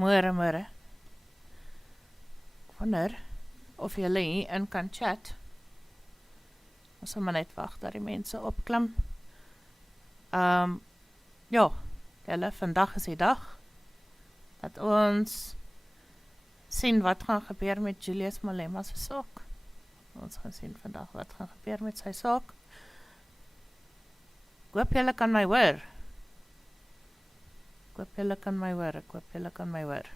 Môre. Ek wonder of julle hier in kan chat. Ons sal maar net wag dat die mense opklim. Ja, julle, vandag is die dag dat ons sien wat gaan gebeur met Julius Malema se saak. Ons gaan sien vandag wat gaan gebeur met sy saak. Ek hoop julle kan my hoor. Ek hoop julle kan my hoor.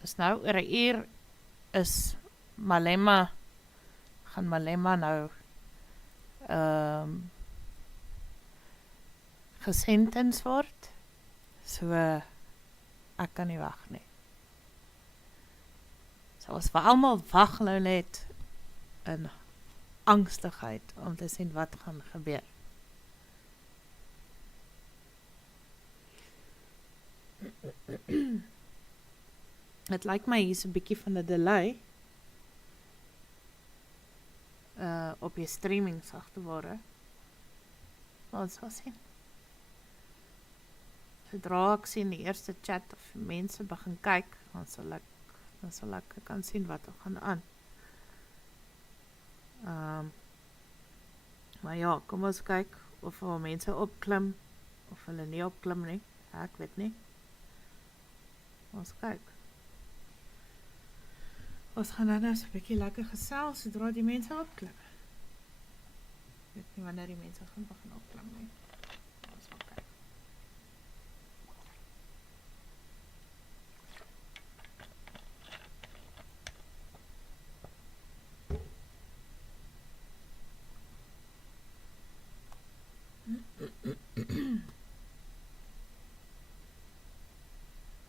Dus nou, oor 'n uur is gaan Malema nou gesentens word. So, ek kan nie wag nie. So ons vir almal wag nou net in angstigheid om te sien wat gaan gebeur. Het lyk my hier is 'n bietjie van 'n delay op die streaming sagteware. Ons sal sien. Sodra ek sien die eerste chat of mense begin kyk, dan sal ek kan sien wat er gaan aan. Maar ja, kom ons kyk of mense opklim, of hulle nie opklim nie. Ja, ek weet nie. Ons kyk. Ons gaan nou so 'n bietjie lekker gesels sodra die mense opklim. Ek weet nie wanneer die mense gaan begin opklim nie. Ons sal kyk.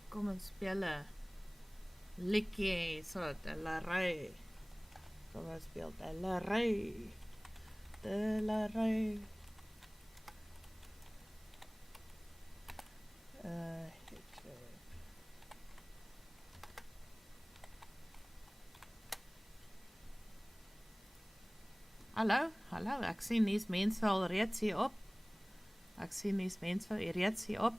Kom ons speel 'n liedjie, so deliberations. Kom ons speel deliberations. Hallo, ek sien die mense al reeds hier op.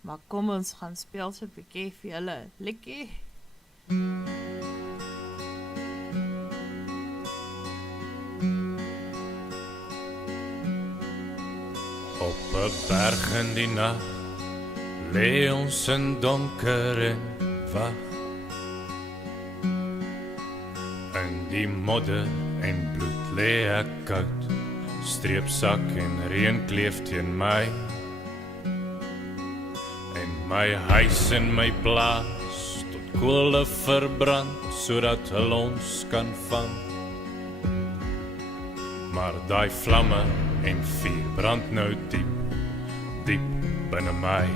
Maar kom ons gaan speel so 'n bietjie vir julle liedjie. Op 'n berg in die nag lê ons in donker en wag. In die modder en bloed lê ek koud, streepsak en reën kleef teen my. En my huis en my plaas tot kolle verbrand, sodat hulle ons kan vang. Maar daai vlamme en vuur brand nou diep binne my.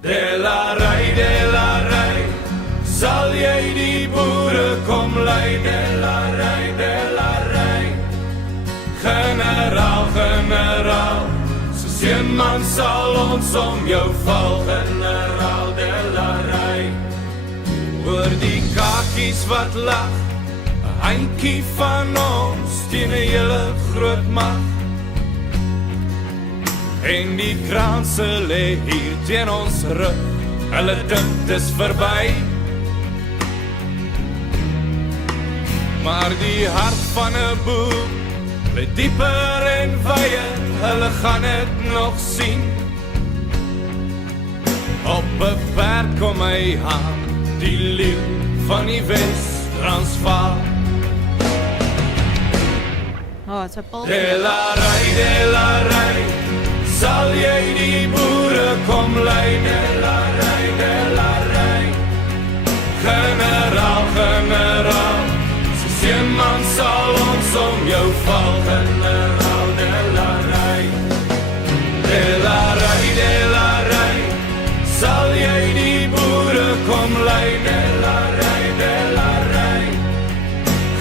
Delarai, sal jy die boere kom lei? Delarai, generaal, so seunman sal ons om jou val. Generaal, delarai, oor die kakies wat lag, 'n handjie van ons teen 'n hele groot mag. En die kranse lê hier teen ons rug, hulle dink dis verby. Maar die hart van 'n boer lê dieper en wyer, hulle gaan dit nog sien. Op 'n berg kom hy aan, die leeu van die Wes-Transvaal. Delarai, sal jy die boere kom lei? Delarai, generaal, so seunman sal ons om jou val. Generaal, delarai, sal jy die boere kom lei? Delarai,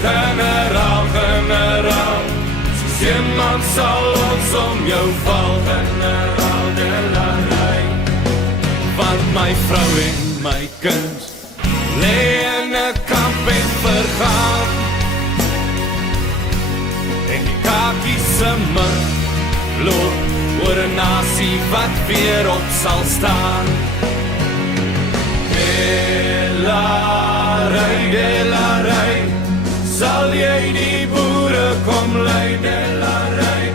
generaal, so seunman sal ons om jou val. Generaal, delarai, want my vrou en my kind lê in 'n kamp en vergaan. En die kakies se mug loop oor 'n nasie wat weer op sal staan. Delarai, sal jy die boere kom lei, delarai.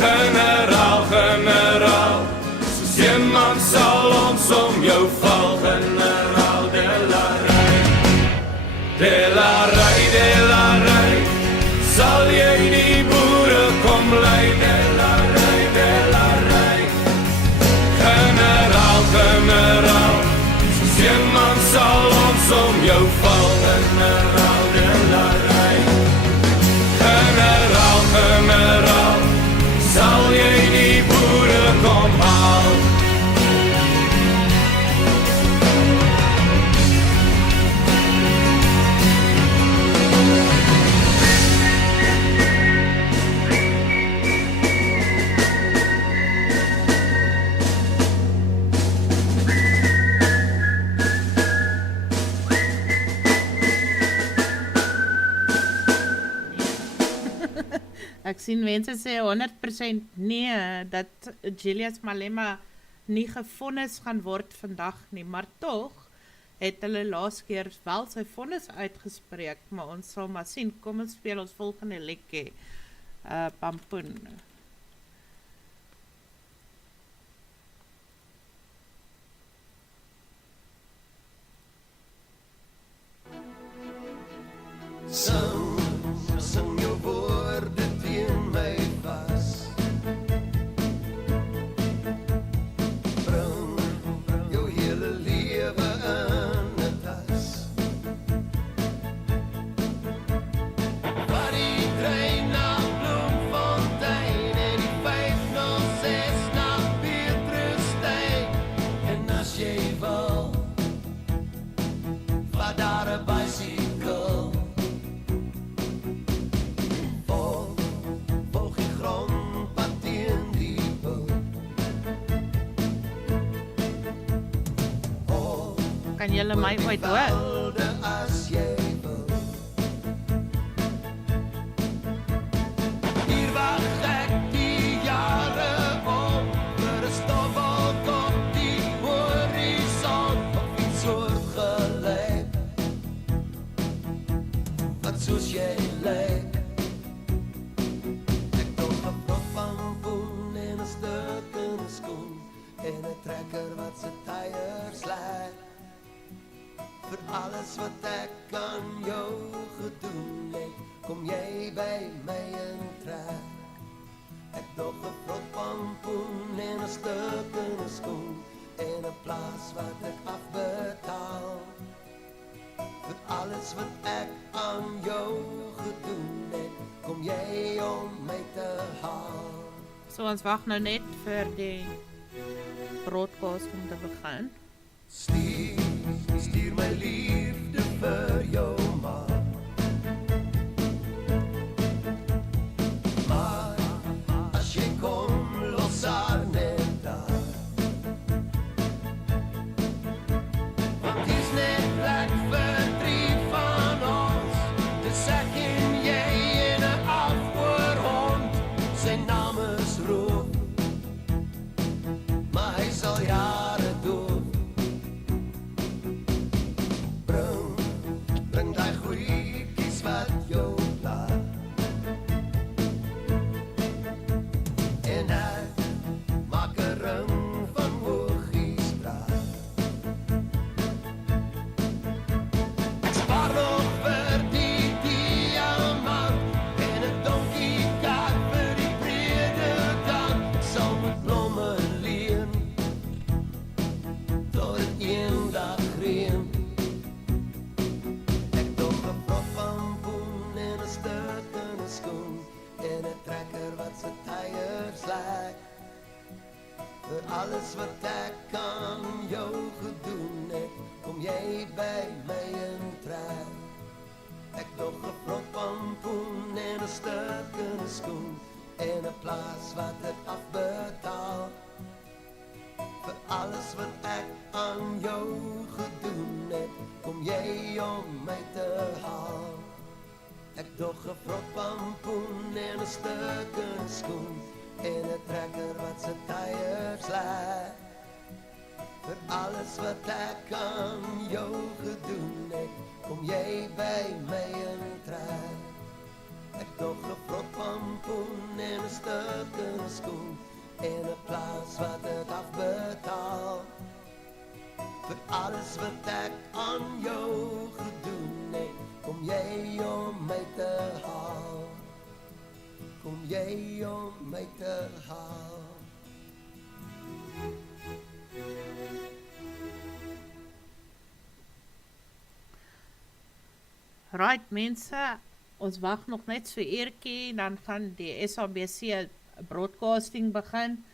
Generaal, soos iemand sal ons om jou val, generaal, delarai, sal jy die boere kom lei, delarai. Generaal, soos iemand sal ons om jou val, generaal, delarai. Generaal, sal jy die boere kom haal. Ek sien mense sê 100% nee, dat Julius Malema nie gevonnis gaan word vandag nie, maar tog het hulle laas keer wel sy vonnis uitgespreek, maar ons sal maar sien. Kom ons speel ons volgende liedjie, Pampoen. Sing jou woorde teen my vas. Bring jou hele lewe in 'n tas. Wat die trein na Bloemfontein en die 506 na Pieterstein. En as jy wil, vat daar 'n bicycle. Kan julle my ooit hoor? As jy wil. Hier wag ek die jare op, vir 'n stofwolk op die horison, op iets soortgelyk, wat soos jy lyk. Ek dog 'n prop van poen en 'n stuk in 'n skoen, en 'n trekker wat sy tyres lyk. Vir alles wat ek aan jou gedoen het, kom jy by my in trek. Ek dog 'n vrot pampoen en 'n stuk in 'n skoen, en 'n plaas wat ek afbetaal. Vir alles wat ek aan jou gedoen het, kom jy om my te haal. So ons wag nou net vir die broadcast om te begin. Stuur my liefde vir jou ma. Maar as jy kom, los haar net daar. Want dis net plek vir 3 van ons. Dis ek en jy en 'n afhoorhond. Sy naam is Roof, maar hy sal jare doof. Bring die goeietjies wat jou pla. En ek maak 'n ring van Hoogiestraat. Ek spaar nog vir die diamant en 'n donkiekaart vir die brede kant. Ek sal met blomme leen tot het eendag reën. En 'n trekker wat sy tyres lyk. Vir alles wat ek aan jou gedoen het, kom jy by my in trek. Ek dog 'n vrot pampoen en 'n stuk in 'n skoen, en 'n plaas wat ek afbetaal. Vir alles wat ek aan jou gedoen het, kom jy om my te haal. Ek dog 'n vrot pampoen en 'n stukkende skoen en 'n trekker wat sy tyres lê. Vir alles wat ek aan jou gedoen het, kom jy by my intrek. Ek dog 'n vrot pampoen en 'n stukkende skoen en 'n plaas wat ek afbetaal. Vir alles wat ek aan jou gedoen het, kom jy om my te haal. Kom jy om my te haal. Right mense, ons wag nog net so 'n uurtjie, dan gaan die SABC broadcasting begin.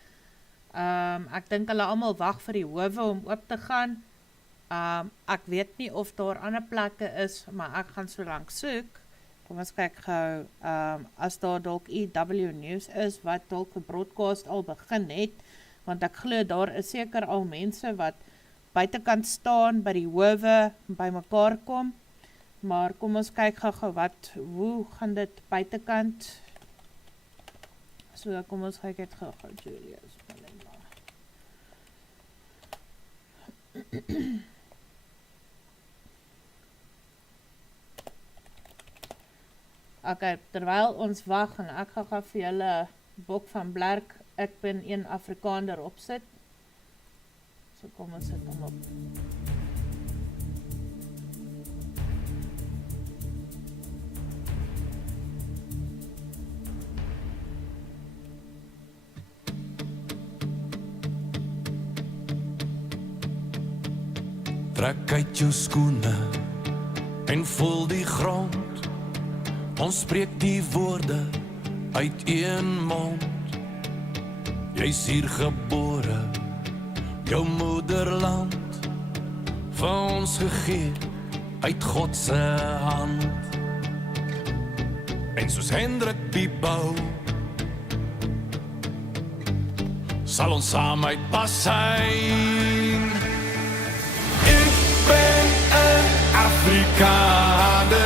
Ek dink hulle almal wag vir die howe om oop te gaan. Ek weet nie of daar ander plekke is, maar ek gaan so lank soek. Kom ons kyk gou, as daar dalk EW News is, wat dalk 'n broadcast al begin het, want ek glo daar is seker al mense wat buitekant staan, by die howe, by mekaar kom. Maar kom ons kyk gou wat, hoe gaan dit buitekant? So kom ons kyk het gou Julius Malema. Okay, terwyl ons wag en ek gaan vir julle Bok van Blerk, ek ben een Afrikaner opsit. So kom ons sit hom op. Trek uit jou skoene en voel die grond. Ons spreek die woorde uit een mond. Jy's hier gebore, jou moederland, vir ons gegee uit God se hand. En soos Hendrik Bibou sal ons saam uit pas zijn. Ik ben een Afrikaner.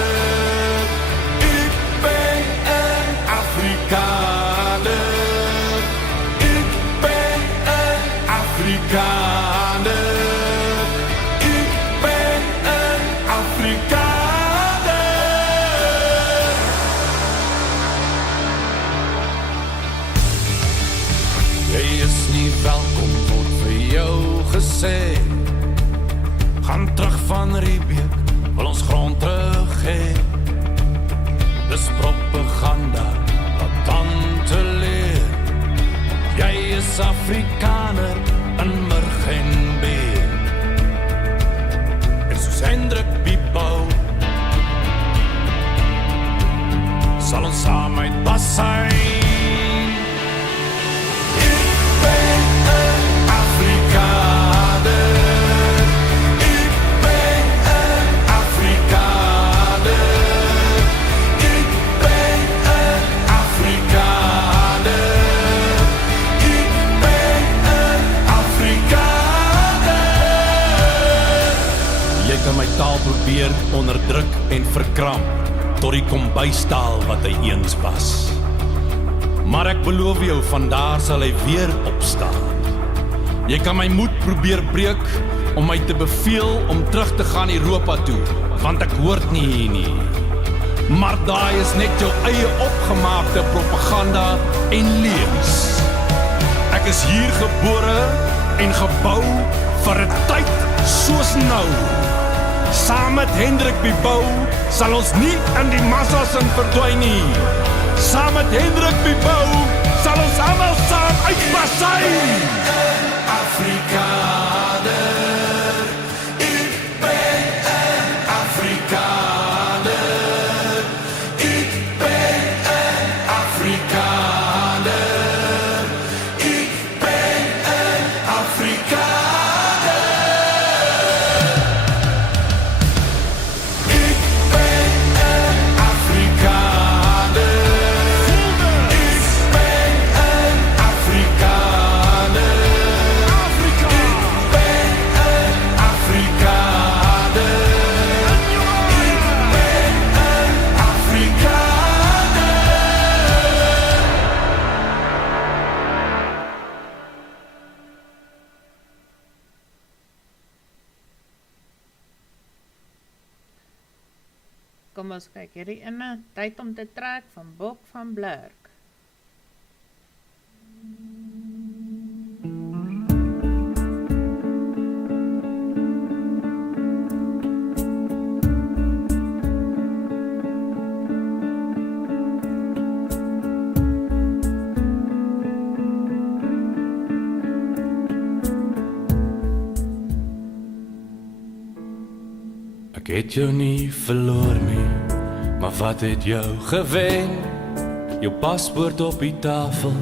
Ik ben een Afrikaner. Ik ben een Afrikaner. Ik ben een Afrikaner. Jy is nie welkom, word vir jou gesê. Gaan terug van Riebeek, wil ons grond terug hê. Dis propaganda, wat dan te leer. Jy is Afrikaner in murg en beer. En soos Hendrik Bibou sal ons saam uit pas zijn. Ik ben een Afrikaner. Kan my taal probeer onderdruk en verkramp tot die kombuistaal wat hy eens was. Maar ek beloof jou, vandaar sal hy weer opstaan. Jy kan my moed probeer breek om my te beveel om terug te gaan Europa toe, want ek hoort nie hier nie. Maar daai is net jou eie opgemaakte propaganda en leuns. Ek is hier gebore en gebou vir 'n tyd soos nou. Saam met Hendrik Bibou sal ons nie in die massas in verdwyn nie. Saam met Hendrik Bibou sal ons almal saam uitpas zijn. Afrikaner, ik ben een Afrikaner. Ik ben een Afrikaner. Ik ben een Afrikaner. Kom ons kyk, hierdie ene, tyd om te trek van Bok van Blerk. Ek het jou nie verloor nie, maar wat het jou gewen? Jou paspoort op die tafel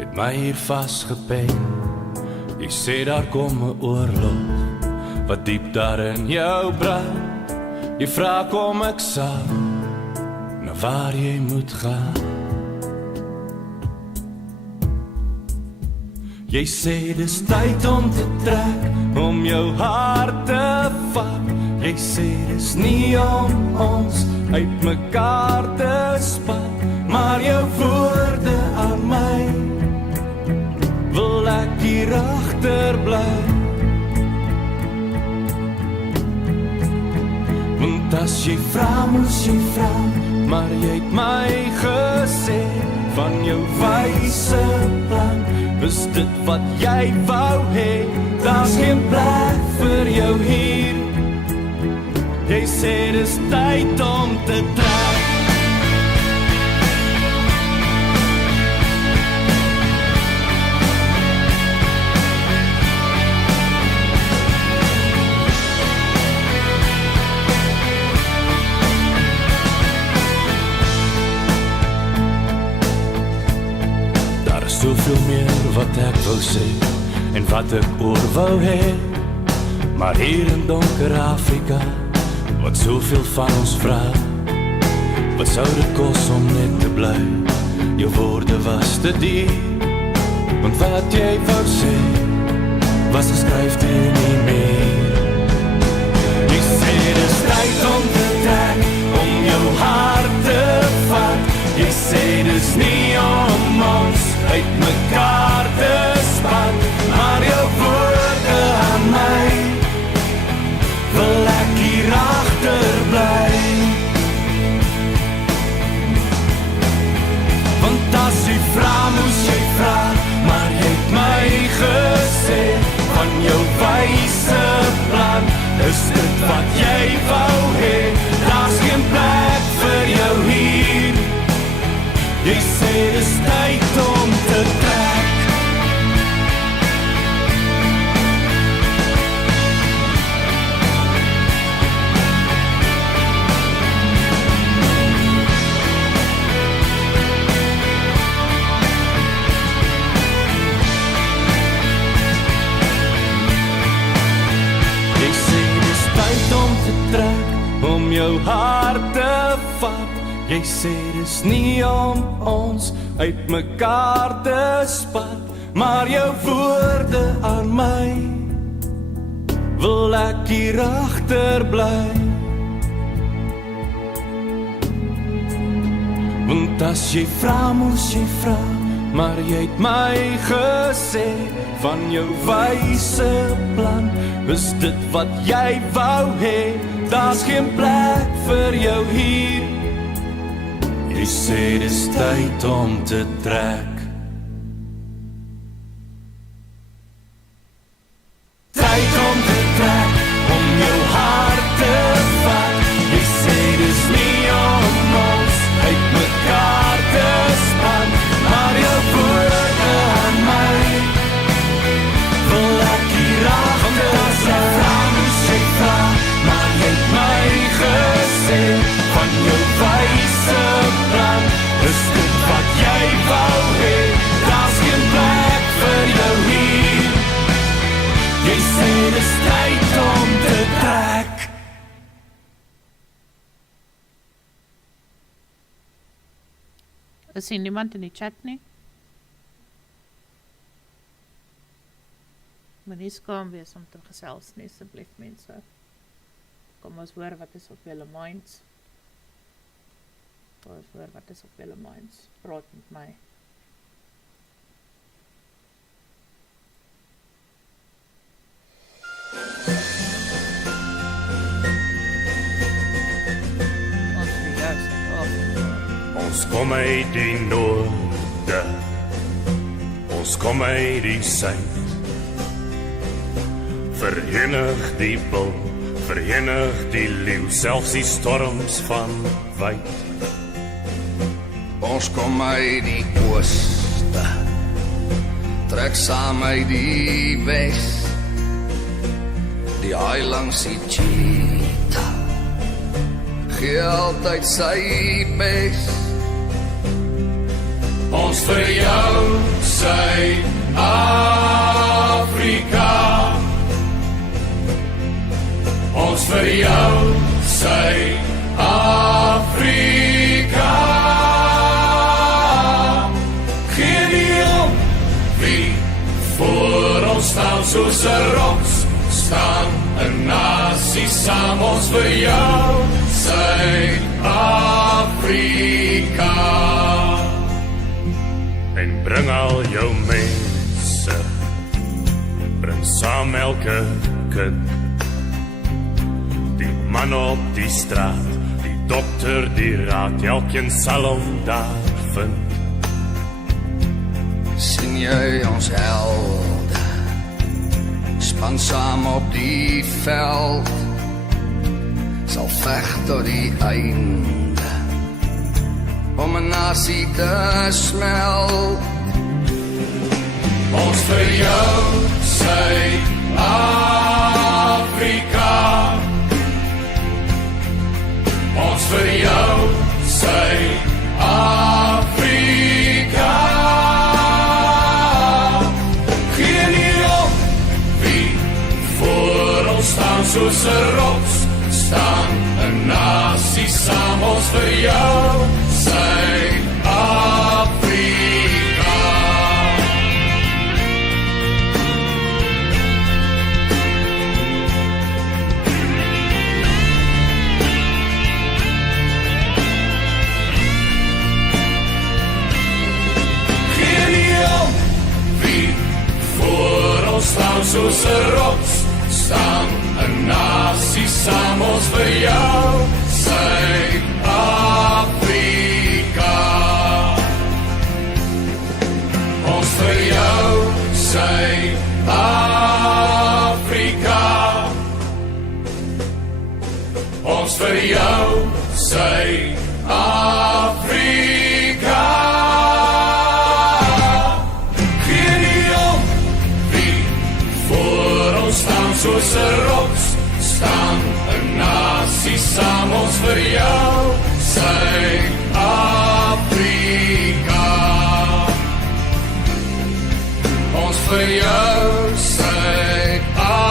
het my hier vasgepen. Jy sê daar kom 'n oorlog wat diep daar in jou brand. Jy vra kom ek sal na waar jy moet gaan. Jy sê dis tyd om te trek, om jou hart te vat. Jy sê dis nie om ons uit mekaar te spat, maar jou woorde aan my wil ek hier agterbly. Want as jy vra, moes jy vra, maar jy het my gesê van jou wyse plan. Is dit wat jy wou hê? Daar's geen plek vir jou hier. Jy sê dis tyd om te trek. Daar is soveel meer wat ek wou sê en wat ek oor wou hê, maar hier in donker Afrika wat soveel van ons vraag, wat sou dit kos om net te bly? Jou woorde was te diep, want wat jy wou sê was geskryf toe nie meer. Jy sê dis tyd om te trek, om jou hart te vat. Jy sê dis nie om ons uit mekaar te spat, maar jou woorde aan my wil ek hier agterbly. Want as jy vra, moes jy vra, maar jy het my gesê van jou wyse plan. Is dit wat jy wou hê? Daar's geen plek vir jou hier. Jy sê dis tyd om te trek. Om jou hart te vat. Jy sê dis nie om ons uit mekaar te spat, maar jou woorde aan my wil ek hier agterbly. Want as jy vra, moes jy vra, maar jy het my gesê van jou wyse plan. Is dit wat jy wou hê? Daar's geen plek vir jou hier. Jy sê dis tyd om te trek. Tyd om te trek, om jou hart te vat. Jy sê dis nie om ons uit mekaar te span, maar jou woorde aan my wil ek hier agterbly. Maar jy het my gesê van jou wyse plan. Is dit wat jy wou hê? Daar's geen plek vir jou hier. Jy sê dis tyd om te trek. Is hier niemand in die chat nie? Maar nie skaam wees om te gesels nie, asseblief mense. Kom ons hoor wat is op julle minds. Kom ons hoor wat is op julle minds. Praat met my. Ons kom uit die noorde, ons kom uit die suid. Verenig die bil, verenig die leeu, selfs die storms van wyd. Ons kom uit die ooste, trek saam uit die wes, die haai langs die cheetah, gee altyd sy bes. Ons vir jou, Suid-Afrika. Ons vir jou, Suid-Afrika. Geen nie om wie voor ons staan soos 'n rots, staan 'n nasie saam. Ons vir jou, Suid-Afrika. En bring al jou mense, bring saam elke kind, die man op die straat, die dokter, die raad, elkeen sal hom daar vind. Sien jy ons helde, span saam op die veld, sal veg tot die einde, om 'n nasie te smelt. Ons vir jou, Suid-Afrika. Ons vir jou, Suid-Afrika. Geen nie om wie voor ons staan soos 'n rots, staan 'n nasie saam. Ons vir jou, Suid-Afrika. Geen nie om wie voor ons staan soos 'n rots, staan 'n nasie saam. Ons vir jou, Suid-Afrika. Ons vir jou, Suid-Afrika. Ons vir jou, Suid-Afrika. Geen nie om wie voor ons staan soos 'n rots, staan 'n nasie saam. Ons vir jou, Suid-Afrika. Ons vir jou, Suid-Afrika.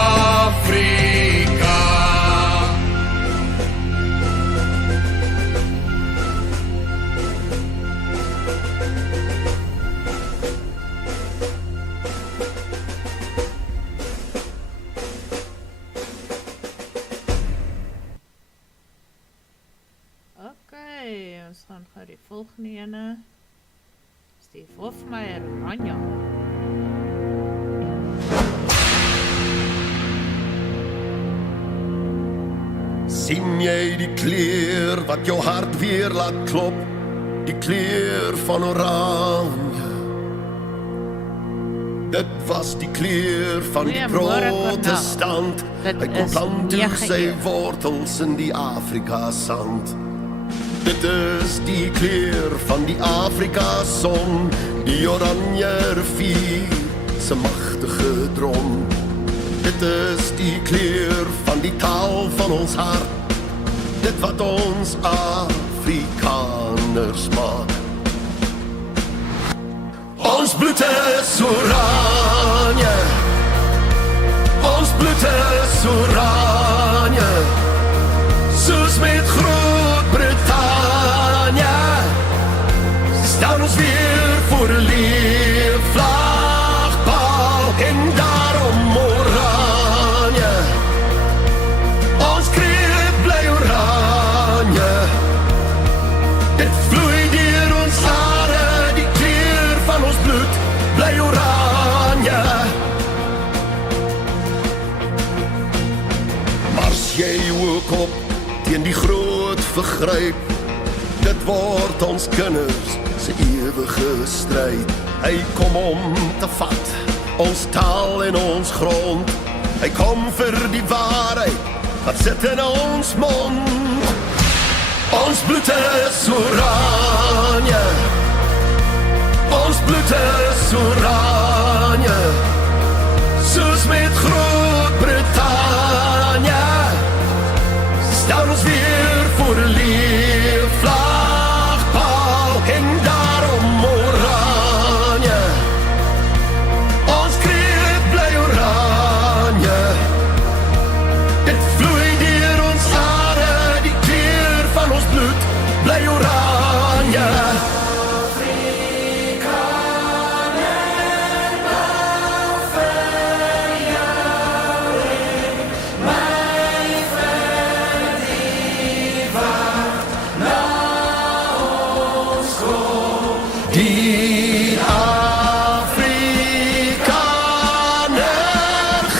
Ons gaan gou die volgende ene. Dis die Hofmeyer Ranja. Sien jy die kleur wat jou hart weer laat klop, die kleur van oranje. Dit was die kleur van die protestant. Hy kom plant toe sy wortels in die Afrika-sand. Dit is die kleur van die Afrika-son, die oranje rivier se magtige drom. Dit is die kleur van die taal van ons hart, dit wat ons Afrikaners maak. Ons bloed is oranje, ons bloed is oranje, soos met Groot-Brittanje, staan ons weer voor 'n leefvlagpaal en daarom oranje. Ons kreet bly oranje, dit vloei deur ons hare, die kleur van ons bloed bly oranje. Mars jy ook op teen die groot vergryp, dit word ons kinders se ewige stryd. Hy kom om te vat ons taal en ons grond. Hy kom vir die waarheid wat sit in ons mond. Ons bloed is oranje. Ons bloed is oranje. Soos met Groot-Brittannië staan ons weer voor 'n leefvlagpaal en daarom oranje. Ons kreet bly oranje. Dit vloei deur ons hare, die kleur van ons bloed bly oranje. Die Afrikaner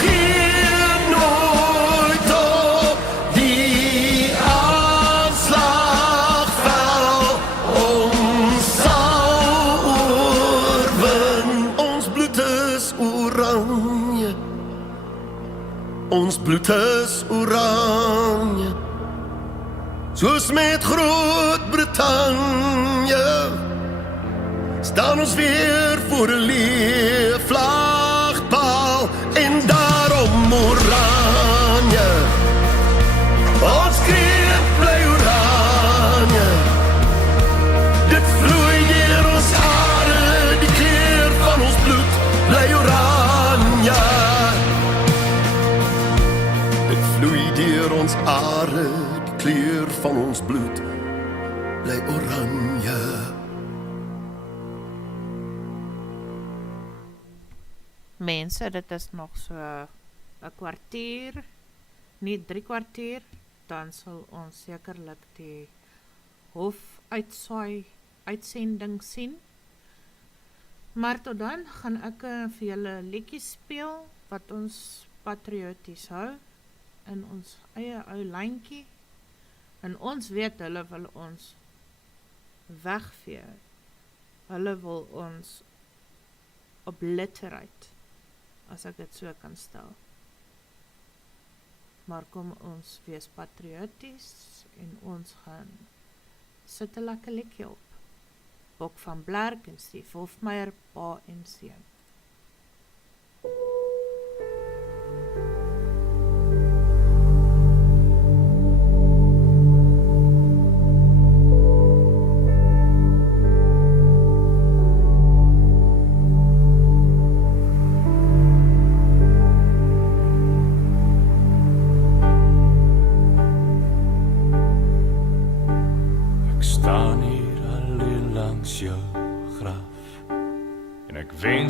gee nooit op, die aanslagvel ons sal oorwin. Ons bloed is oranje. Ons bloed is oranje. Soos met Groot-Brittannië staan ons weer voor 'n leefvlagpaal en daarom oranje. Ons kreet bly oranje. Dit vloei deur ons hare, die kleur van ons bloed bly oranje. Dit vloei deur ons hare, die kleur van ons bloed bly oranje. Mense, dit is nog so 'n kwartier, nie 3 kwartier, dan sal ons sekerlik die hofuitsaai uitsending sien. Maar tot dan gaan ek vir julle liedjies speel wat ons patrioties hou in ons eie ou lyntjie. En ons weet hulle wil ons wegvee. Hulle wil ons obliterate, as ek dit so kan stel. Maar kom ons wees patrioties en ons gaan sit 'n lekker liedjie op. Bok van Blerk en Steve Hofmeyer, pa en seun.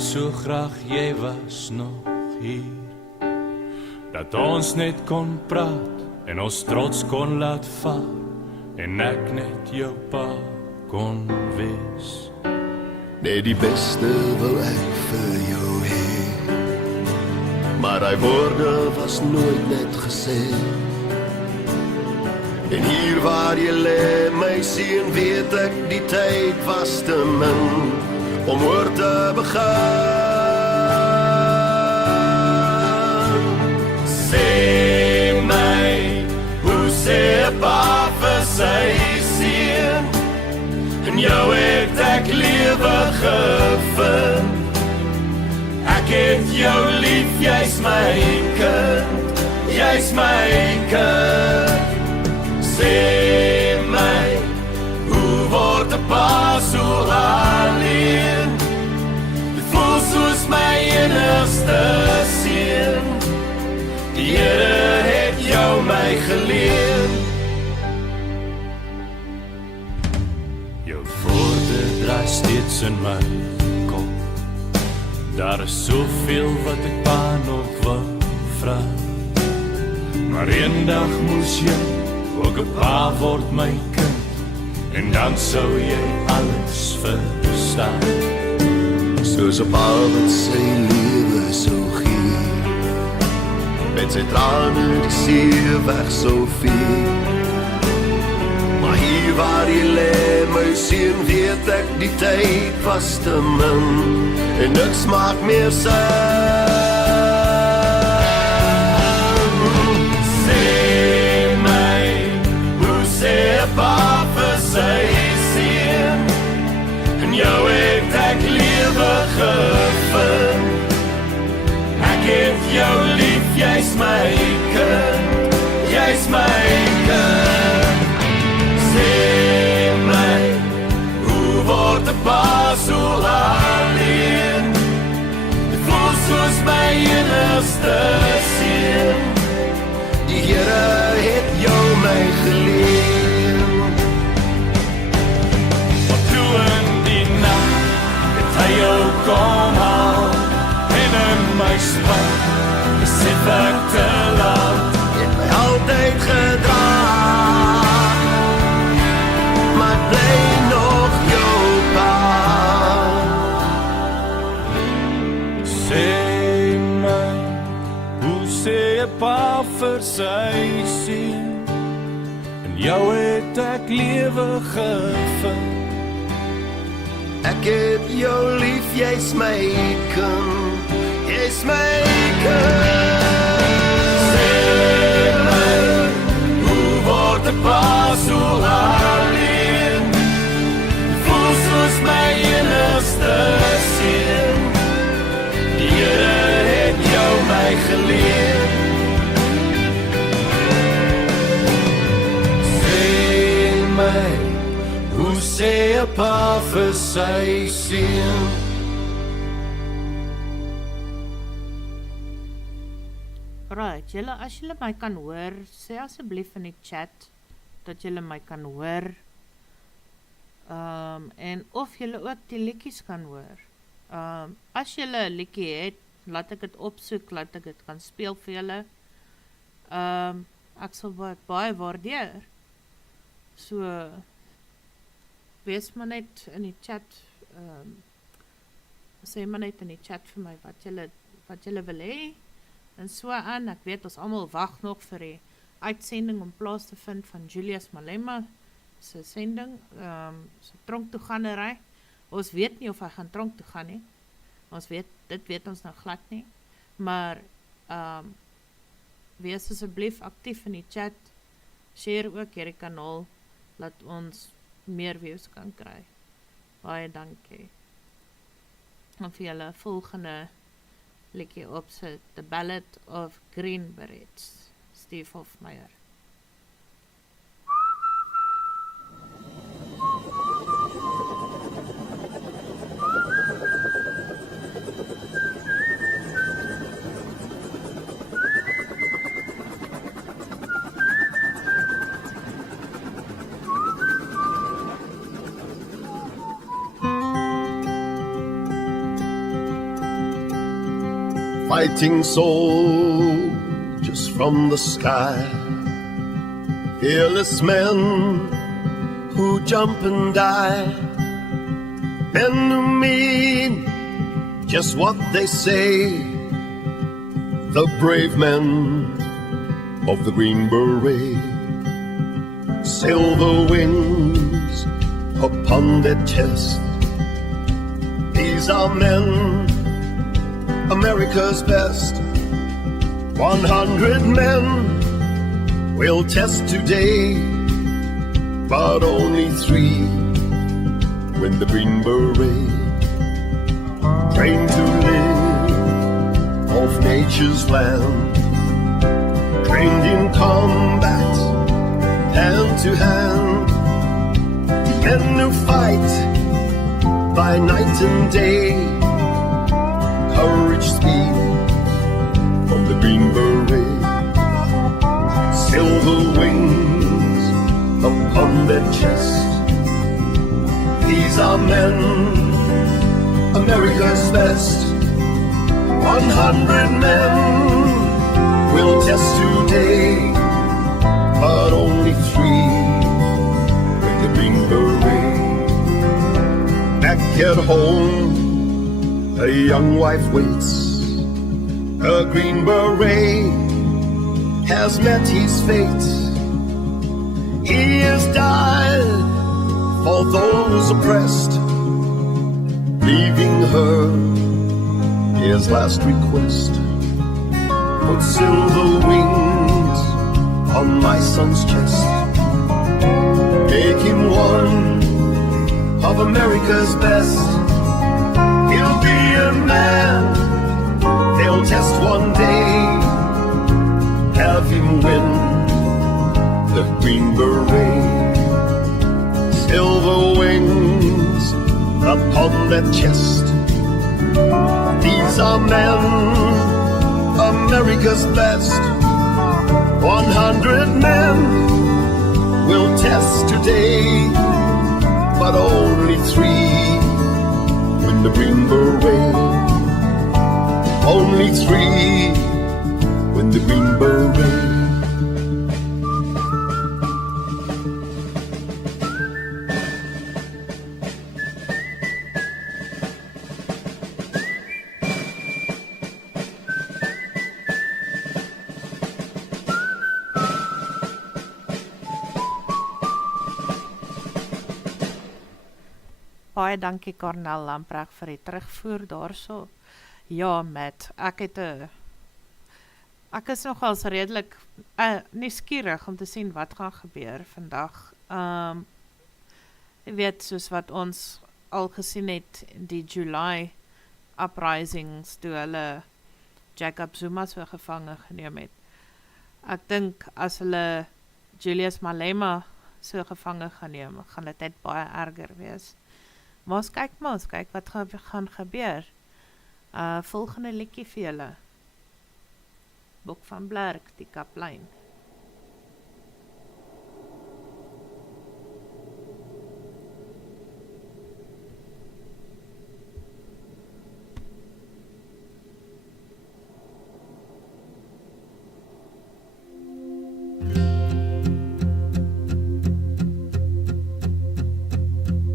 So graag jy was nog hier, dat ons net kon praat en ons trots kon laat vaar en ek net jou pa kon wees. Nee, die beste wil ek vir jou hê, maar hy woorde was nooit net gesê. En hier waar jy lê, my seun, weet ek die tyd was te min om oor te begin. Sê my, hoe sê pa vir sy seun, en jou het ek lewe gevind. Ek het jou lief, jy's my kind, jy's my kind. Sê my, hoe word 'n pa so alleen? Dit voel soos my enigste seun. Die Here het jou my geleen. Jou woorde draai steeds in my kop. Daar is soveel wat ek pa nog wil vra, maar eendag moes jy ook 'n pa word, my kind, en dan sou jy alles verstaan. Soos 'n pa wat sy lewe sou gee, met sy trane die see weg sou vee. Maar hier waar jy lê, seun weet ek die tyd was te min en niks maak meer sin. Sê my, hoe sê 'n pa vir sy seun, en jou het ek lewe gevind. Ek het jou lief, jy's my kind, jy's my kind. Sê my, hoe word 'n pa so alleen? Dit voel soos my enigste seun. Die Here het jou my geleen. Wat toe in die nag het hy jou kom haal, en in my span besef ek te laat, het my altyd gedra, maar ek bly nog jou pa. Sê my, hoe sê 'n pa vir sy seun, en jou het ek lewe gevind. Ek het jou lief, jy's my kind, jy's my kind. Sê my, hoe word 'n pa so alleen? Voel soos my enigste seun. Die Here het jou my geleen. Sê my, hoe sê 'n pa vir sy seun? Right, julle, as julle my kan hoor, sê asseblief in die chat dat julle my kan hoor. En of julle ook die liedjies kan hoor. As julle 'n liedjie het, laat ek dit opsoek, laat ek dit kan speel vir julle. Ek sal baie waardeer. So, wees maar net in die chat, sê maar net in die chat vir my wat julle wil hê. En so aan, ek weet ons almal wag nog vir die uitsending om plaas te vind van Julius Malema se sending, sy tronktoegannery. Ons weet nie of hy gaan tronk toe gaan nie. Dit weet ons nou glad nie. Maar wees asseblief aktief in die chat. Share ook hierdie kanaal, laat ons meer views kan kry. Baie dankie. En vir julle volgende liedjie opsit, The Ballad of Green Berets, Steve Hofmeyer. Fighting soldiers from the sky, fearless men who jump and die, men who mean just what they say, the brave men of the Green Beret, silver wings upon their chest. These are men, America's best. 100 men will test today, but only 3 win the Green Beret. Trained to live off nature's land, trained in combat, hand to hand. Men who fight by night and day, courage, speed from the Green Beret. Silver wings upon their chest. These are men, America's best. 100 men will test today, but only 3 with the Green Beret. Back at home, a young wife waits. A Green Beret has met his fate. He has died for those oppressed, leaving her his last request. Put silver wings on my son's chest, make him one of America's best. He'll be a man they'll test one day, have him win the Green Beret. Silver wings upon that chest, these are men, America's best. 100 men will test today, but only 3 win the Green Beret. Only 3 win the Green Beret. Baie dankie Cornel Lamprecht vir die terugvoer daarso. Ja, Matt, ek is nogals redelik nuuskierig om te sien wat gaan gebeur vandag. Jy weet, soos wat ons al gesien het, die July uprisings, toe hulle Jacob Zuma so gevange geneem het. Ek dink as hulle Julius Malema so gevange gaan neem, gaan dit net baie erger wees. Maar ons kyk wat gaan gebeur. Volgende liedjie vir julle. Bok van Blerk, die kaplein.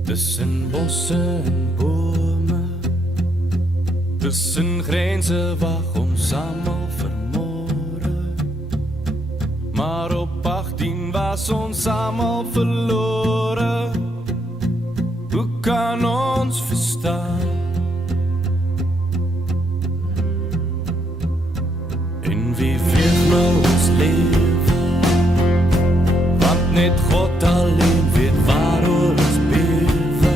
Tussen bosse en bome, tussen grense wag ons almal vermore. Maar op 18 was ons almal verlore. Hoe kan ons verstaan? En wie veeg nou ons lewe? Want net God alleen weet waaroor ons bewe.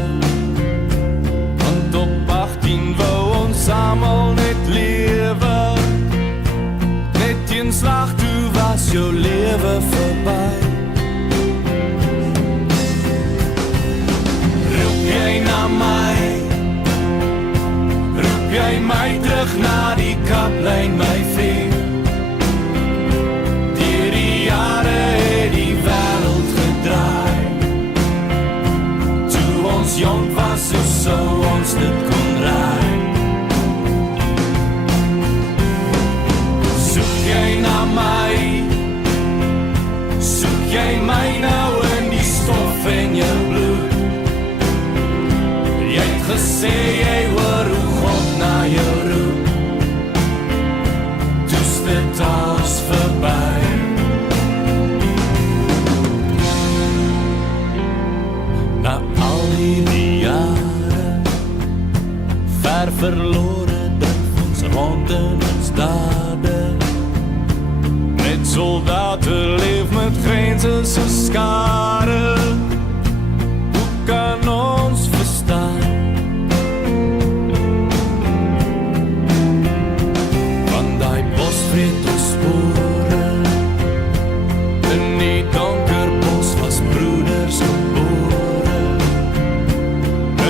Want op 18 wou ons almal net lewe. Net een slag toe was jou lewe verby. Roep jy na my? Roep jy my terug na die kaplyn, my vriend? Deur die jare het die wêreld gedraai. Toe ons jong was, so sou ons dit kon raai. Soek jy na my? Soek jy my nou in die stof en jou bloed? Jy het gesê jy hoor hoe God na jou roep. Toes dit alles verby. Na al die jare ver verlore drif ons rond in ons dade. Net soldate leef met grense so skare. Hoe kan ons verstaan? Van daai bos vreet ons spore. In die donker bos was broeders gebore.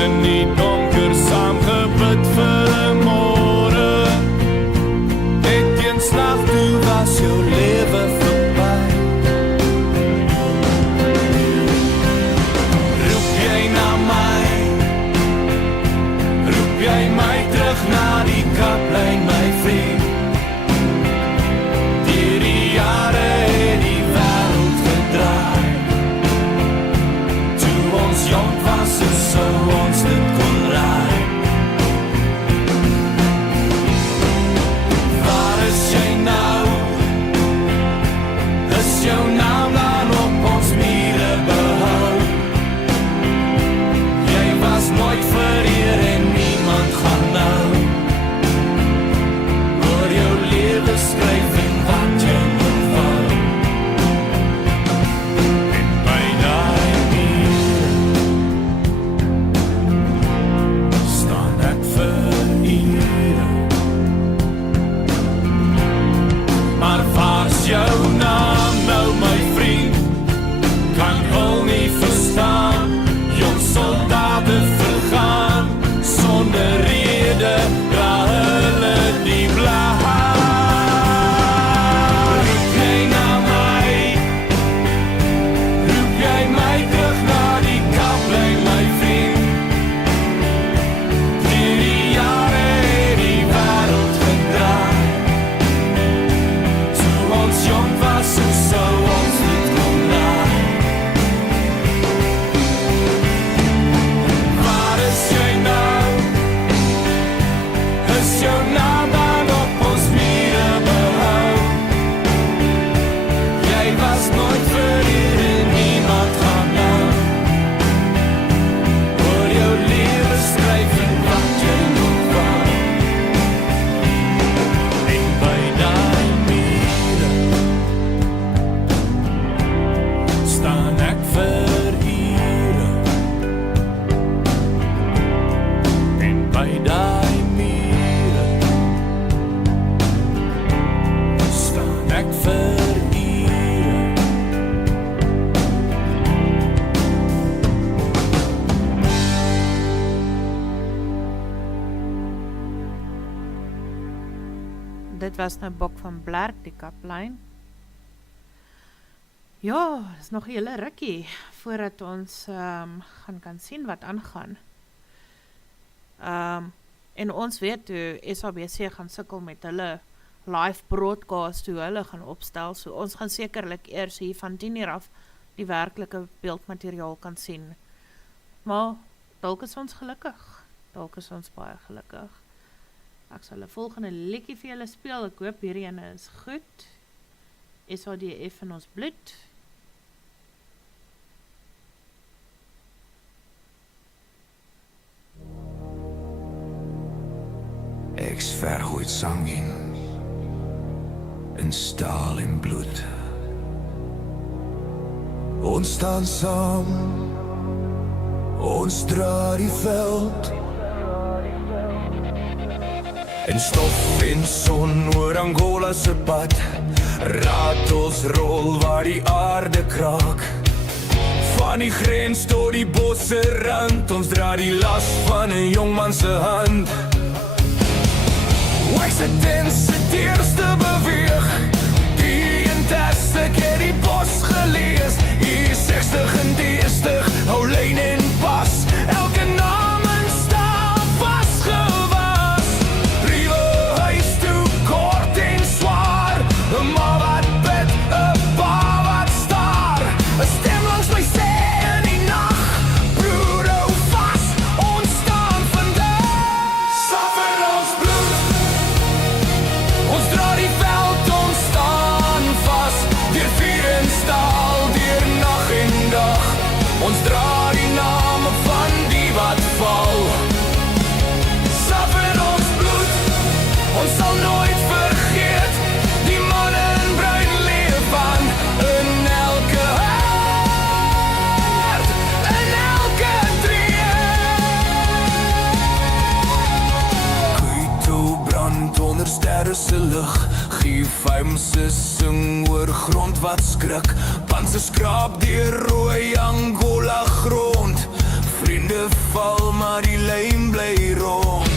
In die donker saamgebid vir 'n môre. Net een slag toe was jou lewe verby. Dit was nou Bok van Blerk, die kaplein. Ja, dit is nog 'n hele rukkie voordat ons gaan kan sien wat aangaan. En ons weet hoe SABC gaan sukkel met hulle live broadcast, hoe hulle gaan opstel, so ons gaan sekerlik eers hier van 10 uur af die werklike beeldmateriaal kan sien. Maar dalk is ons gelukkig, dalk is ons baie gelukkig. Ek sal 'n volgende liedjie vir julle speel, ek hoop hierdie ene is goed. SADF in ons bloed. Ek verg ooit sang in staal en bloed. Ons staan saam, ons dra die veld. En stof en son oor Angola se pad, ratels rol waar die aarde kraak. Van die grens tot die bosse rand, ons dra die las van 'n jongman se hand. Ek se tense eerste beweeg, die inteste keer die bos gelees, hier 60 en 30, hou lyn en pas, elke naam en staal vasgewas. Briewe huis toe, kort en zwaar, 'n ma wat bid, 'n pa wat staar, 'n stem langs my sê in die nacht, broer hou vas, ons staan vandag. Saf in ons bloed, ons dra die veld, ons staan vas, deur vuur en staal, deur nag en dag. Ons dra die name van die wat val. Saf in ons bloed, ons sal nooit vergeet, die manne in bruin leef aan, in elke hart, in elke tree. Kuito brand onder sterre se lig, G5 sing oor grond wat skrik, panse skraap deur rooi Angola grond, vriende val maar die lyn bly rond.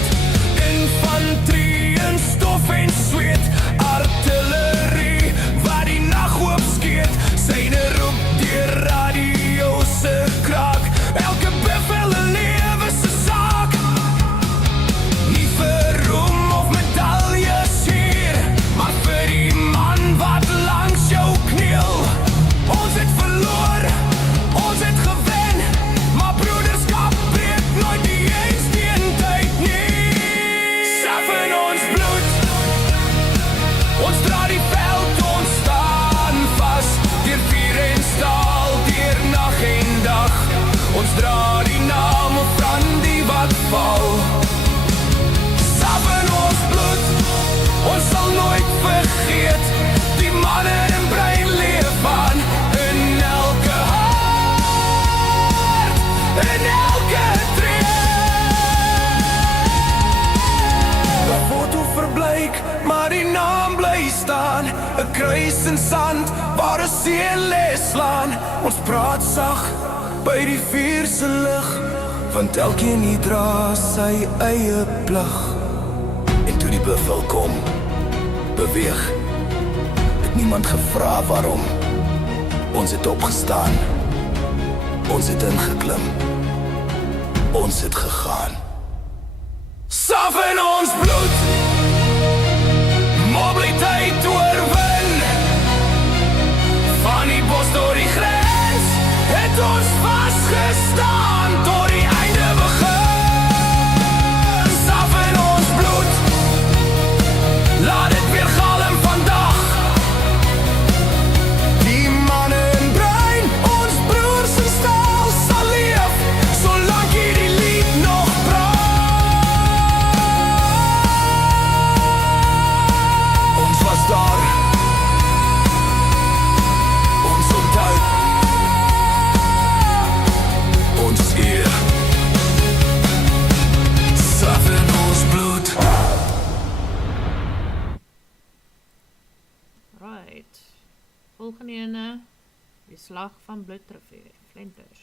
Infantrie in stof en sweet, artillerie waar die nag hoop skeet, syne roep deur radio se kraak, elke bevel 'n lewe se saak. Nie vir roem of medaljes hier, maar vir die man wat langs jou kniel. Ons het verloor, ons het gewen, maar broederskap breek nooit die eens teen tyd nie. Saf in ons bloed, ons dra die veld, ons staan vas, deur vuur en staal, deur nag en dag. Ons dra die name van die wat val. Saf in ons bloed, ons sal nooit vergeet, die manne in bruin leef aan, in elke hart, in elke tree. 'n foto verbleik, maar die naam bly staan, 'n kruis in sand, waar 'n seën lê slaan. Ons praat sag, by die vuur se lig, want elkeen hier dra sy eie plig. En toe die bevel kom, beweeg, het niemand gevra waarom. Ons het opgestaan, ons het ingeklim, ons het gegaan. Saf in ons bloed, mobiliteit oorwin, van die bos tot die grens, het ons vasgestaan, tot die einde begin. Saf in ons bloed, laat dit weer galm vandag. Die manne in bruin, ons broers in staal, sal leef, solank hierdie lied nog praat. Ons was daar, ons onthou, ons eer. Saf in ons bloed. Right. Volgende ene, die slag van Bloedrivier, Flenters.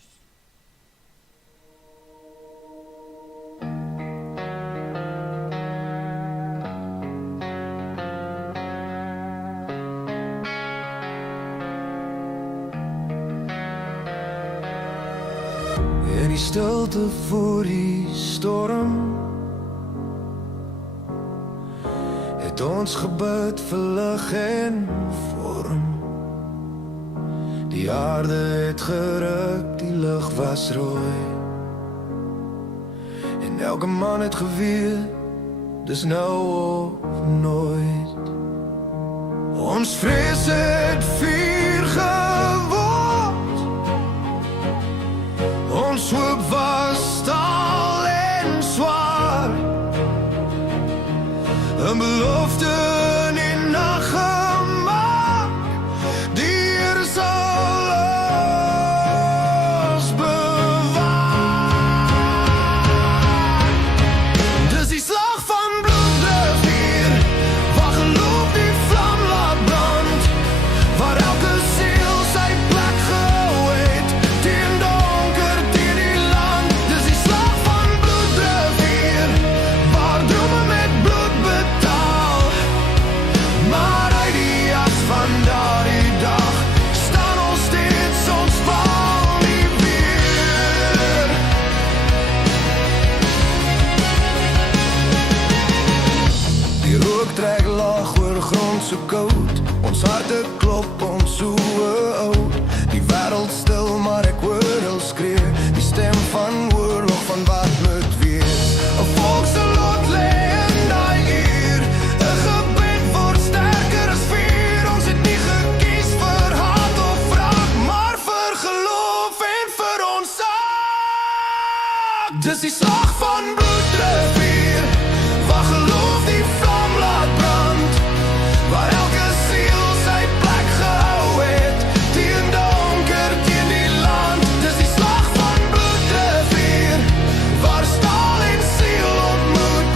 stilte voor die storm het ons gebid vir lig en vorm. Die aarde het geruk, die lug was rooi en elke man het geweet, dis nou of nooit. Ons vrees het vuur geword, ons hoop was staal en zwaar, een belofte in nacht gemaakt, die Heer zal ons bewaar. Dus die slag van bloedrivier, waar geloof die vlam laat brand, waar elke ziel sy plek gehou het, teen donker, teen die land. Dus die slag van bloedrivier, waar drome met bloed betaal, maar uit die as van daardie dag, staan ons steeds, ons val nie weer. Die rook trek laag oor grond so koud, ons harte klop ons so oud. Die wêreld stil, maar ek hoor hulle skree, die stem van oorlog, van wat moet wees. 'n volk se lot lê in daai uur, 'n gebed word sterker as vuur. Ons het nie gekies vir haat of wraak, maar vir geloof en vir ons saak. Dis die slag van bloedrivier, waar geloof die vlam laat brand, waar elke ziel sy plek gehou het, teen donker, teen die land. Dis die slag van bloedrivier, waar staal en siel ontmoet,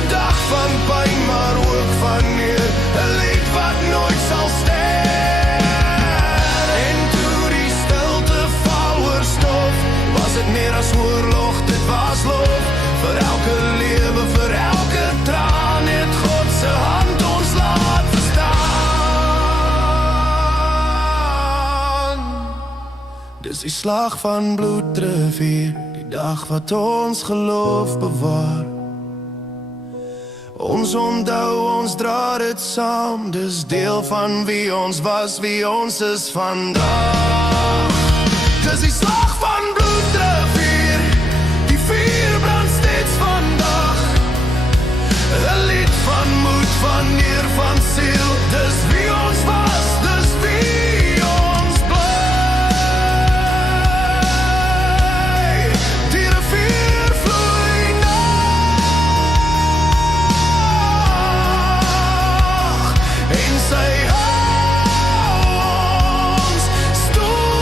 'n dag van pyn, maar ook van eer, 'n lied wat nooit sal ster. En toe die stilte val oor stof, was het meer as oorlog, dit was lof. Vir elke lewe, vir elke traan, het God se hand ons laat verstaan. Dis die slag van bloedrivier, die dag wat ons geloof bewaar. Ons onthou, ons dra dit saam, dis deel van wie ons was, wie ons is vandag. Dis die slag van bloedrivier, die vuur brand steeds vandag, 'n lied van moed, van eer, van siel. Dis wie ons was, dis wie ons bly. Die rivier vloei nog, en sy hou ons stories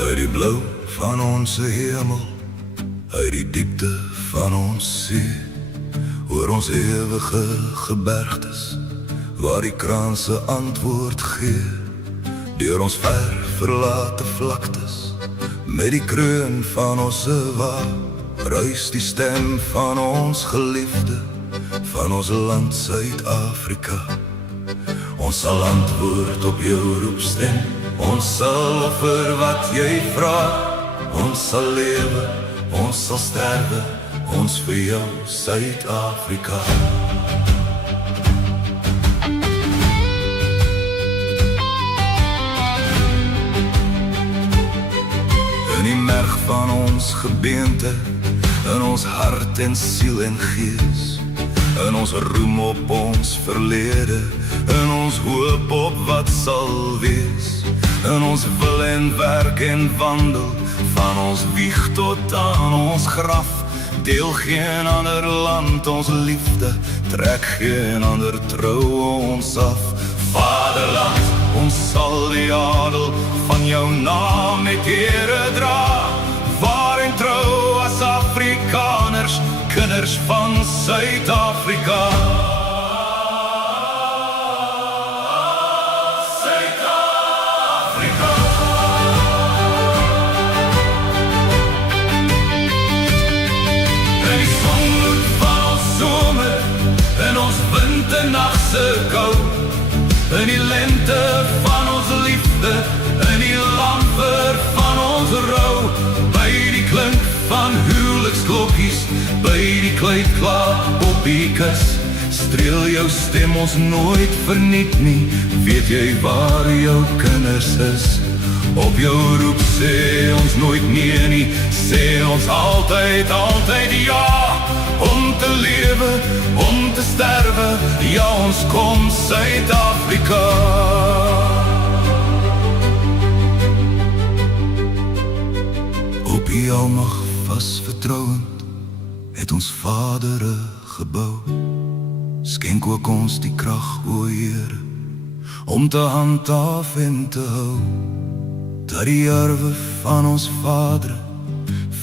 uit die blou van ons hemel, uit die diepte van ons see, oor ons ewige gebergtes, waar die kraanse antwoord gee, deur ons ver verlate vlaktes, met die kroon van ons wa, ruis die stem van ons geliefde, van ons land Suid-Afrika. Ons sal antwoord op jou roepstem, ons sal offer wat jy vra, ons sal lewe, ons sal sterwe, ons vir jou Suid-Afrika. In die merg van ons gebeente in ons hart en siel en gees, in ons roem op ons verlede, in ons hoop op wat sal wees, in ons wil en werk en wandel, van ons wieg tot aan ons graf, deel geen ander land ons liefde, trek geen ander trou ons af. Vaderland, ons sal die adel van jou naam met ere dra, waar en trouw as Afrikaners, kinders van Suid-Afrika. Suid-Afrika. In die sonloed van ons somer, in ons winternachtse kou, in die lente van ons liefde, in die lamper van ons rou, by die klink van huweliksklokkies, by die kleedklaap op die kus, streel jou stem ons nooit verniet nie, weet jy waar jou kinders is, op jou roep sê ons nooit nee nie, sê ons altyd, altyd ja, om te lewe, om te sterwe, ja ons kom Suid-Afrika. Op die almag vas vertrouend, het ons vadere gebou, skenk ook ons die krag, o Heere, om te handhaaf en te hou, dat die erwe van ons vadere,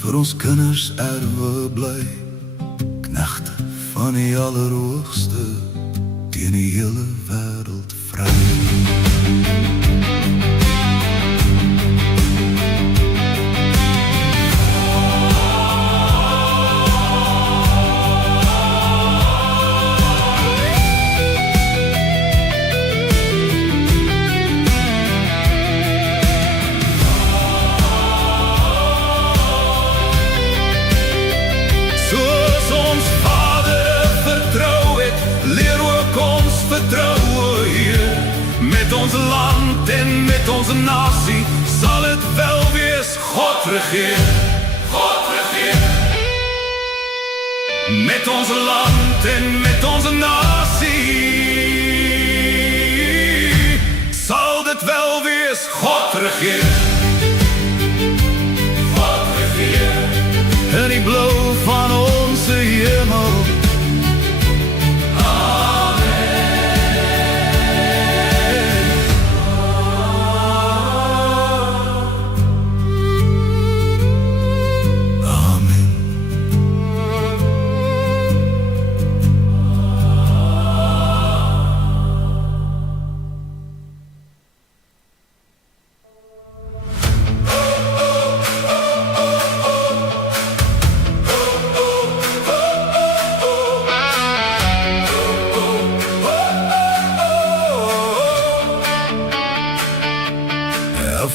vir ons kinders erwe bly, knegte van die allerhoogste, teen die hele wêreld vry. Met ons land en met onze nasie sal het wel wees, God regeer, God regeer. Met ons land en met onze nasie sal dit wel wees, God regeer, God regeer. In die blauw van onze hemel,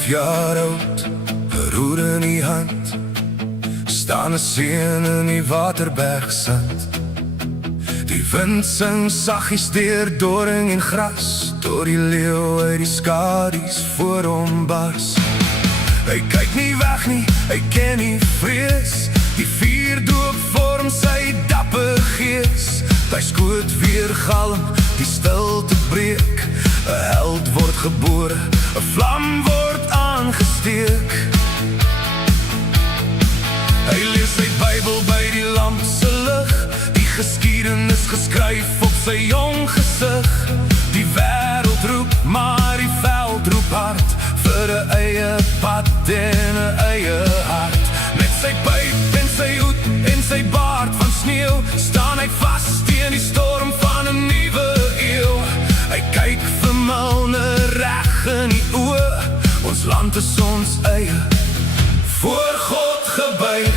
jaar oud, roer in die hand, staan 'n seun in die waterbergsand. Die wind sing saggies deur doring en gras, tot die leeu uit die skadu's voor hom bars. Hy kyk nie weg nie, hy ken nie vrees, die vuurdoop vorm sy dapper gees. Hy skoot weer galm, die stilte breek, 'n held word gebore, 'n vlam word aangesteek. Hy lees sy Bybel by die lamp se lig, die geskiedenis geskryf op sy jong gesig. Die wêreld roep, maar die veld roep hard, vir 'n eie pad en 'n eie hart. Met sy pyp en sy hoed en sy baard van sneeu, staan hy vas teen die storm van 'n nuwe eeu. Hy kyk vir milne reg in die oë, ons land is ons eie, voor God gebuig.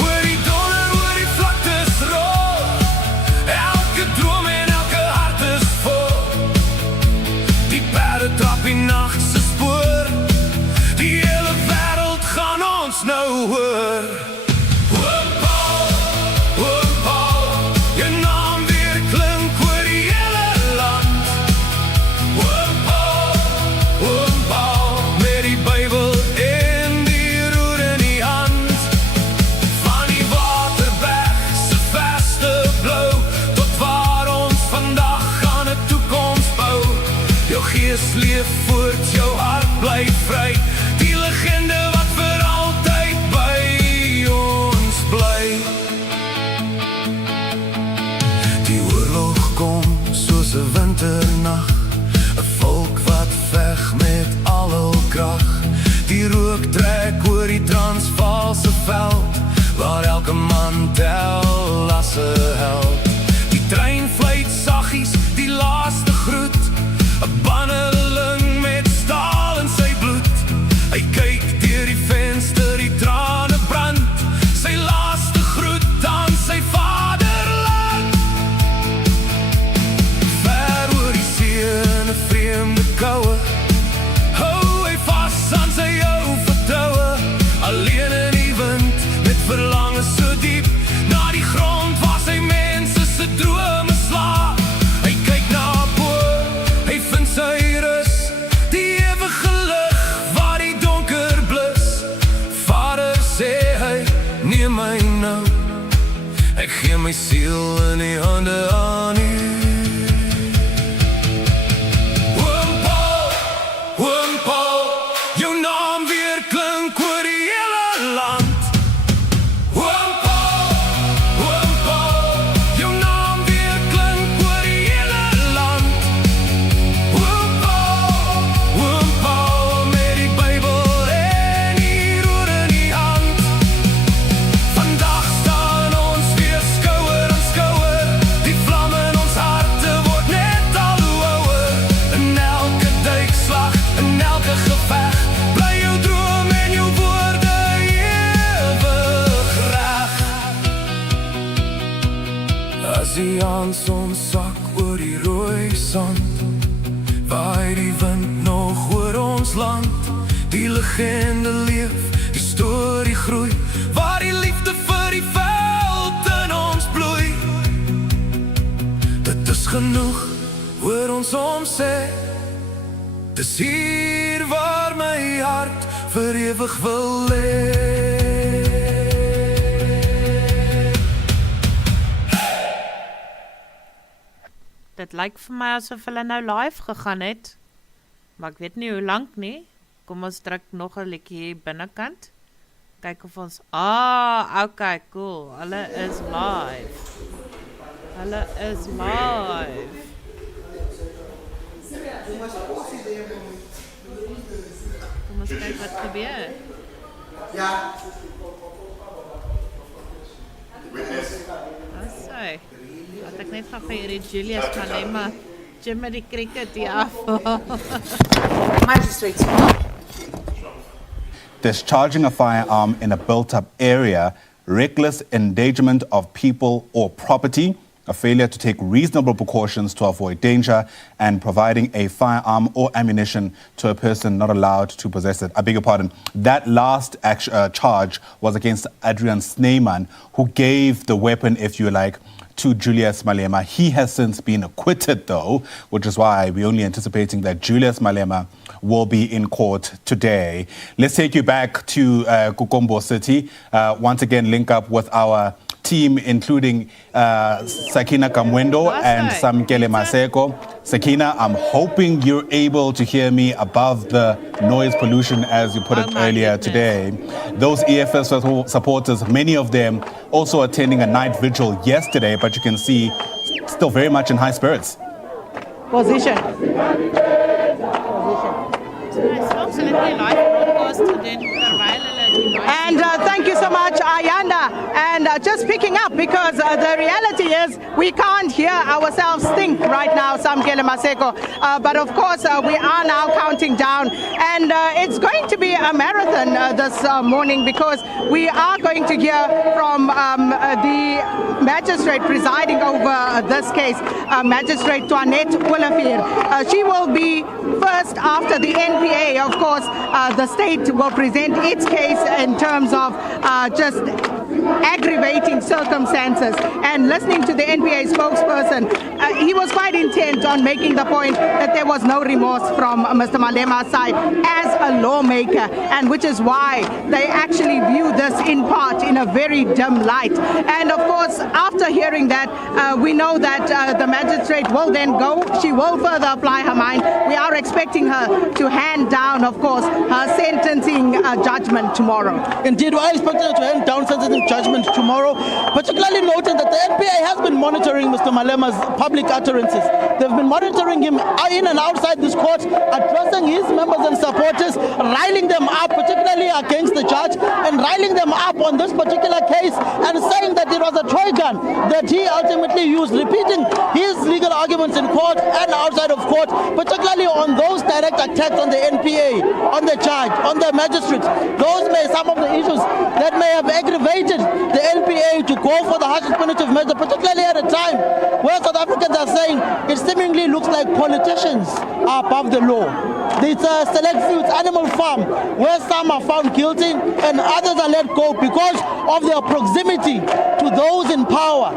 Oor die donder, oor die vlaktes rol, elke droom en elke hart is vol. Die perde trap die nacht se spoor, die hele wêreld gaan ons nou hoor. hy vry, die legende wat vir altyd by ons bly. Die oorlog kom soos 'n winternag, 'n volk wat veg met al hul krag. Die rook trek oor die Transvaalse veld, waar elke man tel as 'n held. Die trein fluit saggies, die laaste groet, 'n banneling met staal in sy bloed. Hy kyk deur die venster, die trane brand, sy laaste groet aan sy vaderland. Ver oor die see in 'n vreemde koue, hou hy vas aan sy ou vertroue, alleen in die wind, met verlange so diep, na die grond waar sy mense se drome sla. Hy kyk na bo, hy vind sy rus, die ewige lig waar die donker blus. Vader sê hy, neem my nou, ek gee my siel in die hande aan u. Oom Paul, jou naam weer klink oor die hele land. Oom Paul, jou naam weer klink oor die hele land. Oom Paul, met die Bybel en die roer in die hand. Vandag staan ons weer skouer aan skouer, die vlam in ons harte word net al hoe ouer. In elke duikslag, in elke geveg, bly jou droom en jou woorde ewig reg. As die aanson sak oor die rooi sand, waai die wind nog oor ons land. Die legende leef, die storie groei, waar die liefde vir die veld in ons bloei. Dit is genoeg, hoor ons sê, dis hier waar my hart vir ewig wil leef. Dit lyk vir my asof hulle nou live gegaan het, maar ek weet nie hoe lank nie. Kom ons druk nog 'n liedjie hier binnekant. Kyk of ons, okay, cool, hulle is live. Hulle is live. Kom ons kyk wat gebeur. Ja. Asai. Wat ek net gaan vir hierdie Julius Malema, Jimmy die cricket hier af. Magistrates. Discharging a firearm in a built-up area, reckless endangerment of people or property, a failure to take reasonable precautions to avoid danger, and providing a firearm or ammunition to a person not allowed to possess it. I beg your pardon. That last charge was against Adrian Snyman, who gave the weapon, if you like, to Julius Malema. He has since been acquitted, though, which is why we're only anticipating that Julius Malema will be in court today. Let's take you back to Kukombo City. Once again, link up with our team, including Sakina Kamwendo and Samkele Maseko. Sakina, I'm hoping you're able to hear me above the noise pollution, as you put it earlier today. Those EFS supporters, many of them also attending a night vigil yesterday, but you can see still very much in high spirits. Position. And thank you so much, Ayanda. And just picking up, because the reality is we can't hear ourselves think right now, Samkele Maseko. But of course, we are now counting down. And it's going to be a marathon this morning, because we are going to hear from the magistrate presiding over this case, Magistrate Toinette Olivier. She will be first after the NPA. Of course, the state will present its case in terms of just aggravating circumstances. And listening to the NPA spokesperson, he was quite intent on making the point that there was no remorse from Mr. Malema's side as a lawmaker, and which is why they actually view this in part in a very dim light. And of course, after hearing that, we know that the magistrate will then go. She will further apply her mind. We are expecting her to hand down, of course, her sentencing judgment tomorrow. Indeed, we are expecting her to hand down sentencing judgment tomorrow, particularly noting that the NPA has been monitoring Mr. Malema's public utterances. They've been monitoring him in and outside this court, addressing his members and supporters, riling them up, particularly against the judge, and riling them up on this particular case, and saying that it was a toy gun that he ultimately used, repeating his legal arguments in court and outside of court, particularly on those direct attacks on the NPA, on the judge, on the magistrates. Those may some of the issues that may have aggravated the NPA to go for the harshest punitive measure, particularly at a time where South Africans are saying it seemingly looks like politicians are above the law. It's a select few, it's Animal Farm, where some are found guilty and others are let go because of their proximity to those in power,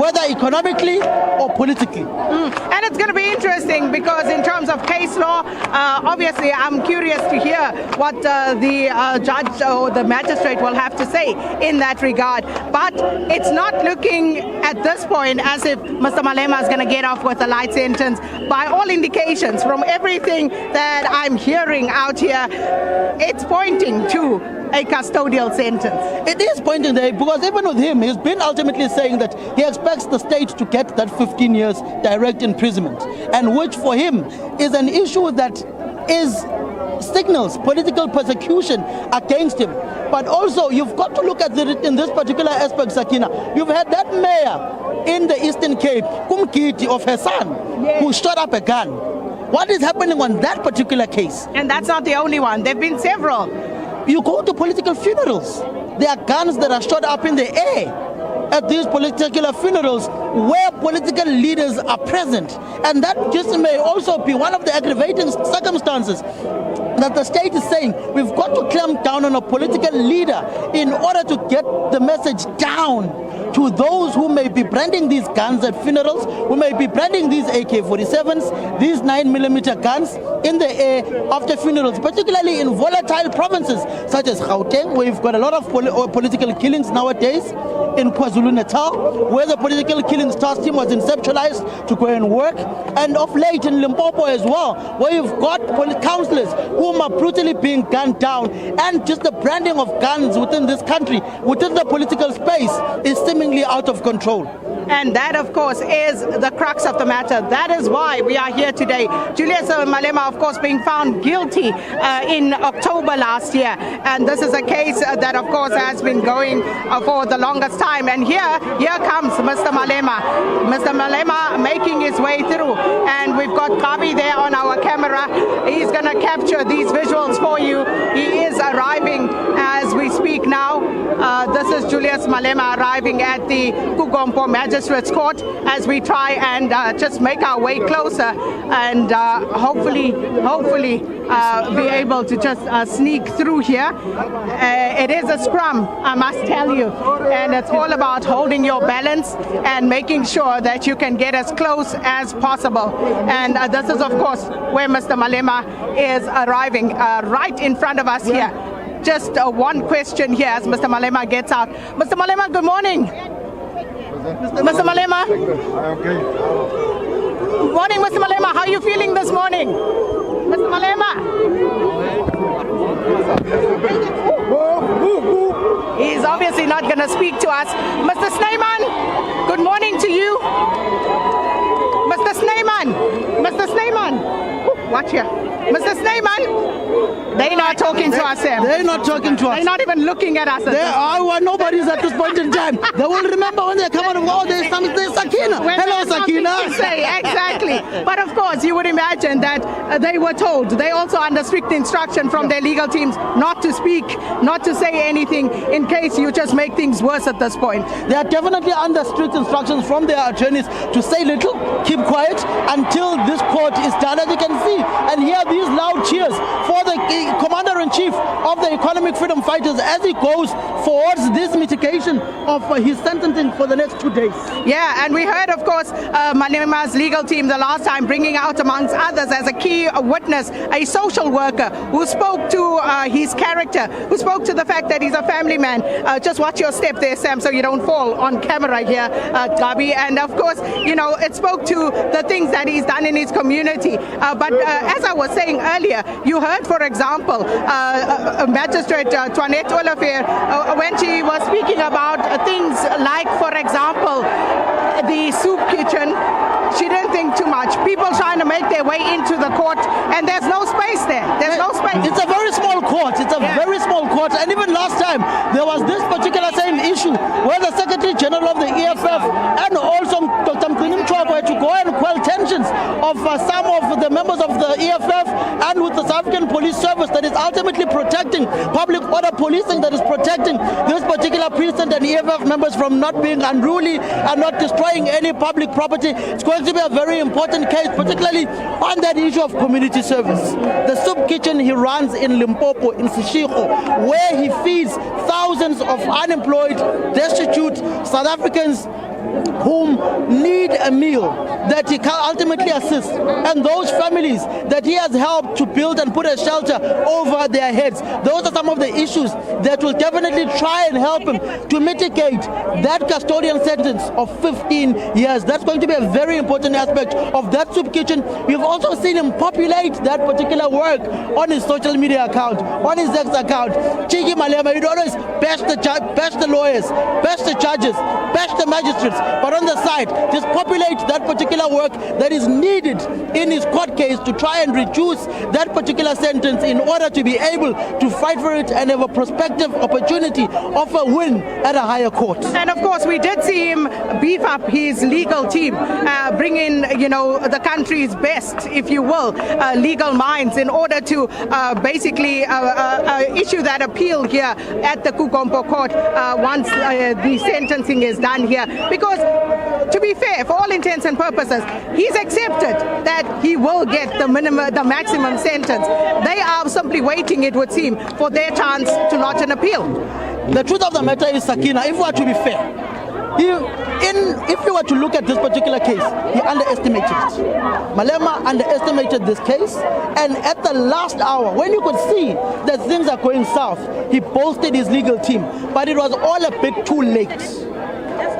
whether economically or politically. And it's going to be interesting because in terms of case law, obviously I'm curious to hear what the judge or the magistrate will have to say in that regard. But it's not looking at this point as if Mr. Malema is going to get off with a light sentence. By all indications, from everything that I'm hearing out here, it's pointing to a custodial sentence. It is pointing there because even with him, he's been ultimately saying that he expects the state to get that 15 years direct imprisonment, and which for him is an issue that signals political persecution against him. But also, you've got to look at it in this particular aspect, Sakina. You've had that mayor in the Eastern Cape, Kumkiti, of her son, who shot up a gun. What is happening on that particular case? And that's not the only one. There have been several. You go to political funerals. There are guns that are shot up in the air at these political funerals where political leaders are present. And that just may also be one of the aggravating circumstances that the state is saying we've got to clamp down on a political leader in order to get the message down to those who may be branding these guns at funerals, who may be branding these AK-47s, these 9mm guns in the air after funerals, particularly in volatile provinces such as Gauteng, where you've got a lot of political killings nowadays, in KwaZulu-Natal, where the political killings task team was inceptualized to go and work, and of late in Limpopo as well, where you've got councillors whom are brutally being gunned down, and just the branding of guns within this country, within the political space, is seemingly out of control. And that, of course, is the crux of the matter. That is why we are here today. Julius Malema, of course, being found guilty in October last year. And this is a case that, of course, has been going for the longest time. And here comes Mr. Malema. Mr. Malema making his way through. And we've got Gabi there on our camera. He's going to capture these visuals for you. He is arriving as we speak now. This is Julius Malema arriving at the Kugompo Magistrates Court as we try and just make our way closer and hopefully be able to just sneak through here. It is a scrum, I must tell you, and it's all about holding your balance and making sure that you can get as close as possible. And this is, of course, where Mr. Malema is arriving, right in front of us here. Just one question here as Mr. Malema gets out. Mr. Malema, good morning. Mr. Malema. Okay. Good morning, Mr. Malema. How are you feeling this morning? Mr. Malema. He's obviously not going to speak to us. Mr. Snyman, good morning to you. Mr. Snyman. Watch here. Mr. Snyman, they're not talking to us, Sam. They're not talking to us. They're not even looking at us. Nobody's at this point in time. They will remember when they come out of, there's Sakina. Hello, Sakina. Say, exactly. But of course, you would imagine that they were told, they also under strict instruction from their legal teams not to speak, not to say anything in case you just make things worse at this point. They are definitely under strict instructions from their attorneys to say little, keep quiet until this court is done. As you can see, and hear these loud cheers for the Commander-in-Chief of the Economic Freedom Fighters as he goes towards this mitigation of his sentencing for the next 2 days. Yeah, and we heard, of course, Malema's legal team the last time bringing out, amongst others, as a key witness, a social worker who spoke to his character, who spoke to the fact that he's a family man. Just watch your step there, Sam, so you don't fall on camera here, Gabi. And of course, you know, it spoke to the things that he's done in his community. But as I was saying earlier, you heard, for example, Magistrate Toinette Olivier, when she was speaking about things like, for example, the soup kitchen. She didn't think too much. People trying to make their way into the court, and there's no space there. There's no space. It's a very small court. It's a very small court. And even last time, there was this particular same issue where the Secretary General of the EFF and also Dr. Mqinim Chwako had to go and quell tensions of some of the members of the EFF and with the South African Police Service that is ultimately protecting public order policing, that is protecting this particular precinct and EFF members from not being unruly and not destroying any public property. It's going to be a very important case, particularly on that issue of community service. The soup kitchen he runs in Limpopo, in Seshego, where he feeds thousands of unemployed, destitute South Africans whom need a meal that he can ultimately assist, and those families that he has helped to build and put a shelter over their heads. Those are some of the issues that will definitely try and help him to mitigate that custodian sentence of 15 years. That's going to be a very important aspect of that soup kitchen. You've also seen him populate that particular work on his social media account, on his X account. Chiki Malema, he'd always bash the lawyers, bash the judges, bash the magistrates, but on the side, just populate that particular work that is needed in his court case to try and reduce that particular sentence in order to be able to fight for it and have a prospective opportunity of a win at a higher court. And of course, we did see him beef up his legal team, bring in, you know, the country's best, if you will, legal minds in order to basically issue that appeal here at the Kukompo court once the sentencing is done here. Because to be fair, for all intents and purposes, he's accepted that he will get the maximum sentence. They are simply waiting, it would seem, for their chance to lodge an appeal. The truth of the matter is, Sakina, if we are to be fair, if you were to look at this particular case, he underestimated it. Malema underestimated this case, and at the last hour, when you could see that things are going south, he bolstered his legal team, but it was all a bit too late.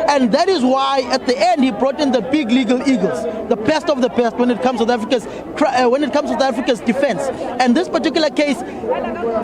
And that is why, at the end, he brought in the big legal eagles, the best of the best when it comes to South Africa's defense. And this particular case,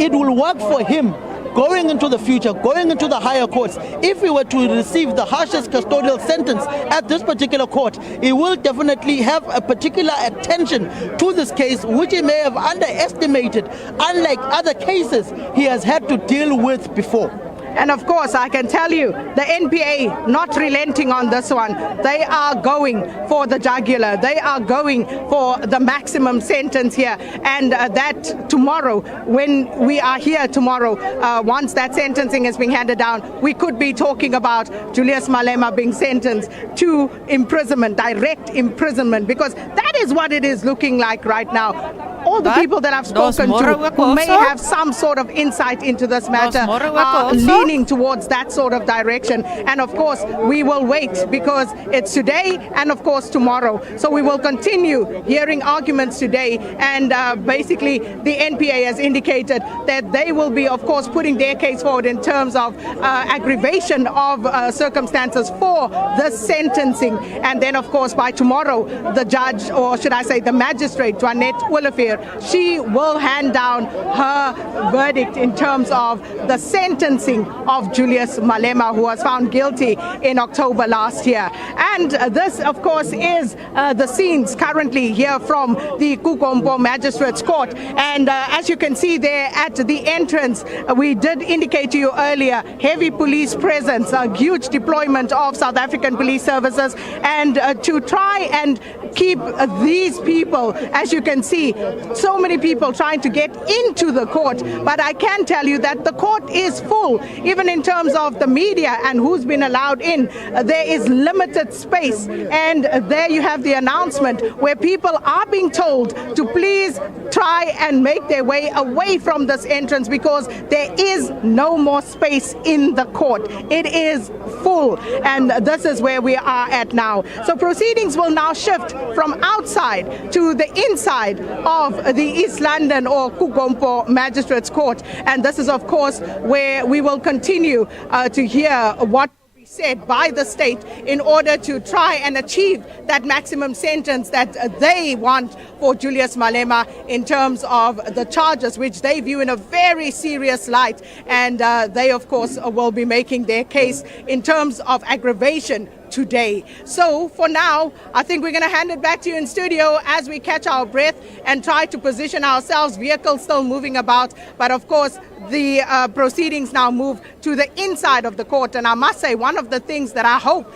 it will work for him going into the future, going into the higher courts. If he were to receive the harshest custodial sentence at this particular court, he will definitely have a particular attention to this case, which he may have underestimated, unlike other cases he has had to deal with before. And of course, I can tell you, the NPA not relenting on this one. They are going for the jugular. They are going for the maximum sentence here. And that tomorrow, when we are here tomorrow, once that sentencing is being handed down, we could be talking about Julius Malema being sentenced to imprisonment, direct imprisonment, because that is what it is looking like right now. All the people that I've spoken to who may have some sort of insight into this matter are leaning towards that sort of direction. And of course, we will wait because it's today and of course tomorrow. So we will continue hearing arguments today. And basically, the NPA has indicated that they will be, of course, putting their case forward in terms of aggravation of circumstances for the sentencing. And then, of course, by tomorrow, the judge, or should I say the magistrate, Toinette Olivier, she will hand down her verdict in terms of the sentencing of Julius Malema, who was found guilty in October last year. And this, of course, is the scenes currently here from the Kukompo Magistrates Court. And as you can see there at the entrance, we did indicate to you earlier, heavy police presence, a huge deployment of South African police services, and to try and keep these people, as you can see, so many people trying to get into the court, but I can tell you that the court is full, even in terms of the media and who's been allowed in. There is limited space, and there you have the announcement where people are being told to please try and make their way away from this entrance because there is no more space in the court. It is full, and this is where we are at now. So proceedings will now shift from outside to the inside of the East London or Kugompo Magistrates Court, and this is of course where we will continue to hear what said by the state in order to try and achieve that maximum sentence that they want for Julius Malema in terms of the charges, which they view in a very serious light. And they, of course, will be making their case in terms of aggravation today. So for now, I think we're going to hand it back to you in studio as we catch our breath and try to position ourselves, vehicles still moving about. But of course, the proceedings now move to the inside of the court. And I must say, one of the things that I hope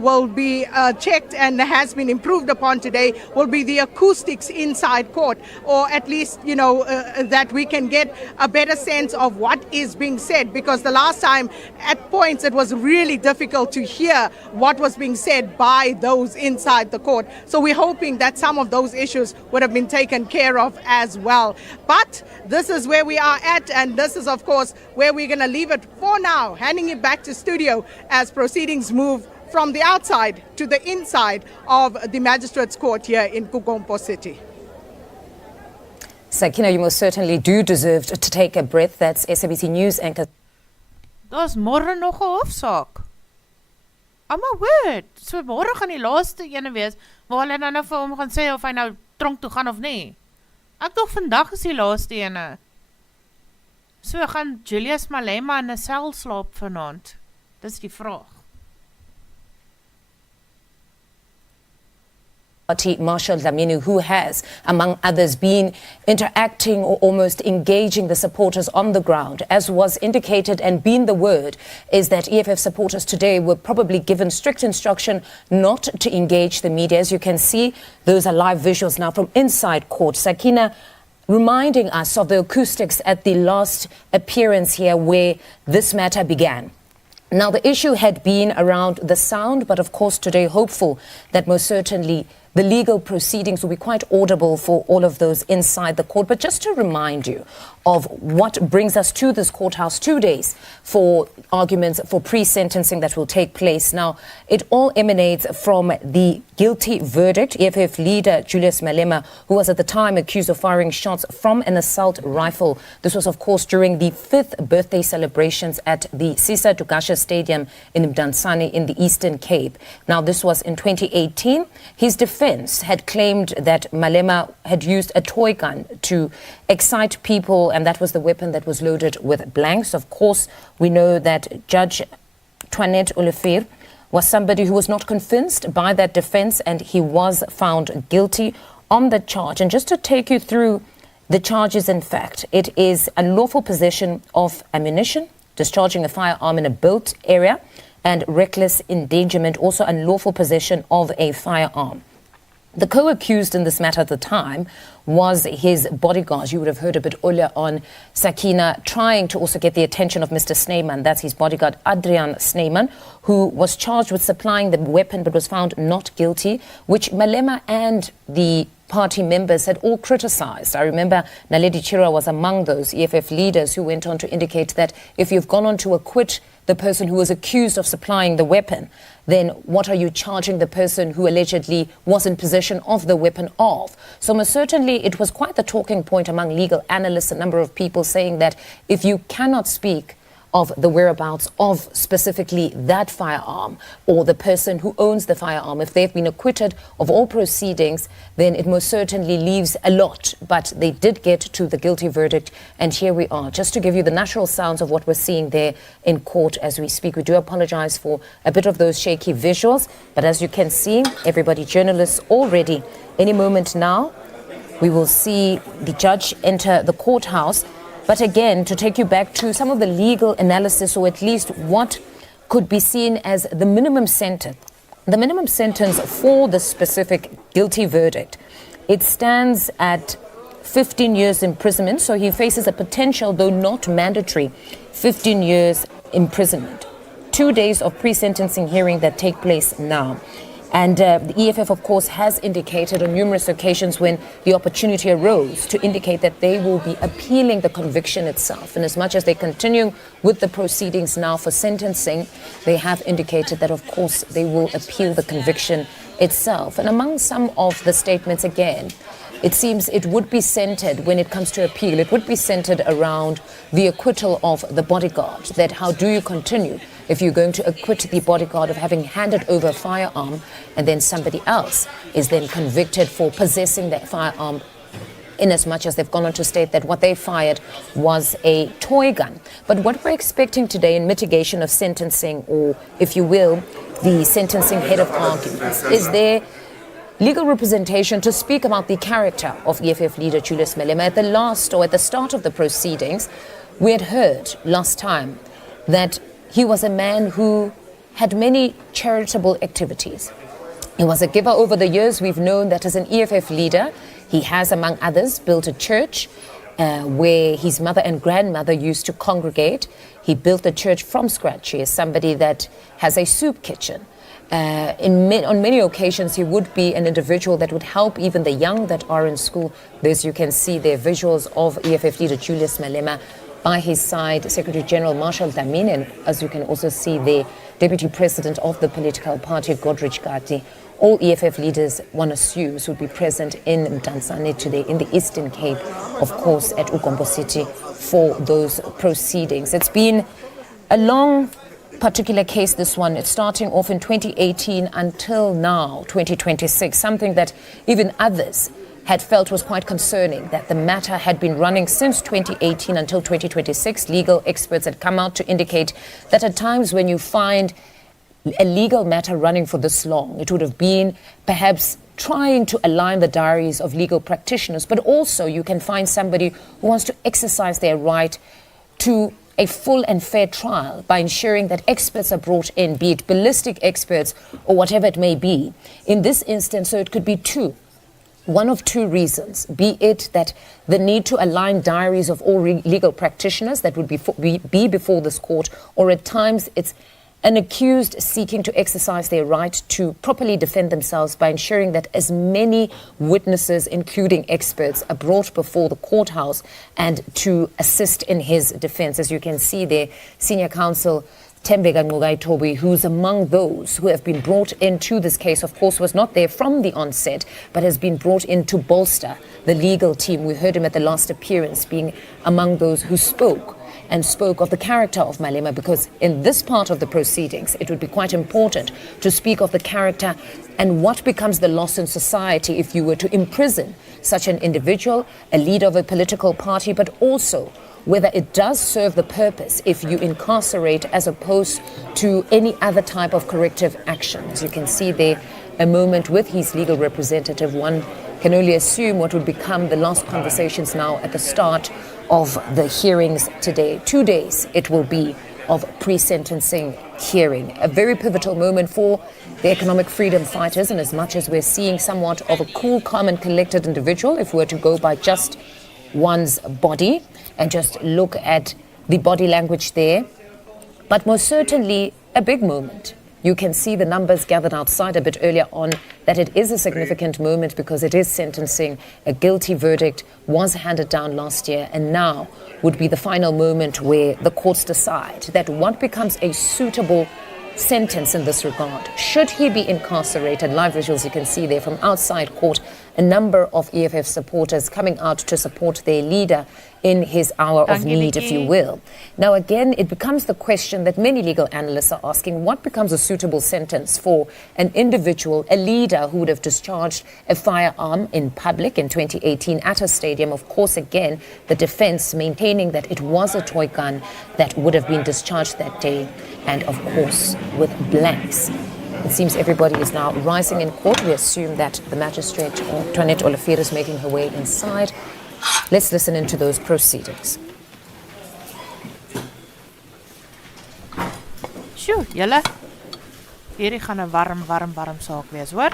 will be checked and has been improved upon today will be the acoustics inside court, or at least, you know, that we can get a better sense of what is being said, because the last time at points it was really difficult to hear what was being said by those inside the court. So we're hoping that some of those issues would have been taken care of as well. But this is where we are at, and this is of course where we're going to leave it for now, handing it back to studio as proceedings move from the outside to the inside of the Magistrates Court here in Kugompo City. Sakina, you most certainly do deserve to take a breath. That's SABC News anchor. Daar's môre nog 'n hofsaak. I'm a word. So môre gaan die laaste ene wees waar hulle dan nou vir hom gaan sê of hy nou tronk toe gaan of nie. Ek dink vandag is die laaste ene. So gaan Julius Malema in 'n sel slaap vanaand. Dis die vraag. Marshal Dlamini, who has, among others, been interacting or almost engaging the supporters on the ground, as was indicated and been the word, is that EFF supporters today were probably given strict instruction not to engage the media. As you can see, those are live visuals now from inside court. Sakina, reminding us of the acoustics at the last appearance here where this matter began. Now, the issue had been around the sound, but of course today hopeful that most certainly the legal proceedings will be quite audible for all of those inside the court. But just to remind you of what brings us to this courthouse, 2 days for arguments for pre-sentencing that will take place. Now, it all emanates from the guilty verdict. EFF leader Julius Malema, who was at the time accused of firing shots from an assault rifle. This was, of course, during the 5th birthday celebrations at the Sisa Dugasha Stadium in Mdantsane in the Eastern Cape. Now, this was in 2018. His defense had claimed that Malema had used a toy gun to excite people, and that was the weapon that was loaded with blanks. Of course, we know that Judge Twanette Olefir was somebody who was not convinced by that defense, and he was found guilty on the charge. And just to take you through the charges, in fact, it is unlawful possession of ammunition, discharging a firearm in a built area, and reckless endangerment, also unlawful possession of a firearm. The co-accused in this matter at the time was his bodyguard. You would have heard a bit earlier on Sakina trying to also get the attention of Mr. Snyman. That's his bodyguard, Adrian Snyman, who was charged with supplying the weapon but was found not guilty, which Malema and the party members had all criticized. I remember Naledi Chira was among those EFF leaders who went on to indicate that if you've gone on to acquit the person who was accused of supplying the weapon, then what are you charging the person who allegedly was in possession of the weapon of? So most certainly it was quite the talking point among legal analysts, a number of people saying that if you cannot speak of the whereabouts of specifically that firearm or the person who owns the firearm, if they've been acquitted of all proceedings, then it most certainly leaves a lot. But they did get to the guilty verdict, and here we are. Just to give you the natural sounds of what we're seeing there in court as we speak. We do apologize for a bit of those shaky visuals, but as you can see, everybody, journalists already, any moment now, we will see the judge enter the courthouse. But again, to take you back to some of the legal analysis, or at least what could be seen as the minimum sentence. The minimum sentence for the specific guilty verdict, it stands at 15 years imprisonment. So he faces a potential, though not mandatory, 15 years imprisonment. 2 days of pre-sentencing hearing that take place now. And the EFF, of course, has indicated on numerous occasions when the opportunity arose to indicate that they will be appealing the conviction itself. And as much as they continue with the proceedings now for sentencing, they have indicated that, of course, they will appeal the conviction itself. And among some of the statements, again, it seems it would be centered, when it comes to appeal, it would be centered around the acquittal of the bodyguard. That how do you continue if you're going to acquit the bodyguard of having handed over a firearm and then somebody else is then convicted for possessing that firearm, in as much as they've gone on to state that what they fired was a toy gun. But what we're expecting today in mitigation of sentencing, or if you will, the sentencing head of arguments, is there legal representation to speak about the character of EFF leader Julius Malema. At the start of the proceedings, we had heard last time that he was a man who had many charitable activities. He was a giver over the years. We've known that as an EFF leader, he has, among others, built a church where his mother and grandmother used to congregate. He built the church from scratch. He is somebody that has a soup kitchen. On many occasions, he would be an individual that would help even the young that are in school. As you can see there, visuals of EFF leader Julius Malema. By his side, Secretary General Marshall Dlamini, and as you can also see there, Deputy President of the political party, Godrich Gati. All EFF leaders, one assumes, would be present in Mdantsane today in the Eastern Cape, of course, at Ugombo City for those proceedings. It's been a long particular case, this one. It's starting off in 2018 until now, 2026, something that even others had felt was quite concerning, that the matter had been running since 2018 until 2026. Legal experts had come out to indicate that at times when you find a legal matter running for this long, it would have been perhaps trying to align the diaries of legal practitioners, but also you can find somebody who wants to exercise their right to a full and fair trial by ensuring that experts are brought in, be it ballistic experts or whatever it may be. In this instance, so it could be one of two reasons, be it that the need to align diaries of all legal practitioners that would be before this court, or at times it's an accused seeking to exercise their right to properly defend themselves by ensuring that as many witnesses, including experts, are brought before the courthouse and to assist in his defense. As you can see there, Senior Counsel Tembeka Nqokaitobi, who's among those who have been brought into this case, of course, was not there from the onset, but has been brought in to bolster the legal team. We heard him at the last appearance being among those who spoke of the character of Malema, because in this part of the proceedings, it would be quite important to speak of the character and what becomes the loss in society if you were to imprison such an individual, a leader of a political party, but also whether it does serve the purpose if you incarcerate as opposed to any other type of corrective action. As you can see there, a moment with his legal representative. One can only assume what would become the last conversations now at the start of the hearings today. 2 days it will be of pre-sentencing hearing. A very pivotal moment for the economic freedom fighters, and as much as we're seeing somewhat of a cool, calm and collected individual, if we were to go by just one's body and just look at the body language there, but most certainly a big moment. You can see the numbers gathered outside a bit earlier on, that it is a significant moment because it is sentencing. A guilty verdict was handed down last year, and now would be the final moment where the courts decide that what becomes a suitable sentence in this regard. Should he be incarcerated? Live visuals you can see there from outside court, a number of EFF supporters coming out to support their leader in his hour of need, if you will. Now again, it becomes the question that many legal analysts are asking: what becomes a suitable sentence for an individual, a leader who would have discharged a firearm in public in 2018 at a stadium? Of course, again, the defense maintaining that it was a toy gun that would have been discharged that day, and of course with blanks. It seems everybody is now rising in court. We assume that the magistrate, Toinette Olafir, is making her way inside. Let's listen into those proceedings. Sjoe, julle. Hierdie gaan 'n warm saak wees, hoor.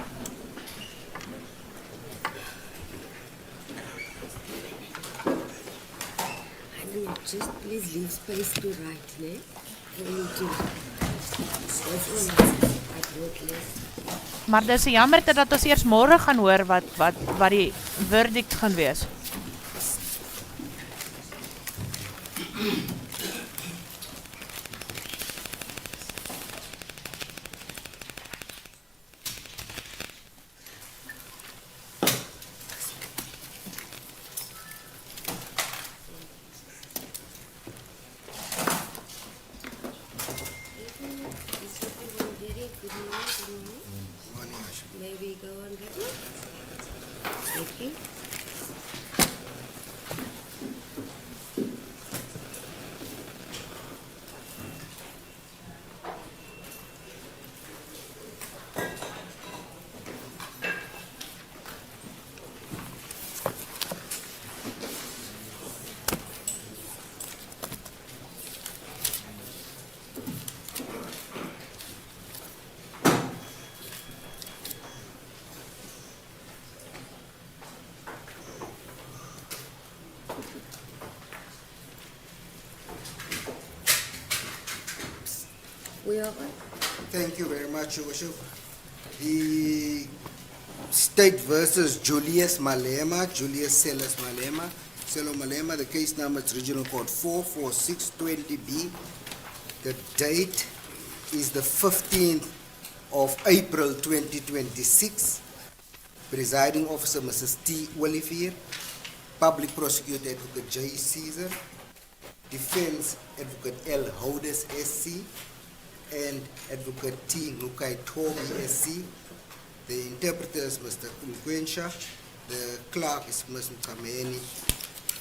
leave space to write, né? For you to. That's all I wrote less. Maar dis 'n jammerte dat ons eers môre gaan hoor wat die verdict gaan wees. Maybe go on video. Thank you. We are on. Thank you very much, Your Worship. The State versus Julius Malema, Selo Malema, the case number is Regional Court 44620B. The date is the 15th of April 2026. Presiding officer Mrs. T. Olivier, Public Prosecutor Advocate J. Caesar, Defense Advocate L. Hodes SC, and Advocate T. Nukai Tobi SC. The interpreter is Mr. Kumkwensha. The clerk is Ms. Mkameni.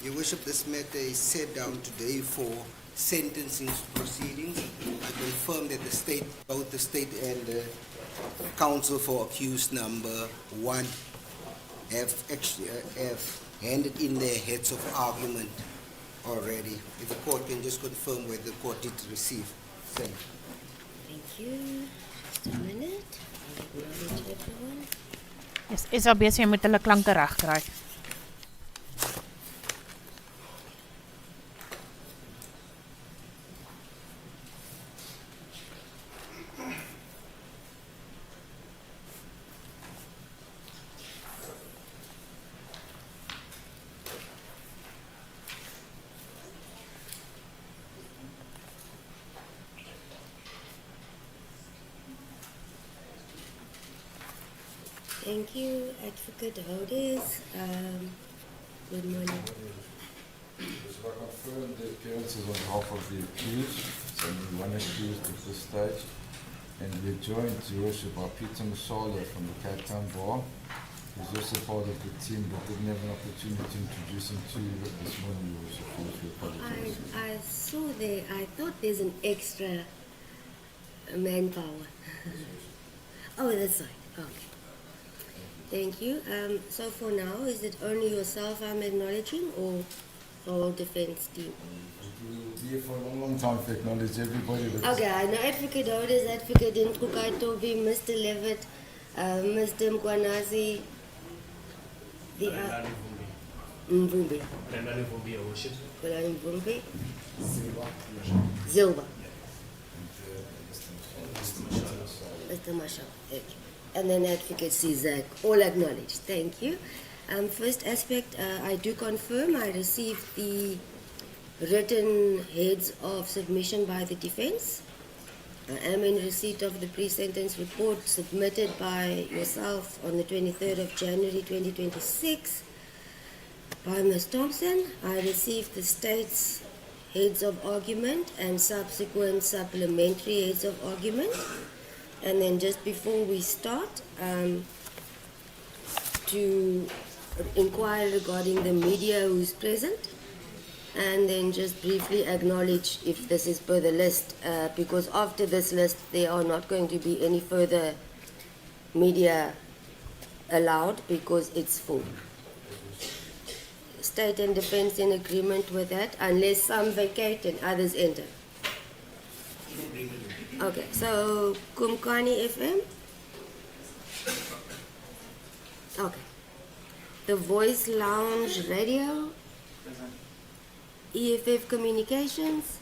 Your Worship, this matter is set down today for sentencing proceedings. I confirm that both the state and the counsel for accused number 1 have handed in their heads of argument already. If the court can just confirm whether the court did receive. Thank you. Thank you. Just a minute. I'll acknowledge everyone. Yes, Isabel, jy moet hulle klanke reg kry. Thank you, Advocate Hodes. Good morning. So I confirm the appearances on behalf of the accused, so only one accused at this stage, and we're joined, Your Worship, by Peter Musala from the Cape Town Bar, who's also part of the team but didn't have an opportunity to introduce him to you this morning, Your Worship. We apologize. I saw there, I thought there's an extra manpower. Oh, that's right. Okay. Thank you. So for now, is it only yourself I'm acknowledging or the whole defense team? We'll be here for a long time to acknowledge everybody. Okay, I know Advocate Hodes, Advocate Nkukai Tobi, Mr. Levitt, Mr. Mkwanazi, the Mvumbi. Mvumbi. Zilba. Mr. Marshall. Thank you. And then Advocate Cizak, all acknowledged. Thank you. First aspect, I do confirm I received the written heads of submission by the defense. I am in receipt of the pre-sentence report submitted by yourself on the 23rd of January 2026 by Ms. Thompson. I received the state's heads of argument and subsequent supplementary heads of argument. And then just before we start, to inquire regarding the media who's present, and then just briefly acknowledge if this is per the list, because after this list there are not going to be any further media allowed because it's full. State and defense in agreement with that, unless some vacate and others enter. Okay, so Kumkani FM. Okay. The Voice Lounge Radio. EFF Communications.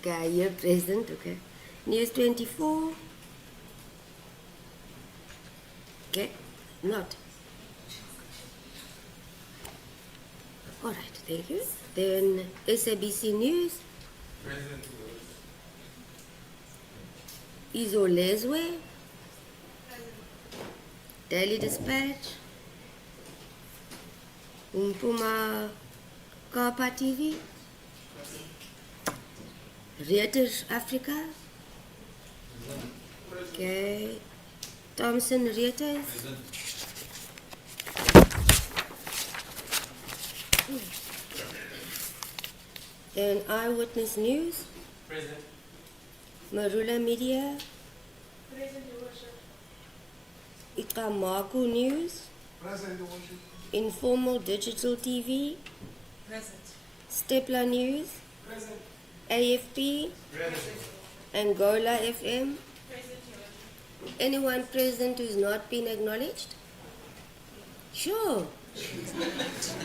Okay, you're present, okay. News 24. Okay, not. All right, thank you. Then SABC News. Present. Izolezwe. Daily Dispatch. Umpuma Kapa TV. Reuters Africa. Okay. Thomson Reuters. Then Eyewitness News. Present. Marula Media. Present, Your Worship. Ikamaku News. Present, Your Worship. Informal Digital TV. Present. Stepla News. Present. AFP. Present. Angola FM. Present, Your Worship. Anyone present who's not been acknowledged? Sure.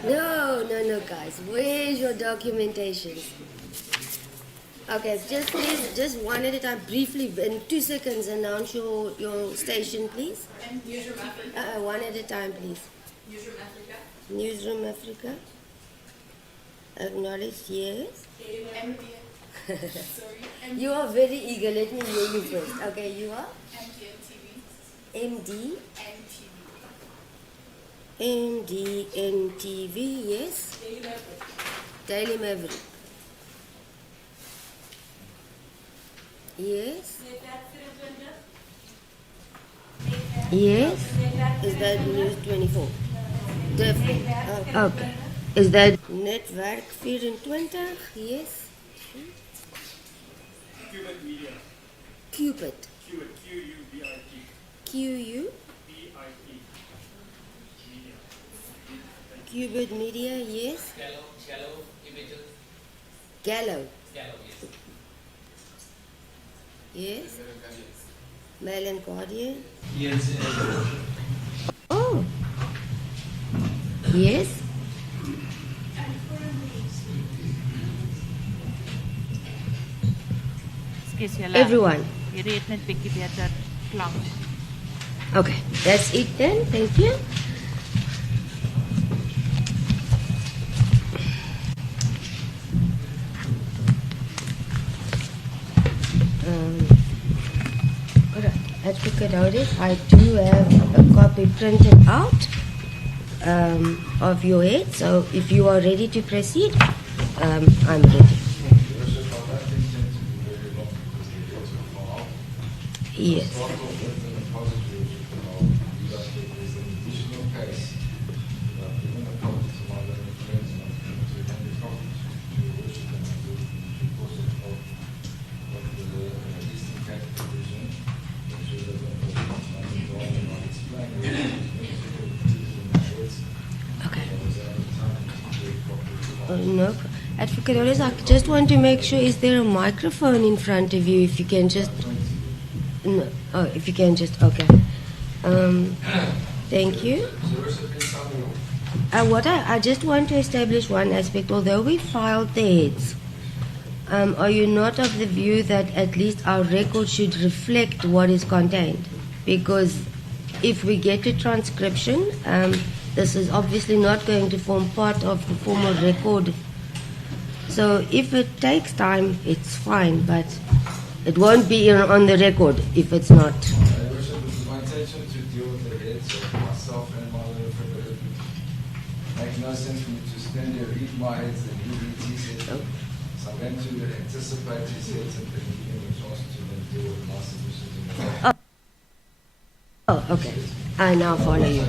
No, guys. Where's your documentation? Okay, please, just one at a time, briefly, in 2 seconds, announce your station, please. Newsroom Africa. One at a time, please. Newsroom Africa. Newsroom Africa. Acknowledged, yes. Sorry. You are very eager. Let me hear you first. Okay, you are? MDN MDNTV, yes. Daily Maverick. Yes. Yes. Is that News 24? Definitely. Okay. Is that Netwerk 24? Yes. Cubit Media. Cupid. Cubit. Q-U-B-I-T. Q-U-B-I-T. Media. Cubit Media, yes. Gallo Images. Gallo. Gallo, yes. Yes. Mail and Guardian. Yes. Oh. Yes. Excuse julle. Everyone. Hierdie het net bietjie beter klank. Okay, that's it then. Thank you. Alright, Advocate Otis, I do have a copy printed out of your head, so if you are ready to proceed, I'm ready. Yes. No, Advocate Otis, I just want to make sure, is there a microphone in front of you? If you can just, no, oh, if you can just, okay. Thank you. I just want to establish one aspect. Although we filed the heads, are you not of the view that at least our record should reflect what is contained? Because if we get to transcription, this is obviously not going to form part of the formal record. So if it takes time, it's fine, but it won't be on the record if it's not. Your Worship, it was my intention to deal with the heads of myself and my lawyer for the it makes no sense for me to stand there, read my heads, and you read his heads. So I'm going to anticipate his heads and then give him a chance to then deal with my submissions. Oh, okay. I now follow you.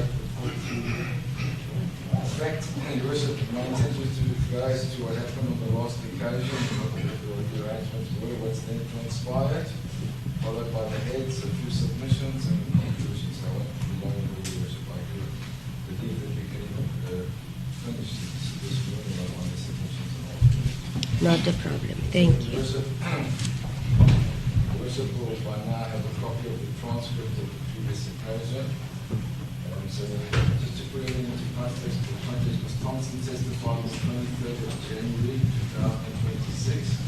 In fact, Your Worship, my intention was to go as to what happened on the last occasion, what the arrangements were, what's then transpired, followed by the heads, a few submissions, and conclusions. I won't be long on the Your Worship. I do believe that we can even finish this morning on the submissions and all. Not a problem. Thank you. Your Worship will by now have a copy of the transcript of the previous occasion. So just to put it into context, Ms. Thompson testified on the 23rd of January 2026.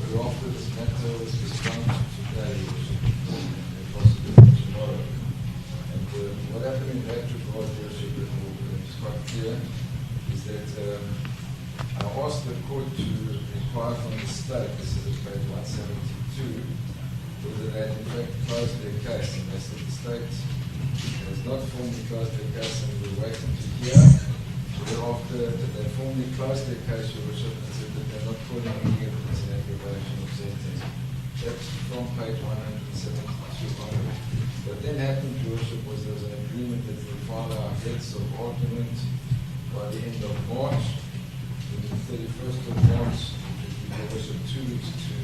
But after this matter was postponed to today, and possibly tomorrow. And what happened in that regard, Your Worship, is quite clear, is that I asked the court to inquire from the state, this is at page 172, whether they had in fact closed their case, and they said the state has not formally closed their case and we're waiting to hear. Thereafter, they formally closed their case, Your Worship, and said that they're not calling any evidence in aggravation of sentence. That's from page 172 onward. What then happened, Your Worship, was there was an agreement that we file our heads of argument by the end of March. On the 31st of March, Your Worship, 2 weeks to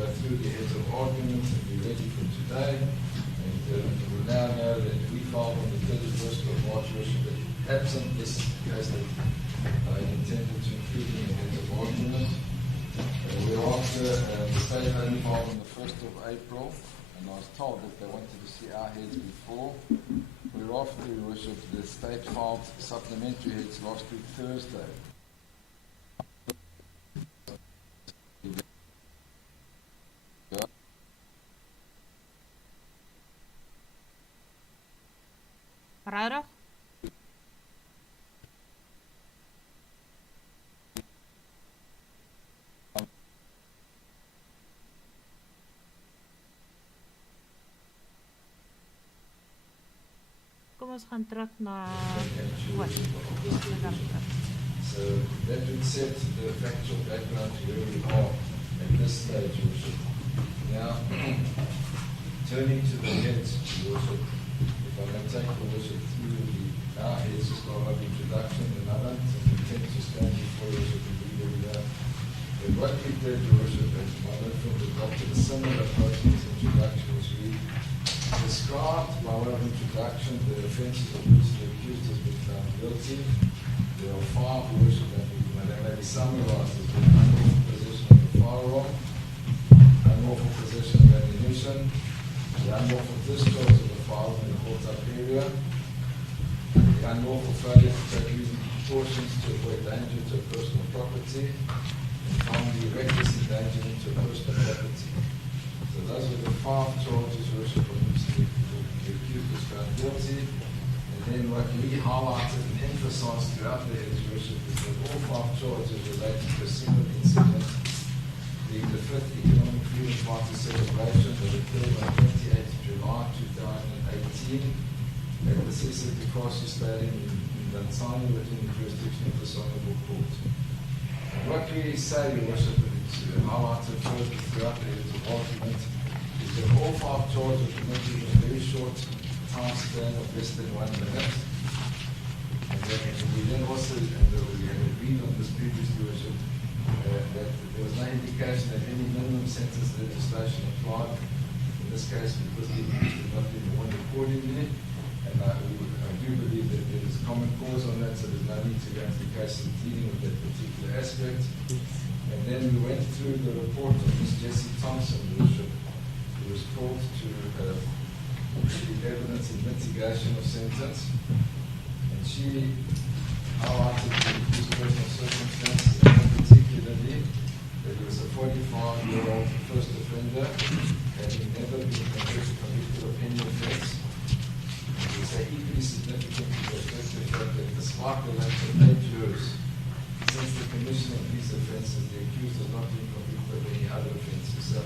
go through the heads of argument and be ready for today. And we now know that we filed on the 31st of March, Your Worship, that absent this case that I intended to include in the heads of argument. Thereafter, the state only filed on the 1st of April, and I was told that they wanted to see our heads before. Thereafter, Your Worship, the state filed supplementary heads last week, Thursday. Regtig? Kom ons gaan terug na wat? So that would set the factual background to where we are at this stage, Your Worship. Now, turning to the heads, Your Worship, if I may take the Worship through our heads, just by way of introduction, and I don't intend to stand before Your Worship and read every day. But what we did, Your Worship, and my reference adopted a similar approach in its introduction, was we described by way of introduction the offences of which the accused has been found guilty. There are 5, Your Worship, that may be summarised as being unlawful possession of a firearm, unlawful possession of ammunition, the unlawful discharge of a firearm in a caught-up area, the unlawful failure to take reasonable precautions to avoid danger to personal property, and finally, reckless endangerment to personal property. So those were the 5 charges, Your Worship, on which the accused was found guilty. And then what we highlighted and emphasised throughout the heads, Your Worship, is that all 5 charges relate to a single incident, being the 5th Economic Freedom Party celebration that occurred on 28th July 2018 at the City Cross Stadium in Tanzania within the jurisdiction of this Honourable Court. And what we say, Your Worship, and it's highlighted further throughout the heads of argument, is that all 5 charges are committed in a very short time span of less than 1 minute. And then we then also, and we had agreed on this previously, Your Worship, that there was no indication that any minimum sentence legislation applied in this case because the accused had not been warned accordingly. And I do believe that there is common cause on that, so there's no need to go into the case of dealing with that particular aspect. And then we went through the report of Ms. Jessie Thompson, who was called to give evidence in mitigation of sentence. And she highlighted the accused personal circumstances, and particularly that he was a 45-year-old first offender, having never been convicted of any offence. We say equally significant to the fact that despite the length of 8 years since the commission of these offences, the accused has not been convicted of any other offences. So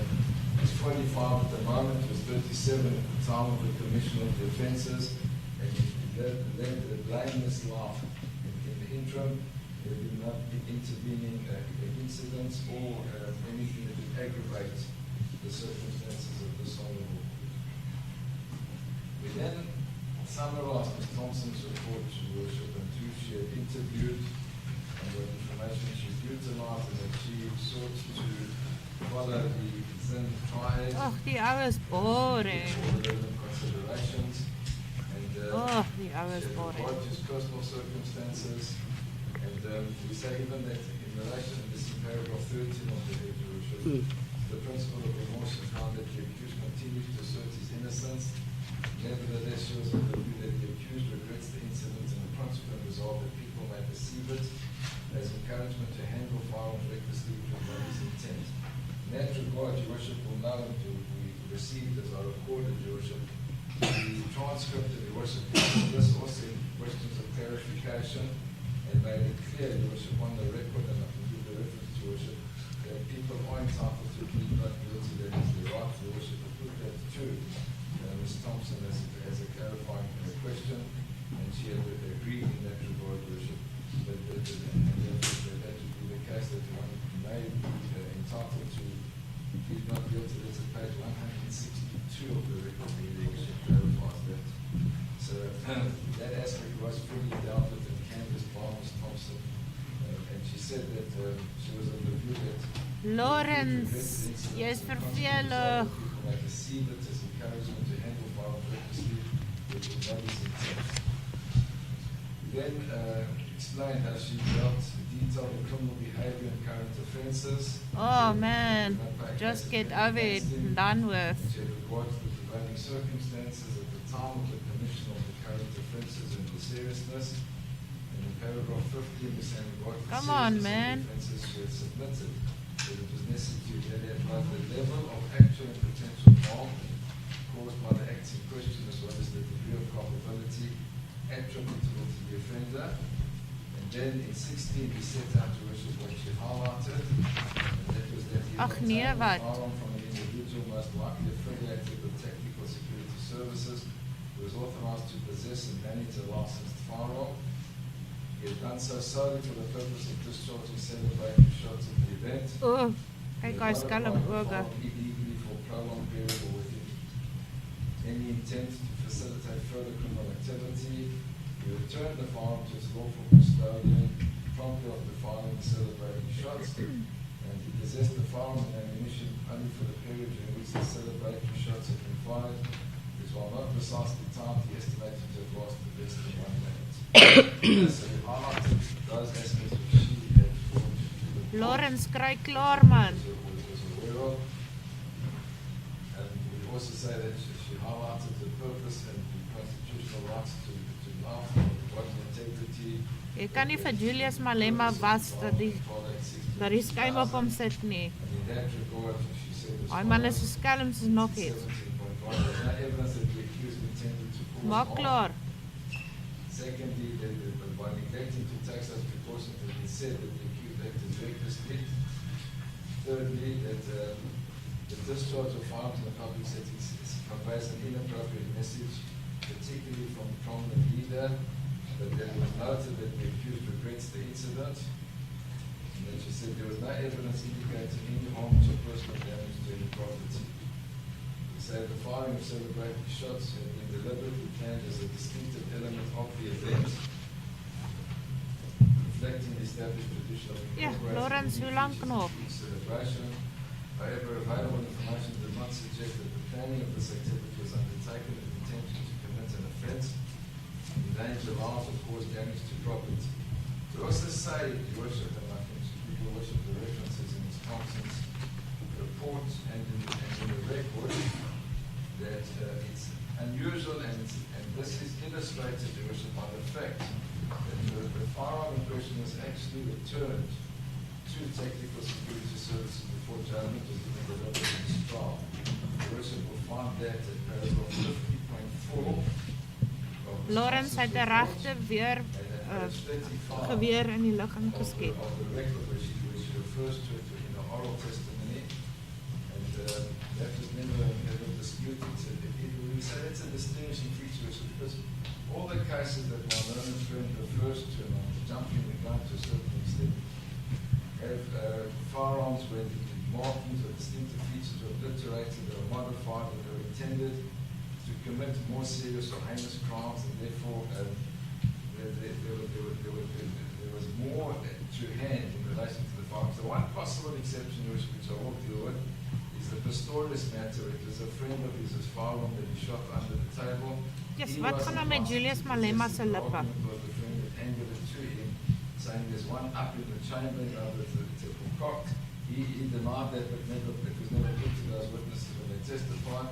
he's 45 at the moment, he was 37 at the time of the commission of the offences, and he led a blameless life in the interim. There did not be intervening incidents or anything that would aggravate the circumstances of this honourable. We then summarised Ms. Thompson's report, Your Worship, and who she had interviewed and what information she's utilised, and that she sought to follow the Zin triad. Ach, die ou is boring. Considerations. And die ou is boring. His personal circumstances. And we say even that in relation to this in paragraph 13 of the head, Your Worship, the principle of remorse is found that the accused continues to assert his innocence. Nevertheless, she was of the view that regard, Your Worship, will know we received as I recorded, Your Worship, the transcript of Your Worship, this also in questions of clarification, and made it clear, Your Worship, on the record, and I can give the reference, Your Worship, that people are entitled to plead not guilty, that is their right, Your Worship, to put that to Ms. Thompson as a clarifying question, and she had agreed in that regard, Your Worship, that would be the case that one may be entitled to plead not guilty. That's at page 162 of the record, Your Worship clarifies that. So that aspect was fully dealt with and canvassed by Ms. Thompson, and she said that she was of the view that Lawrence, jy is vervelig. like a see that as encouragement to handle violence recklessly with the body's intent. Then explained how she dealt detailed the criminal behavior and current offences. Oh man, just get over it and done with. She had regard to the prevailing circumstances at the time of the commission of the current offences and the seriousness. And in paragraph 15, we say regard to the Come on, seriousness man. of the offences she had submitted, that it was necessary to evaluate both the level of actual and potential harm caused by the acts in question, as well as the degree of culpability attributable to the offender. And then in 16 we set out to worship what she highlighted, and that was that the firearm from an individual most likely affiliated with tactical security services who was authorized to possess and manage a licensed firearm. He had done so solely for the purpose of discharging celebrating shots at the event. Oh, kyk hy skelm oë. Illegally for a prolonged period or with any intent to facilitate further criminal activity. He returned the firearm to its lawful custodian promptly after firing the celebrating shots, and he possessed the firearm and ammunition only for the period during which the celebrating shots had been fired, which, while not precisely timed, he estimated to have lasted less than 1 minute. So he highlighted those aspects which she had brought to the Lawrence, kry klaar man. was aware of. And we also say that she highlighted the purpose and the constitutional rights to life, body integrity. Jy kan nie vir Julius Malema was dat die skuim op hom sit nie. And in that regard, she said, Hy man is so skelm soos nog iets. 17.1, there's no evidence that the accused intended to cause Maak harm. klaar. Secondly, by neglecting to take such precautions, it is said that the accused acted recklessly. Thirdly, that the discharge of firearms in a public setting conveys an inappropriate message, particularly from a prominent leader, but then it was noted that the accused regrets the incident. And then she said there was no evidence indicating any harm or personal damage to any property. We say the firing of celebrating shots had been deliberately planned as a distinctive element of the event, reflecting the established tradition of incorporating Lawrence, hoe lank nog? celebration. However, available information did not suggest that the planning of this activity was undertaken with intention to commit an offence, endanger lives, or cause damage to property. To also say, Your Worship, and I think Your Worship, the references in Ms. Thompson's report and in the record, that it's unusual, and this is illustrated, Your Worship, by the fact that the firearm in question was actually returned to technical security services before judgment was given the deliberations trial. Your Worship will find that at paragraph 50.4. Lawrence het 'n regte weer geweer in die lug ingeskiet. Of the record where she refers to it in her oral testimony, and that was never disputed. We say that's a distinguishing feature, because all the cases that my learned friend refers to, and I'm jumping the gun to a certain extent, have firearms where the markings or distinctive features are obliterated or modified, or they're intended to commit more serious or heinous crimes, and therefore there was more to hand in relation to the firearms. The one possible exception which I will deal with is the Pistorius matter. It was a friend of his firearm that he shot under the table. Yes, wat gaan nou met Julius Malema se lippe? The friend that handed it to him, saying there's one up in the chamber, it's a concoct. He denied that, but it was never put to those witnesses when they testified.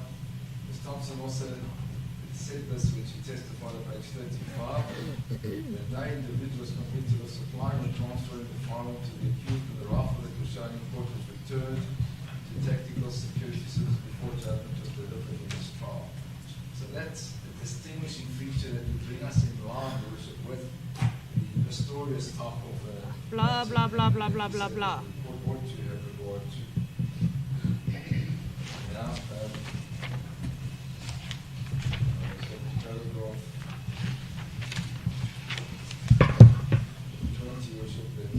Ms. Thompson also said this when she testified at page 35, that no individual was convicted of supplying or transferring the firearm to the accused, and the rifle that was shown in court was returned to to tactical security services before judgment was delivered in this trial. So that's the distinguishing feature that will bring us in line with the mysterious type of blah, blah, blah, blah, blah, blah, blah. What to have regard to. Now, paragraph 20, Worship, that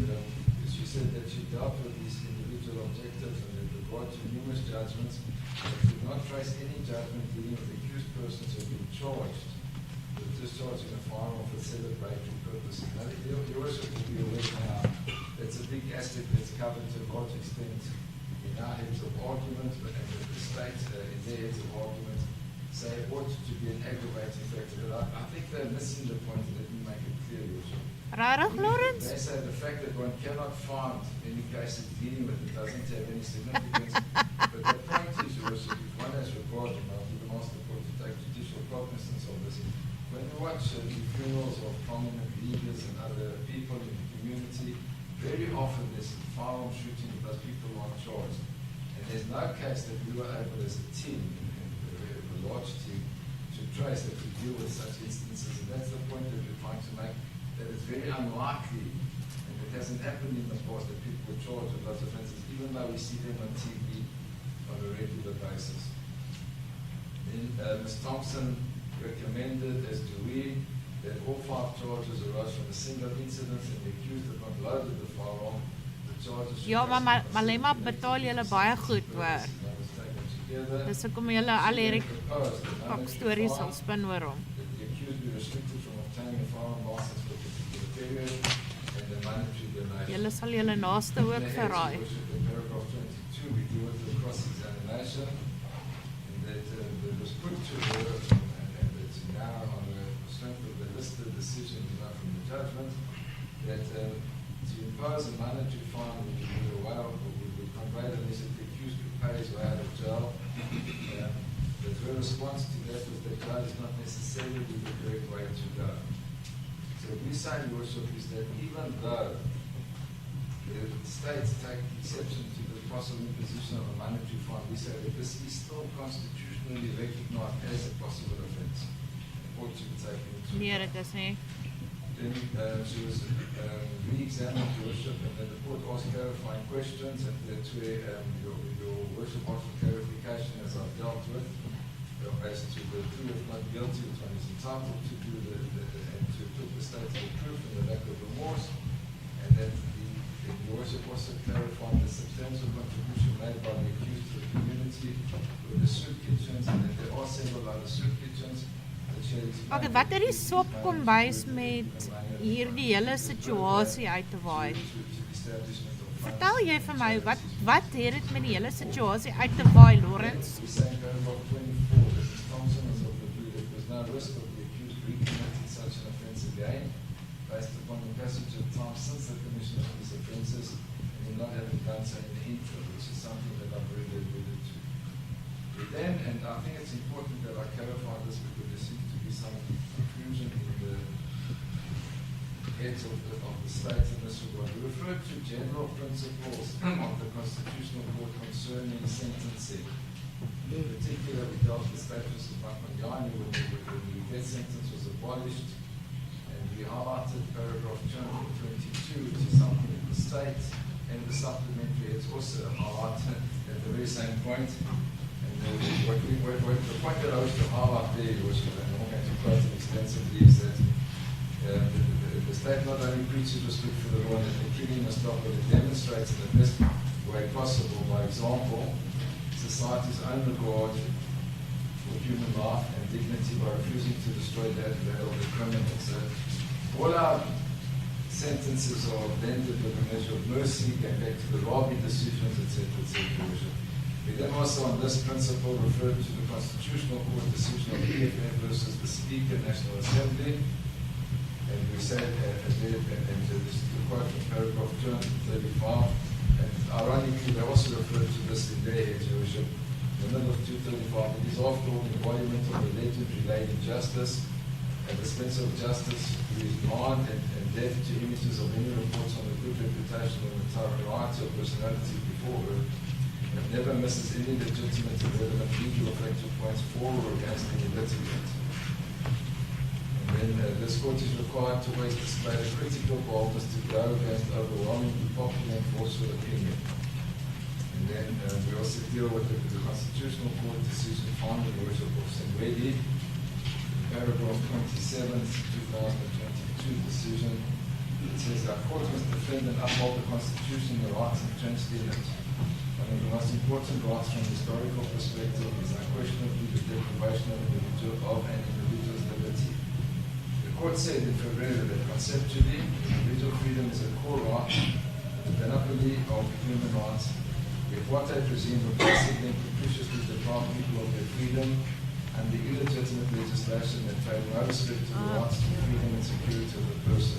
she said that she dealt with these individual objectives and with regard to numerous judgments, but did not trace any judgment dealing with accused persons who have been charged with discharging a firearm for celebratory purposes. Now, your Worship will be aware now that's a big aspect that's covered to a large extent in our heads of argument, but the state in their heads of argument say it ought to be an aggravating factor. But I think they're missing the point and they didn't make it clear, Worship. Rarig, Lawrence? They say the fact that one cannot find any cases dealing with it doesn't have any significance. But the point is, Worship, if one has regard, and I'll even ask the court to take judicial cognizance of this, when you watch the funerals of prominent leaders and other people in the community, very often there's firearm shooting because people aren't charged. And there's no case that we were able as a team, a large team, to trace that we deal with such instances. And that's the point that we're trying to make, that it's very unlikely, and it hasn't happened in the past, that people were charged with those offences, even though we see them on TV on a regular basis. Then Ms. Thompson recommended, as do we, that all 5 charges arose from a single incident and the accused had not loaded the firearm. The charges should Ja, maar Malema betaal julle baie goed, hoor. Dis hoekom julle al hierdie stories sal spin oor hom. The accused be restricted from obtaining a firearm license for a particular period and the monetary donation. Julle sal julle naaste ook verraai. In paragraph 22, we deal with the cross-examination, and that was put to her, and it's now on the strength of the listed decisions from the judgment, that to impose a monetary fine which would convey the message the accused who pays way out of jail. But her response to that was that jail is not necessarily the correct way to go. So what we say, Your Worship, is that even though the states take exception to the possible imposition of a monetary fine, we say that this is still constitutionally recognized as a possible offence. Ought to be taken into account. Nee, dit is nie. Then she was re-examined, Your Worship, and then the court asked clarifying questions, and that's where your Worship asked for clarification, as I've dealt with, as to the plea of not guilty, which one is entitled to do, and to put the state to the proof in the lack of remorse, and that your Worship also clarified the substantial contribution made by the accused to the community with the soup kitchens, and that there are several other soup kitchens. Okay, wat het die sop kombuis met hierdie hele situasie uit te waai? Vertel jy vir my, wat het dit met die hele situasie uit te waai, Lawrence? Based upon the passage of time since the commission of these offences and not having done so in the interim, which is something that I've already alluded to. Then, and I think it's important that I clarify this because there seems to be some confusion in the heads of the state in this regard. We refer to general principles of the Constitutional Court concerning sentencing. In particular, we dealt with the status of Bakmanyani when the death sentence was abolished. We highlighted paragraph 222, which is something that the state and the supplementary has also highlighted at the very same point. And the point that I wish to highlight there, was, and I'm not going to quote it extensively, is that the state not only preaches respect for the law and the killing must stop, but it demonstrates in the best way possible, by example, society's own regard for human life and dignity by refusing to destroy that of the criminal. So all our sentences are blended with a measure of mercy, going back to the Rabi decisions, etc., etc. We then also, on this principle, refer to the Constitutional Court decision of EFF versus the Speaker, National Assembly, and we say, and this is the quote from paragraph 235, and ironically, they also refer to this in their heads, Your Worship, in the middle of 235. It is after all the embodiment of the legendary Lady Justice, and dispenser of justice who is blind and deaf to images of any reports on the good reputation and the variety of personalities before her, It never misses any legitimate and relevant legal or factual points for or against any litigant. And then this court is required to always display the critical boldness to go against overwhelmingly popular and forceful opinion. And then we also deal with the Constitutional Court decision finding the worship of Sembedi, paragraph 27, 2022 decision. It says our court must defend and uphold the Constitution, the rights entrenched in it. One of the most important rights from a historical perspective is unquestionably the deprivation of an individual's liberty. The court said in February that conceptually, individual freedom is a core right, the panoply of human rights. The apartheid regime repeatedly and capriciously deprived people of their freedom and the illegitimate legislation that paid no respect to the rights to freedom and security of the person.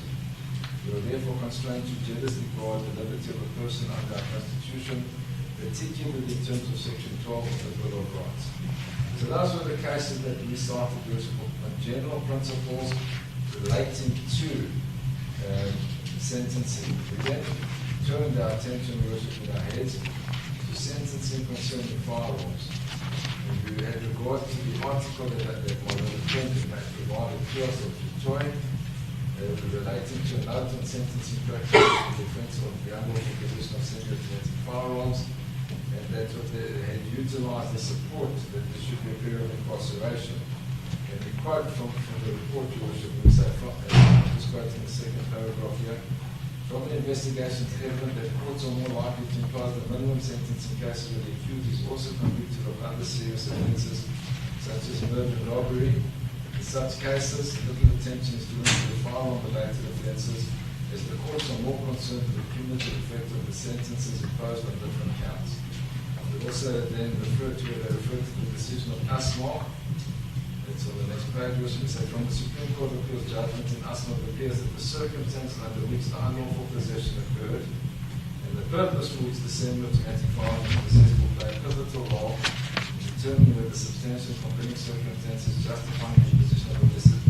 We are therefore constrained to jealously guard the liberty of a person under our Constitution, particularly in terms of Section 12 of the Bill of Rights. So those were the cases that we started with on general principles relating to sentencing. We then turned our attention, with our heads, to sentencing concerning firearms. And we had regard to the article that one of the defendants had provided to us of Joy, relating to an note on sentencing practice in defense of the unlawful possession of semi-automatic firearms, and that they had utilized the support that there should be a period of incarceration. And we quote from the report, Your Worship, we say, just quoting the second paragraph here, from the investigation it's evident that courts are more likely to impose the minimum sentence in cases where the accused is also convicted of other serious offences, such as murder and robbery. In such cases, little attention is given to the firearm-related offences, as the courts are more concerned with the cumulative effect of the sentences imposed on different counts. We also then refer to the decision of ASMA. It's on the next page, we say, from the Supreme Court of Appeals judgment in ASMA, it appears that the circumstances under which the unlawful possession occurred and the purpose for which the semi-automatic firearm was possessed will play a pivotal role in determining whether substantial compelling circumstances justifying the imposition of a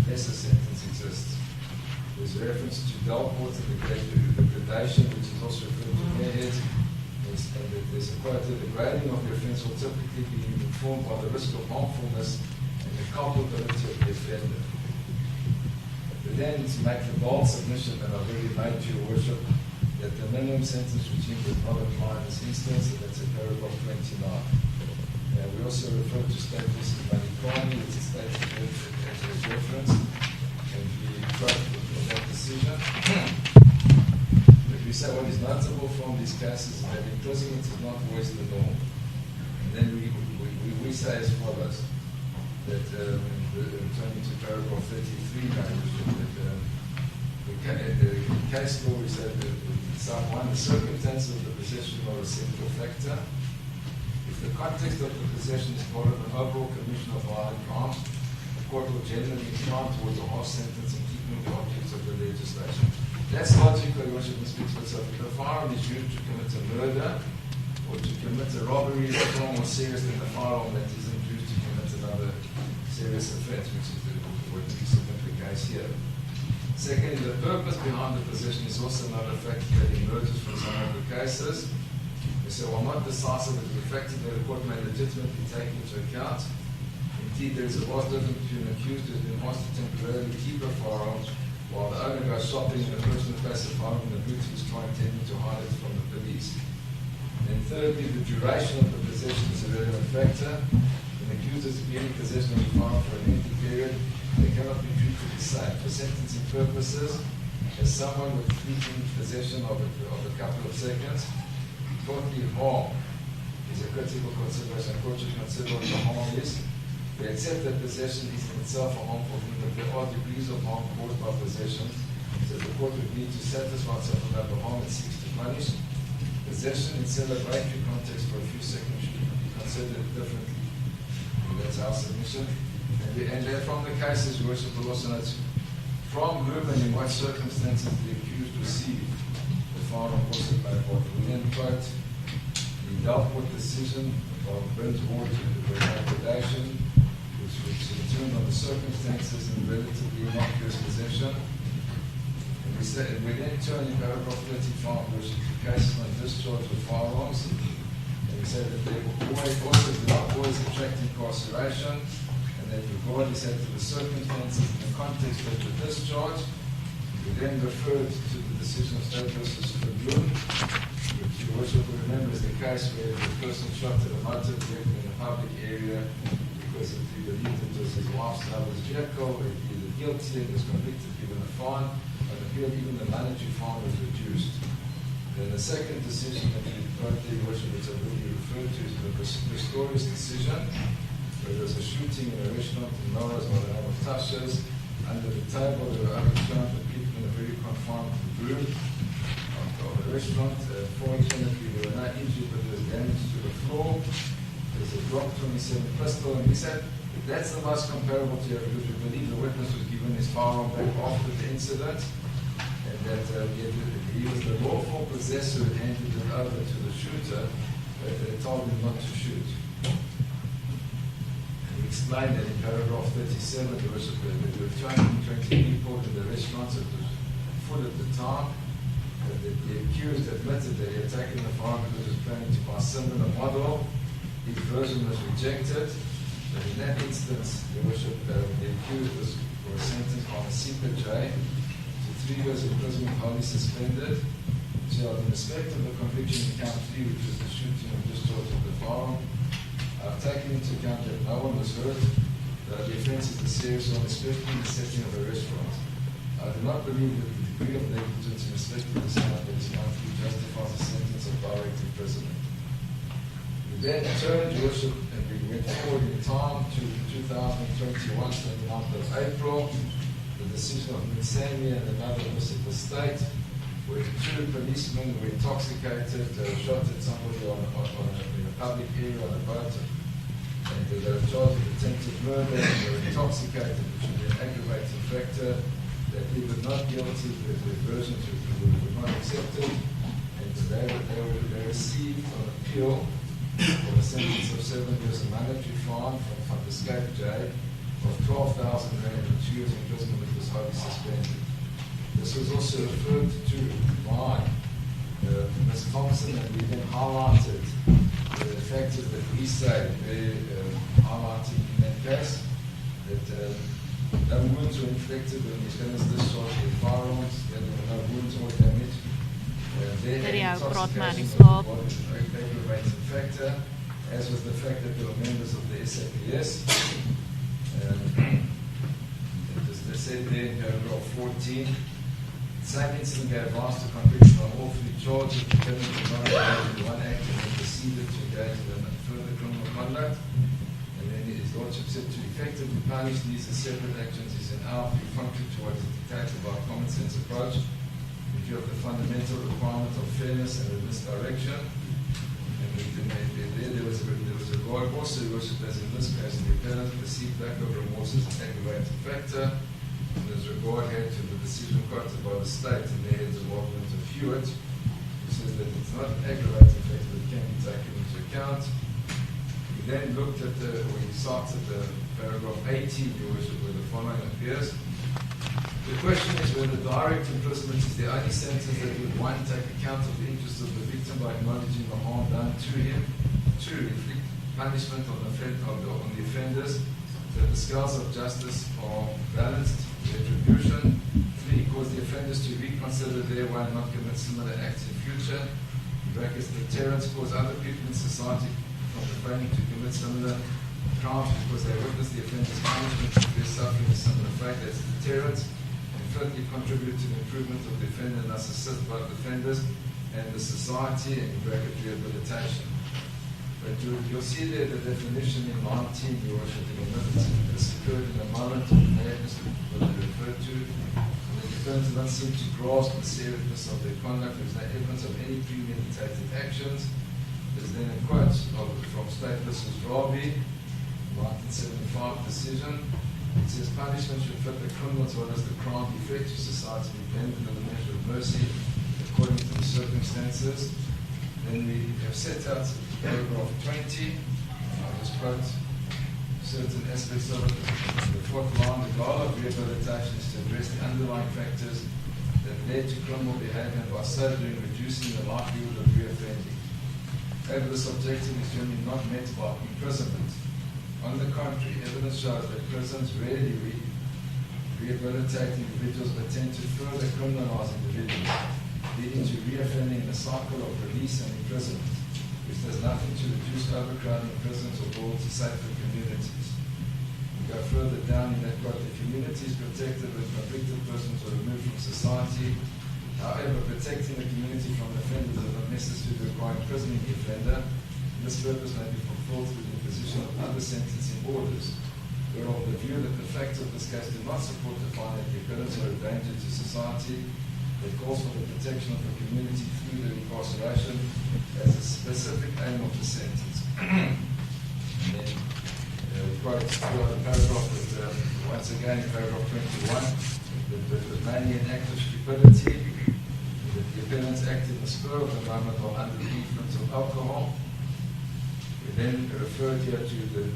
lesser sentence exists. There's reference to Delport and the degradation, which is also referred to in their heads. And there's a quote that the grading of the offence will typically be informed by the risk of harmfulness and the culpability of the offender. But then to make the bold submission that I've already made to Your Worship, that the minimum sentence regime does not apply in this instance, and that's in paragraph 29. We also refer to status in Manikani, which is stated as a reference, and we quote from that decision. But we say what is notable from these cases is that imprisonment is not always the norm. And then we say as follows, that returning to paragraph 33 now, that the case law we said that one, the circumstances of the possession are a central factor. If the context of the possession is part of an overall commission of violent crimes, the court will generally incline towards a harsh sentence in keeping the objects of the legislation. That's logical, Your Worship, speaks for itself. If the firearm is used to commit a murder or to commit a robbery, it's far more serious than the firearm that isn't used to commit another serious offence, which is what we submit the case here. Secondly, the purpose behind the possession is also another factor that emerges from some of the cases. We say, while not decisive, it is a factor that the court may legitimately take into account. Indeed, there is a vast difference between an accused who has been asked to temporarily keep a firearm while the owner goes shopping and the person who places a firearm in the boot is trying intending to hide it from the police. And thirdly, the duration of the possession is a relevant factor. An accused is being in possession of a firearm for a lengthy period, they cannot be treated the same. For sentencing purposes, as someone with fleeting possession of a couple of seconds, totally harm is a critical consideration. The court should consider what the harm is. We accept that possession is in itself a harmful thing, but there are degrees of harm caused by possession. So the court would need to satisfy itself about the harm it seeks to punish. Possession in celebratory context for a few seconds should be considered differently. And that's our submission. And from the cases, Your Worship will also note from whom and in what circumstances the accused received the firearm also by part. We then quote the Delport decision of Burns Ward with degradation, which turned on the circumstances in relatively innocuous possession. And we then turn in paragraph 35, which is the cases on discharge of firearms. And And we say that they always attract incarceration, and that regard is had to the circumstances in the context of the discharge. We then referred to the decision of State versus Courtroom, which you also remember is the case where the person shot at a motor vehicle in a public area because he believed it was his wife's lover's vehicle. He pleaded guilty and was convicted, given a fine, but appealed even the monetary fine was reduced. Then the second decision that we wrote there, which I already referred to, is the Pistorius decision, where there was a shooting in a restaurant in Melrose by the name of Tasha's. Under the table, there were over 200 people in a very confined room of the restaurant. Fortunately, there were no injuries, but there was damage to the floor. There's a Glock 27 pistol, and he said that's the most comparable to it, because we believe the witness was given his firearm back after the incident, and that he was the lawful possessor who handed it over to the shooter, but they told him not to shoot. Explained that in paragraph 37, there were 220 people in the restaurant that was full at the time. The accused admitted that he had taken the firearm because he was planning to buy a similar model. His version was rejected. But in that instance, the accused was sentenced on a secret J to 3 years imprisonment, wholly suspended. So in respect of the conviction in count 3, which was the shooting and discharge of the firearm, I've taken into account that no one was hurt, that the offence is a serious one, especially in the setting of a restaurant. I do not believe that the degree of negligence in respect to this matter is likely justifies a sentence of direct imprisonment. We then turned, Your Worship, and we went forward in time to 2021, 29th of April, the decision of Msami and another municipal state, where 2 policemen were intoxicated, shot at somebody in a public area on a boat, and they were charged with attempted murder, and they were intoxicated, which would be an aggravating factor. They pleaded not guilty, but the version were not accepted, and they received on appeal for a sentence of 7 years of monetary fine from the Scape J of 12,000 rand and 2 years imprisonment, which was wholly suspended. This was also referred to by Ms. Thompson, and we then highlighted the factors that we say very highlighted in that case, that no wounds were inflicted when the defendants discharged their firearms, there were no wounds or damage. Their intoxication was an aggravating factor, as was the fact that they were members of the SAPS. As they said there in paragraph 14, same incident gave rise to conviction on all 3 charges. The defendant did not engage in one act and then proceeded to engage in further criminal conduct. And then his lordship said to effectively punish these as separate actions is in our view contrary to what is dictated by a common sense approach, in view of the fundamental requirement of fairness and misdirection. And there was a regard also, worship, as in this case, the appellant perceived lack of remorse as an aggravating factor. And as regard had to the decision quoted by the state in the heads of argument of Hewitt, who says that it's not an aggravating factor that can be taken into account. We then looked at we cited the paragraph 18, Your Worship, where the following appears. The question is whether direct imprisonment is the only sentence that would, 1, take account of the interests of the victim by acknowledging the harm done to him, 2, inflict punishment on the offenders, so that the scales of justice are balanced, retribution, 3, cause the offenders to reconsider their way and not commit similar acts in future, brackets deterrence, cause other people in society from refraining to commit similar crimes because they witness the offender's punishment if they're suffering a similar fate, that's deterrence, and 5, contribute to the improvement of the offender and thus assist both offenders and the society, and bracket rehabilitation. But you'll see there the definition in 19, Your Worship, in the minutes. This occurred in a moment of madness, what they referred to. And the defendants don't seem to grasp the seriousness of their conduct. There's no evidence of any premeditated actions. There's then a quote from State versus Ravi, 1975 decision. It says, punishment should fit the criminal as well as the crime defect to society be blended in the measure of mercy according to the circumstances. Then we have set out paragraph 20. I'll just quote certain aspects of it. The 4th line, the goal of rehabilitation is to address the underlying factors that led to criminal behavior and by so doing reducing the likelihood of reoffending. However, this objective is generally not met by imprisonment. On the contrary, evidence shows that prisons rarely rehabilitate individuals but tend to further criminalize individuals, leading to reoffending in a cycle of release and imprisonment, which does nothing to reduce overcrowding in prisons or build safer communities. We go further down in that quote, the community is protected when convicted persons are removed from society. However, protecting the community from offenders does not necessarily require imprisoning the offender. This purpose may be fulfilled through the imposition of other sentencing orders. We are of the view that the facts of this case do not support the finding that the offenders are a danger to society. It calls for the protection of the community through the incarceration as a specific aim of the sentence. And then we quote throughout the paragraph that, once again, in paragraph 21, that it was mainly an act of stupidity, that the offenders acted in the spur of the moment while under the influence of alcohol. We then referred here to the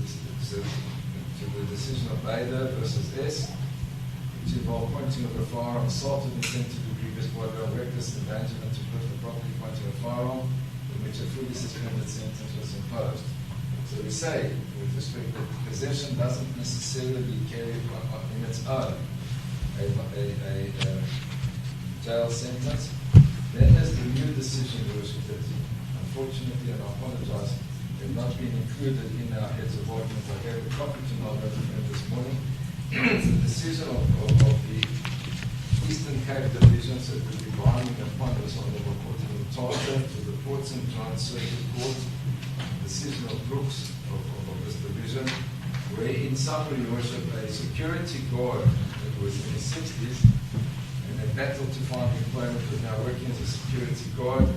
decision of Bader versus S, which involved pointing of a firearm, assault with intent to do grievous bodily or reckless endangerment to prevent the property pointing of a firearm, in which a fully suspended sentence was imposed. So we say, with respect that possession doesn't necessarily carry in its own a jail sentence. Then there's the new decision, Your Worship, that unfortunately, and I apologize, have not been included in our heads of argument. I gave a copy to my friend this morning. It's a decision of the Eastern Cape Division, so it will be binding upon this Honourable Court in Tartar to the Ports and Joint Circuit Court, decision of Brooks of this division, where in summary, Your Worship, a security guard that was in his 60s and they battled to find employment, was now working as a security guard.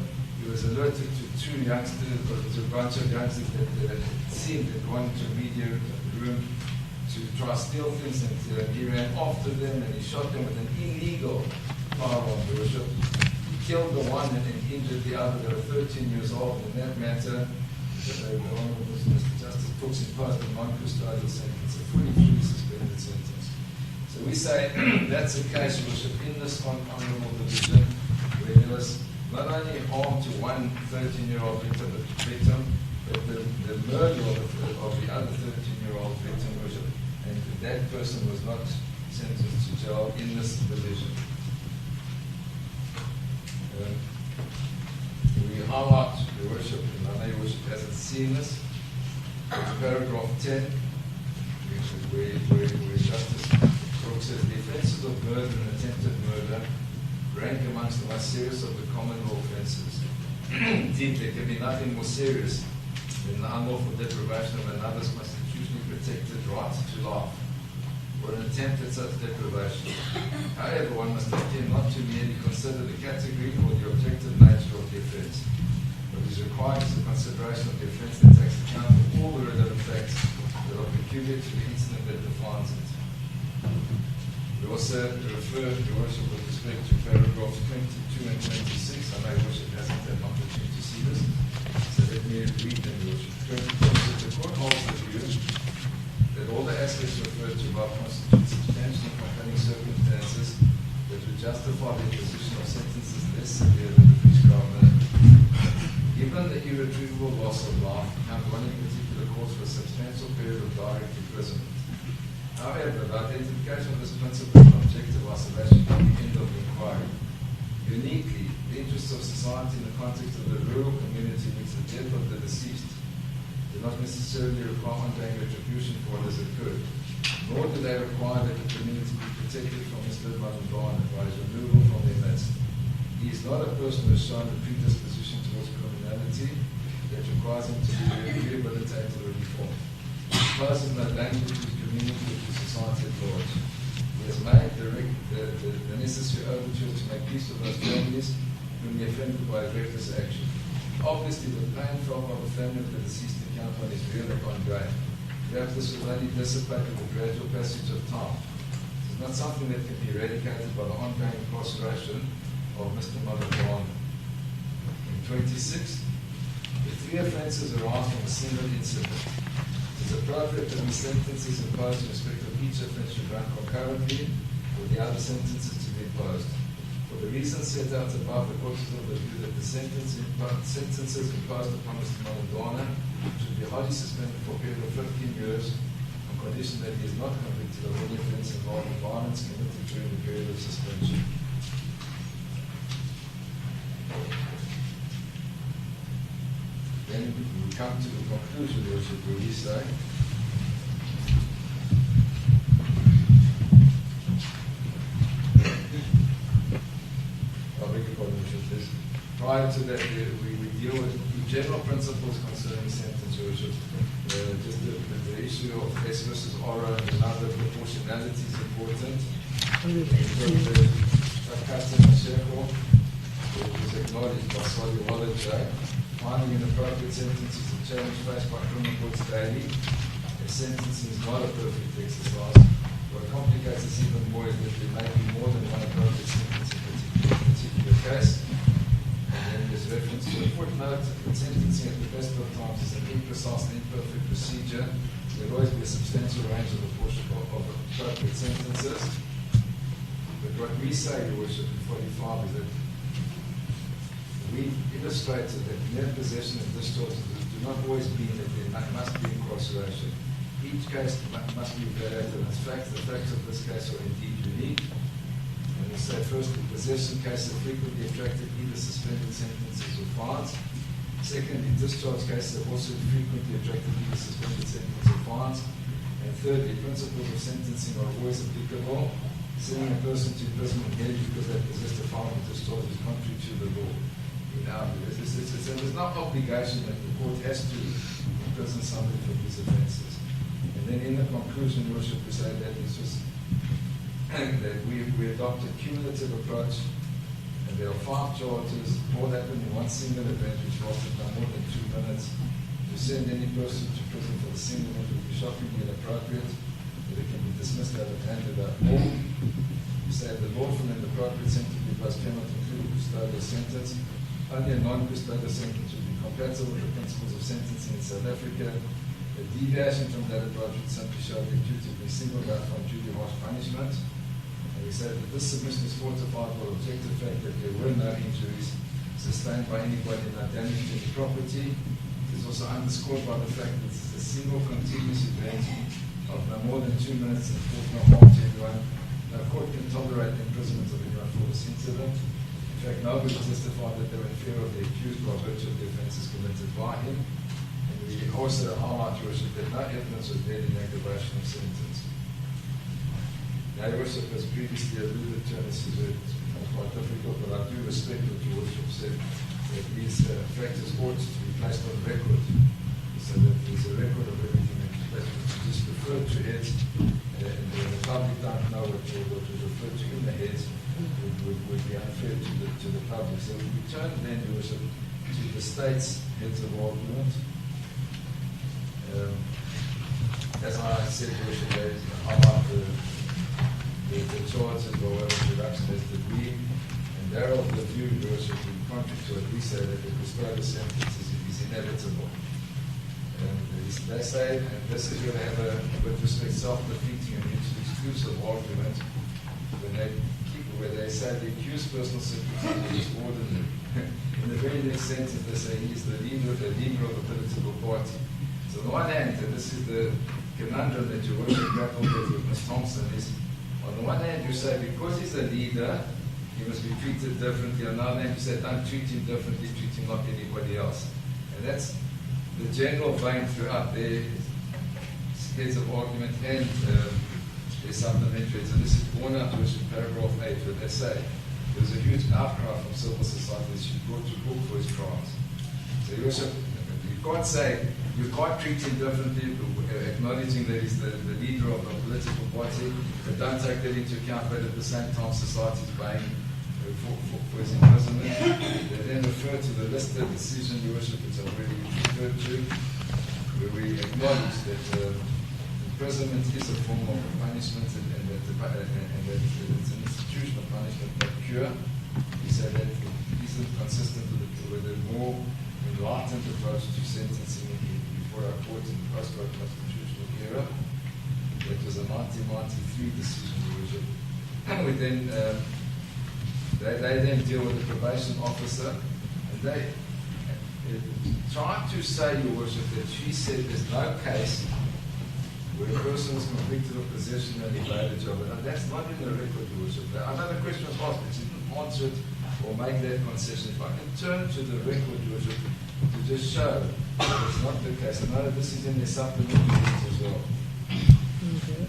He was alerted to two youngsters, or to a bunch of youngsters that seemed to go into a media room to try to steal things, and he ran after them and he shot them with an illegal firearm, Your Worship. He killed the one and injured the other. They were 13 years old. In that matter, the Honourable Mr. Justice Brooks imposed a non-custodial sentence, a fully suspended sentence. So we say that's the case, Your Worship, in this Honourable Division, where there was not only harm to one 13-year-old victim, but the murder of the other 13-year-old victim, Worship, and that person was not sentenced to jail in this division. We highlight, Your Worship, and I know Your Worship hasn't seen this, it's paragraph 10, where Justice Brooks says the offences of murder and attempted murder rank amongst the most serious of the common law offences. Indeed, there can be nothing more serious than the unlawful deprivation of another's constitutionally protected right to life, or an attempt at such deprivation. However, one must take care not to merely consider the category or the objective nature of the offence. What is required is the consideration of the offence that takes account of all the relevant facts that are peculiar to the incident that defines it. We also refer, Your Worship, with respect to paragraphs 22 and 26. I know Your Worship hasn't had an opportunity to see this, so let me read them, Your Worship. 22, the Court holds the view that all the aspects referred to above constitute substantial and compelling circumstances that would justify the imposition of sentences less severe than the prescribed minimum. Given the irretrievable loss of life, count one in particular calls for a substantial period of direct imprisonment. However, the identification of this principle and objective isolation can be the end of the inquiry. Uniquely, the interests of society in the context of the rural community in which the death of the deceased do not necessarily require ongoing retribution for what has occurred, nor do they require that the community be protected from Mr. Malema by his removal from their midst. He is not a person who has shown a predisposition towards criminality that requires him to be rehabilitated or reformed. He poses no danger to his community or to society at large. He has made the necessary overtures to make peace with those families whom he offended by his reckless action. Obviously, the pain felt by the family of the deceased account on is real and ongoing. Perhaps this will only dissipate with the gradual passage of time. It's not something that can be eradicated by the ongoing incarceration of Mr. Malema. In 26, the three offences arise from a single incident. It is appropriate that the sentences imposed in respect of each offence should run concurrently with the other sentences to be imposed. For the reasons set out above, the court is of the view that the sentences imposed upon Mr. Malema should be wholly suspended for a period of 15 years on condition that he is not convicted of any offence involving violence committed during the period of suspension. Then we come to the conclusion, Your Worship, where we say, prior to that, we deal with general principles concerning sentence, Your Worship. Just the issue of S versus aura and another proportionality is important. It was acknowledged by Sali Wallace. Finding inappropriate sentences a challenge faced by criminal courts daily. A sentencing is not a perfect exercise. What complicates this even more is that there may be more than one appropriate sentence in a particular case. And then there's reference to a footnote that sentencing at the best of times is an imprecise and imperfect procedure. There will always be a substantial range of appropriate sentences. But what we say, Your Worship, in 45 is that we illustrated that mere possession of discharges do not always mean that there must be incarceration. Each case must be evaluated as facts. The facts of this case are indeed unique. And we say first, the possession cases frequently attracted either suspended sentences or fines. Secondly, discharge cases have also frequently attracted either suspended sentences or fines. And thirdly, principles of sentencing are always applicable. Sending a person to imprisonment merely because they possess a fine or discharge is contrary to the law. There's no obligation that the court has to imprison somebody for these offences. And then in the conclusion, Your Worship, we say that this was that we adopt a cumulative approach, and there are 5 charges, all happened in one single event which lasted no more than 2 minutes. To send any person to prison for the single event would be shockingly inappropriate, that it can be dismissed out of hand without law. We say the law from an appropriate sentence plus cannot include a custodial sentence. Only a non-custodial sentence would be compatible with the principles of sentencing in South Africa. A deviation from that approach would simply show the accused to be singled out for unduly harsh punishment. And we say that this submission is fortified by the objective fact that there were no injuries sustained by anybody, no damage to any property. It is also underscored by the fact that this is a single continuous event of no more than 2 minutes and caused no harm to anyone. No court can tolerate the imprisonment of anyone for this incident. In fact, nobody testified that they were in fear of the accused by virtue of the offences committed by him. And we also highlight, Your Worship, that no evidence was there in the aggravation of sentence. Now, Your Worship has previously alluded to, and this is quite difficult, but I do respect what Your Worship said, that these factors ought to be placed on record, so that there's a record of everything that was just referred to heads, and the public don't know what was referred to in the heads. Would be unfair to the public. So we turn then, Your Worship, to the state's heads of argument. As I said, Your Worship, they highlight the charges or introduction as degree, and they're of the view, Your Worship, in contrary to what we say, that the custodial sentence is inevitable. They say, and this is going to have a, with respect, self-defeating and mutually exclusive argument, where they say the accused personal secretary is ordinary. In the very next sentence, they say he is the leader of the political party. So on the one hand, and this is the conundrum that Your Worship grappled with Ms. Thompson, is on the one hand you say because he's a leader, he must be treated differently. On the other hand, you say don't treat him differently, treat him like anybody else. And that's the general vein throughout their heads of argument and their supplementaries. And this is borne out in paragraph 8, where they say there was a huge outcry from civil society that she brought to book for his crimes. So you can't say you can't treat him differently, acknowledging that he's the leader of a political party, but don't take that into account, but at the same time society is paying for his imprisonment. They then refer to the listed decision, Your Worship, which I've already referred to, where we acknowledge that imprisonment is a form of punishment and that it's an institution of punishment, not cure. We say that it isn't consistent with a more enlightened approach to sentencing before our court in the post-constitutional era. That was a 1993 decision, Your Worship. And we then They then deal with the probation officer, and they try to say, Your Worship, that she said there's no case where a person was convicted of possession and evaded job. And that's not in the record, Your Worship. I know the question was asked, but she didn't answer it or make that concession. If I can turn to the record, Your Worship, to just show that it's not the case. I know that this is in the supplementary notes as well. Okay.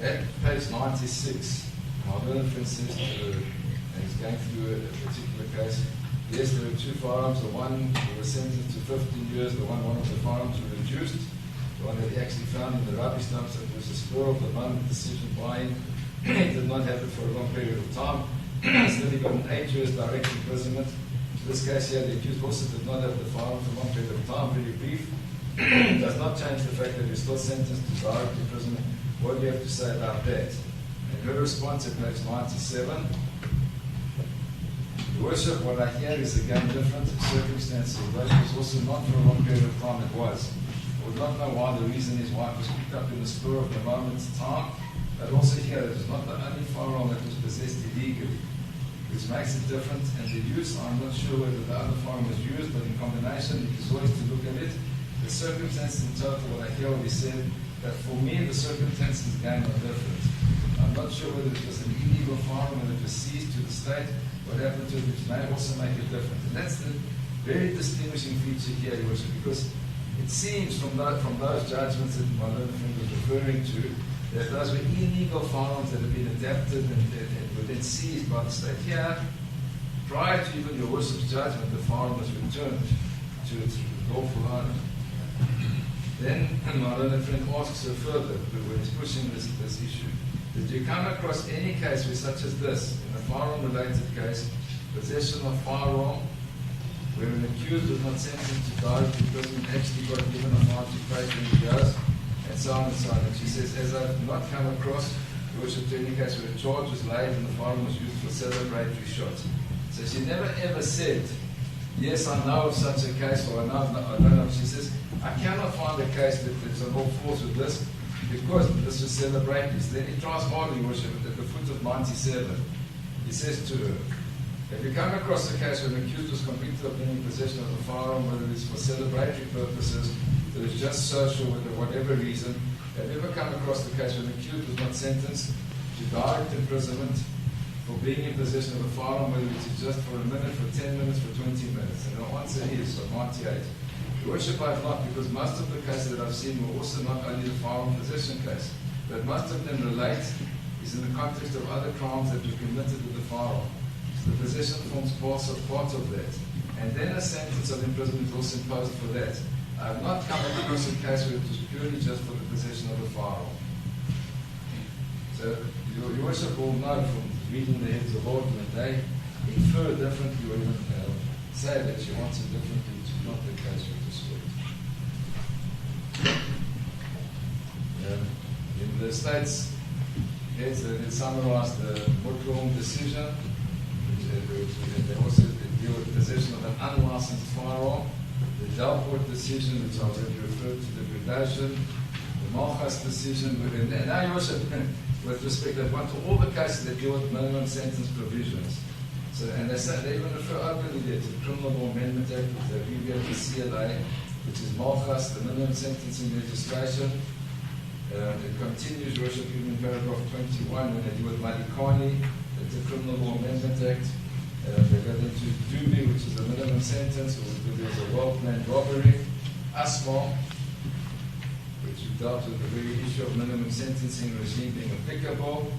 At page 96, my learned friend says to her, and he's going through a particular case, yes, there were two firearms. The one was sentenced to 15 years, one of the firearms were reduced. The one that he actually found in the rubbish dump, so it was a spur of the moment decision by him. He did not have it for a long period of time. Still, he got an 8 years direct imprisonment. In this case here, the accused also did not have the firearm for a long period of time, very brief. Does not change the fact that he was still sentenced to direct imprisonment. What do you have to say about that? And her response at page 97, Your Worship, what I hear is again different circumstances. That was also not for a long period of time, it was. I would not know why the reason is why it was picked up in the spur of the moment's time. But also here, it was not the only firearm that was possessed illegally, which makes it different. And the use, I'm not sure whether the other firearm was used, but in combination, it is always to look at it. The circumstances in total, what I hear what he said, that for me, the circumstances again are different. I'm not sure whether it was an illegal firearm, whether it was seized to the state, what happened to it, which may also make it different. And that's the very distinguishing feature here, Your Worship, because it seems from those judgments that my learned friend was referring to, that those were illegal firearms that had been adapted and were then seized by the state. Here, prior to even Your Worship's judgment, the firearm was returned to its lawful owner. Then my learned friend asks her further, when he's pushing this issue, did you come across any case where such as this, in a firearm-related case, possession of firearm, where an accused was not sentenced to direct imprisonment, actually got given a fine to pay 20 years, and so on and so on. And she says, as I've not come across, Your Worship, to any case where a charge was laid and the firearm was used for celebratory shots. So she never ever said, yes, I know of such a case, or I don't know. She says, I cannot find a case that there's a law force with this, because this was celebratory. Then he tries hard, Your Worship, at the foot of 97. He says to her, have you come across a case where an accused was convicted of being in possession of a firearm, whether it's for celebratory purposes, that is just social, whether whatever reason? Have you ever come across the case where an accused was not sentenced to direct imprisonment for being in possession of a firearm, whether it's just for a minute, for 10 minutes, for 20 minutes? And the answer is, of 98. Your Worship, I have not, because most of the cases that I've seen were also not only the firearm possession case, but most of them relate is in the context of other crimes that were committed with the firearm. So the possession forms part of that. And then a sentence of imprisonment is also imposed for that. I have not come across a case where it was purely just for the possession of a firearm. So Your Worship will know from reading the heads of argument, they infer differently or even say that she wants it differently, which is not the case with this court. In the States, heads they summarized the Courtroom decision. They also deal with possession of an unlicensed firearm. The Delport decision, which I already referred to, degradation. The Malchus decision, and now you also, with respect, they've gone to all the cases that deal with minimum sentence provisions. So, and they even refer openly there to the Criminal Law Amendment Act, which they abbreviate the CLA, which is Malchus, the minimum sentencing legislation. It continues, Your Worship, even in paragraph 21, when they deal with Madikani, it's the Criminal Law Amendment Act. They go into Dubi, which is the minimum sentence, or there's a well-planned robbery. ASMA, which dealt with the very issue of minimum sentencing regime being applicable.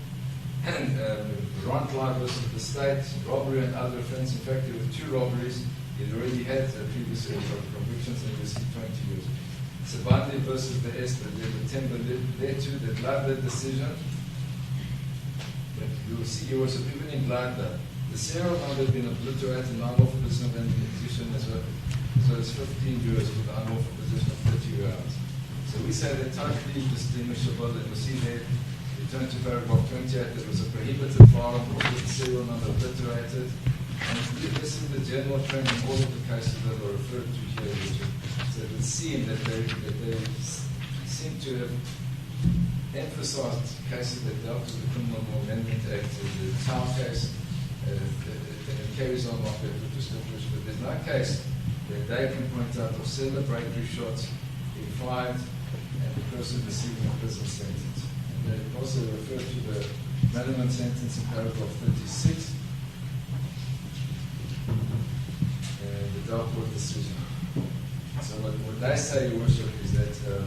And Rantline versus the state, robbery and other offense. In fact, there were 2 robberies. He already had previous convictions and received 20 years. Sabandi versus the Esther, there's a temper there too that loved that decision. But you will see, you also even in Glanda, the serial number had been obliterated in unlawful possession of ammunition as well as 15 years for the unlawful possession of 30 rounds. So we say they're totally distinguishable, and you'll see there, you turn to paragraph 28, there was a prohibited firearm, also the serial number obliterated. This is the general trend in all of the cases that are referred to here. So it would seem that they seem to have emphasized cases that dealt with the Criminal Law Amendment Act, the Town case, and it carries on like that with distinguished. But there's no case that they can point out of celebratory shots being fired and the person receiving a prison sentence. And they also refer to the minimum sentence in paragraph 36 and the Dark Court decision. So what they say, Your Worship, is that the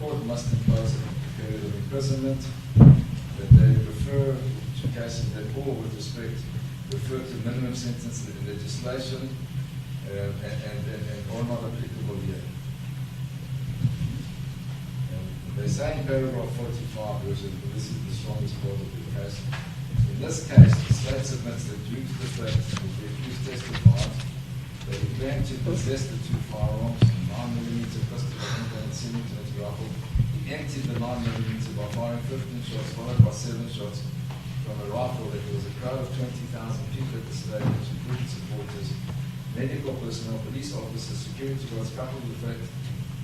court must impose a period of imprisonment, that they refer to cases that all, with respect, refer to minimum sentence legislation and are not applicable here. They say in paragraph 45, Your Worship, and this is the strongest part of the case, in this case, the state submits that due to the fact that the accused testified that he claimed to possess the two firearms, 9mm pistol and 7-inch rifle. He emptied the 9mm by firing 15 shots, followed by 7 shots from a rifle. That there was a crowd of 20,000 people at the stadium, including supporters, medical personnel, police officers, security guards, coupled with the fact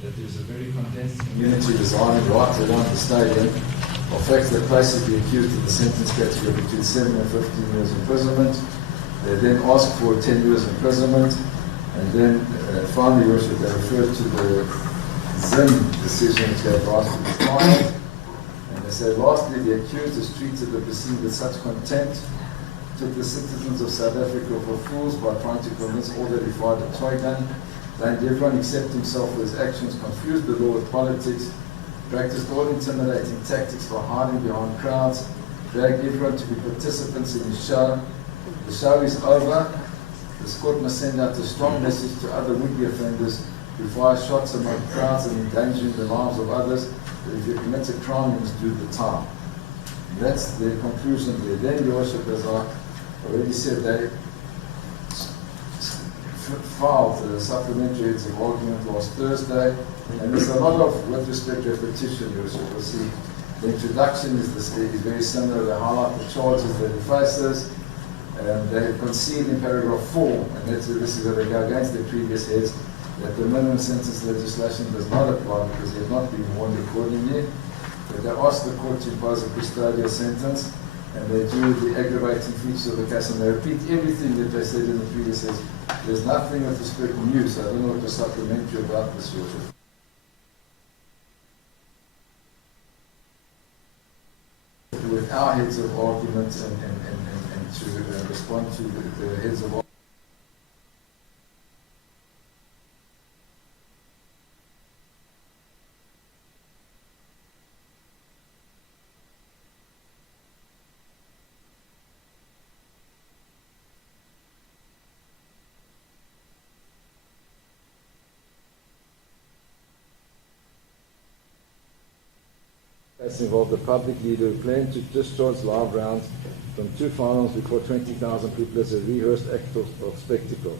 that there's a very condensed community residing right around the stadium, of facts that places the accused in the sentence category between 7 and 15 years imprisonment. They then ask for 10 years imprisonment, and then finally, Your Worship, they refer to the Zim decision which they have asked to be filed. And they say, lastly, the accused is treated the proceeding with such contempt, took the citizens of South Africa for fools by trying to convince all that he fired a toy gun, blamed everyone except himself for his actions, confused the law with politics, practiced all intimidating tactics by hiding behind crowds, dragged everyone to be participants in his show. The show is over. This court must send out a strong message to other would-be offenders who fire shots among crowds and endangering the lives of others, that if you commit a crime, you must do the time. And that's the conclusion there. Then, Your Worship, as I already said, they filed the supplementary heads of argument last Thursday, and there's a lot of, with respect, repetition, Your Worship. You'll see the introduction is very similar. They highlight the charges that he faces. They concede in paragraph 4, and this is where they go against their previous heads, that the minimum sentence legislation does not apply because they have not been warned accordingly. But they ask the court to impose a custodial sentence, and they do the aggravating features of the case, and they repeat everything that they said in the previous heads. There's nothing with respect to new, so I don't know what to supplement you about this, Your Worship. With our heads of argument and to respond to the heads of argument. Case involved a public leader who planned to discharge live rounds from 2 firearms before 20,000 people as a rehearsed act of spectacle.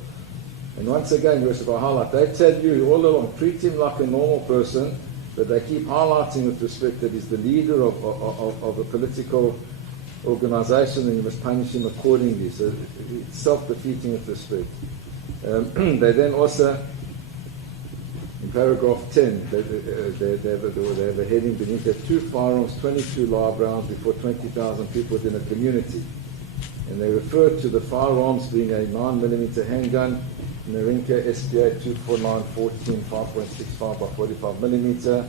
And once again, Your Worship, I highlight, they tell you all along, treat him like a normal person, but they keep highlighting with respect that he's the leader of a political organization and you must punish him accordingly. So it's self-defeating with respect. They then also, in paragraph 10, they have a heading beneath that 2 firearms, 22 live rounds before 20,000 people within a community. And they refer to the firearms being a 9mm handgun, Narinka SPA 249-14 5.65 by 45mm,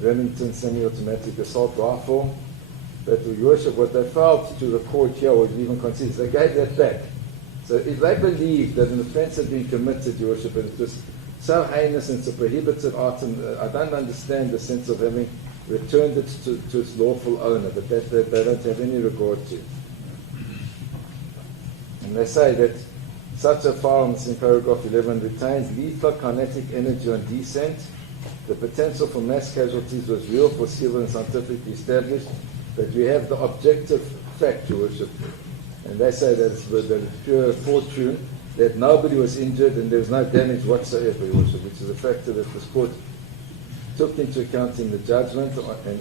Remington semi-automatic assault rifle. But, Your Worship, what they failed to record here, or even consider, they gave that back. So if they believe that an offence had been committed, Your Worship, and it was so heinous and it's a prohibited item, I don't understand the sense of having returned it to its lawful owner, but that they don't have any regard to. And they say that such a firearm, in paragraph 11, retains lethal kinetic energy on descent. The potential for mass casualties was real, foreseeable and scientifically established, but we have the objective fact, Your Worship. And they say that it's pure fortune, that nobody was injured and there was no damage whatsoever, Your Worship, which is a factor that this court took into account in the judgment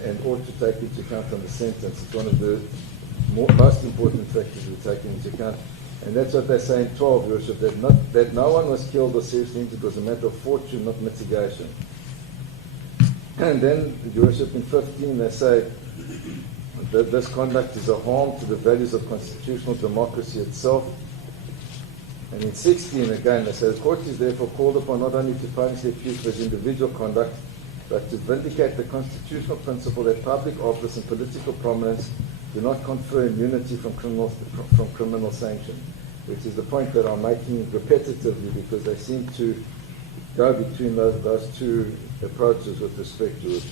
and ought to take into account on the sentence. It's one of the most important factors we're taking into account. And that's what they say in 12, Your Worship, that no one was killed or seriously injured. It was a matter of fortune, not mitigation. And then, Your Worship, in 15, they say that this conduct is a harm to the values of constitutional democracy itself. And in 16, again, they say the court is therefore called upon not only to punish the accused for his individual conduct, but to vindicate the constitutional principle that public office and political prominence do not confer immunity from criminal sanction, which is the point that I'm making repetitively because they seem to go between those two approaches with respect to it.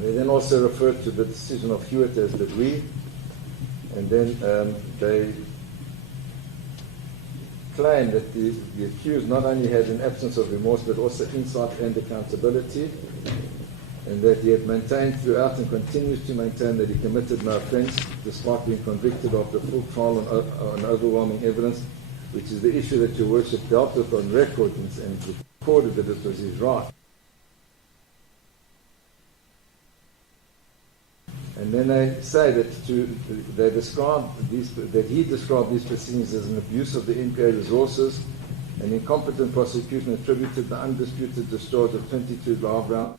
They then also refer to the decision of Hewitt as did we, and then they claim that the accused not only had an absence of remorse but also insight and accountability, and that he had maintained throughout and continues to maintain that he committed no offence despite being convicted after full trial on overwhelming evidence, which is the issue that Your Worship dealt with on record and recorded that it was his right. And then they say that he described these proceedings as an abuse of the NPA resources, an incompetent prosecution attributed the undisputed discharge of 22 live rounds.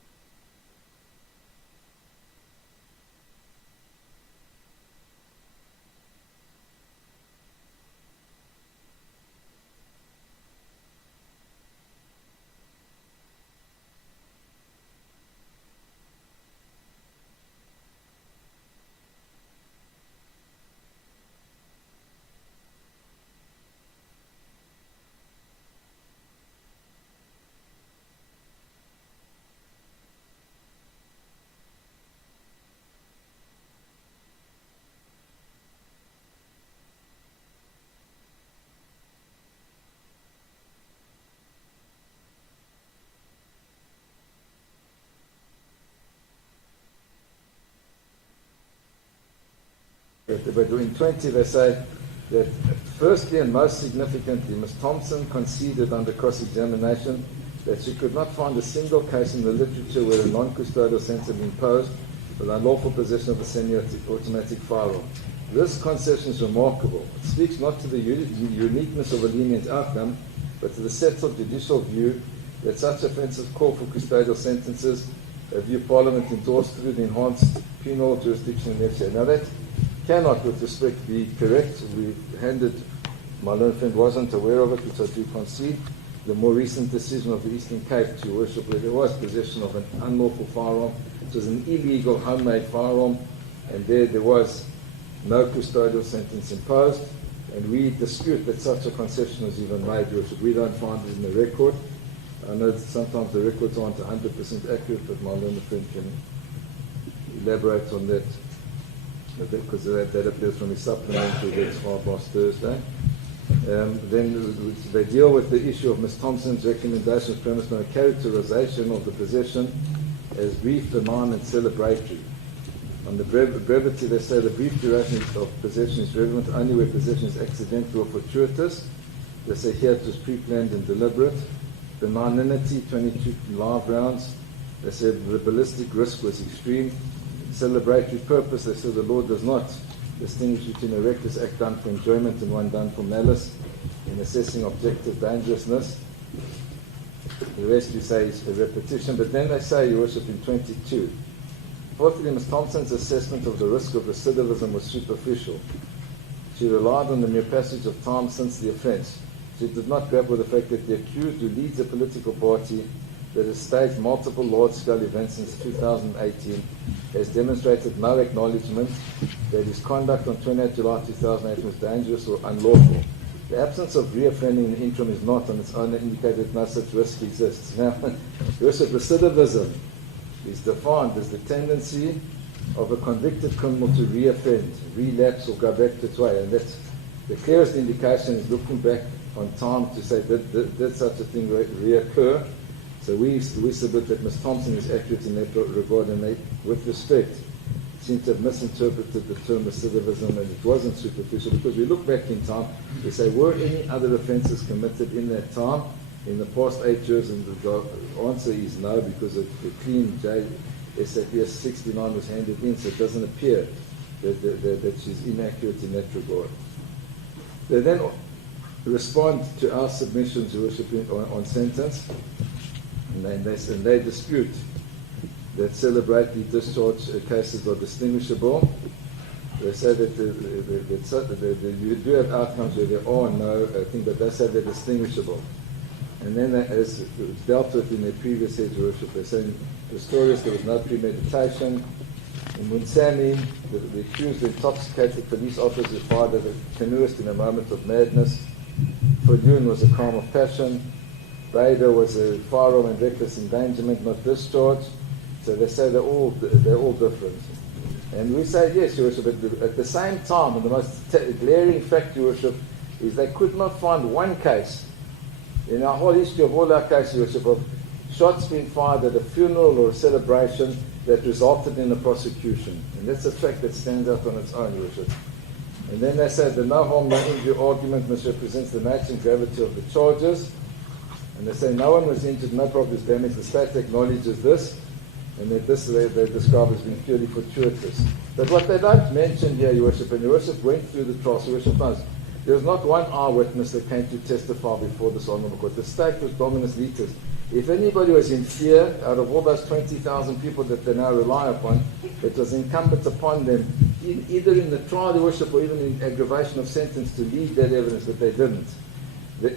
But in 20 they say that firstly and most significantly, Ms. Thompson conceded under cross-examination that she could not find a single case in the literature where a non-custodial sentence had been imposed with unlawful possession of a semi-automatic firearm. This concession is remarkable. It speaks not to the uniqueness of a lenient outcome, but to the settled judicial view that such offences call for custodial sentences, a view Parliament endorsed through the enhanced penal jurisdiction in FCA. Now that cannot, with respect, be correct. My learned friend wasn't aware of it, which I do concede. The more recent decision of the Eastern Cape, to Worship, where there was possession of an unlawful firearm. It was an illegal homemade firearm, and there was no custodial sentence imposed. And we dispute that such a concession was even made, Worship. We don't find it in the record. I know that sometimes the records aren't 100% accurate, but my learned friend can elaborate on that. Because that appears from his supplementary that's filed last Thursday. Then they deal with the issue of Ms. Thompson's recommendations premised on a characterization of the possession as brief, benign, and celebratory. On the brevity, they say the brief duration of possession is relevant only where possession is accidental or fortuitous. They say here it was pre-planned and deliberate. Benignity, 22 live rounds. They said the ballistic risk was extreme. Celebratory purpose, they say the law does not distinguish between a reckless act done for enjoyment and one done for malice in assessing objective dangerousness. The rest we say is a repetition, but then they say, Your Worship, in 22. Fourthly, Ms. Thompson's assessment of the risk of recidivism was superficial. She relied on the mere passage of time since the offence. She did not grapple with the fact that the accused who leads a political party that has staged multiple large-scale events since 2018 has demonstrated no acknowledgement that his conduct on 28 July 2008 was dangerous or unlawful. The absence of reoffending in the interim is not on its own indicated that no such risk exists. Now, recidivism is defined as the tendency of a convicted criminal to reoffend, relapse, or go back to its way. And that's the clearest indication is looking back on time to say, did such a thing reoccur? So we submit that Ms. Thompson is accurate in that regard, and they, with respect, seem to have misinterpreted the term recidivism, and it wasn't superficial, because we look back in time, we say, were any other offences committed in that time, in the past 8 years? And the answer is no, because the clean SAPS 69 was handed in, so it doesn't appear that she's inaccurate in that regard. They then respond to our submissions, Your Worship, on sentence, and they dispute that celebratory discharge cases are distinguishable. They say that you do have outcomes where there are no thing, but they say they're distinguishable. And then, as dealt with in their previous heads, Your Worship, they're saying Pistorius, there was no premeditation. In Munsani, the accused intoxicated police officer fired at a canoeist in a moment of madness. Fordun was a crime of passion. Bader was a firearm and reckless endangerment, not discharge. So they say they're all different. And we say, yes, Your Worship, at the same time, and the most glaring fact, Your Worship, is they could not find one case in our whole history of all our cases, Your Worship, of shots being fired at a funeral or a celebration that resulted in a prosecution. And that's a fact that stands out on its own, Your Worship. And then they say the no harm, no injury argument misrepresents the nature and gravity of the charges. And they say no one was injured, no property was damaged. The state acknowledges this, and that this they describe as being purely fortuitous. But what they don't mention here, Your Worship, and Your Worship went through the trial, so Your Worship knows, there was not one eyewitness that came to testify before this honourable court. The state was dominus litis. If anybody was in fear, out of all those 20,000 people that they now rely upon, it was incumbent upon them, either in the trial, Your Worship, or even in aggravation of sentence, to lead that evidence, but they didn't.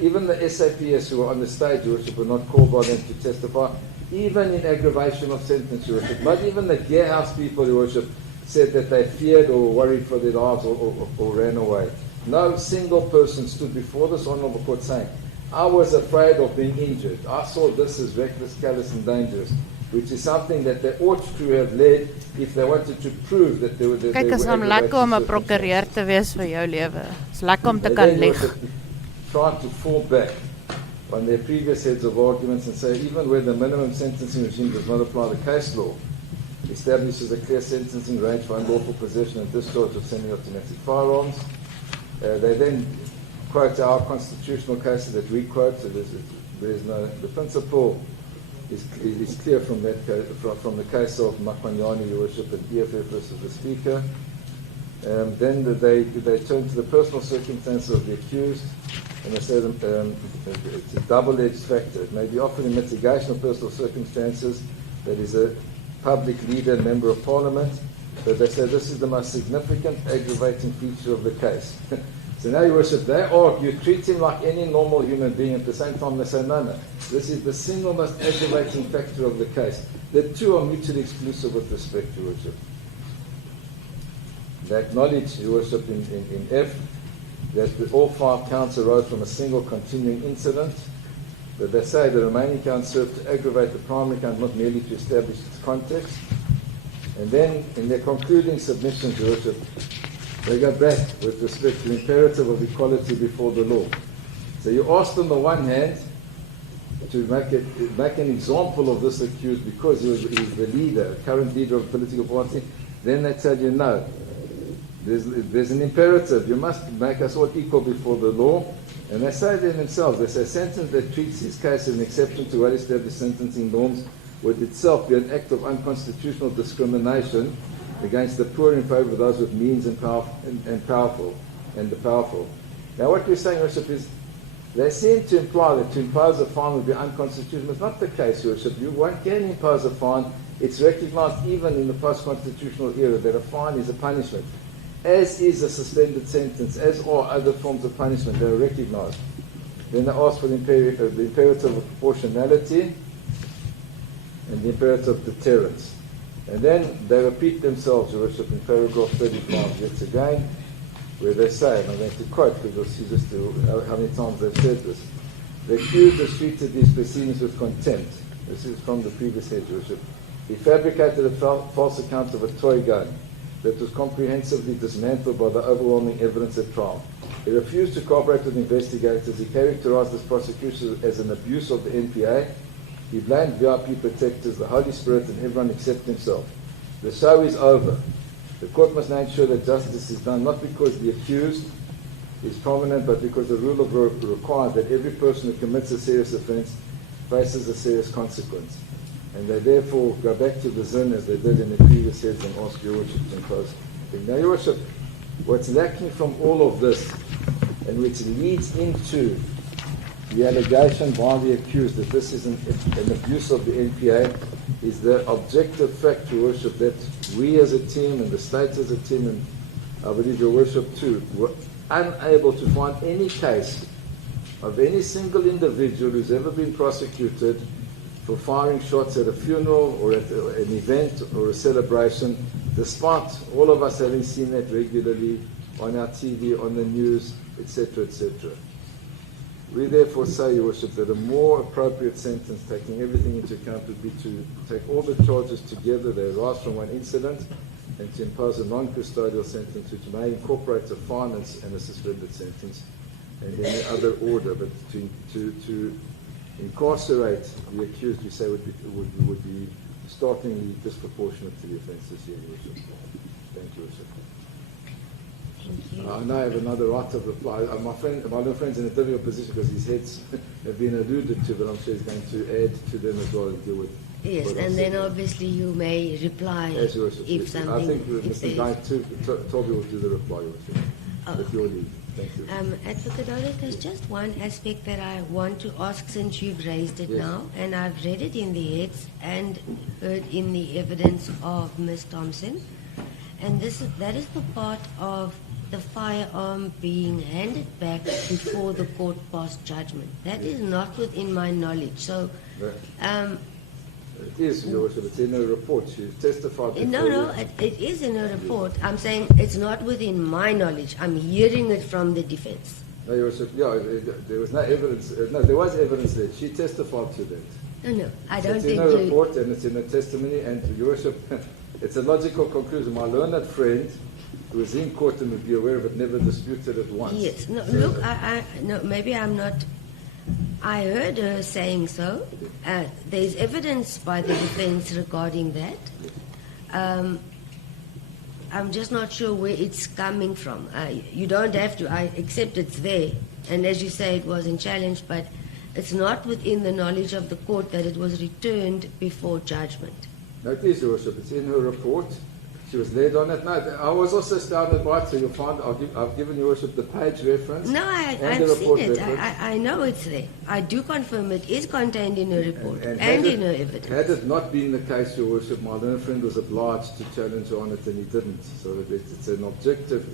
Even the SAPS who were on the stage, Your Worship, were not called by them to testify, even in aggravation of sentence, Your Worship. Not even the Gearhouse people, Your Worship, said that they feared or were worried for their lives or ran away. No single person stood before this honourable court saying, I was afraid of being injured. I saw this as reckless, callous and dangerous, which is something that they ought to have led if they wanted to prove that they were Kyk, is om lekker om 'n prokureur te wees vir jou lewe. Is lekker om te kan lieg. Trying to fall back on their previous heads of arguments and say even where the minimum sentencing regime does not apply the case law, establishes a clear sentencing range for unlawful possession and discharge of semi-automatic firearms. They then quote our constitutional cases that we quote, so there's no, the principle is clear from that from the case of Makwanyani, Your Worship, and EFF versus the Speaker. Then they turn to the personal circumstances of the accused, and they say it's a double-edged factor. It may be often in mitigation of personal circumstances that is a public leader and member of parliament, but they say this is the most significant aggravating feature of the case. So now, Your Worship, they argue, treat him like any normal human being. At the same time, they say, no, this is the single most aggravating factor of the case. The two are mutually exclusive with respect, Your Worship. They acknowledge, Your Worship, in F, that all 5 counts arose from a single continuing incident, but they say the remaining counts serve to aggravate the primary count, not merely to establish its context. And then, in their concluding submissions, Your Worship, they go back with respect to the imperative of equality before the law. So you asked on the one hand to make an example of this accused because he's the leader, current leader of a political party. Then they tell you no. There's an imperative. You must make us all equal before the law. And they say then themselves, they say sentence that treats his case as an exception to well-established sentencing norms would itself be an act of unconstitutional discrimination against the poor in favour of those with means and the powerful. Now what we're saying, Worship, is they seem to imply that to impose a fine would be unconstitutional. It's not the case, Worship. One can impose a fine. It's recognised even in the post-constitutional era that a fine is a punishment, as is a suspended sentence, as are other forms of punishment. They are recognised. Then they ask for the imperative of proportionality and the imperative of deterrence. And then they repeat themselves, Your Worship, in paragraph 35 yet again, where they say, and I'm going to quote because you'll see just how many times they've said this, the accused has treated these proceedings with contempt. This is from the previous head, Your Worship. He fabricated a false account of a toy gun that was comprehensively dismantled by the overwhelming evidence at trial. He refused to cooperate with investigators. He characterized this prosecution as an abuse of the NPA. He blamed VIP protectors, the Holy Spirit, and everyone except himself. The show is over. The court must now ensure that justice is done, not because the accused is prominent, but because the rule of law requires that every person who commits a serious offence faces a serious consequence. And they therefore go back to the zin as they did in the previous heads and ask Your Worship to impose thing. Now, Your Worship, what's lacking from all of this, and which leads into the allegation by the accused that this is an abuse of the NPA, is the objective fact, Your Worship, that we as a team and the state as a team, and I believe Your Worship too, were unable to find any case of any single individual who's ever been prosecuted for firing shots at a funeral or at an event or a celebration, despite all of us having seen that regularly on our TV, on the news, etc., etc. We therefore say, Your Worship, that a more appropriate sentence, taking everything into account, would be to take all the charges together, they arise from one incident, and to impose a non-custodial sentence which may incorporate a fine and a suspended sentence and any other order, but to incarcerate the accused, we say would be startlingly disproportionate to the offences here, Your Worship. Thank you, Your Worship. I now have another right of reply. My little friend's in a difficult position because his heads have been alluded to, but I'm sure he's going to add to them as well and deal with. Yes, and then obviously you may reply Yes, Your Worship. if something. I think Mr. Guy Toby will do the reply, Your Worship. With your leave. Thank you. Advocate Olive, there's just one aspect that I want to ask since you've raised it now, and I've read it in the heads and heard in the evidence of Ms. Thompson, and that is the part of the firearm being handed back before the court passed judgment. That is not within my knowledge. So, it is, Your Worship. It's in her report. She testified before. No, it is in her report. I'm saying it's not within my knowledge. I'm hearing it from the defense. No, Your Worship. Yeah, there was no evidence. No, there was evidence there. She testified to that. No, I don't think it's in her report and it's in her testimony. And Your Worship, it's a logical conclusion. My learned friend who was in court and would be aware of it never disputed it once. Yes. No, look, no, maybe I'm not. I heard her saying so. There's evidence by the defense regarding that. I'm just not sure where it's coming from. You don't have to. I accept it's there. And as you say, it wasn't challenged, but it's not within the knowledge of the court that it was returned before judgment. No, it is, Your Worship. It's in her report. She was led on it. No, I was also astounded by it, so you'll find I've given Your Worship the page reference. No, I've seen it. I know it's there. I do confirm it is contained in her report and in her evidence. Had it not been the case, Your Worship, my learned friend was obliged to challenge her on it, and he didn't. So it's an objective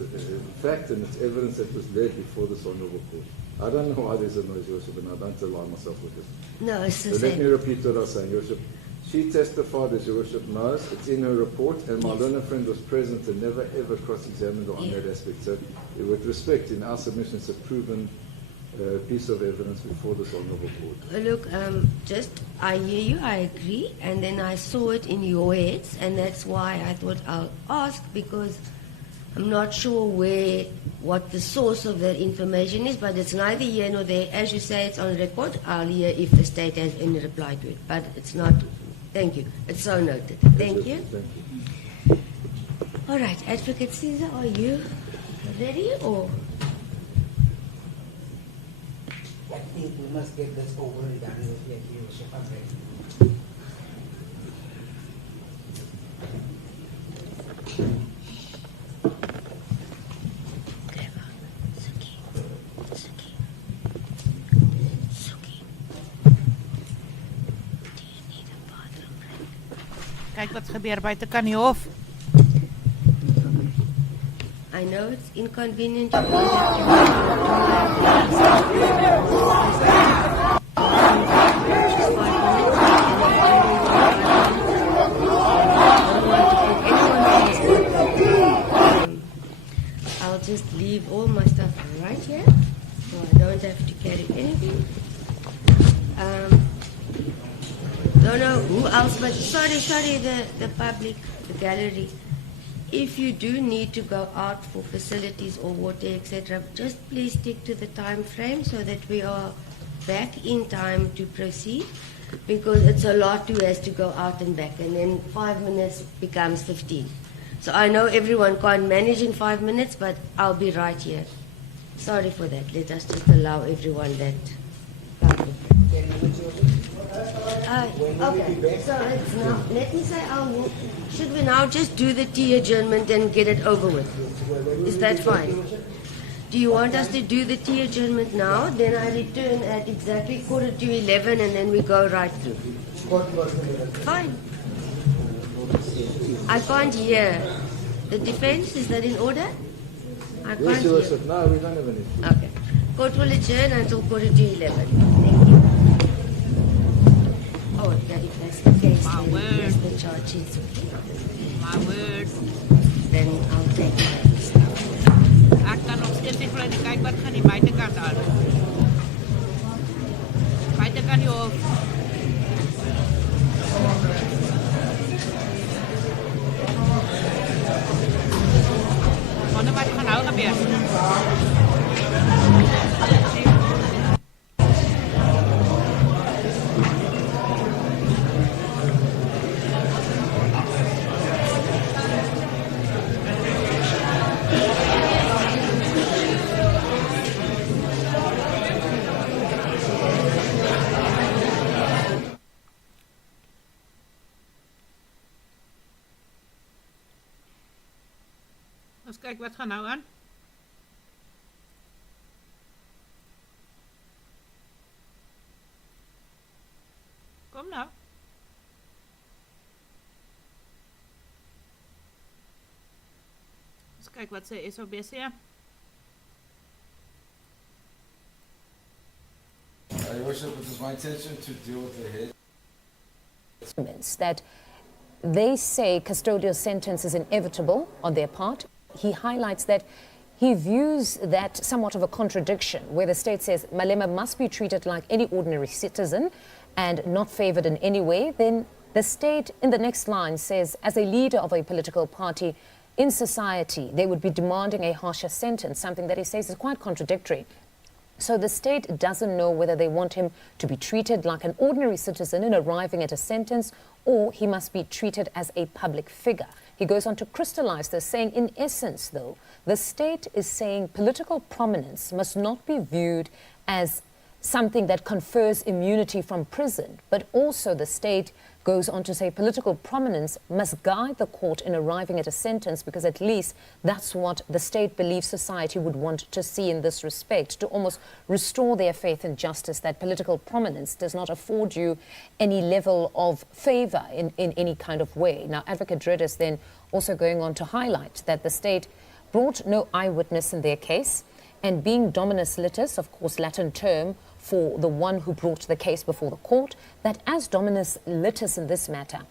fact, and it's evidence that was led before this honourable court. I don't know why there's a noise, Your Worship, and I don't align myself with this. No, it's the so same. Let me repeat what I was saying, Your Worship. She testified, as Your Worship knows, it's in her report, and my learned friend was present and never ever cross-examined her on that aspect. So, with respect, in our submission, it's a proven piece of evidence before this honourable court. Look, I hear you, I agree, and then I saw it in your heads, and that's why I thought I'll ask, because I'm not sure what the source of that information is, but it's neither here nor there. As you say, it's on record. I'll hear if the state has any reply to it, but it's not. Thank you. It's so noted. Thank you. Thank you. All right, Advocate Caesar, are you ready or? I think we must get this over and done with. Your Worship. I'm ready. Kyk wat gebeur buite kan die hof. I know it's inconvenient. I'll just leave all my stuff right here, so I don't have to carry anything. Don't know who else, but sorry, the public, the gallery. If you do need to go out for facilities or water, etc., just please stick to the time frame so that we are back in time to proceed, because it's a lot who has to go out and back, and then 5 minutes becomes 15. So I know everyone can't manage in 5 minutes, but I'll be right here. Sorry for that. Let us just allow everyone that. Okay, so it's now, let me say, should we now just do the tea adjournment and get it over with? Is that fine? Do you want us to do the tea adjournment now? Then I return at exactly 11:15 and then we go right through. Fine. I can't hear. The defense, is that in order? I can't hear. No, we don't have anything. Okay. Court will adjourn until 11:15. Thank you. Oh, that's the case. My then word. that's the charges. My word. Then I'll take that. Ek kan nog steeds nie glo nie. Kyk wat gaan die buitekant aan. Buitekant die hof. Wonder wat gaan nou gebeur. Ons kyk wat gaan nou aan. Kom nou. Ons kyk wat sê SABC. Your Worship, it is my intention to deal with the head. That they say custodial sentence is inevitable on their part. He highlights that he views that somewhat of a contradiction, where the state says Malema must be treated like any ordinary citizen and not favored in any way. Then the state, in the next line, says as a leader of a political party in society, they would be demanding a harsher sentence, something that he says is quite contradictory. So the state doesn't know whether they want him to be treated like an ordinary citizen in arriving at a sentence, or he must be treated as a public figure. He goes on to crystallize this, saying, in essence, though, the state is saying political prominence must not be viewed as something that confers immunity from prison, but also the state goes on to say political prominence must guide the court in arriving at a sentence, because at least that's what the state believes society would want to see in this respect, to almost restore their faith in justice, that political prominence does not afford you any level of favor in any kind of way. Now, Advocate Dredd is then also going on to highlight that the state brought no eyewitness in their case, and being dominus litis, of course, Latin term for the one who brought the case before the court, that as dominus litis in this matter,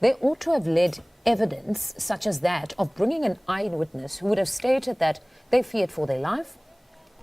they ought to have led evidence such as that of bringing an eyewitness who would have stated that they feared for their life,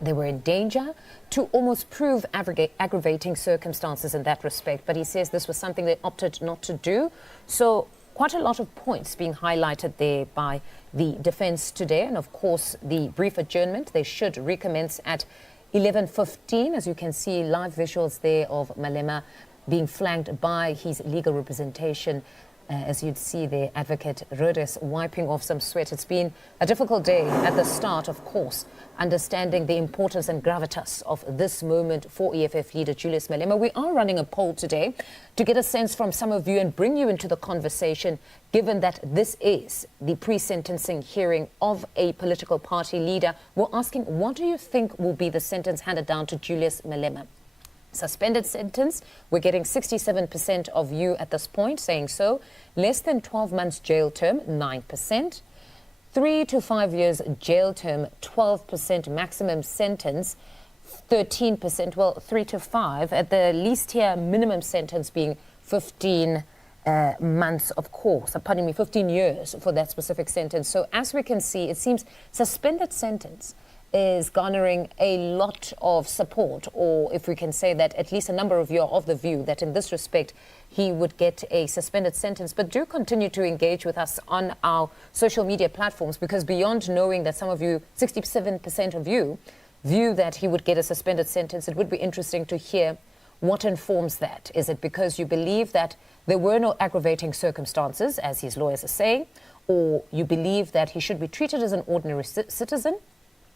they were in danger, to almost prove aggravating circumstances in that respect. But he says this was something they opted not to do. So quite a lot of points being highlighted there by the defense today. And of course, the brief adjournment, they should recommence at 11:15, as you can see, live visuals there of Malema being flanked by his legal representation. As you'd see there, Advocate Rhodes wiping off some sweat. It's been a difficult day at the start, of course, understanding the importance and gravitas of this moment for EFF leader Julius Malema. We are running a poll today to get a sense from some of you and bring you into the conversation, given that this is the pre-sentencing hearing of a political party leader. We're asking, what do you think will be the sentence handed down to Julius Malema? Suspended sentence, we're getting 67% of you at this point saying so. Less than 12 months jail term, 9%. 3 to 5 years jail term, 12%. Maximum sentence, 13%. Well, 3 to 5. At the least here, minimum sentence being 15 months, of course. Pardon me, 15 years for that specific sentence. So as we can see, it seems suspended sentence is garnering a lot of support, or if we can say that at least a number of you are of the view that in this respect he would get a suspended sentence. But do continue to engage with us on our social media platforms, because beyond knowing that some of you, 67% of you, view that he would get a suspended sentence, it would be interesting to hear what informs that. Is it because you believe that there were no aggravating circumstances, as his lawyers are saying, or you believe that he should be treated as an ordinary citizen,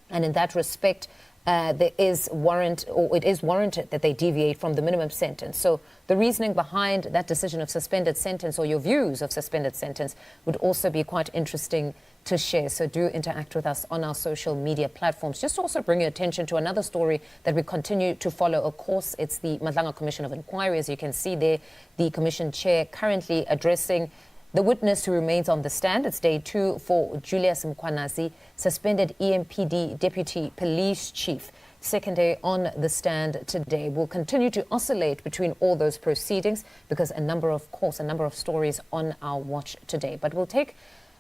And in that respect, it is warranted that they deviate from the minimum sentence. So the reasoning behind that decision of suspended sentence, or your views of suspended sentence, would also be quite interesting to share. So do interact with us on our social media platforms. Just also bring your attention to another story that we continue to follow. Of course, it's the Madlanga Commission of Inquiry. As you can see there, the commission chair currently addressing the witness who remains on the stand. It's day 2 for Julius Malema, suspended EMPD Deputy Police Chief. Second day on the stand today. We'll continue to oscillate between all those proceedings because a number of stories on our watch today. But we'll take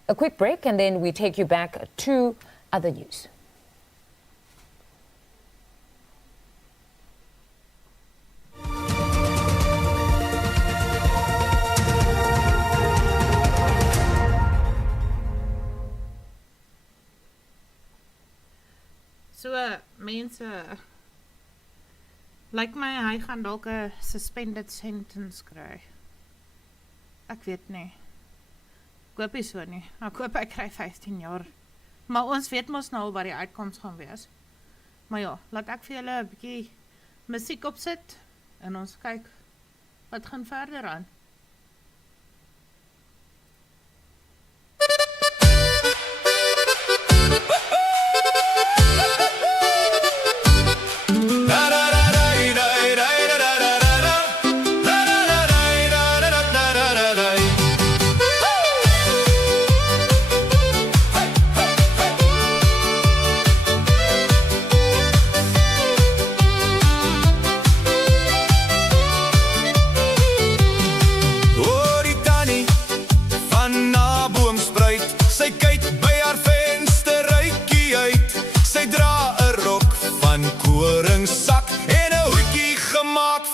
a quick break and then we take you back to other news. So mense, lyk my hy gaan dalk 'n suspended sentence kry. Ek weet nie. Ek hoop nie so nie. Ek hoop hy kry 15 jaar. Maar ons weet mos nou wat die uitkoms gaan wees. Maar ja, laat ek vir julle 'n bietjie musiek opsit en ons kyk wat gaan verder aan.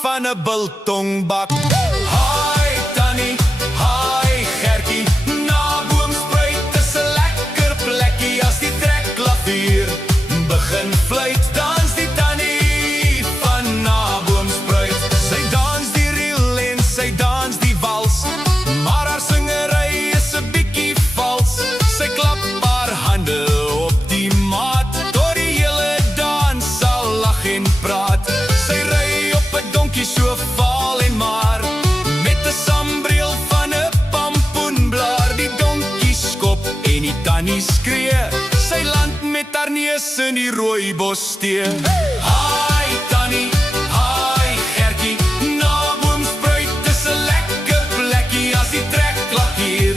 Van 'n biltongbak. Haai Tannie, haai Gertjie, na Boomspruit is 'n lekker plekkie. As die trekklavier begin fluit, dans die Tannie van na Boomspruit. Sy dans die reel en sy dans die wals, maar haar singery is 'n bietjie vals. Sy klap haar hande op die maat, tot die hele dans sal lag en praat. Sy ry op 'n donkie so vaal en maar, met 'n sambreel van 'n pampoenblaar. Die donkie skop en die Tannie skree, sy land met haar neus in die rooibos stee. Haai Tannie, haai Gertjie, na Boomspruit is 'n lekker plekkie. As die trekklavier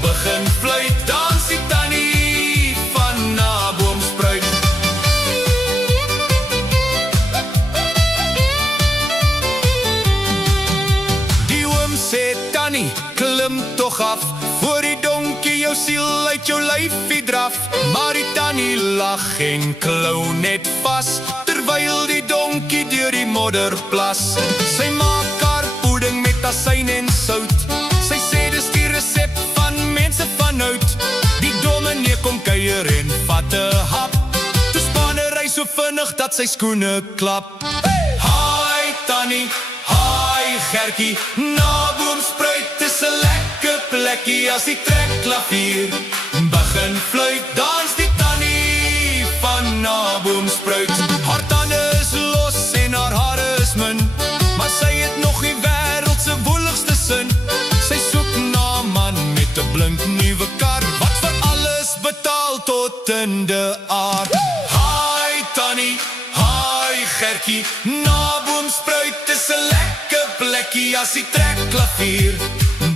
begin fluit, dans die Tannie van na Boomspruit. Tannie, klim toch af, voor die donkie jou siel uit jou lyfie draf. Maar die Tannie lag en klou net vas, terwyl die donkie deur die modder plas. Sy maak haar pudding met asyn en sout, sy sê dis die resep van mense van oud. Die dominee kom kuier en vat 'n hap, toe span hy so vinnig dat sy skoene klap. Haai Tannie, haai Gertjie, na Boomspruit is 'n lekker plekkie. As die trekklavier begin fluit, dans die Tannie van na Boomspruit. Haar tande is los en haar hare is min, maar sy het nog die wêreld se woeligste sin. Sy soek na 'n man met 'n blink nuwe kar, wat vir alles betaal tot in die aard. Haai Tannie, haai Gertjie, na Boomspruit is 'n lekker plekkie. As die trekklavier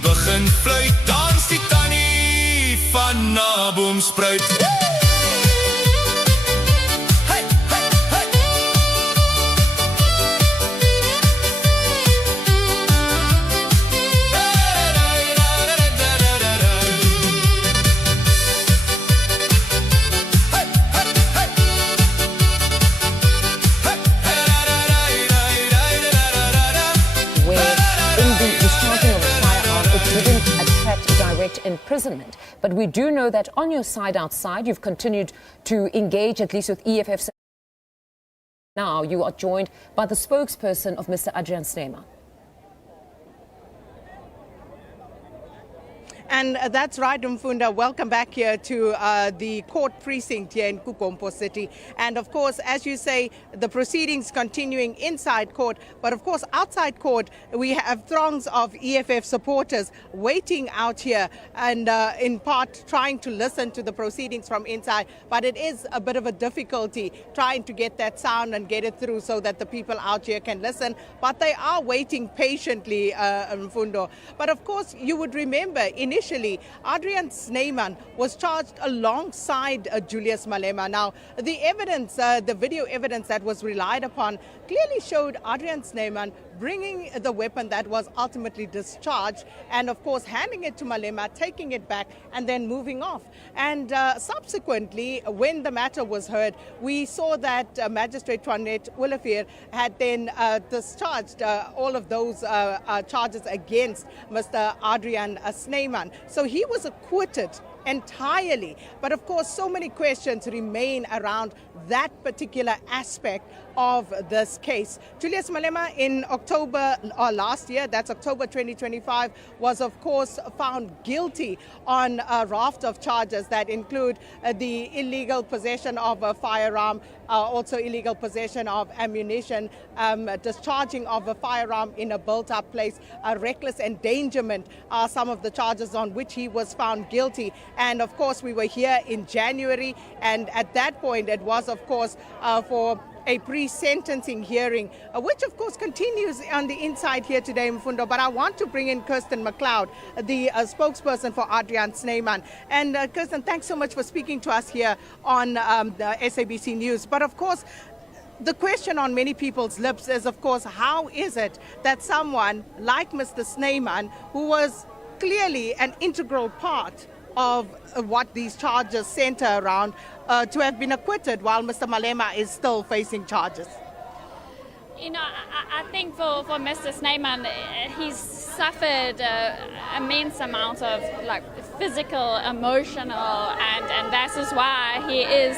begin fluit, dans die Tannie van na Boomspruit. Hey, hey, hey. Direct imprisonment. But we do know that on your side outside, you've continued to engage, at least with EFF. Now you are joined by the spokesperson of Mr. Julius Malema. And that's right, Mfunda. Welcome back here to the court precinct here in Kukompo City. And of course, as you say, the proceedings continuing inside court. But of course, outside court, we have throngs of EFF supporters waiting out here and in part trying to listen to the proceedings from inside. But it is a bit of a difficulty trying to get that sound and get it through so that the people out here can listen. But they are waiting patiently, Mfundo. But of course, you would remember initially, Adrian Snyman was charged alongside Julius Malema. Now, the evidence, the video evidence that was relied upon clearly showed Adrian Snyman bringing the weapon that was ultimately discharged and, of course, handing it to Malema, taking it back and then moving off. And subsequently, when the matter was heard, we saw that Magistrate Twanette Willefeer had then discharged all of those charges against Mr. Adrian Snyman. So he was acquitted entirely. But of course, so many questions remain around that particular aspect of this case. Julius Malema in October last year, that's October 2025, was of course found guilty on a raft of charges that include the illegal possession of a firearm, also illegal possession of ammunition, discharging of a firearm in a built-up place, reckless endangerment are some of the charges on which he was found guilty. And of course, we were here in January, and at that point, it was of course for a pre-sentencing hearing, which of course continues on the inside here today, Mfundo. But I want to bring in Kirsten McLeod, the spokesperson for Adrian Snyman. And Kirsten, thanks so much for speaking to us here on the SABC News. But of course, the question on many people's lips is, of course, how is it that someone like Mr. Snyman, who was clearly an integral part of what these charges center around, to have been acquitted while Mr. Malema is still facing charges? You know, I think for Mr. Snyman, he's suffered an immense amount of physical, emotional, and that is why he is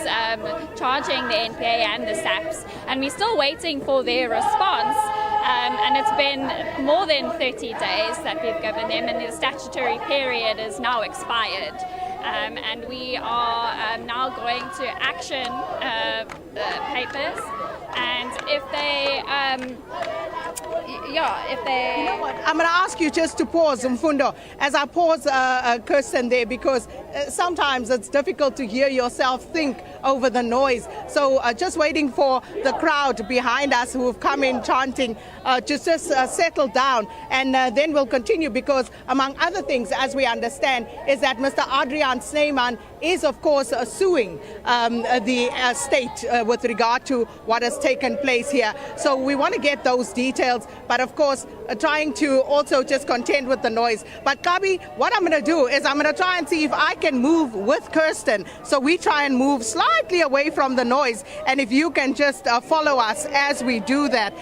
charging the NPA and the SAPS. And we're still waiting for their response. And it's been more than 30 days that we've given them, and the statutory period is now expired. And we are now going to action the papers. And if they, You know what? I'm going to ask you just to pause, Mfundo, as I pause Kirsten there, because sometimes it's difficult to hear yourself think over the noise. So just waiting for the crowd behind us who have come in chanting to just settle down, and then we'll continue, because among other things, as we understand, is that Mr. Adrian Snyman is of course suing the state with regard to what has taken place here. So we want to get those details, but of course trying to also just contend with the noise. But Kabi, what I'm going to do is I'm going to try and see if I can move with Kirsten, so we try and move slightly away from the noise, and if you can just follow us as we do that,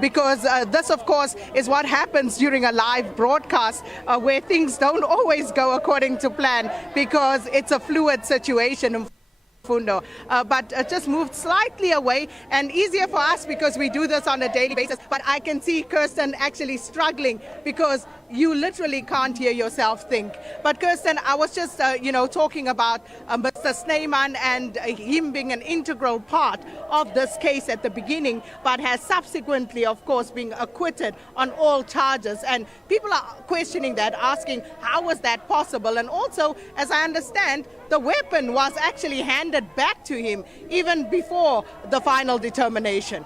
because this of course is what happens during a live broadcast, where things don't always go according to plan, because it's a fluid situation. But just moved slightly away, and easier for us because we do this on a daily basis. But I can see Kirsten actually struggling because you literally can't hear yourself think. But Kirsten, I was just, talking about Mr. Snyman and him being an integral part of this case at the beginning, but has subsequently, of course, been acquitted on all charges. And people are questioning that, asking how was that possible? And also, as I understand, the weapon was actually handed back to him even before the final determination.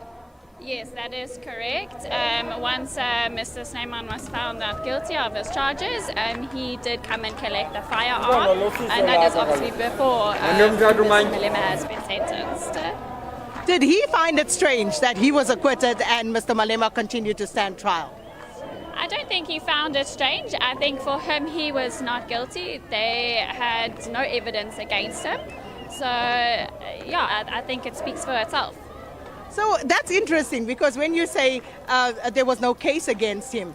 Yes, that is correct. Once Mr. Snyman was found not guilty of his charges, he did come and collect the firearm, and that is obviously before Mr. Malema has been sentenced. Did he find it strange that he was acquitted and Mr. Malema continued to stand trial? I don't think he found it strange. I think for him, he was not guilty. They had no evidence against him. So, I think it speaks for itself. So that's interesting, because when you say there was no case against him,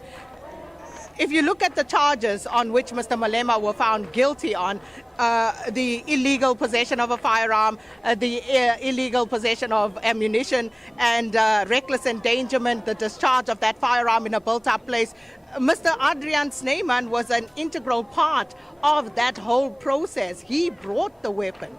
if you look at the charges on which Mr. Malema were found guilty on, the illegal possession of a firearm, the illegal possession of ammunition, and reckless endangerment, the discharge of that firearm in a built-up place, Mr. Adrian Snyman was an integral part of that whole process. He brought the weapon.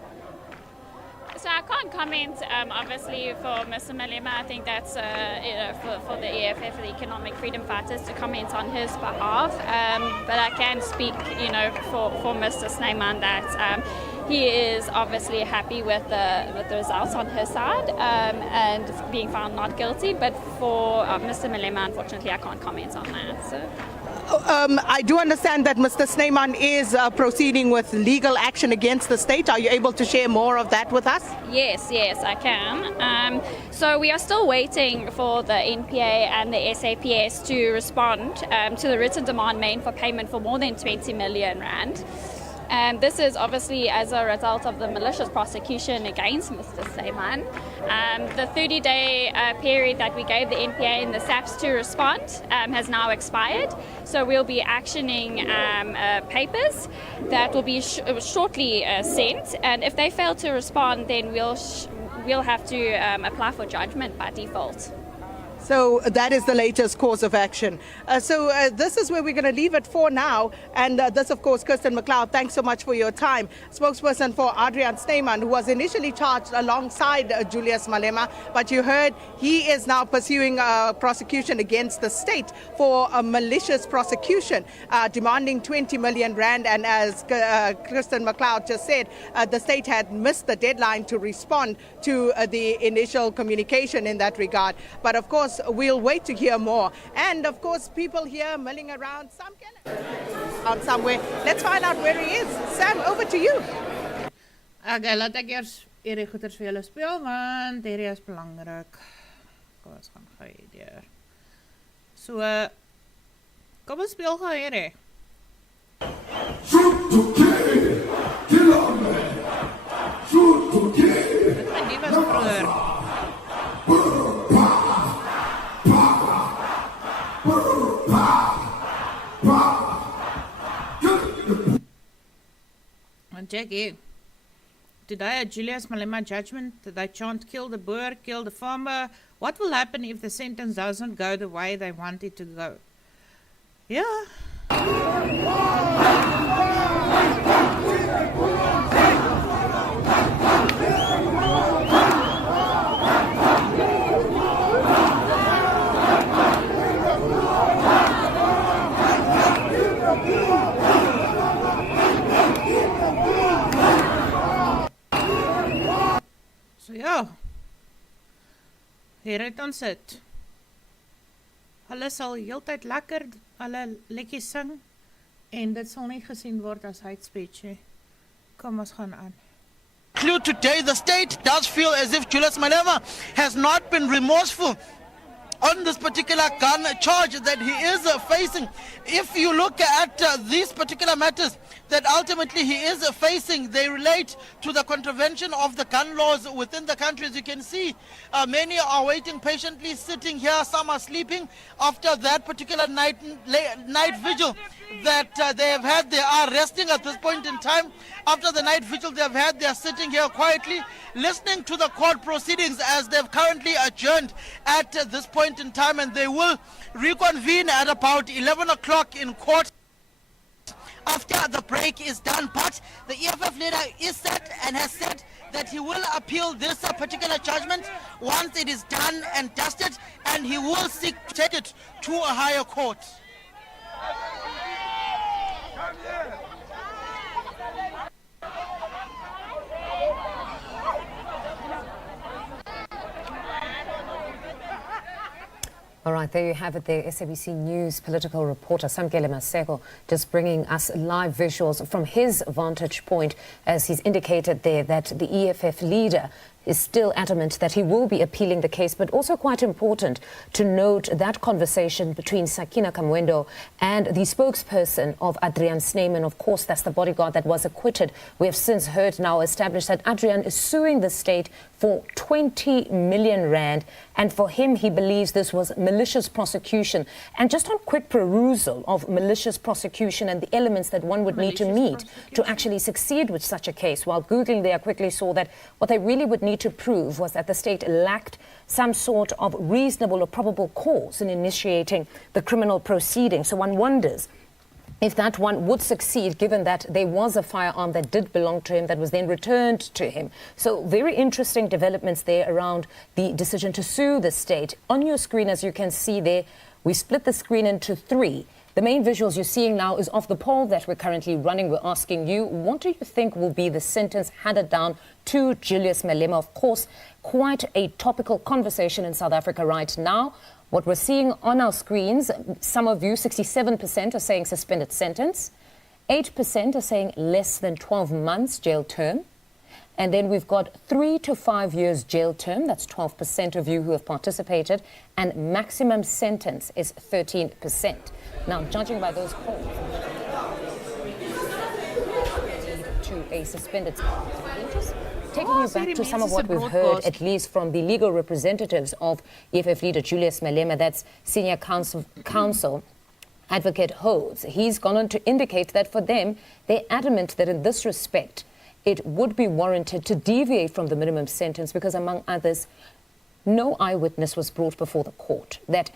So I can't comment, obviously, for Mr. Malema. I think that's for the EFF, the Economic Freedom Fighters, to comment on his behalf. But I can speak, for Mr. Snyman that he is obviously happy with the results on his side and being found not guilty. But for Mr. Malema, unfortunately, I can't comment on that. So. I do understand that Mr. Snyman is proceeding with legal action against the state. Are you able to share more of that with us? Yes, I can. So we are still waiting for the NPA and the SAPS to respond to the written demand made for payment for more than 20 million rand. This is obviously as a result of the malicious prosecution against Mr. Snyman. The 30-day period that we gave the NPA and the SAPS to respond has now expired. So we'll be actioning papers that will be shortly sent. And if they fail to respond, then we'll have to apply for judgment by default. So that is the latest course of action. So this is where we're going to leave it for now. And this, of course, Kirsten McLeod, thanks so much for your time. Spokesperson for Adrian Snyman, who was initially charged alongside Julius Malema. But you heard he is now pursuing a prosecution against the state for a malicious prosecution, demanding 20 million rand. And as Kirsten McLeod just said, the state had missed the deadline to respond to the initial communication in that regard. But of course, we'll wait to hear more. And of course, people here milling around somewhere. Let's find out where he is. Sam, over to you. Okay, laat ek eers hierdie goeders vir julle speel, want hierdie is belangrik. Kom ons gaan gou hierdeur. So, kom ons speel gou hierdie. Shoot to kill, kill on me. Shoot to kill. Dit my nie was vroeger. And Jackie, today at Julius Malema judgment, they chant kill the boer, kill the farmer. What will happen if the sentence doesn't go the way they want it to go? Yeah. So ja, hier het ons sit. Hulle sal heeltyd lekker hulle liedjies sing en dit sal nie gesien word as hate speech nie. Kom ons gaan aan. Today, the state does feel as if Julius Malema has not been remorseful on this particular gun charge that he is facing. If you look at these particular matters that ultimately he is facing, they relate to the contravention of the gun laws within the country. As you can see, many are waiting patiently, sitting here, some are sleeping after that particular night vigil that they have had. They are resting at this point in time. After the night vigil they have had, they are sitting here quietly listening to the court proceedings as they've currently adjourned at this point in time, and they will reconvene at about 11 o'clock in court after the break is done. But the EFF leader is set and has said that he will appeal this particular judgment once it is done and dusted, and he will seek to take it to a higher court. All right, there you have it, the SABC News political reporter Samkele Maseko just bringing us live visuals from his vantage point as he's indicated there that the EFF leader is still adamant that he will be appealing the case, but also quite important to note that conversation between Sakina Kamwendo and the spokesperson of Adrian Snyman. Of course, that's the bodyguard that was acquitted. We have since heard now established that Adrian is suing the state for 20 million rand, and for him, he believes this was malicious prosecution. And just on quick perusal of malicious prosecution and the elements that one would need to meet to actually succeed with such a case, while Googling there, I quickly saw that what they really would need to prove was that the state lacked some sort of reasonable or probable cause in initiating the criminal proceeding. So one wonders if that one would succeed, given that there was a firearm that did belong to him that was then returned to him. So very interesting developments there around the decision to sue the state. On your screen, as you can see there, we split the screen into three. The main visuals you're seeing now is of the poll that we're currently running. We're asking you, what do you think will be the sentence handed down to Julius Malema? Of course, quite a topical conversation in South Africa right now. What we're seeing on our screens, some of you, 67% are saying suspended sentence, 8% are saying less than 12 months jail term, and then we've got 3 to 5 years jail term, that's 12% of you who have participated, and maximum sentence is 13%. Now, judging by those polls, to a suspended sentence. Taking you back to some of what we've heard, at least from the legal representatives of EFF leader Julius Malema, that's senior counsel Advocate Hodes. He's gone on to indicate that for them, they're adamant that in this respect, it would be warranted to deviate from the minimum sentence because, among others, no eyewitness was brought before the court. That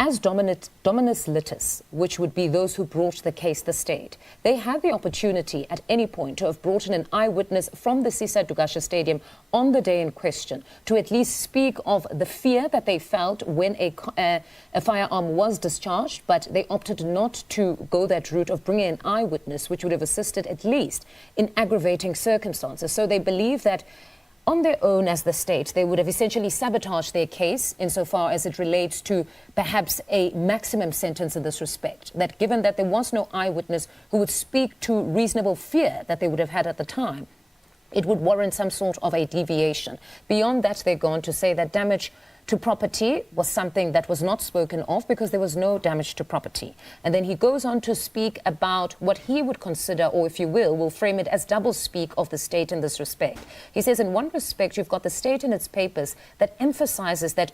as dominus litis, which would be those who brought the case, the state, they had the opportunity at any point to have brought in an eyewitness from the Sisa Dugasha Stadium on the day in question to at least speak of the fear that they felt when a firearm was discharged, but they opted not to go that route of bringing an eyewitness, which would have assisted at least in aggravating circumstances. So they believe that on their own as the state, they would have essentially sabotaged their case insofar as it relates to perhaps a maximum sentence in this respect. That given that there was no eyewitness who would speak to reasonable fear that they would have had at the time, it would warrant some sort of a deviation. Beyond that, they're going to say that damage to property was something that was not spoken of because there was no damage to property. And then he goes on to speak about what he would consider, or if you will frame it as double speak of the state in this respect. He says in one respect, you've got the state in its papers that emphasizes that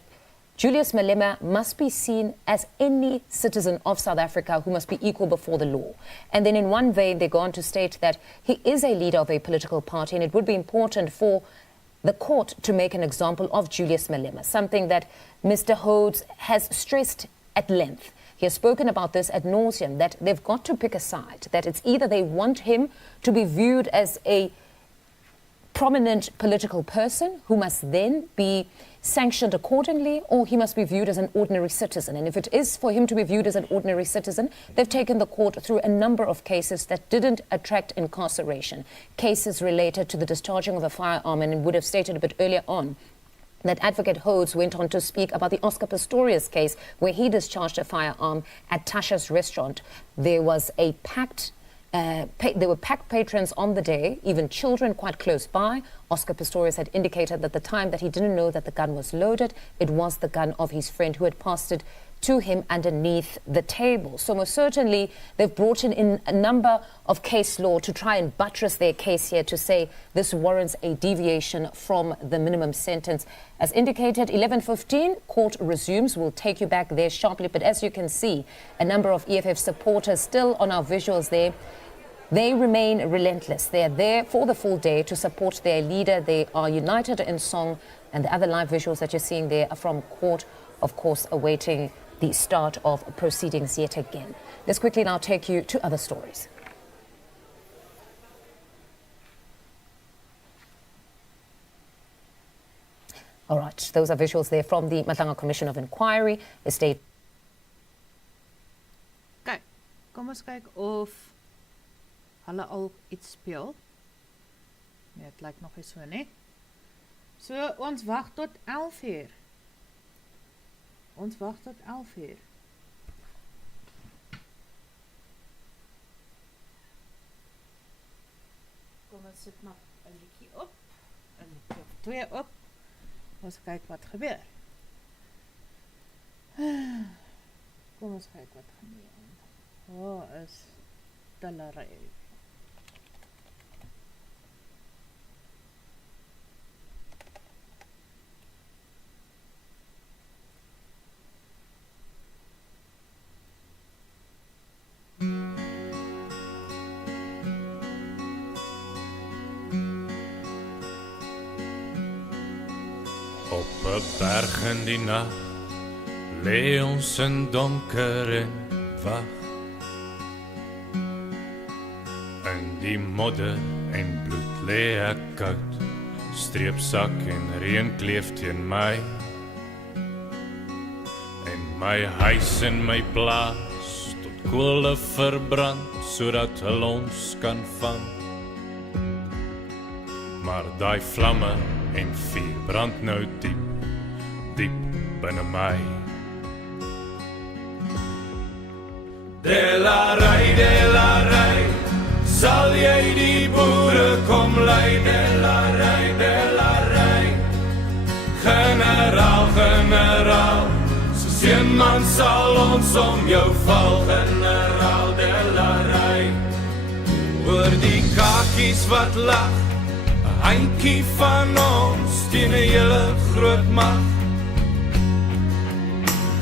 Julius Malema must be seen as any citizen of South Africa who must be equal before the law. And then in one vein, they go on to state that he is a leader of a political party and it would be important for the court to make an example of Julius Malema, something that Mr. Hodes has stressed at length. He has spoken about this ad nauseum, that they've got to pick a side, that it's either they want him to be viewed as a prominent political person who must then be sanctioned accordingly, or he must be viewed as an ordinary citizen. And if it is for him to be viewed as an ordinary citizen, they've taken the court through a number of cases that didn't attract incarceration, cases related to the discharging of a firearm, and would have stated a bit earlier on that Advocate Hodes went on to speak about the Oscar Pistorius case where he discharged a firearm at Tasha's restaurant. There was a packed there were packed patrons on the day, even children quite close by. Oscar Pistorius had indicated at the time that he didn't know that the gun was loaded. It was the gun of his friend who had passed it to him underneath the table. So most certainly they've brought in a number of case law to try and buttress their case here to say this warrants a deviation from the minimum sentence. As indicated, 11:15, court resumes. We'll take you back there sharply. But as you can see, a number of EFF supporters still on our visuals there. They remain relentless. They are there for the full day to support their leader. They are united in song, and the other live visuals that you're seeing there are from court, of course, awaiting the start of proceedings yet again. Let's quickly now take you to other stories. All right, those are visuals there from the Matlanga Commission of Inquiry. The state. Kyk, kom ons kyk of hulle al iets speel. Nee, het lyk nog nie so nie. So, ons wag tot 11:00. Ons wag tot 11:00. Kom ons sit maar 'n liedjie op. 'n 2 op. Ons kyk wat gebeur. Kom ons kyk wat gebeur. Waar is deliberations? Op 'n berg in die nag lê ons in donker en wag. In die modder en bloed lê ek koud, streepsak en reën kleef teen my. En my huis en my plaas tot kole verbrand, sodat hulle ons kan vang. Maar daai vlamme en vuur brand nou diep, diep binne my. Delarai, sal jy die boere kom lei? Delarai, generaal, soos een man sal ons om jou val. Generaal, delarai, oor die kakies wat lag, 'n handjie van ons teen 'n hele groot mag.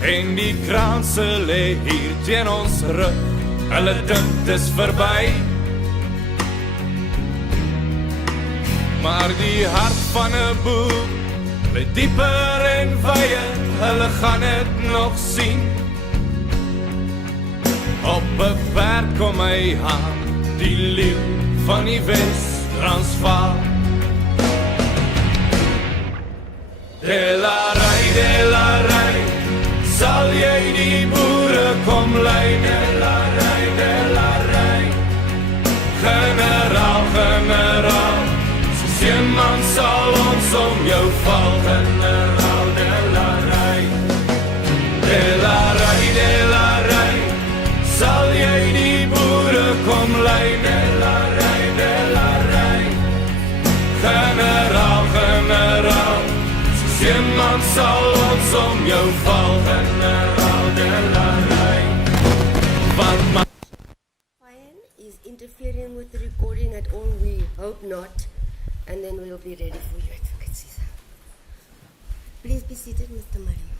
En die kraanse lê hier teen ons rug, hulle dink dis verby. Maar die hart van 'n boer lê dieper en wyer, hulle gaan dit nog sien. Op 'n berg kom hy aan, die leeu van die Wes-Transvaal. Delarai, sal jy die boere kom lei? Delarai, generaal, soos een man sal ons om jou val. Generaal, delarai, sal jy die boere kom lei? Delarai, generaal, een man sal ons om jou val. Generaal, delarai, want my is interfering with the recording at all. We hope not, and then we'll be ready for you, Advocate Caesar. Please be seated, Mr. Malema.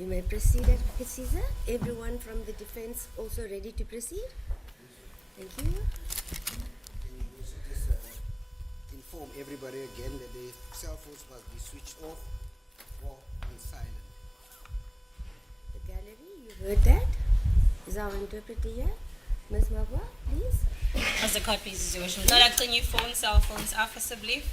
You may proceed, Advocate Caesar. Everyone from the defense also ready to proceed? Thank you. Can you also just inform everybody again that their cell phones must be switched off or on silent? The gallery, you heard that? Is our interpreter here? Ms. Magwa, please. As the court pleases your worship. Laat ek jou phone, cell phones af asseblief.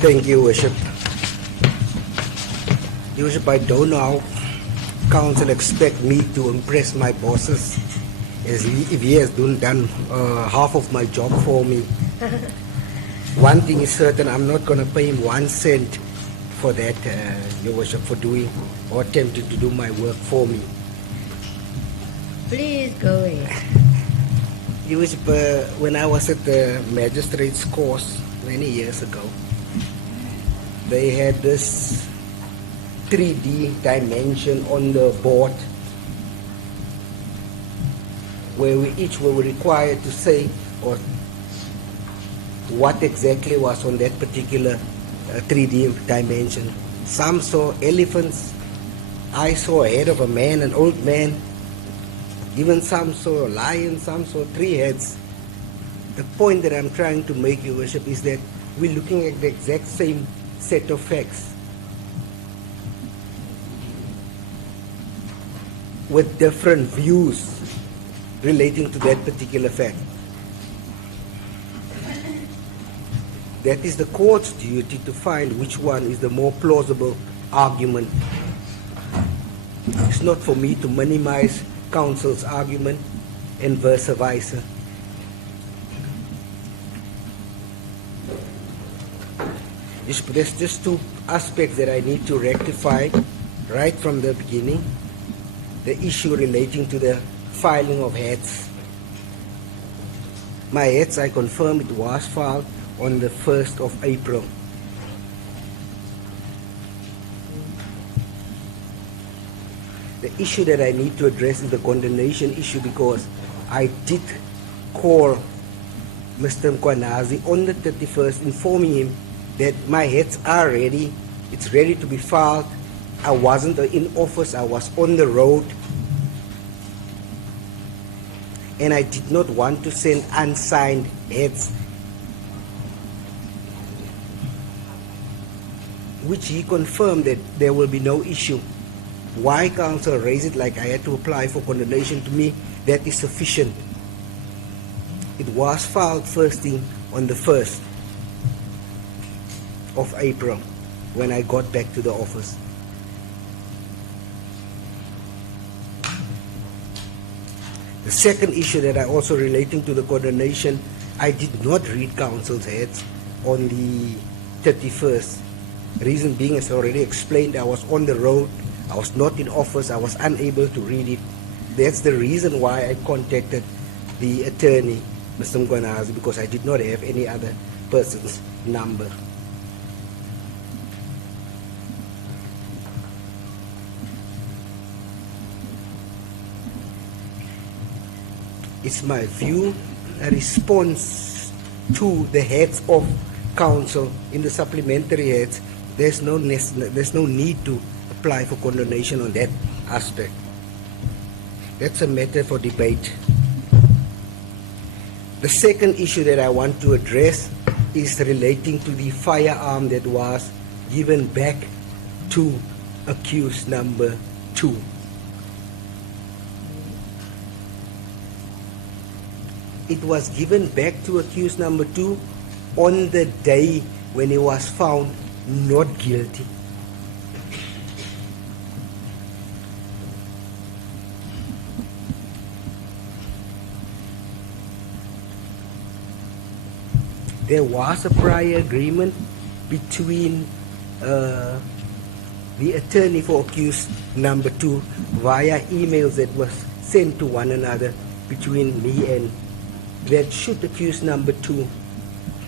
Thank you, Worship. Your Worship, I don't know how counsel expect me to impress my bosses if he has done half of my job for me. One thing is certain, I'm not going to pay him 1 cent for that, Your Worship, for doing or attempting to do my work for me. Please go ahead. Your Worship, when I was at the magistrate's course many years ago, they had this 3D dimension on the board where we each were required to say or what exactly was on that particular 3D dimension. Some saw elephants, I saw a head of a man, an old man, even some saw a lion, some saw 3 heads. The point that I'm trying to make, Your Worship, is that we're looking at the exact same set of facts with different views relating to that particular fact. That is the court's duty to find which one is the more plausible argument. It's not for me to minimize counsel's argument and vice versa. There's just two aspects that I need to rectify right from the beginning. The issue relating to the filing of heads. My heads, I confirm it was filed on the 1st of April. The issue that I need to address is the condemnation issue, because I did call Mr. Mkwanazi on the 31st informing him that my heads are ready, it's ready to be filed. I wasn't in office, I was on the road, and I did not want to send unsigned heads, which he confirmed that there will be no issue. Why counsel raised it like I had to apply for condemnation, to me, that is sufficient. It was filed first thing on the 1st of April when I got back to the office. The second issue that I also relating to the condemnation, I did not read counsel's heads on the 31st. Reason being, as I already explained, I was on the road, I was not in office, I was unable to read it. That's the reason why I contacted the attorney, Mr. Mkwanazi, because I did not have any other person's number. It's my view, a response to the heads of counsel in the supplementary heads, there's no need to apply for condemnation on that aspect. That's a matter for debate. The second issue that I want to address is relating to the firearm that was given back to accused number 2. It was given back to accused number 2 on the day when he was found not guilty. There was a prior agreement between the attorney for accused number 2 via emails that was sent to one another between me and that should accused number 2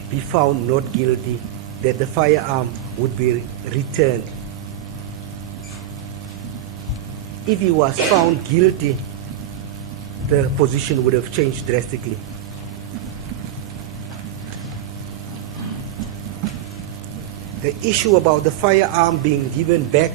be found not guilty, that the firearm would be returned. If he was found guilty, the position would have changed drastically. The issue about the firearm being given back,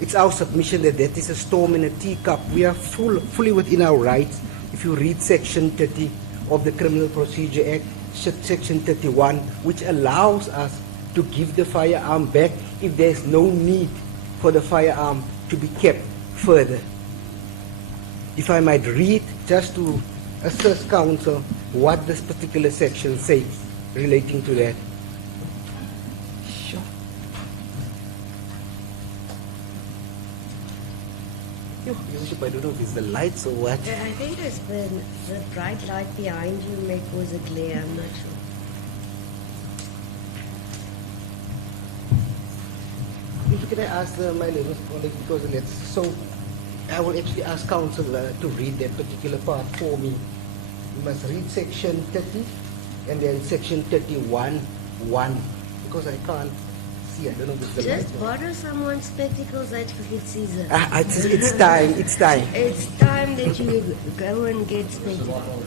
it's our submission that that is a storm in a teacup. We are fully within our rights. If you read Section 30 of the Criminal Procedure Act, Section 31, which allows us to give the firearm back if there's no need for the firearm to be kept further. If I might read, just to assist counsel, what this particular section says relating to that. Sure. Bishop, I don't know if it's the lights or what. I think it's the bright light behind you may cause a glare, I'm not sure. If can I ask my little colleague, because I will actually ask counsel to read that particular part for me. You must read section 30 and then section 31(1), because I can't see. I don't know if it's the light. Just borrow someone's spectacles that you can see them. It's time. It's time. It's time that you go and get spectacles.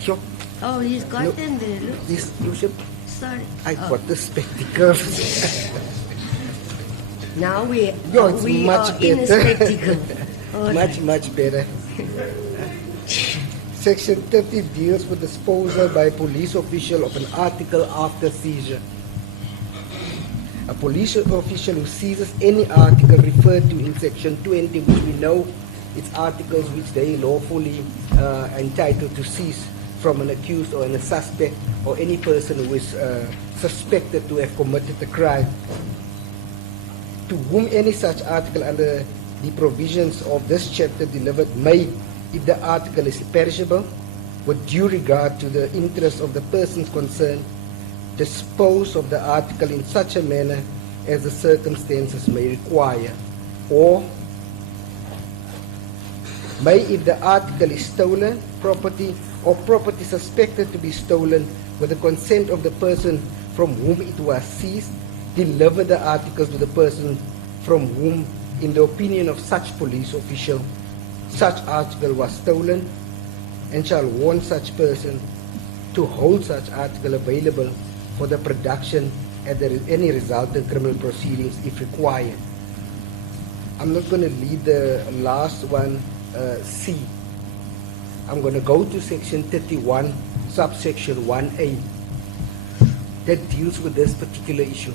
Sure. Oh, he's got them there, look. Yes, Bishop. Sorry. I got the spectacles. Now we are much in a better. spectacle. Much better. Section 30 deals with disposal by a police official of an article after seizure. A police official who seizes any article referred to in Section 20, which we know it's articles which they lawfully entitled to seize from an accused or a suspect or any person who is suspected to have committed a crime, to whom any such article under the provisions of this chapter delivered may, if the article is perishable, with due regard to the interests of the persons concerned, dispose of the article in such a manner as the circumstances may require, or may, if the article is stolen property or property suspected to be stolen with the consent of the person from whom it was seized, deliver the articles to the person from whom, in the opinion of such police official, such article was stolen, and shall warn such person to hold such article available for the production at any resultant criminal proceedings if required. I'm not going to read the last one, C. I'm going to go to section 31, subsection 1A, that deals with this particular issue.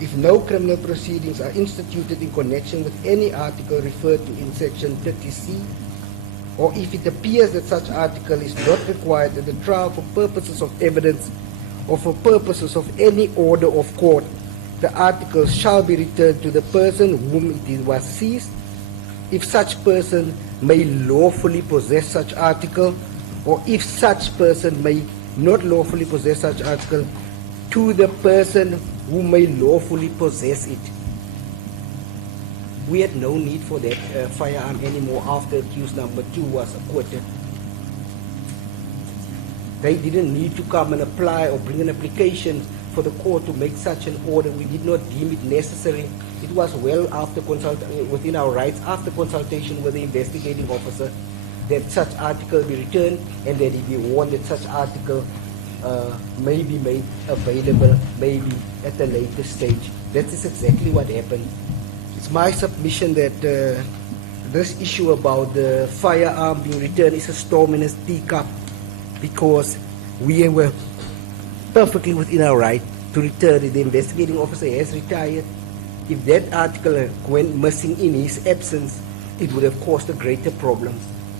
If no criminal proceedings are instituted in connection with any article referred to in section 30C, or if it appears that such article is not required at the trial for purposes of evidence or for purposes of any order of court, the article shall be returned to the person whom it was seized, if such person may lawfully possess such article, or if such person may not lawfully possess such article, to the person who may lawfully possess it. We had no need for that firearm anymore after accused number 2 was acquitted. They didn't need to come and apply or bring an application for the court to make such an order. We did not deem it necessary. It was well after within our rights, after consultation with the investigating officer, that such article be returned and that it be warned that such article may be made available maybe at a later stage. That is exactly what happened. It's my submission that this issue about the firearm being returned is a storm in a teacup, because we were perfectly within our right to return it. The investigating officer has retired. If that article went missing in his absence, it would have caused a greater problem.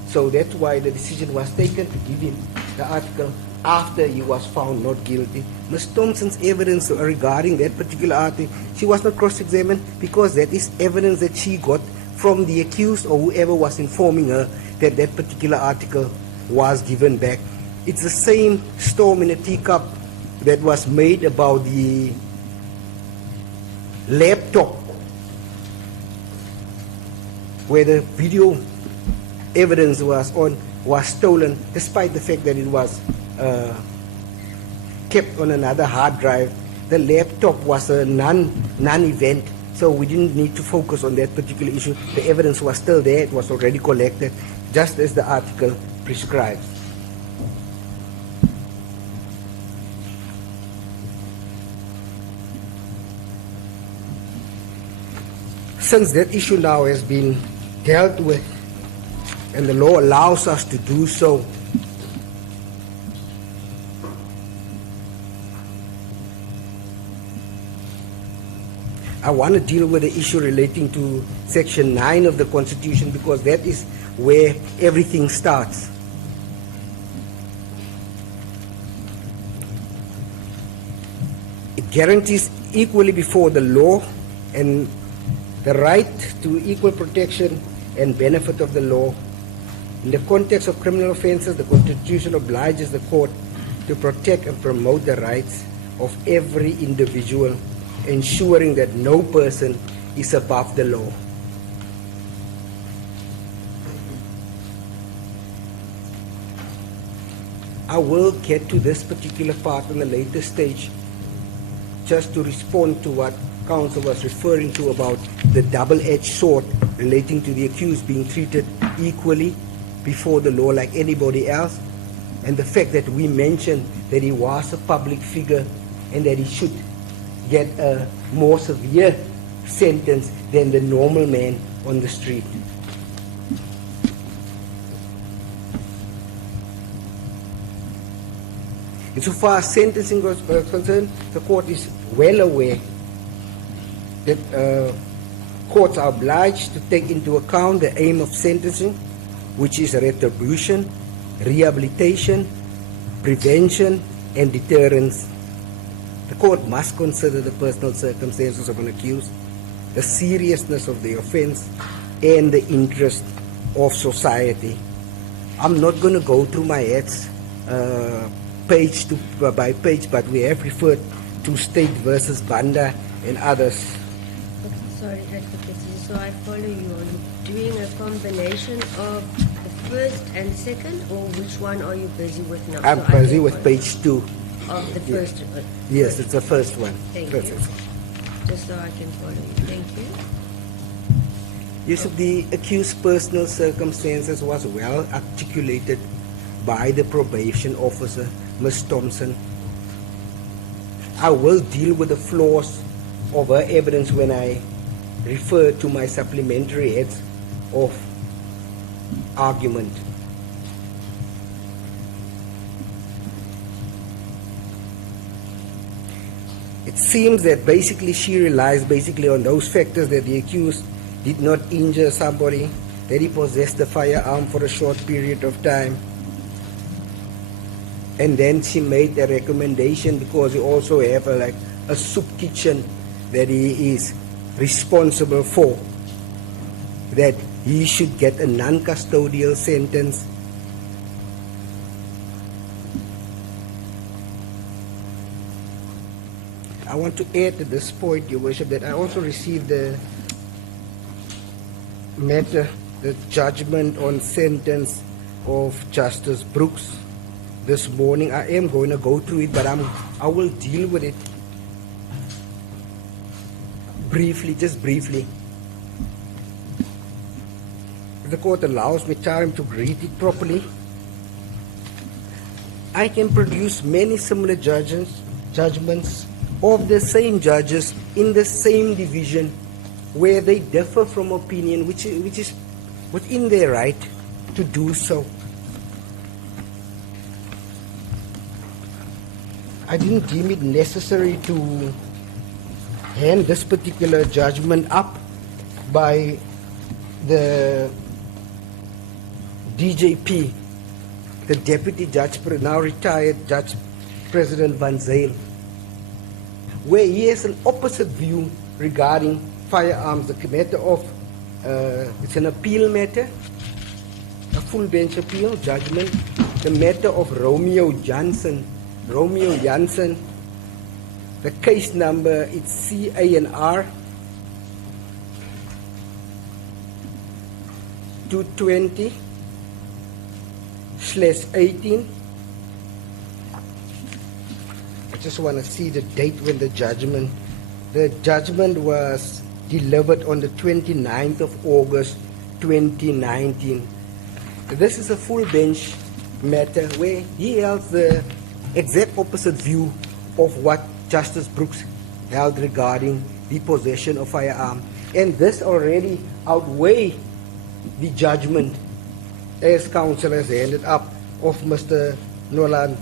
So that's why the decision was taken to give him the article after he was found not guilty. Ms. Thompson's evidence regarding that particular article, she was not cross-examined because that is evidence that she got from the accused or whoever was informing her that that particular article was given back. It's the same storm in a teacup that was made about the laptop, where the video evidence was stolen, despite the fact that it was kept on another hard drive. The laptop was a non-event, so we didn't need to focus on that particular issue. The evidence was still there, it was already collected, just as the article prescribes. Since that issue now has been dealt with, and the law allows us to do so, I want to deal with the issue relating to Section 9 of the Constitution, because that is where everything starts. It guarantees equally before the law and the right to equal protection and benefit of the law. In the context of criminal offenses, the Constitution obliges the court to protect and promote the rights of every individual, ensuring that no person is above the law. I will get to this particular part in a later stage, just to respond to what Counsel was referring to about the double-edged sword relating to the accused being treated equally before the law like anybody else, and the fact that we mentioned that he was a public figure and that he should get a more severe sentence than the normal man on the street. Insofar as sentencing was concerned, the court is well aware that courts are obliged to take into account the aim of sentencing, which is retribution, rehabilitation, prevention, and deterrence. The court must consider the personal circumstances of an accused, the seriousness of the offense, and the interest of society. I'm not going to go through my ads page by page, but we have referred to State versus Banda and others. Sorry, Advocate, so I follow you. Are you doing a combination of the first and second, or which one are you busy with now? I'm busy with page 2. Of the first one? Yes, it's the first one. Thank Perfect. you. Just so I can follow you. Thank you. Yes, the accused's personal circumstances was well articulated by the probation officer, Ms. Thompson. I will deal with the flaws of her evidence when I refer to my supplementary heads of argument. It seems that basically she relies on those factors that the accused did not injure somebody, that he possessed a firearm for a short period of time. And then she made a recommendation because he also have a soup kitchen that he is responsible for, that he should get a non-custodial sentence. I want to add to this point, Your Worship, that I also received the matter, the judgment on sentence of Justice Brooks this morning. I am going to go through it, but I will deal with it briefly, just briefly. If the court allows me time to read it properly, I can produce many similar judgments of the same judges in the same division where they differ from opinion, which is within their right to do so. I didn't deem it necessary to hand this particular judgment up by the DJP, the Deputy Judge, now retired Judge President Van Zyl, where he has an opposite view regarding firearms. The matter of, it's an appeal matter, a full bench appeal judgment. The matter of Romeo Jansen, the case number, it's CANR 220/18. I just want to see the date when the judgment was delivered on the 29th of August 2019. This is a full bench matter where he held the exact opposite view of what Justice Brooks held regarding the possession of firearm. And this already outweighed the judgment, as counsel has handed up, of Mr. Nolan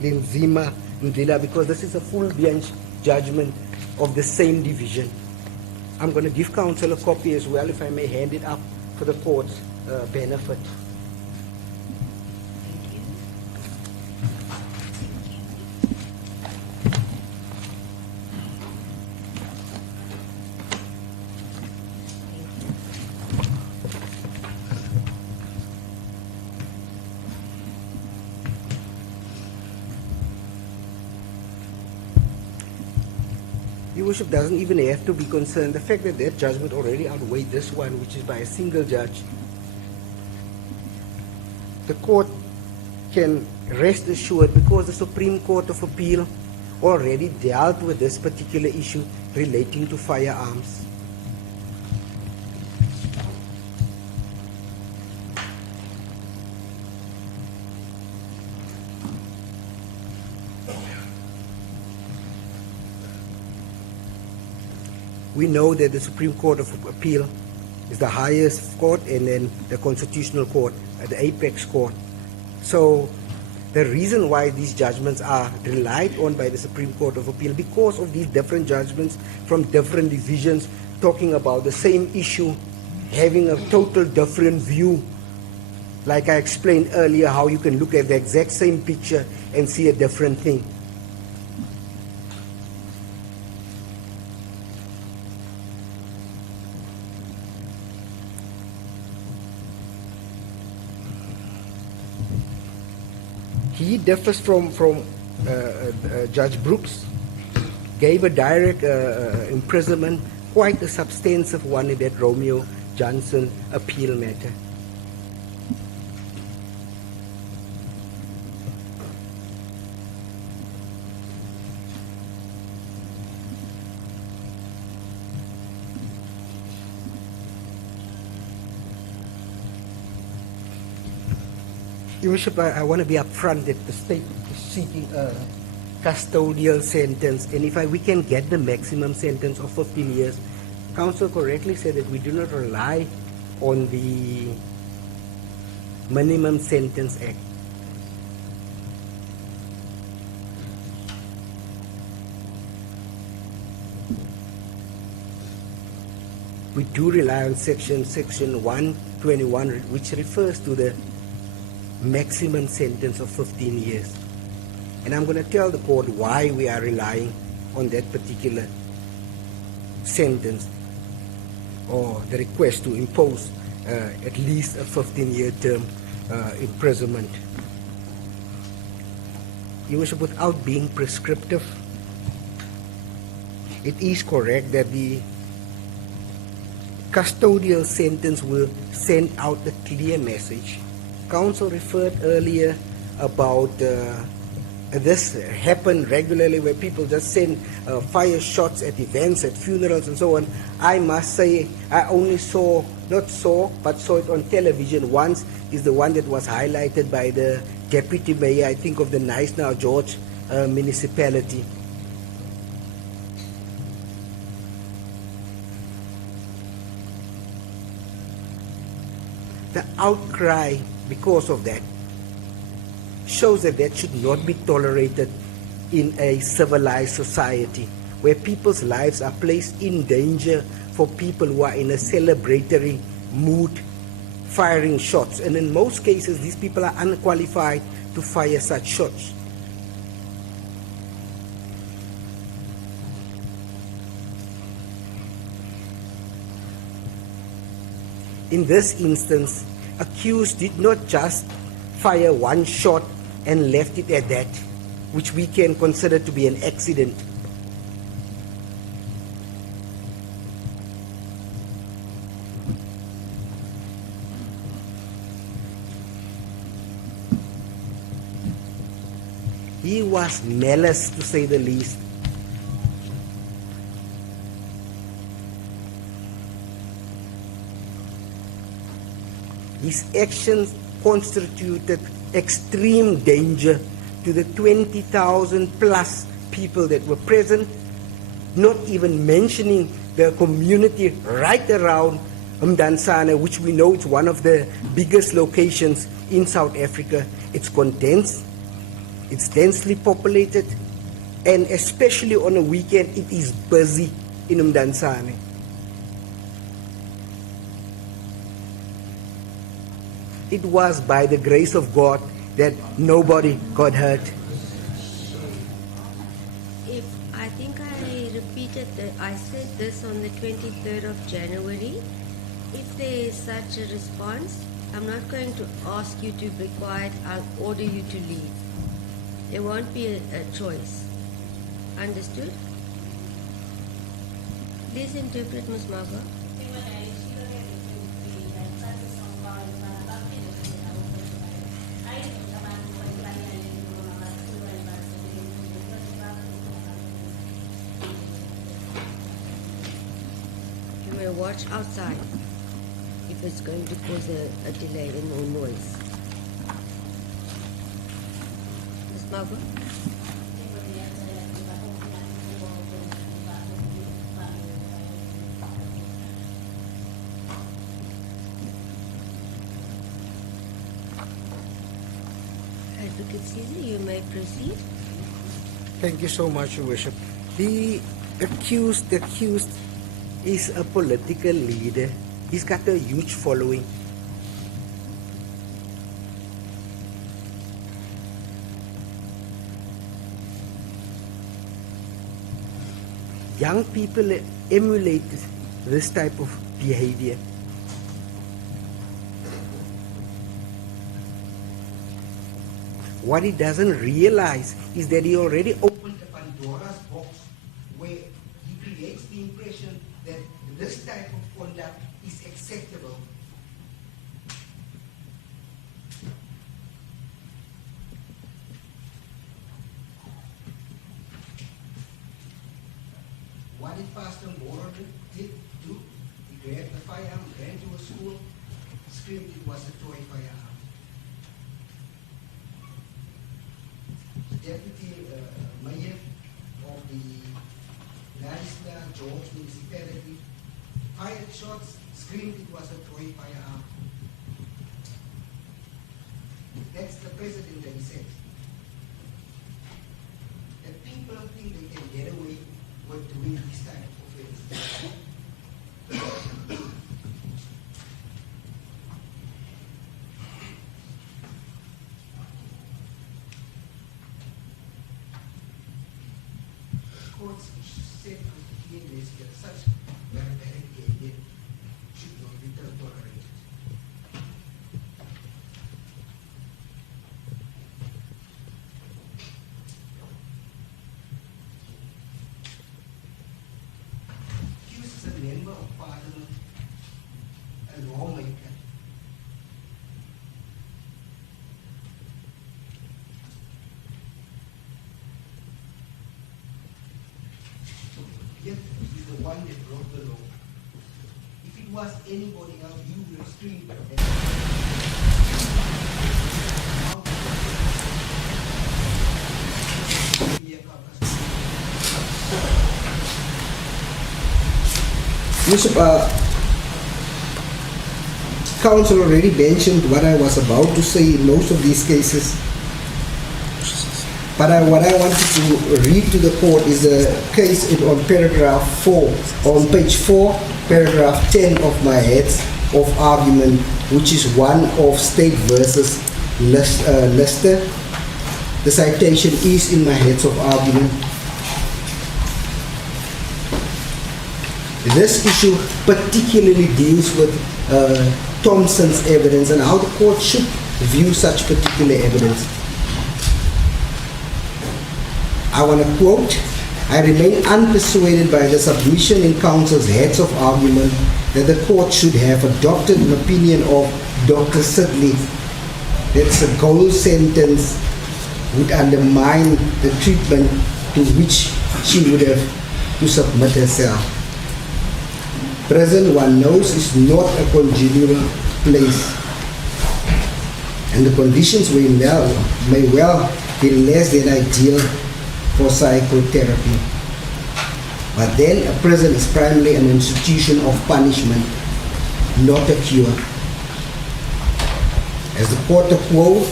Linzima Ndila, because this is a full bench judgment of the same division. I'm going to give counsel a copy as well, if I may hand it up for the court's benefit. Your Worship doesn't even have to be concerned. The fact that that judgment already outweighed this one, which is by a single judge, the court can rest assured, because the Supreme Court of Appeal already dealt with this particular issue relating to firearms. We know that the Supreme Court of Appeal is the highest court, and then the Constitutional Court, the apex court. So the reason why these judgments are relied on by the Supreme Court of Appeal, because of these different judgments from different divisions talking about the same issue, having a total different view Like I explained earlier, how you can look at the exact same picture and see a different thing. He differs from Judge Brooks, gave a direct imprisonment, quite a substantive one in that Romeo Johnson appeal matter. Your Worship, I want to be upfront that the state is seeking a custodial sentence, and if we can get the maximum sentence of 15 years, Council correctly said that we do not rely on the Minimum Sentence Act. We do rely on section 121, which refers to the maximum sentence of 15 years. And I'm going to tell the court why we are relying on that particular sentence, or the request to impose at least a 15-year term imprisonment. Your Worship, without being prescriptive, it is correct that the custodial sentence will send out a clear message. Council referred earlier about this happen regularly, where people just send fire shots at events, at funerals and so on. I must say, I only saw it on television once, is the one that was highlighted by the deputy mayor, I think of the Nice Now George municipality. The outcry because of that shows that that should not be tolerated in a civilized society, where people's lives are placed in danger for people who are in a celebratory mood, firing shots. And in most cases, these people are unqualified to fire such shots. In this instance, accused did not just fire one shot and left it at that, which we can consider to be an accident. He was malice, to say the least. His actions constituted extreme danger to the 20,000 plus people that were present, not even mentioning the community right around Mdantsane, which we know is one of the biggest locations in South Africa. It's condensed, it's densely populated, and especially on a weekend, it is busy in Mdantsane. It was by the grace of God that nobody got hurt. I think I repeated that I said this on the 23rd of January. If there is such a response, I'm not going to ask you to be quiet. I'll order you to leave. There won't be a choice. Understood? Please interpret, Ms. Margot. Watch outside if it's going to cause a delay in more noise. Ms. Margot? Advocate Caesar, you may proceed. Thank you so much, Your Worship. The accused is a political leader. He's got a huge following. young people emulate this type of behavior. What he doesn't realize is that he already opened a Pandora's box where he creates the impression that this type of conduct is acceptable. What did Pastor Moro did do? He grabbed the firearm, ran to a school, screamed it was a toy firearm. Deputy Mayor of the Larista George municipality fired shots, screamed it was a toy firearm. That's the president that he said. And people think they can get away with doing this type of offenses. Courts said clearly that such barbaric behavior should not be tolerated. Accused is a member of parliament, a lawmaker. Yet he's the one that broke the law. If it was anybody else, you would have screamed at them. Yusuf, counsel already mentioned what I was about to say in most of these cases. But what I wanted to read to the court is a case on paragraph 4, on page 4, paragraph 10 of my heads of argument, which is one of State versus Leicester. The citation is in my heads of argument. This issue particularly deals with Thompson's evidence and how the court should view such particular evidence. I want to quote, I remain unpersuaded by the submission in counsel's heads of argument that the court should have adopted an opinion of Dr. Sidley that a goal sentence would undermine the treatment to which she would have to submit herself. Prison, one knows, is not a congenial place, and the conditions may well be less than ideal for psychotherapy. But then a prison is primarily an institution of punishment, not a cure. As the court of woe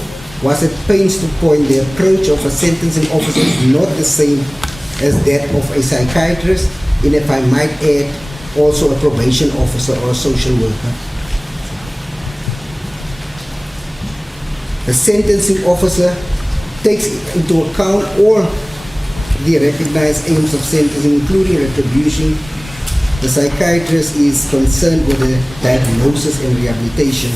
was at pains to point, the approach of a sentencing officer is not the same as that of a psychiatrist, and if I might add, also a probation officer or a social worker. The sentencing officer takes into account all the recognized aims of sentencing, including retribution. The psychiatrist is concerned with the diagnosis and rehabilitation.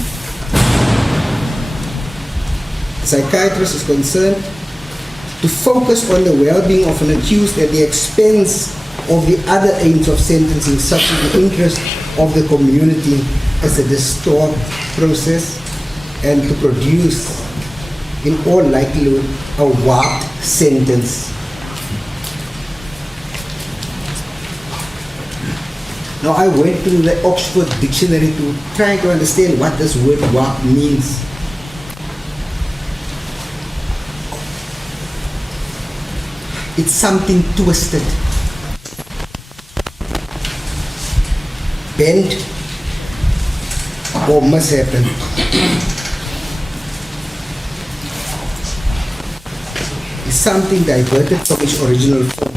The psychiatrist is concerned to focus on the well-being of an accused at the expense of the other aims of sentencing, such as the interest of the community as a distort process, and to produce, in all likelihood, a warped sentence. Now I went to the Oxford Dictionary to try to understand what this word warp means. It's something twisted, bent, or mishappen. It's something diverted from its original form.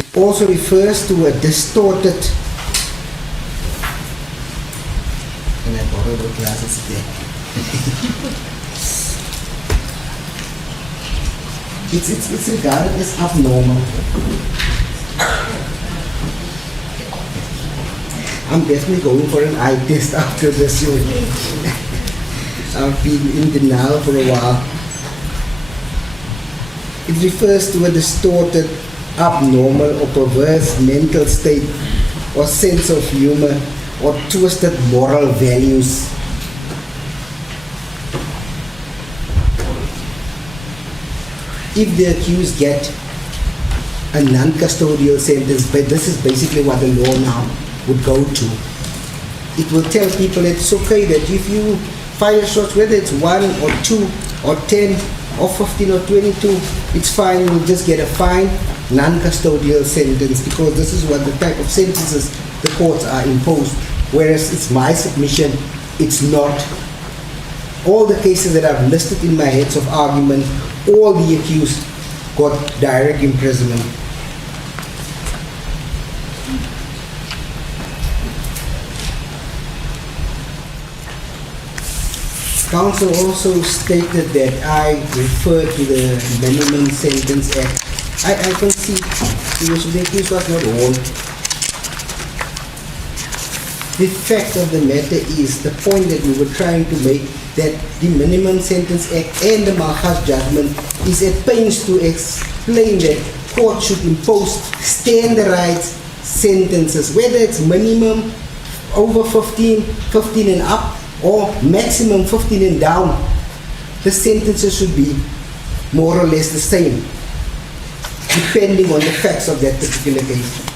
It also refers to a distorted, and I borrowed the glasses there. It's regarded as abnormal. I'm definitely going for an eye test after this. I've been in denial for a while. It refers to a distorted, abnormal or perverse mental state or sense of humor or twisted moral values. If the accused get a non-custodial sentence, but this is basically what the law now would go to. It will tell people it's okay that if you fire shots, whether it's 1 or 2 or 10 or 15 or 22, it's fine, you'll just get a fine, non-custodial sentence, because this is what the type of sentences the courts are imposed, whereas it's my submission, it's not. All the cases that I've listed in my heads of argument, all the accused got direct imprisonment. Counsel also stated that I referred to the Minimum Sentence Act. I concede the accused was not warned. The fact of the matter is, the point that we were trying to make, that the Minimum Sentence Act and the Mahas judgment is at pains to explain that courts should impose standardized sentences, whether it's minimum over 15, 15 and up, or maximum 15 and down. The sentences should be more or less the same, depending on the facts of that particular case.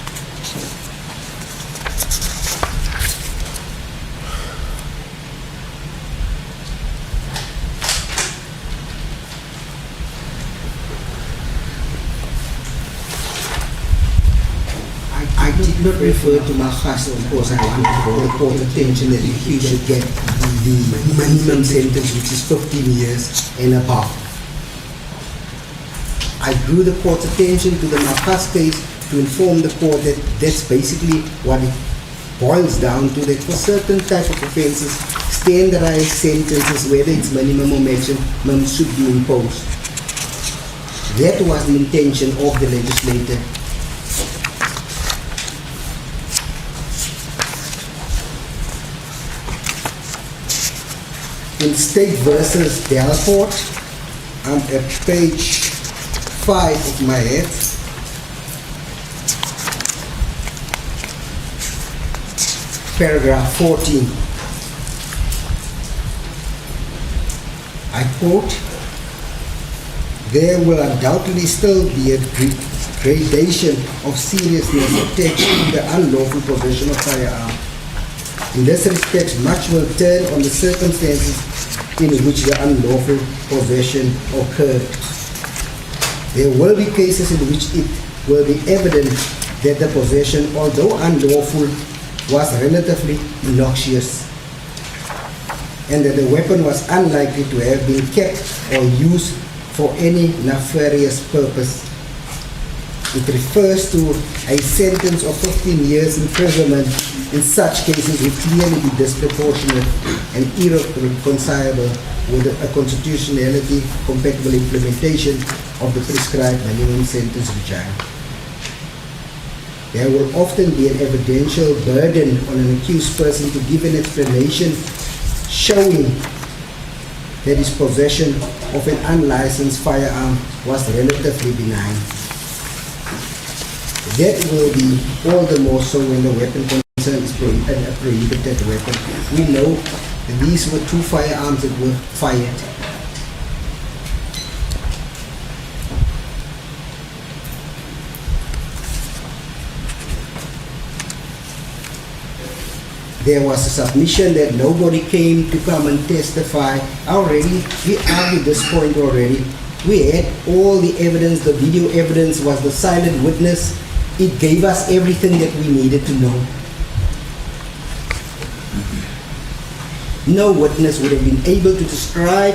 I did not refer to Mahas because I want to draw the court attention that he should get the minimum sentence, which is 15 years and above. I drew the court's attention to the Mahas case to inform the court that that's basically what it boils down to, that for certain type of offenses, standardized sentences, whether it's minimum or maximum, should be imposed. That was the intention of the legislator. In State versus Delport, I'm at page 5 of my head. Paragraph 14. I quote, "There will undoubtedly still be a gradation of seriousness attached to the unlawful possession of firearms. In this respect, much will turn on the circumstances in which the unlawful possession occurred. There will be cases in which it will be evident that the possession, although unlawful, was relatively innocuous, and that the weapon was unlikely to have been kept or used for any nefarious purpose. It refers to a sentence of 15 years imprisonment in such cases would clearly be disproportionate and irreconcilable with a constitutionality compatible implementation of the prescribed minimum sentence regime. There will often be an evidential burden on an accused person to give an explanation showing that his possession of an unlicensed firearm was relatively benign. That will be all the more so when the weapon concerned is a prohibited weapon. We know that these were 2 firearms that were fired. There was a submission that nobody came to come and testify. Already, we argued this point already. We had all the evidence, the video evidence was the silent witness. It gave us everything that we needed to know. No witness would have been able to describe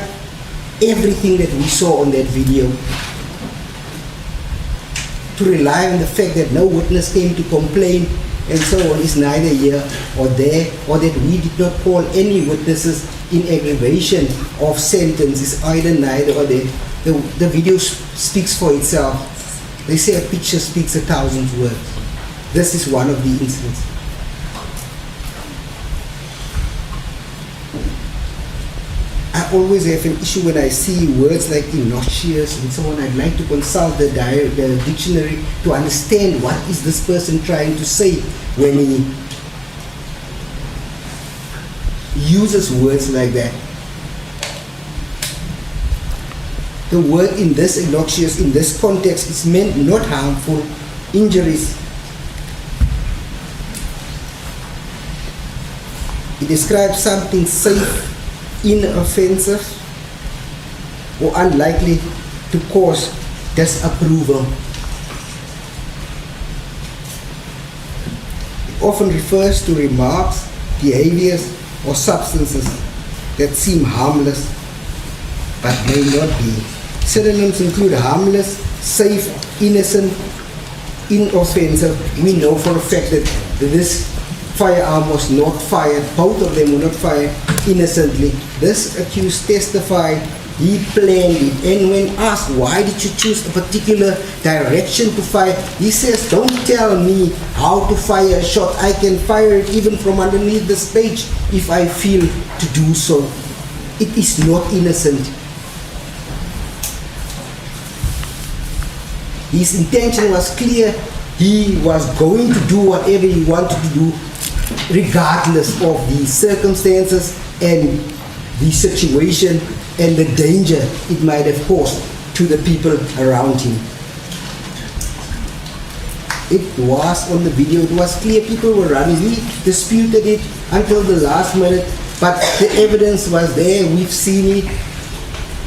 everything that we saw on that video. To rely on the fact that no witness came to complain and so on is neither here or there, or that we did not call any witnesses in aggravation of sentence is either neither or there. The video speaks for itself. They say a picture speaks 1,000 words. This is one of the incidents. I always have an issue when I see words like innocuous and so on. I'd like to consult the dictionary to understand what is this person trying to say when he uses words like that. The word in this innocuous, in this context, is meant not harmful, injuries. It describes something safe, inoffensive, or unlikely to cause disapproval. It often refers to remarks, behaviors, or substances that seem harmless but may not be. Synonyms include harmless, safe, innocent, inoffensive. We know for a fact that this firearm was not fired, both of them were not fired innocently. This accused testified he planned it, and when asked why did you choose a particular direction to fire, he says, don't tell me how to fire a shot. I can fire it even from underneath the stage if I feel to do so. It is not innocent. His intention was clear. He was going to do whatever he wanted to do, regardless of the circumstances and the situation and the danger it might have caused to the people around him. It was on the video, it was clear people were running. We disputed it until the last minute, but the evidence was there, we've seen it.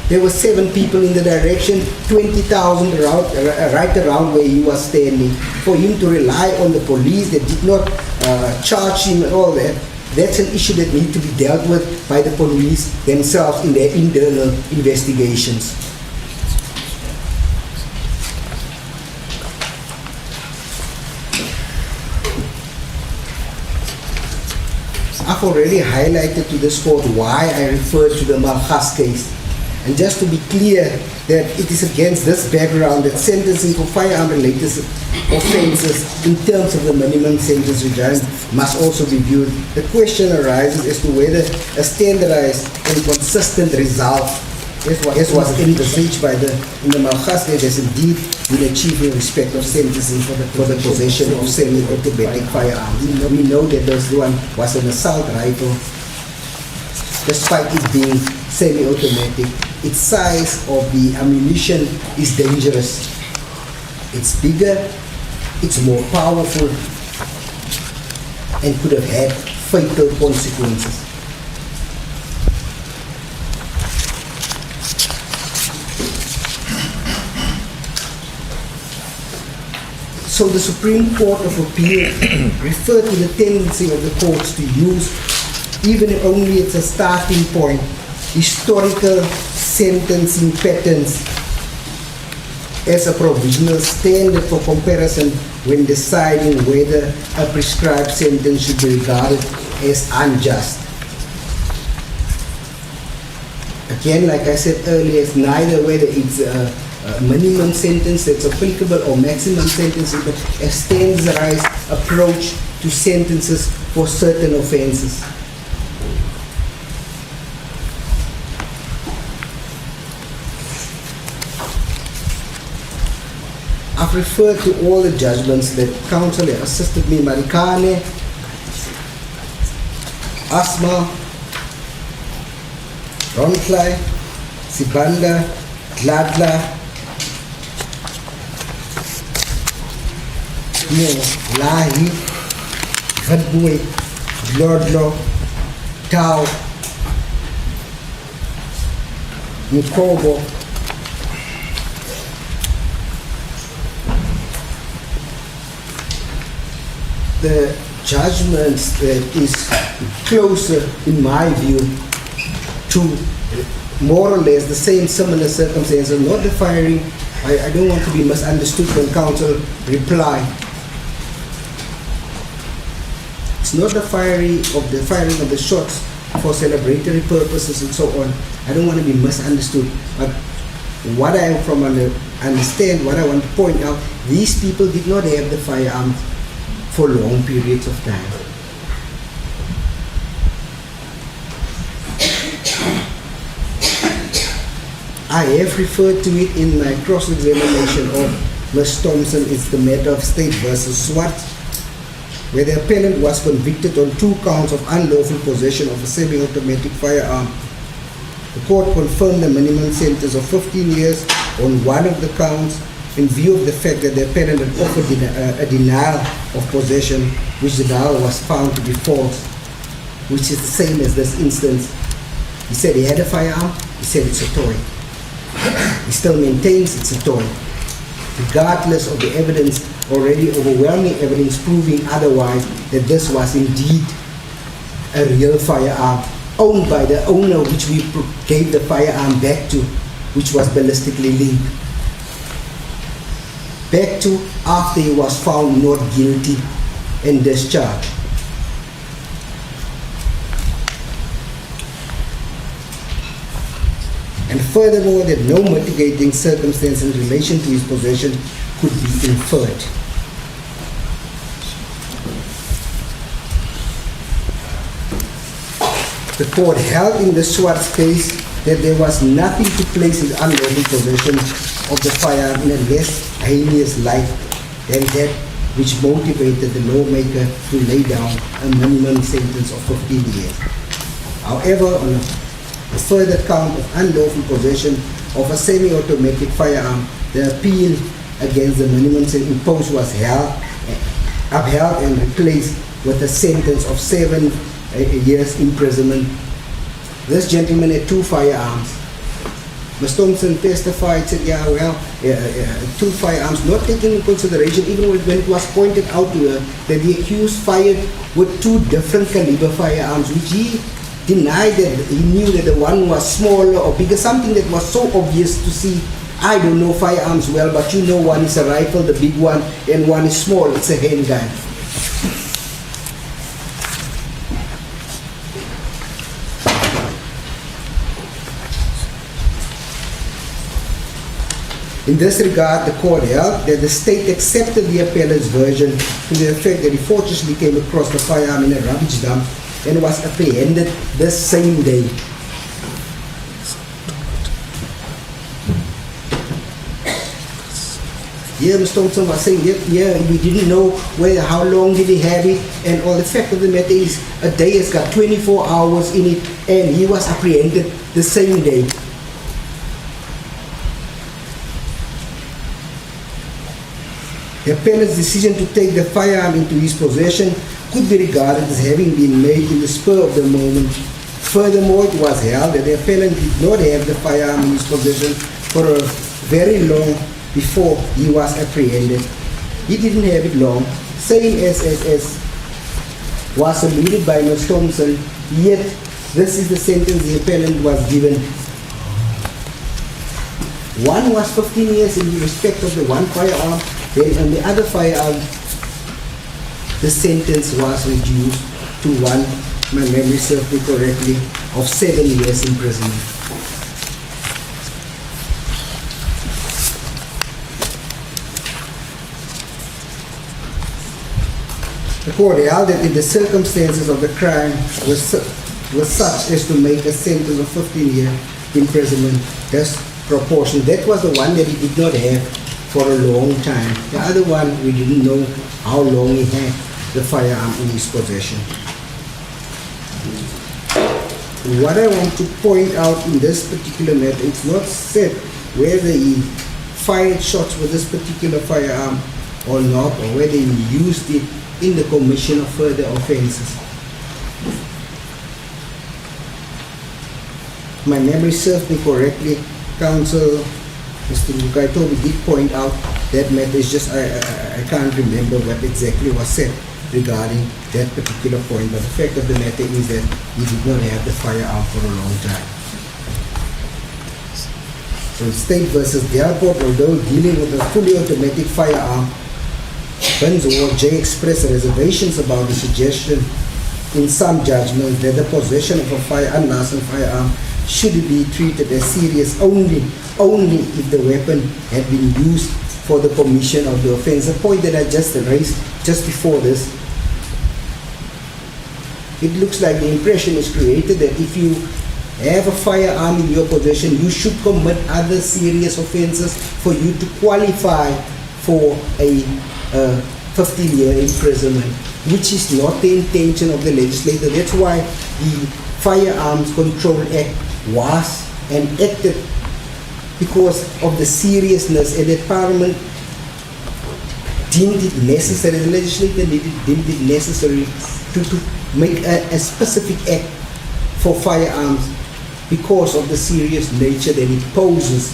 There were 7 people in the direction, 20,000 right around where he was standing. For him to rely on the police that did not charge him and all that, that's an issue that needs to be dealt with by the police themselves in their internal investigations. I've already highlighted to this court why I referred to the Malgas case. And just to be clear that it is against this background that sentencing for firearm-related offences in terms of the minimum sentence regime must also be viewed. The question arises as to whether a standardized and consistent result, as was envisaged in the Malgas case, has indeed been achieved in respect of sentencing for the possession of semi-automatic firearms. We know that this one was an assault rifle, despite it being semi-automatic. Its size of the ammunition is dangerous. It's bigger, it's more powerful, and could have had fatal consequences. So the Supreme Court of Appeal referred to the tendency of the courts to use, even if only it's a starting point, historical sentencing patterns as a provisional standard for comparison when deciding whether a prescribed sentence should be regarded as unjust. Again, like I said earlier, it's neither whether it's a minimum sentence that's applicable or maximum sentence, but a standardized approach to sentences for certain offenses. I've referred to all the judgments that counsel have assisted me: Marikane, Asma, Ronklai, Sibanda, Gladla, Lahi, Gadbui, Lordlo, Tau, Nkobo, the judgments that is closer, in my view, to more or less the same similar circumstances, not the firing. I don't want to be misunderstood when counsel reply. It's not the firing of the shots for celebratory purposes and so on. I don't want to be misunderstood, but what I understand, what I want to point out, these people did not have the firearm for long periods of time. I have referred to it in my cross-examination of Ms. Thompson. It's the matter of State versus Swart, where the appellant was convicted on 2 counts of unlawful possession of a semi-automatic firearm. The court confirmed the minimum sentence of 15 years on one of the counts in view of the fact that the appellant had offered a denial of possession, which the denial was found to be false, which is the same as this instance. He said he had a firearm, he said it's a toy. He still maintains it's a toy, regardless of the evidence, already overwhelming evidence proving otherwise, that this was indeed a real firearm owned by the owner, which we gave the firearm back to, which was ballistically linked. Back to after he was found not guilty and discharged. And furthermore, that no mitigating circumstance in relation to his possession could be inferred. The court held in the Swartz case that there was nothing to place his unlawful possession of the firearm in a less heinous light than that which motivated the lawmaker to lay down a minimum sentence of 15 years. However, on a further count of unlawful possession of a semi-automatic firearm, the appeal against the minimum sentence imposed was upheld and replaced with a sentence of 7 years imprisonment. This gentleman had 2 firearms. Ms. Thompson testified, said, 2 firearms, not taken into consideration, even when it was pointed out to her that the accused fired with 2 different caliber firearms, which he denied that he knew that the one was smaller or bigger, something that was so obvious to see. I don't know firearms well, but you know one is a rifle, the big one, and one is small, it's a handgun. In this regard, the court held that the state accepted the appellant's version to the effect that he fortuitously came across the firearm in a rubbish dump and was apprehended the same day. Here, Mr. Thompson was saying, we didn't know how long did he have it, and all the fact of the matter is, a day has got 24 hours in it, and he was apprehended the same day. The appellant's decision to take the firearm into his possession could be regarded as having been made in the spur of the moment. Furthermore, it was held that the appellant did not have the firearm in his possession for a very long before he was apprehended. He didn't have it long, same as was alluded by Ms. Thompson, yet this is the sentence the appellant was given. One was 15 years in respect of the one firearm, then on the other firearm, the sentence was reduced to one, my memory serves me correctly, of 7 years imprisonment. The court held that if the circumstances of the crime were such as to make a sentence of 15-year imprisonment thus proportioned. That was the one that he did not have for a long time. The other one, we didn't know how long he had the firearm in his possession. What I want to point out in this particular matter, it's not said whether he fired shots with this particular firearm or not, or whether he used it in the commission of further offenses. My memory serves me correctly, Counsel Mr. Lukaitobi did point out that matter. Is just I can't remember what exactly was said regarding that particular point, but the fact of the matter is that he did not have the firearm for a long time. So State versus Delport, although dealing with a fully automatic firearm, Burns or J expressed reservations about the suggestion in some judgments that the possession of a unlicensed firearm should be treated as serious only if the weapon had been used for the commission of the offense. The point that I just raised just before this, it looks like the impression is created that if you have a firearm in your possession, you should commit other serious offenses for you to qualify for a 15-year imprisonment, which is not the intention of the legislator. That's why the Firearms Control Act was enacted, because of the seriousness, and that Parliament deemed it necessary, the legislature deemed it necessary to make a specific act for firearms because of the serious nature that it poses.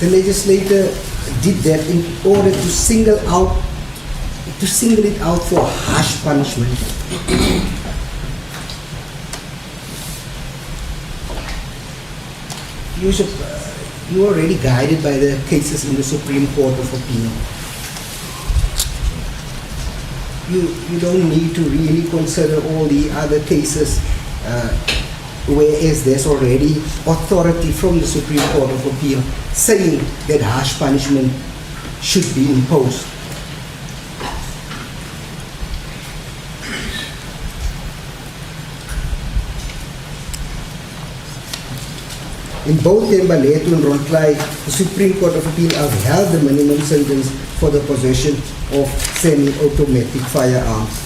The legislator did that in order to single it out for harsh punishment. You are already guided by the cases in the Supreme Court of Appeal. You don't need to really consider all the other cases, whereas there's already authority from the Supreme Court of Appeal saying that harsh punishment should be imposed. In both Thembaletu and Rontlai, the Supreme Court of Appeal upheld the minimum sentence for the possession of semi-automatic firearms.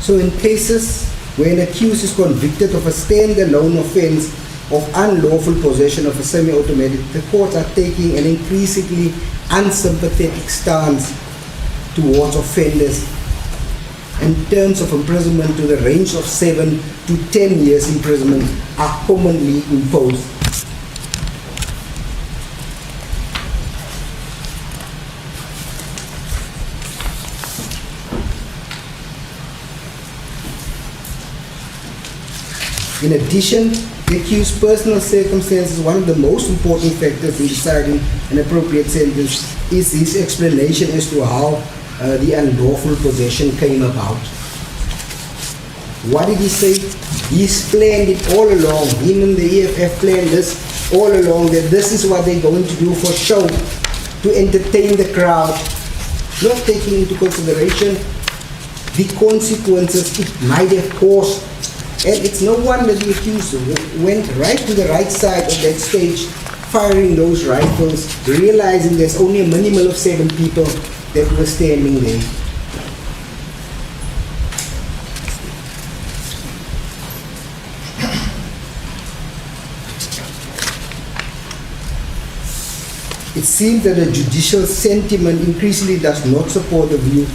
So in cases where an accused is convicted of a standalone offense of unlawful possession of a semi-automatic, the courts are taking an increasingly unsympathetic stance towards offenders, and terms of imprisonment to the range of 7 to 10 years imprisonment are commonly imposed. In addition, the accused's personal circumstances, one of the most important factors in deciding an appropriate sentence, is his explanation as to how the unlawful possession came about. What did he say? He's planned it all along. Him and the EFF planned this all along, that this is what they're going to do for show, to entertain the crowd, not taking into consideration the consequences it might have caused. And it's no wonder the accused went right to the right side of that stage, firing those rifles, realizing there's only a minimum of 7 people that were standing there. It seems that the judicial sentiment increasingly does not support the view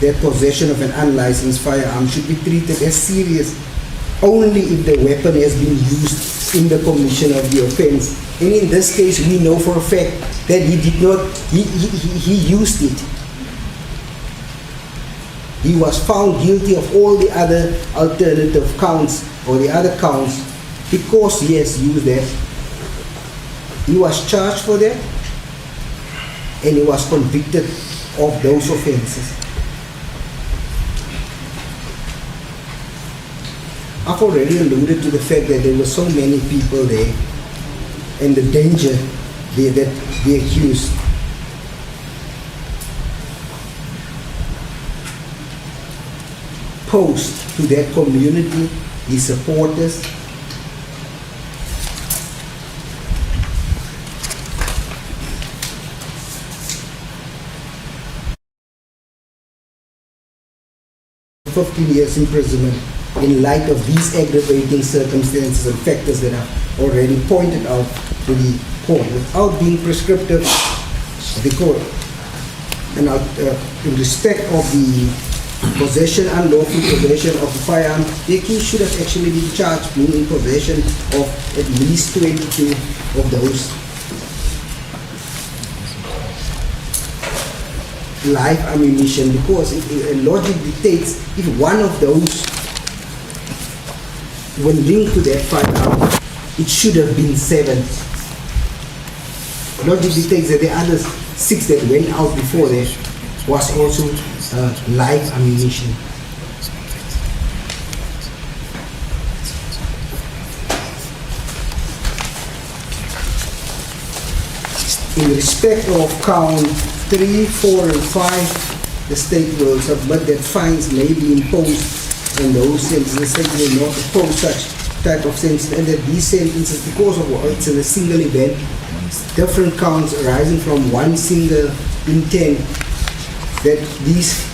that possession of an unlicensed firearm should be treated as serious only if the weapon has been used in the commission of the offense. And in this case, we know for a fact that he did not, he used it. He was found guilty of all the other alternative counts, or the other counts, because he has used that. He was charged for that, and he was convicted of those offenses. I've already alluded to the fact that there were so many people there, and the danger that the accused posed to that community, his supporters. "15 years imprisonment in light of these aggravating circumstances and factors that are already pointed out to the court, without being prescriptive, the court, and in respect of the possession, unlawful possession of a firearm, the accused should have actually been charged being in possession of at least 22 of those live ammunition, because logic dictates if one of those, when linked to that firearm, it should have been 7. Logic dictates that the other 6 that went out before that was also live ammunition. In respect of count 3, 4, and 5, the state will submit that fines may be imposed on those sentences. The state will not impose such type of sentence, and that these sentences, because of it's in a single event, different counts arising from one single intent, that these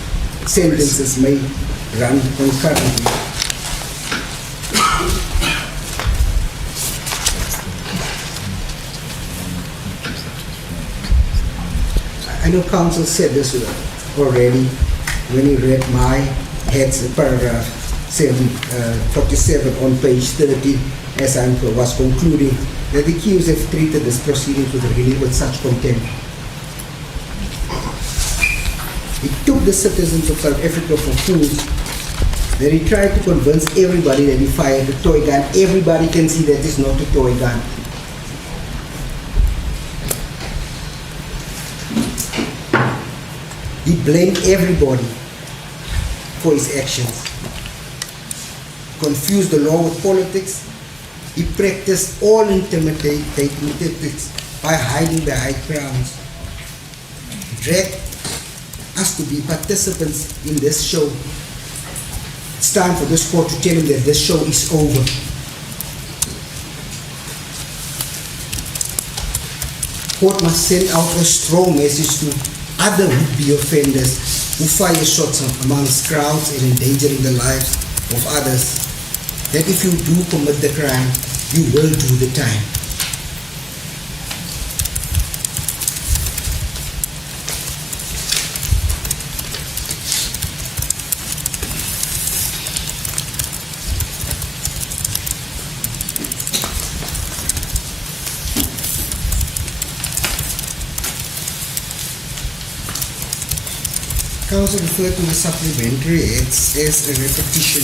sentences may run concurrently. I know counsel said this already when he read my head's paragraph 47 on page 30, as I was concluding, that the accused have treated this proceedings with such contempt. He took the citizens of South Africa for fools, that he tried to convince everybody that he fired a toy gun. Everybody can see that it's not a toy gun. He blamed everybody for his actions, confused the law with politics. He practiced all intimidating tactics by hiding behind crowns. Dragged us to be participants in this show. It's time for this court to tell him that this show is over. Court must send out a strong message to other would-be offenders who fire shots amongst crowds and endangering the lives of others, that if you do commit the crime, you will do the time. Counsel referred to the supplementary acts as a repetition.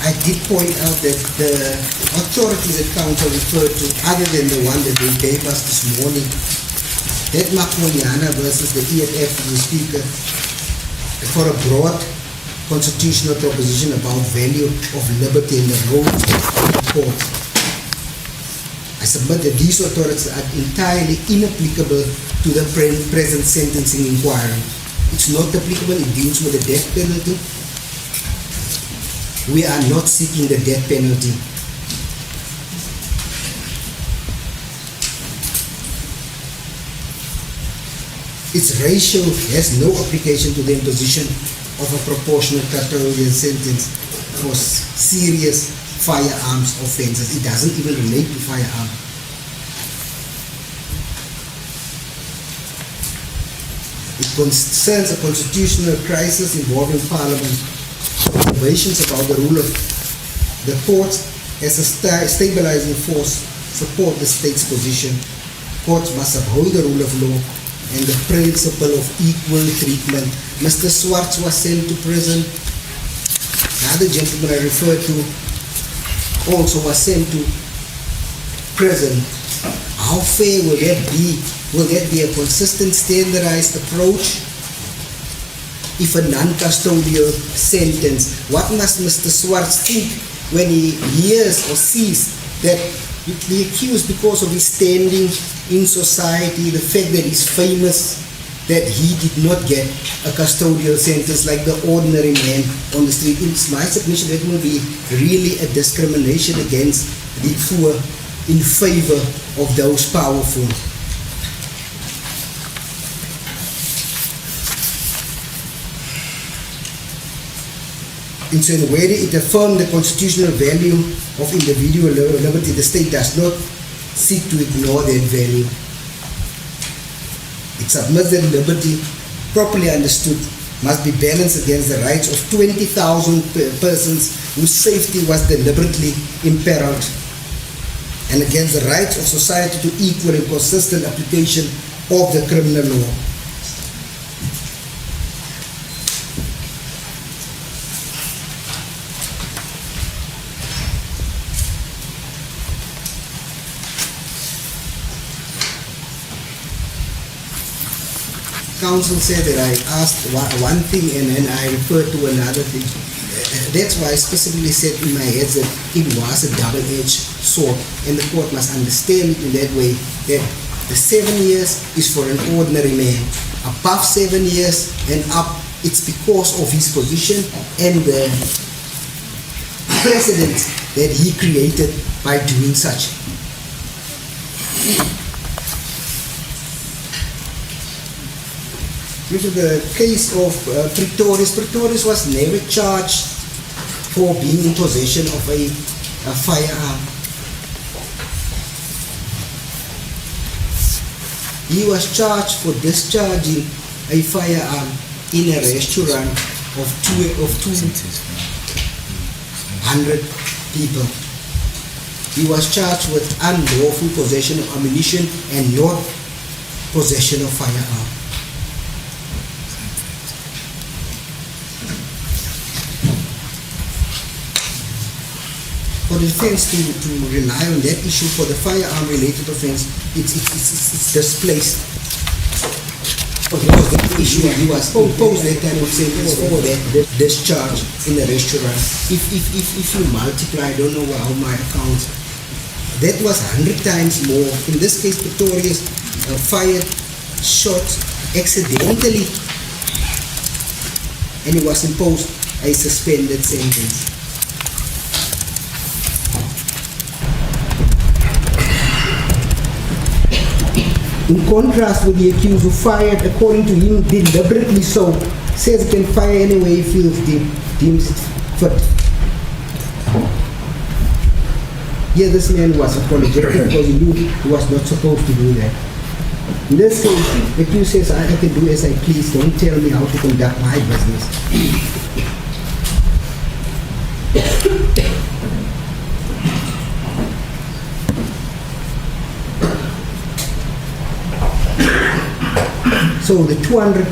I did point out that the authorities that counsel referred to, other than the one that they gave us this morning, that Makonyana versus the EFF, the speaker, for a broad constitutional proposition about value of liberty and the role of the court. I submit that these authorities are entirely inapplicable to the present sentencing inquiry. It's not applicable, it deals with the death penalty. We are not seeking the death penalty. Its ratio has no application to the imposition of a proportionate custodial sentence for serious firearms offenses. It doesn't even relate to firearms. It concerns a constitutional crisis involving Parliament. Observations about the rule of the courts as a stabilizing force support the state's position. Courts must uphold the rule of law and the principle of equal treatment. Mr. Swartz was sent to prison. The other gentleman I referred to also was sent to prison. How fair will that be? Will that be a consistent, standardized approach? If a non-custodial sentence, what must Mr. Swartz think when he hears or sees that the accused, because of his standing in society, the fact that he's famous, that he did not get a custodial sentence like the ordinary man on the street? It's my submission that will be really a discrimination against the poor in favor of those powerful. In so way it affirmed the constitutional value of individual liberty. The state does not seek to ignore that value. It submits that liberty, properly understood, must be balanced against the rights of 20,000 persons whose safety was deliberately imperiled, and against the rights of society to equal and consistent application of the criminal law. Counsel said that I asked one thing and then I referred to another thing. That's why I specifically said in my head that it was a double-edged sword, and the court must understand it in that way, that the 7 years is for an ordinary man. Above 7 years and up, it's because of his position and the precedent that he created by doing such. Due to the case of Pretorius was never charged for being in possession of a firearm. He was charged for discharging a firearm in a restaurant of 200 people. He was charged with unlawful possession of ammunition and not possession of firearm. For the defense to rely on that issue for the firearm related offense, it's displaced. Because the issue he was imposed that type of sentence for that discharge in a restaurant. If you multiply, I don't know how my accounts, that was 100 times more. In this case, Pretorius fired shots accidentally, and he was imposed a suspended sentence. In contrast with the accused who fired, according to him, deliberately so, says he can fire any way he feels deems it fit. Here this man was apologetic because he knew he was not supposed to do that. In this case, the accused says, I can do as I please, don't tell me how to conduct my business. So the 200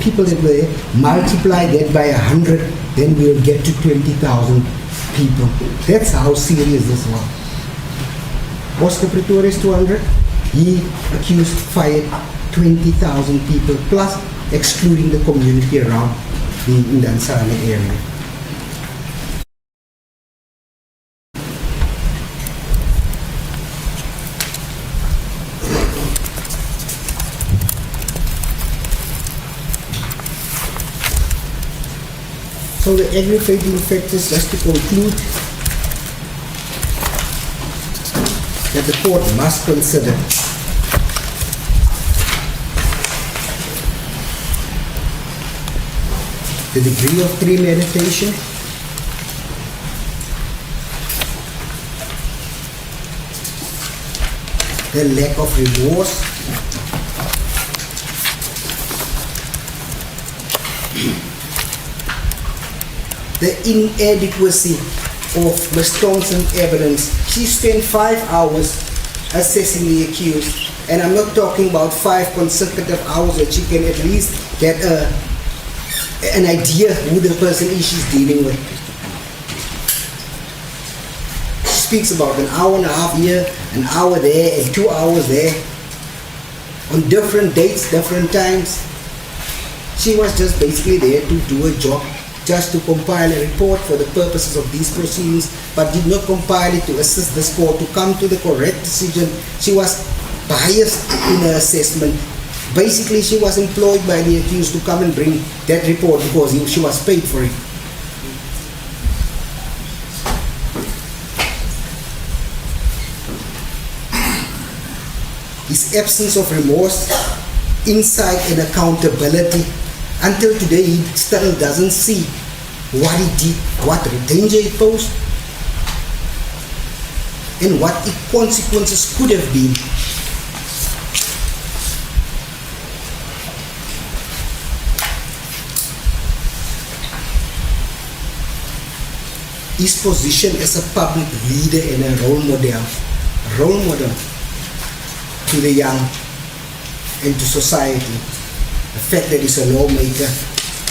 people that were there, multiply that by 100, then we'll get to 20,000 people. That's how serious this was. Oscar Pretorius 200, he accused fired 20,000 people plus excluding the community around the Ndansana area. So the aggravating factors, just to conclude, that the court must consider the degree of premeditation, the lack of remorse, the inadequacy of Ms. Thompson's evidence. She spent 5 hours assessing the accused, and I'm not talking about 5 consecutive hours that she can at least get an idea who the person is she's dealing with. She speaks about an hour and a half here, an hour there, and 2 hours there, on different dates, different times. She was just basically there to do a job, just to compile a report for the purposes of these proceedings, but did not compile it to assist this court to come to the correct decision. She was biased in her assessment. Basically, she was employed by the accused to come and bring that report because she was paid for it. His absence of remorse, insight and accountability. Until today, he still doesn't see what he did, what danger he posed. and what its consequences could have been. His position as a public leader and a role model to the young and to society. The fact that he's a lawmaker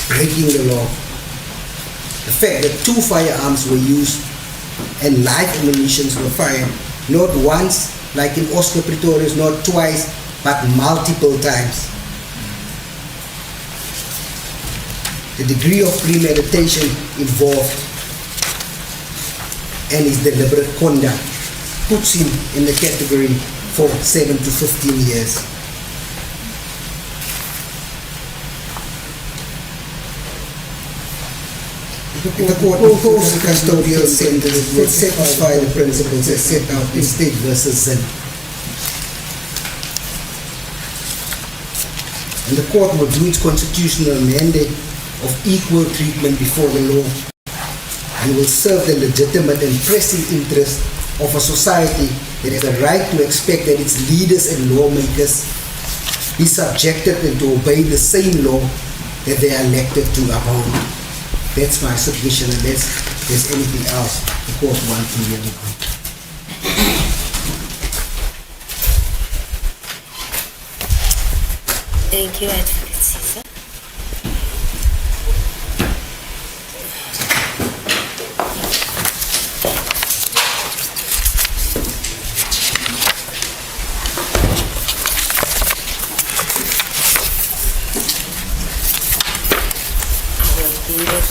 breaking the law. The fact that 2 firearms were used and live ammunition were fired, not once like in Oscar Pretorius, not twice, but multiple times. The degree of premeditation involved and his deliberate conduct puts him in the category for 7 to 15 years. The court imposed the custodial sentence would satisfy the principles as set out in State versus Zen. And the court will do its constitutional mandate of equal treatment before the law and will serve the legitimate and pressing interest of a society that has a right to expect that its leaders and lawmakers be subjected and to obey the same law that they are elected to uphold. That's my submission, unless there's anything else the court wants to hear. Thank you, Advocate Caesar.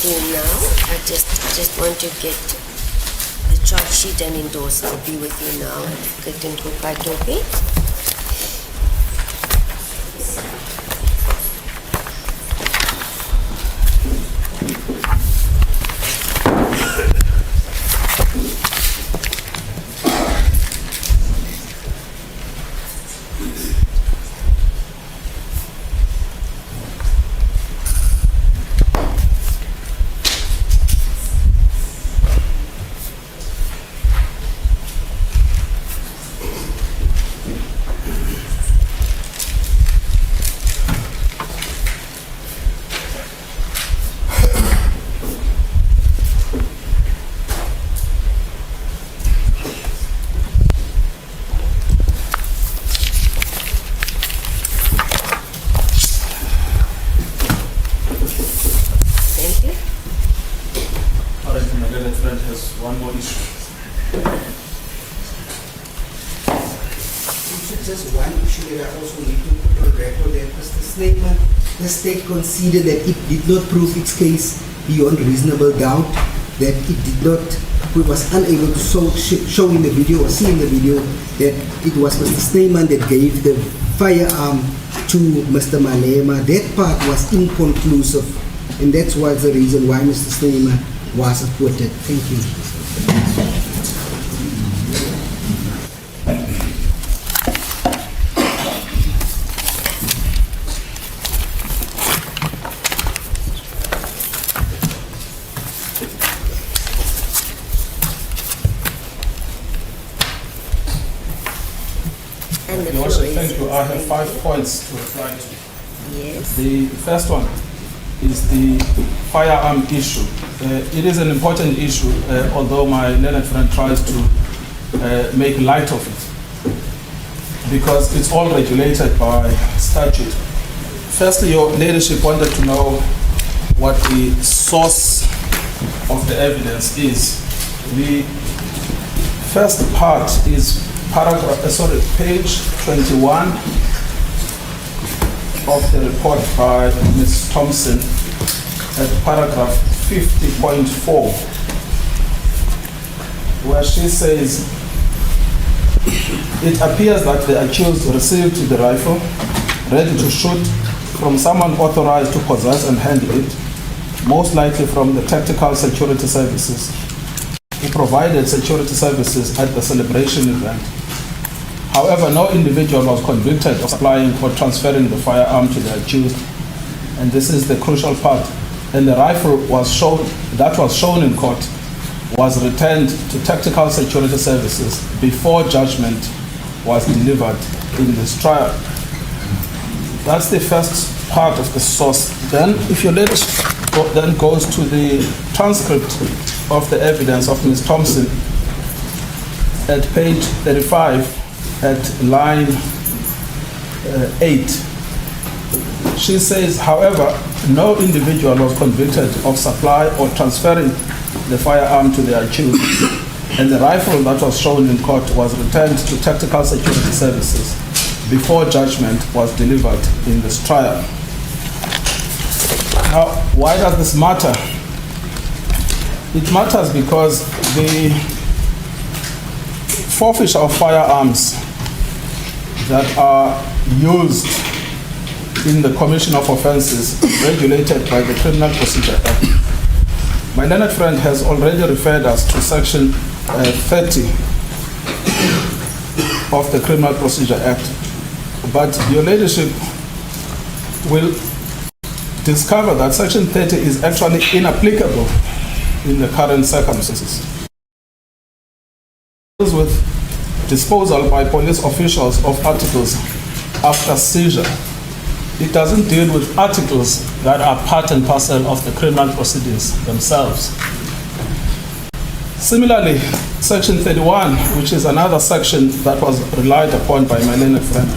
Now, I just want to get the charge sheet and endorse. I'll be with you now, Advocate Nkopa-Tope. The state considered that it did not prove its case beyond reasonable doubt, that it was unable to show in the video or see in the video that it was Mr. Snyman that gave the firearm to Mr. Malema. That part was inconclusive, and that was the reason why Mr. Snyman was acquitted. Thank you. Thank you. I have 5 points to reply to. Yes. The first one is the firearm issue. It is an important issue, although my learned friend tries to make light of it, because it's all regulated by statute. Firstly, your leadership wanted to know what the source of the evidence is. The first part is page 21 of the report by Ms. Thompson at paragraph 50.4, where she says, it appears that the accused received the rifle ready to shoot from someone authorized to possess and handle it, most likely from the Tactical Security Services, who provided security services at the celebration event. However, no individual was convicted of supplying or transferring the firearm to the accused, and this is the crucial part. And the rifle was shown in court was returned to Tactical Security Services before judgment was delivered in this trial. That's the first part of the source. Then, if your ladyship then goes to the transcript of the evidence of Ms. Thompson at page 35 at line 8, she says, however, no individual was convicted of supply or transferring the firearm to the accused, and the rifle that was shown in court was returned to Tactical Security Services before judgment was delivered in this trial. Now, why does this matter? It matters because the forfeiture of firearms that are used in the commission of offences regulated by the Criminal Procedure Act. My learned friend has already referred us to section 30 of the Criminal Procedure Act, but your ladyship will discover that section 30 is actually inapplicable in the current circumstances. It deals with disposal by police officials of articles after seizure. It doesn't deal with articles that are part and parcel of the criminal proceedings themselves. Similarly, section 31, which is another section that was relied upon by my learned friend,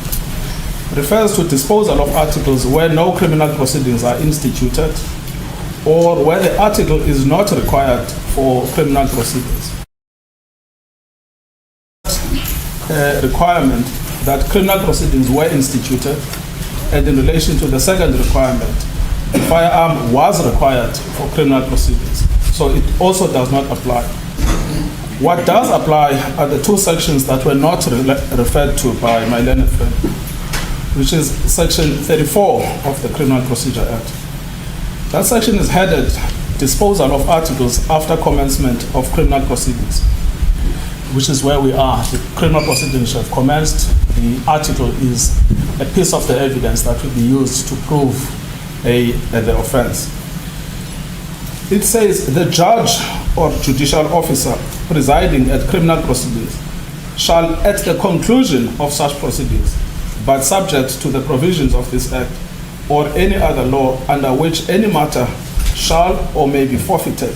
refers to disposal of articles where no criminal proceedings are instituted or where the article is not required for criminal proceedings. Requirement that criminal proceedings were instituted, and in relation to the second requirement, the firearm was required for criminal proceedings, so it also does not apply. What does apply are the two sections that were not referred to by my learned friend, which is section 34 of the Criminal Procedure Act. That section is headed Disposal of Articles after Commencement of Criminal Proceedings, which is where we are. The criminal proceedings have commenced. The article is a piece of the evidence that will be used to prove the offense. It says the judge or judicial officer presiding at criminal proceedings shall, at the conclusion of such proceedings, but subject to the provisions of this Act or any other law under which any matter shall or may be forfeited,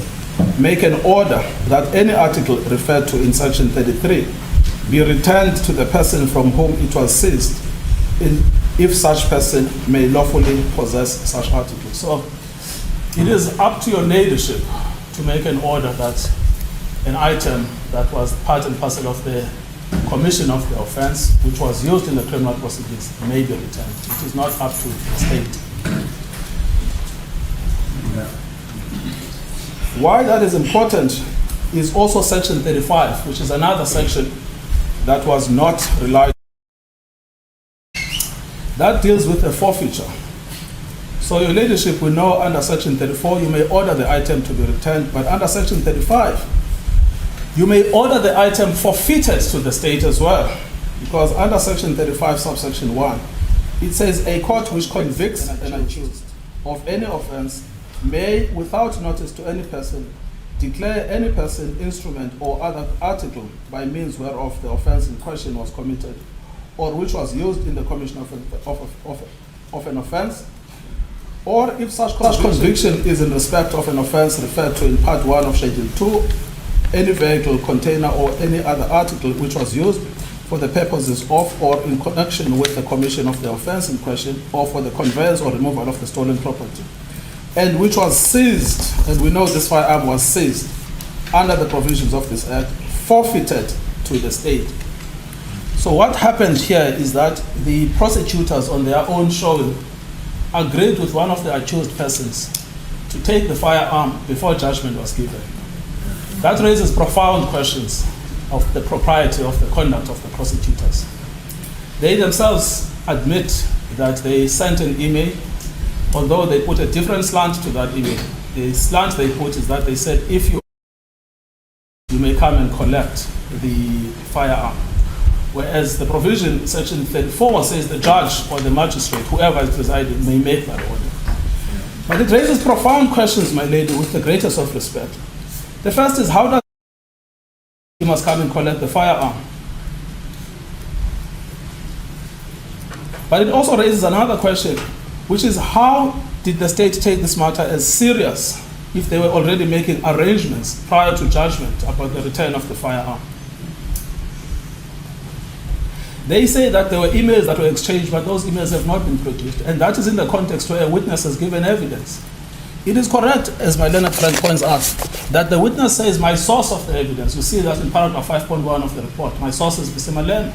make an order that any article referred to in section 33 be returned to the person from whom it was seized, if such person may lawfully possess such article. So it is up to your ladyship to make an order that an item that was part and parcel of the commission of the offense, which was used in the criminal proceedings, may be returned. It is not up to the state. Why that is important is also section 35, which is another section that was not relied on. That deals with a forfeiture. So your ladyship will know under section 34 you may order the item to be returned, but under section 35 you may order the item forfeited to the state as well, because under section 35 subsection 1 it says a court which convicts an accused of any offense may, without notice to any person, declare any person, instrument, or other article by means whereof the offense in question was committed, or which was used in the commission of an offense, or if such conviction is in respect of an offense referred to in part 1 of schedule 2, any vehicle, container, or any other article which was used for the purposes of or in connection with the commission of the offense in question, or for the conveyance or removal of the stolen property, and which was seized, and we know this firearm was seized under the provisions of this Act, forfeited to the state. So what happened here is that the prosecutors on their own showing agreed with one of the accused persons to take the firearm before judgment was given. That raises profound questions of the propriety of the conduct of the prosecutors. They themselves admit that they sent an email, although they put a different slant to that email. The slant they put is that they said, if you may come and collect the firearm. Whereas the provision, section 34, says the judge or the magistrate, whoever is presiding, may make that order. But it raises profound questions, my lady, with the greatest of respect. The first is, how does must come and collect the firearm. But it also raises another question, which is how did the state take this matter as serious if they were already making arrangements prior to judgment about the return of the firearm? They say that there were emails that were exchanged, but those emails have not been produced, and that is in the context where a witness has given evidence. It is correct, as my learned friend points out, that the witness says, my source of the evidence, you see that in paragraph 5.1 of the report, my source is Mr. Malema.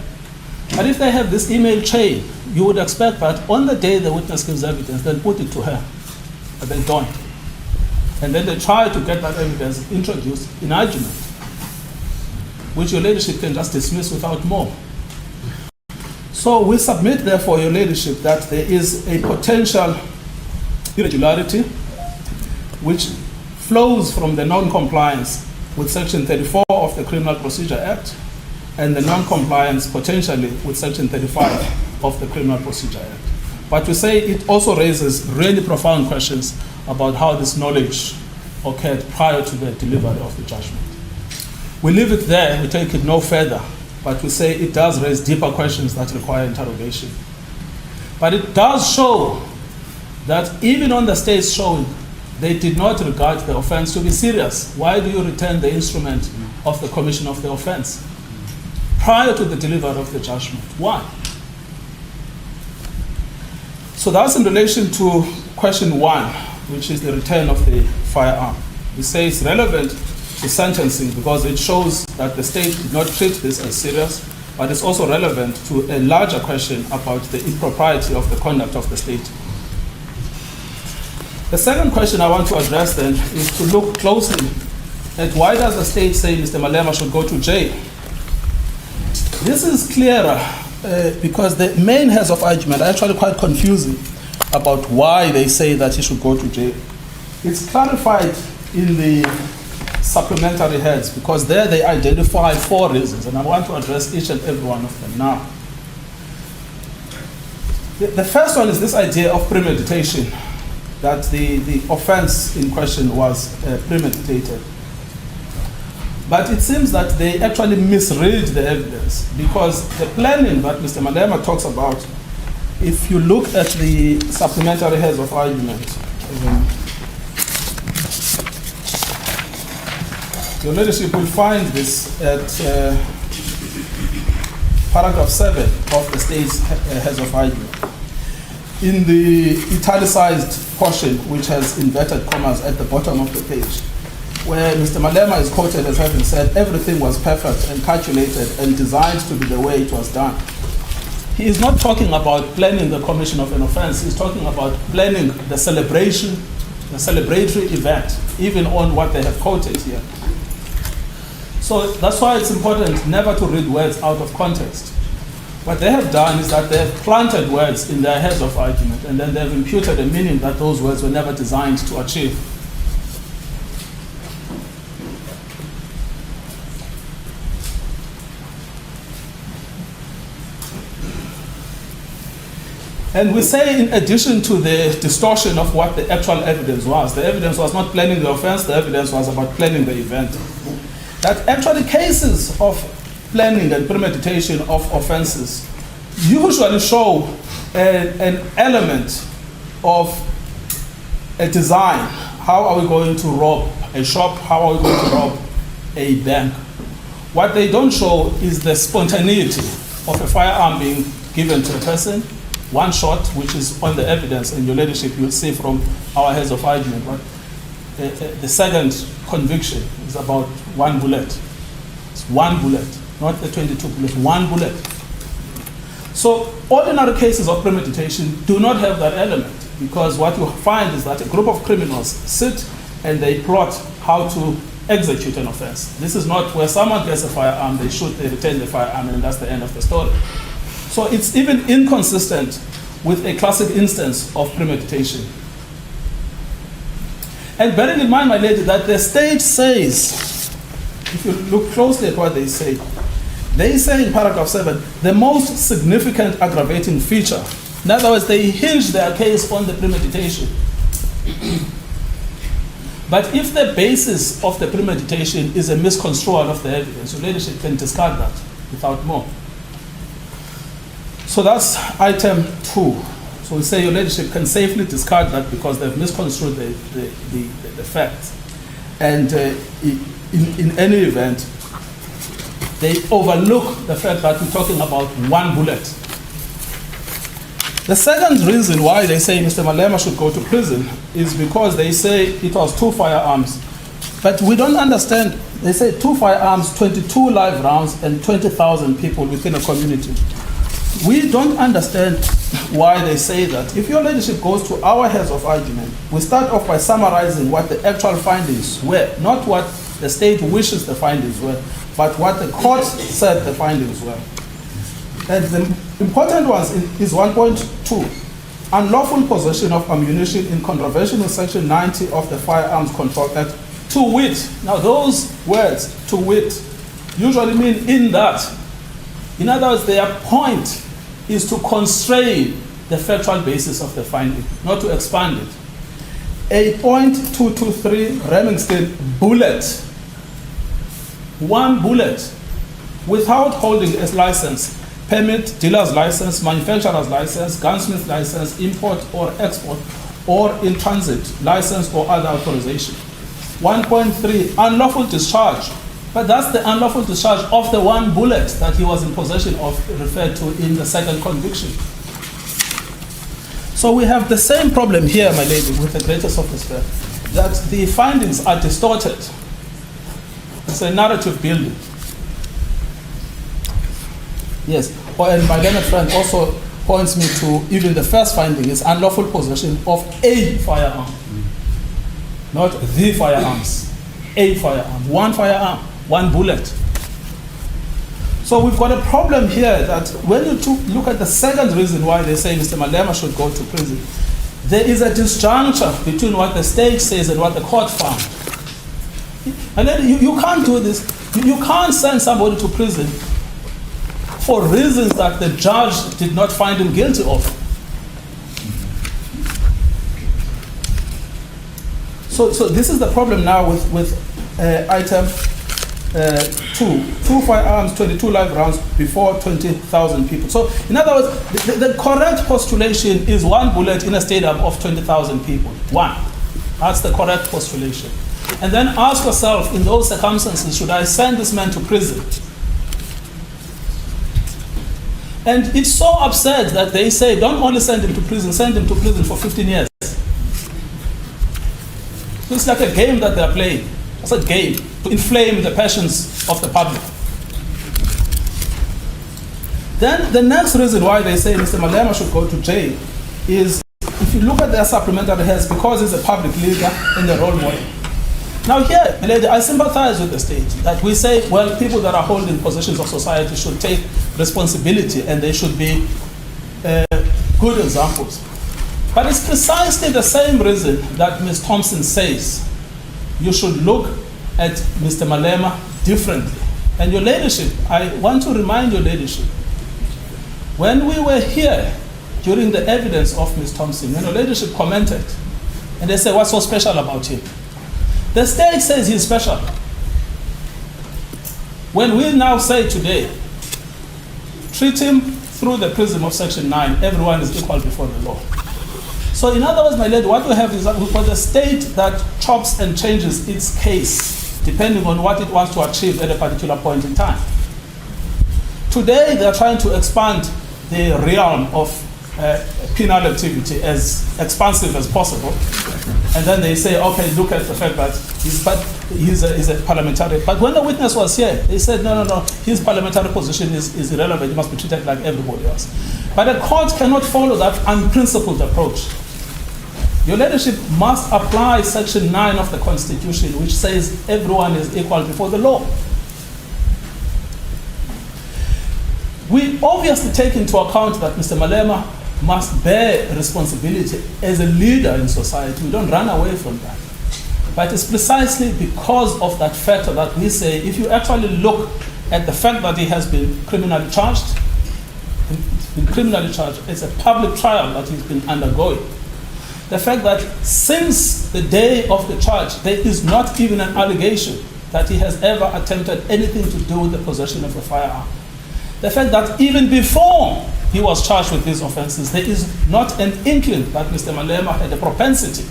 But if they have this email chain, you would expect that on the day the witness gives evidence, they'll put it to her, but they don't. And then they try to get that evidence introduced in argument, which your ladyship can just dismiss without more. So we submit, therefore, your ladyship, that there is a potential irregularity which flows from the non-compliance with Section 34 of the Criminal Procedure Act and the non-compliance potentially with Section 35 of the Criminal Procedure Act. But we say it also raises really profound questions about how this knowledge occurred prior to the delivery of the judgment. We leave it there, we take it no further, but we say it does raise deeper questions that require interrogation. But it does show that even on the state's showing, they did not regard the offense to be serious. Why do you return the instrument of the commission of the offense prior to the delivery of the judgment? Why? So that's in relation to question 1, which is the return of the firearm. We say it's relevant to sentencing because it shows that the state did not treat this as serious, but it's also relevant to a larger question about the impropriety of the conduct of the state. The second question I want to address then is to look closely at why does the state say Mr. Malema should go to jail? This is clearer because the main heads of argument are actually quite confusing about why they say that he should go to jail. It's clarified in the supplementary heads because there they identify 4 reasons, and I want to address each and every one of them now. The first one is this idea of premeditation, that the offense in question was premeditated. But it seems that they actually misread the evidence because the planning that Mr. Malema talks about, if you look at the supplementary heads of argument, your leadership will find this at paragraph 7 of the state's heads of argument. In the italicized portion, which has inverted commas at the bottom of the page, where Mr. Malema is quoted as having said everything was perfect and calculated and designed to be the way it was done. He is not talking about planning the commission of an offense. He's talking about planning the celebration, the celebratory event, even on what they have quoted here. So that's why it's important never to read words out of context. What they have done is that they have planted words in their heads of argument, and then they have imputed a meaning that those words were never designed to achieve. And we say, in addition to the distortion of what the actual evidence was, the evidence was not planning the offense, the evidence was about planning the event. That actually cases of planning and premeditation of offenses usually show an element of a design. How are we going to rob a shop? How are we going to rob a bank? What they don't show is the spontaneity of a firearm being given to a person, one shot, which is on the evidence, and your leadership you'll see from our heads of argument. Right? The second conviction is about 1 bullet. It's 1 bullet, not the 22 bullets, 1 bullet. So ordinary cases of premeditation do not have that element, because what you find is that a group of criminals sit and they plot how to execute an offense. This is not where someone gets a firearm, they shoot, they return the firearm, and that's the end of the story. So it's even inconsistent with a classic instance of premeditation. And bearing in mind, my lady, that the state says, if you look closely at what they say in paragraph 7, the most significant aggravating feature. In other words, they hinge their case on the premeditation. But if the basis of the premeditation is a misconstrual of the evidence, your ladyship can discard that without more. So that's item 2. So we say your ladyship can safely discard that because they've misconstrued the facts. And in any event, they overlook the fact that we're talking about one bullet. The second reason why they say Mr. Malema should go to prison is because they say it was 2 firearms. But we don't understand. They say 2 firearms, 22 live rounds, and 20,000 people within a community. We don't understand why they say that. If your ladyship goes to our heads of argument, we start off by summarizing what the actual findings were, not what the state wishes the findings were, but what the court said the findings were. And the important one is 1.2. Unlawful possession of ammunition in contravention of Section 90 of the Firearms Control Act, to wit. Now those words, to wit, usually mean in that. In other words, their point is to constrain the factual basis of the finding, not to expand it. 8.223 Remington bullet. 1 bullet without holding a license, permit, dealer's license, manufacturer's license, gunsmith license, import or export, or in transit license or other authorization. 1.3 unlawful discharge. But that's the unlawful discharge of the 1 bullet that he was in possession of, referred to in the second conviction. So we have the same problem here, my lady, with the greatest of respect, that the findings are distorted. It's a narrative building. Yes, and my learned friend also points me to even the first finding is unlawful possession of a firearm, not the firearms, a firearm, 1 firearm. 1 bullet. So we've got a problem here that when you look at the second reason why they say Mr. Malema should go to prison, there is a disjuncture between what the state says and what the court found. And then you can't do this. You can't send somebody to prison for reasons that the judge did not find him guilty of. So this is the problem now with item 2 firearms, 22 live rounds before 20,000 people. So in other words, the correct postulation is 1 bullet in a stadium of 20,000 people. 1. That's the correct postulation. And then ask yourself, in those circumstances, should I send this man to prison? And it's so absurd that they say, don't only send him to prison, send him to prison for 15 years. It's like a game that they're playing. It's a game to inflame the passions of the public. Then the next reason why they say Mr. Malema should go to jail is, if you look at their supplementary heads, because he's a public leader and a role model. Now here, lady, I sympathize with the state that we say, well, people that are holding positions of society should take responsibility and they should be good examples. But it's precisely the same reason that Ms. Thompson says you should look at Mr. Malema differently. And your ladyship, I want to remind your ladyship, when we were here during the evidence of Ms. Thompson, when your ladyship commented, and they said, what's so special about him? The state says he's special. When we now say today, treat him through the prism of Section 9, everyone is equal before the law. So in other words, my lady, what we have is that we've got a state that chops and changes its case depending on what it wants to achieve at a particular point in time. Today, they're trying to expand the realm of penal activity as expansive as possible. And then they say, okay, look at the fact that he's a parliamentary. But when the witness was here, they said, no, his parliamentary position is irrelevant. He must be treated like everybody else. But a court cannot follow that unprincipled approach. Your ladyship must apply Section 9 of the Constitution, which says everyone is equal before the law. We obviously take into account that Mr. Malema must bear responsibility as a leader in society. We don't run away from that. But it's precisely because of that factor that we say, if you actually look at the fact that he has been criminally charged, it's a public trial that he's been undergoing. the fact that since the day of the charge, there is not even an allegation that he has ever attempted anything to do with the possession of a firearm. The fact that even before he was charged with these offenses, there is not an inkling that Mr. Malema had a propensity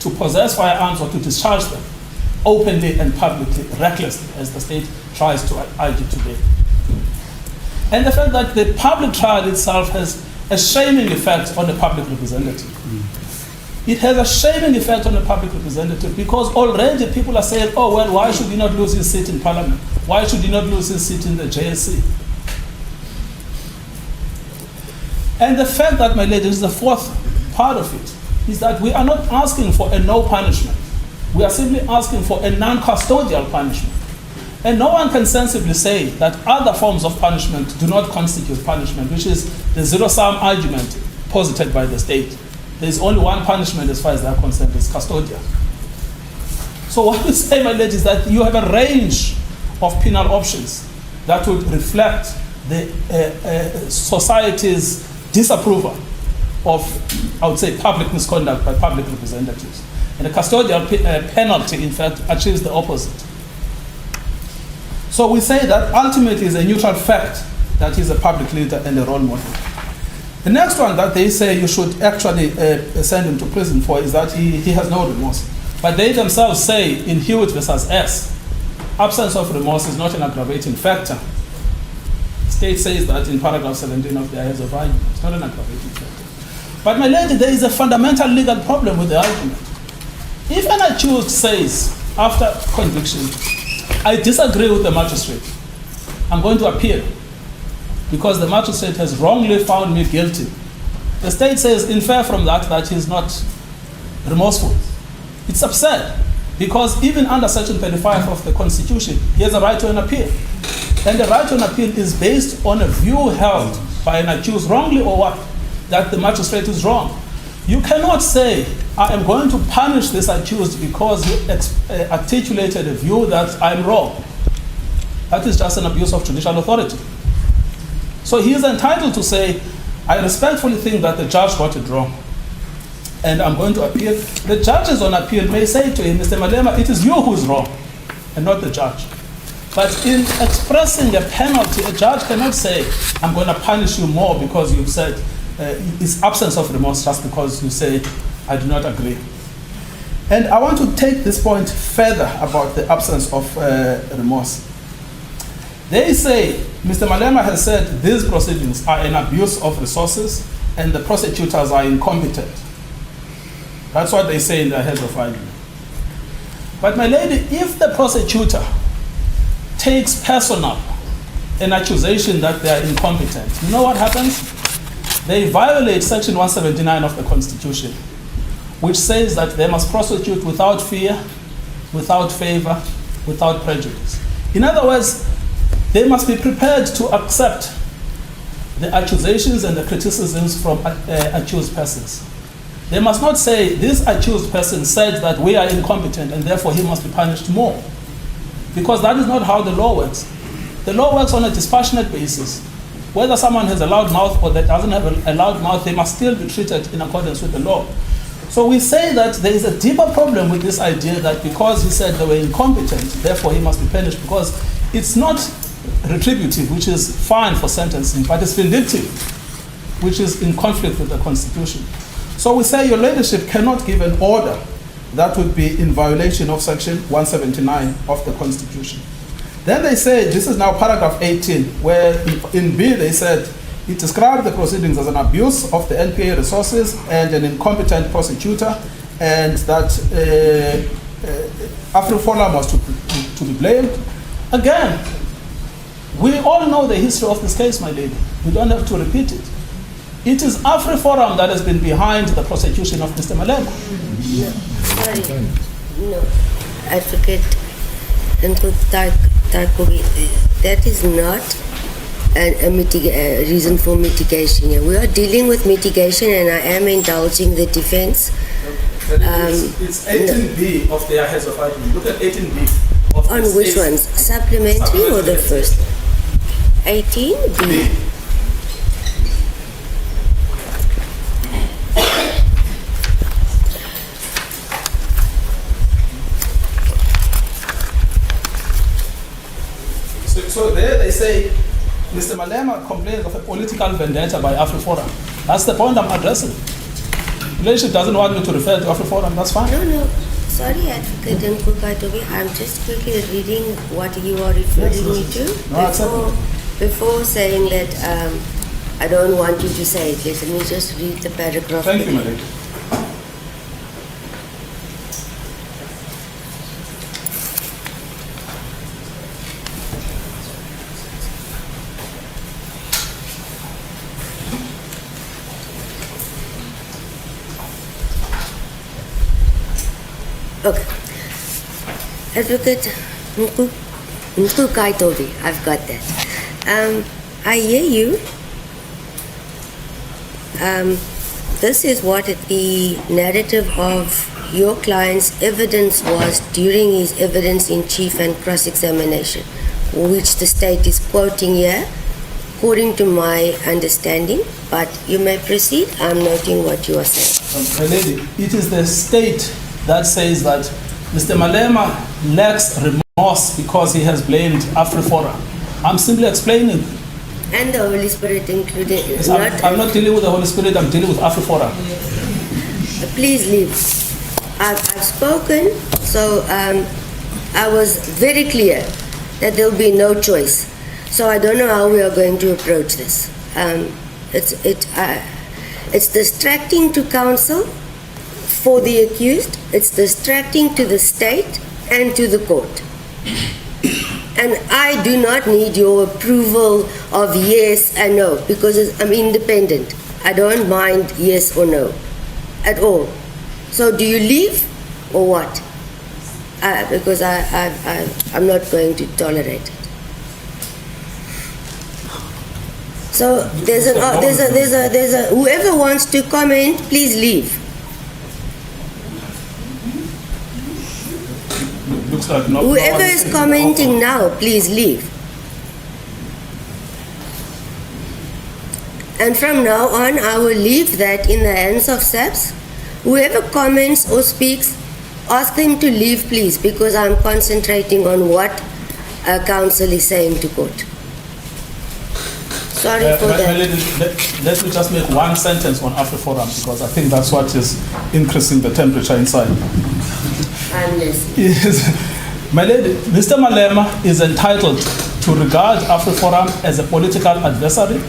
to possess firearms or to discharge them openly and publicly, recklessly, as the state tries to argue today. And the fact that the public trial itself has a shaming effect on the public representative. It has a shaming effect on the public representative because already people are saying, oh, well, why should he not lose his seat in Parliament? Why should he not lose his seat in the JSC? And the fact that, my ladies, the fourth part of it is that we are not asking for a no punishment. We are simply asking for a non-custodial punishment. And no one can sensibly say that other forms of punishment do not constitute punishment, which is the zero-sum argument posited by the state. There is only one punishment as far as they are concerned, it's custodial. So what we say, my ladies, is that you have a range of penal options that would reflect the society's disapproval of, I would say, public misconduct by public representatives. And a custodial penalty, in fact, achieves the opposite. So we say that ultimately it's a neutral fact that he's a public leader and a role model. The next one that they say you should actually send him to prison for is that he has no remorse. But they themselves say in Hewitt versus S, absence of remorse is not an aggravating factor. The state says that in paragraph 17 of their heads of argument. It's not an aggravating factor. But my lady, there is a fundamental legal problem with the argument. If an accused says, after conviction, I disagree with the magistrate, I'm going to appeal because the magistrate has wrongly found me guilty. The state says, infer from that he's not remorseful. It's absurd because even under Section 35 of the Constitution, he has a right to an appeal. And the right to an appeal is based on a view held by an accused, wrongly or what, that the magistrate is wrong. You cannot say, I am going to punish this accused because he articulated a view that I'm wrong. That is just an abuse of judicial authority. So he is entitled to say, I respectfully think that the judge got it wrong, and I'm going to appeal. The judges on appeal may say to him, Mr. Malema, it is you who's wrong, and not the judge. But in expressing a penalty, a judge cannot say, I'm going to punish you more because you've said, it's absence of remorse just because you say, I do not agree. And I want to take this point further about the absence of remorse. They say, Mr. Malema has said these proceedings are an abuse of resources and the prosecutors are incompetent. That's what they say in their heads of argument. But my lady, if the prosecutor takes personal an accusation that they are incompetent, you know what happens? They violate Section 179 of the Constitution, which says that they must prosecute without fear, without favor, without prejudice. In other words, they must be prepared to accept the accusations and the criticisms from accused persons. They must not say, this accused person said that we are incompetent and therefore he must be punished more. Because that is not how the law works. The law works on a dispassionate basis. Whether someone has a loud mouth or that doesn't have a loud mouth, they must still be treated in accordance with the law. So we say that there is a deeper problem with this idea that because he said they were incompetent, therefore he must be punished, because it's not retributive, which is fine for sentencing, but it's vindictive, which is in conflict with the Constitution. So we say your leadership cannot give an order that would be in violation of Section 179 of the Constitution. Then they say, this is now paragraph 18, where in B they said, it described the proceedings as an abuse of the NPA resources and an incompetent prosecutor, and that AfriForum was to be blamed. Again, we all know the history of this case, my lady. We don't have to repeat it. It is AfriForum that has been behind the prosecution of Mr. Malema. No, sorry. No, Advocate Tarkowi, that is not a reason for mitigation here. We are dealing with mitigation, and I am indulging the defense. It's 18B of their heads of argument. Look at 18B. On which ones? Supplementary or the first? 18B. say Mr. Malema complains of a political vendetta by AfriForum. That's the point I'm addressing. The leadership doesn't want me to refer to AfriForum, that's fine. No. Sorry, Advocate Nkukaitobi, I'm just quickly reading what you are referring me to. Before saying that I don't want you to say it, let me just read the paragraph. Thank you, Madam. Okay. Advocate Nkukaitobi, I've got that. I hear you. This is what the narrative of your client's evidence was during his evidence in chief and cross-examination, which the state is quoting here, according to my understanding. But you may proceed. I'm noting what you are saying. My lady, it is the state that says that Mr. Malema lacks remorse because he has blamed AfriForum. I'm simply explaining. And the Holy Spirit included. Yes, I'm not dealing with the Holy Spirit, I'm dealing with AfriForum. Please leave. I've spoken, so I was very clear that there'll be no choice. So I don't know how we are going to approach this. It's distracting to counsel for the accused, it's distracting to the state and to the court. And I do not need your approval of yes and no, because I'm independent. I don't mind yes or no at all. So do you leave or what? Because I'm not going to tolerate it. So there's a whoever wants to comment, please leave. Looks like Whoever is commenting now, please leave. And from now on, I will leave that in the hands of SAPS. Whoever comments or speaks, ask them to leave, please, because I'm concentrating on what counsel is saying to court. Sorry for that. Let me just make one sentence on AfriForum, because I think that's what is increasing the temperature inside. I'm listening. My lady, Mr. Malema is entitled to regard AfriForum as a political adversary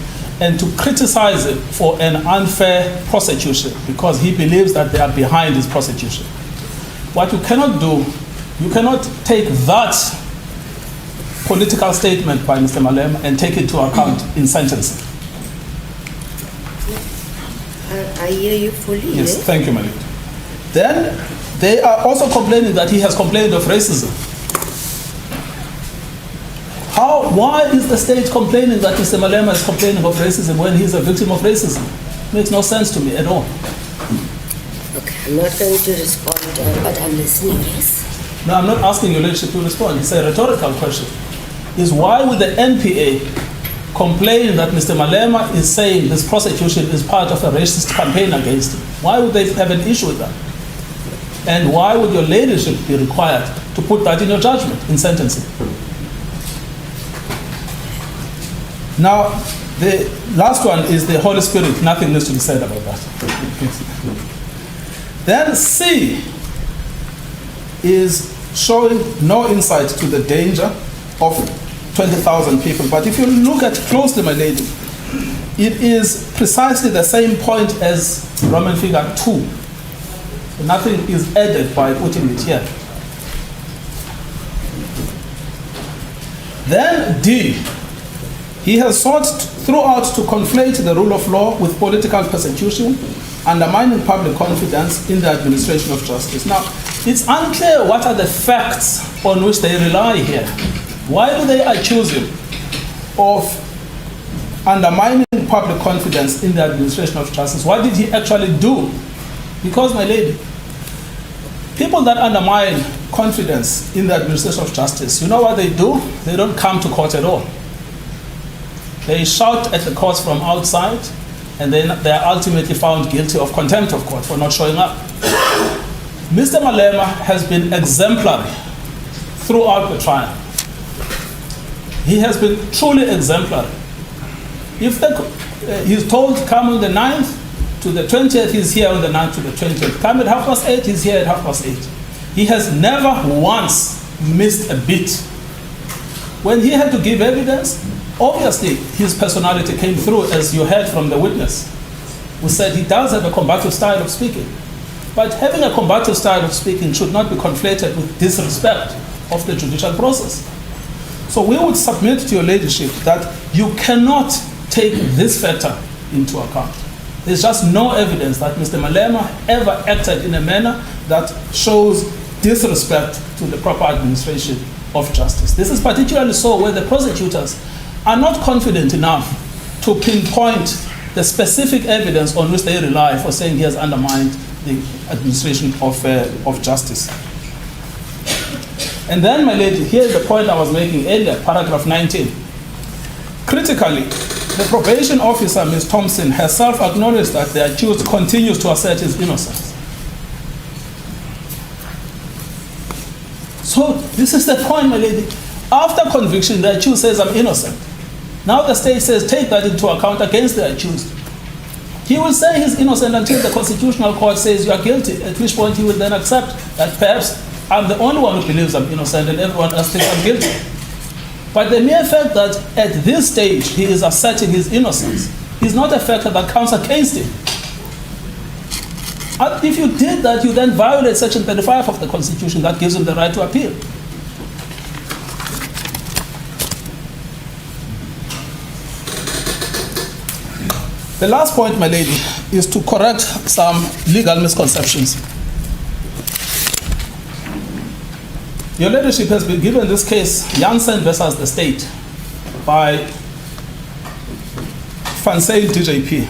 and to criticize it for an unfair prosecution because he believes that they are behind his prosecution. What you cannot do, you cannot take that political statement by Mr. Malema and take it to account in sentencing. I hear you fully. Yes, thank you, my lady. Then they are also complaining that he has complained of racism. Why is the state complaining that Mr. Malema is complaining of racism when he's a victim of racism? Makes no sense to me at all. Okay, I'm not going to respond, but I'm listening, yes? No, I'm not asking your leadership to respond. It's a rhetorical question. Is why would the NPA complain that Mr. Malema is saying this prosecution is part of a racist campaign against him? Why would they have an issue with that? And why would your leadership be required to put that in your judgment in sentencing? Now, the last one is the Holy Spirit. Nothing needs to be said about that. Then C is showing no insight to the danger of 20,000 people. But if you look at closely, my lady, it is precisely the same point as Roman figure 2. Nothing is added by putting it here. Then D, he has sought throughout to conflate the rule of law with political persecution, undermining public confidence in the administration of justice. Now, it's unclear what are the facts on which they rely here. Why do they accuse him of undermining public confidence in the administration of justice? What did he actually do? Because, my lady, people that undermine confidence in the administration of justice, you know what they do? They don't come to court at all. They shout at the courts from outside, and then they are ultimately found guilty of contempt of court for not showing up. Mr. Malema has been exemplary throughout the trial. he has been truly exemplary. If he's told come on the 9th to the 20th, he's here on the 9th to the 20th. Come at 8:30, he's here at 8:30. He has never once missed a beat. When he had to give evidence, obviously his personality came through, as you heard from the witness, who said he does have a combative style of speaking. But having a combative style of speaking should not be conflated with disrespect of the judicial process. So we would submit to your ladyship that you cannot take this factor into account. There's just no evidence that Mr. Malema ever acted in a manner that shows disrespect to the proper administration of justice. This is particularly so where the prosecutors are not confident enough to pinpoint the specific evidence on which they rely for saying he has undermined the administration of justice. And then, my lady, here's the point I was making earlier, paragraph 19. Critically, the probation officer, Ms. Thompson, herself acknowledged that the accused continues to assert his innocence. So this is the point, my lady. After conviction, the accused says, I'm innocent. Now the state says, take that into account against the accused. He will say he's innocent until the constitutional court says you are guilty, at which point he will then accept that perhaps I'm the only one who believes I'm innocent and everyone else thinks I'm guilty. But the mere fact that at this stage he is asserting his innocence is not a factor that counts against him. And if you did that, you then violate Section 35 of the Constitution that gives him the right to appeal. The last point, my lady, is to correct some legal misconceptions. Your ladyship has been given this case, Janssen versus the state, by Fansail DJP.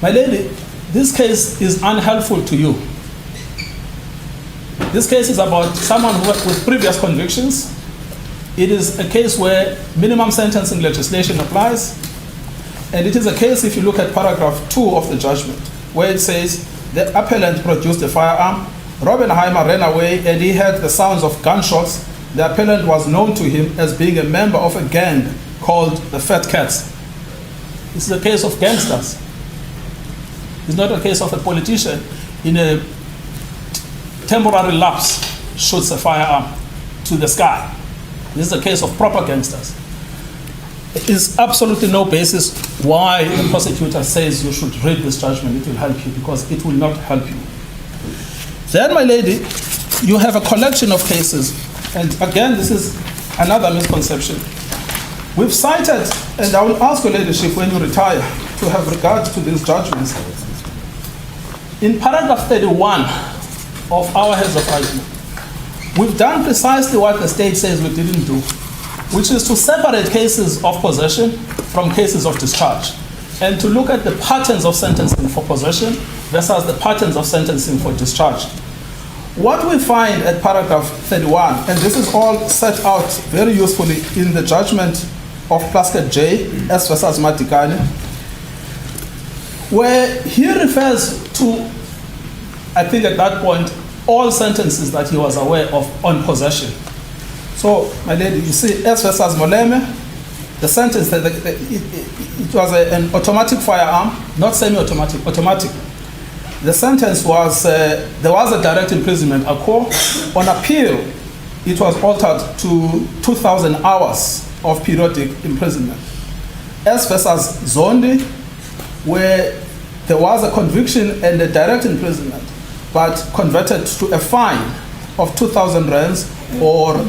My lady, this case is unhelpful to you. This case is about someone with previous convictions. It is a case where minimum sentencing legislation applies. And it is a case, if you look at paragraph 2 of the judgment, where it says the appellant produced a firearm, Robbenheimer ran away and he heard the sounds of gunshots. The appellant was known to him as being a member of a gang called the Fat Cats. This is a case of gangsters. It's not a case of a politician in a temporary lapse shoots a firearm to the sky. This is a case of proper gangsters. There is absolutely no basis why the prosecutor says you should read this judgment. It will help you, because it will not help you. Then, my lady, you have a collection of cases, and again, this is another misconception. We've cited, and I will ask your ladyship when you retire to have regard to these judgments. In paragraph 31 of our heads of argument, we've done precisely what the state says we didn't do, which is to separate cases of possession from cases of discharge, and to look at the patterns of sentencing for possession versus the patterns of sentencing for discharge. What we find at paragraph 31, and this is all set out very usefully in the judgment of Plaskett J, S versus Matikane, where he refers to, I think at that point, all sentences that he was aware of on possession. So, my lady, you see, S versus Malema, the sentence, that it was an automatic firearm, not semi-automatic, automatic. The sentence was, there was a direct imprisonment, accord. On appeal, it was altered to 2,000 hours of periodic imprisonment. S versus Zondi, where there was a conviction and a direct imprisonment, but converted to a fine of 2,000 rands or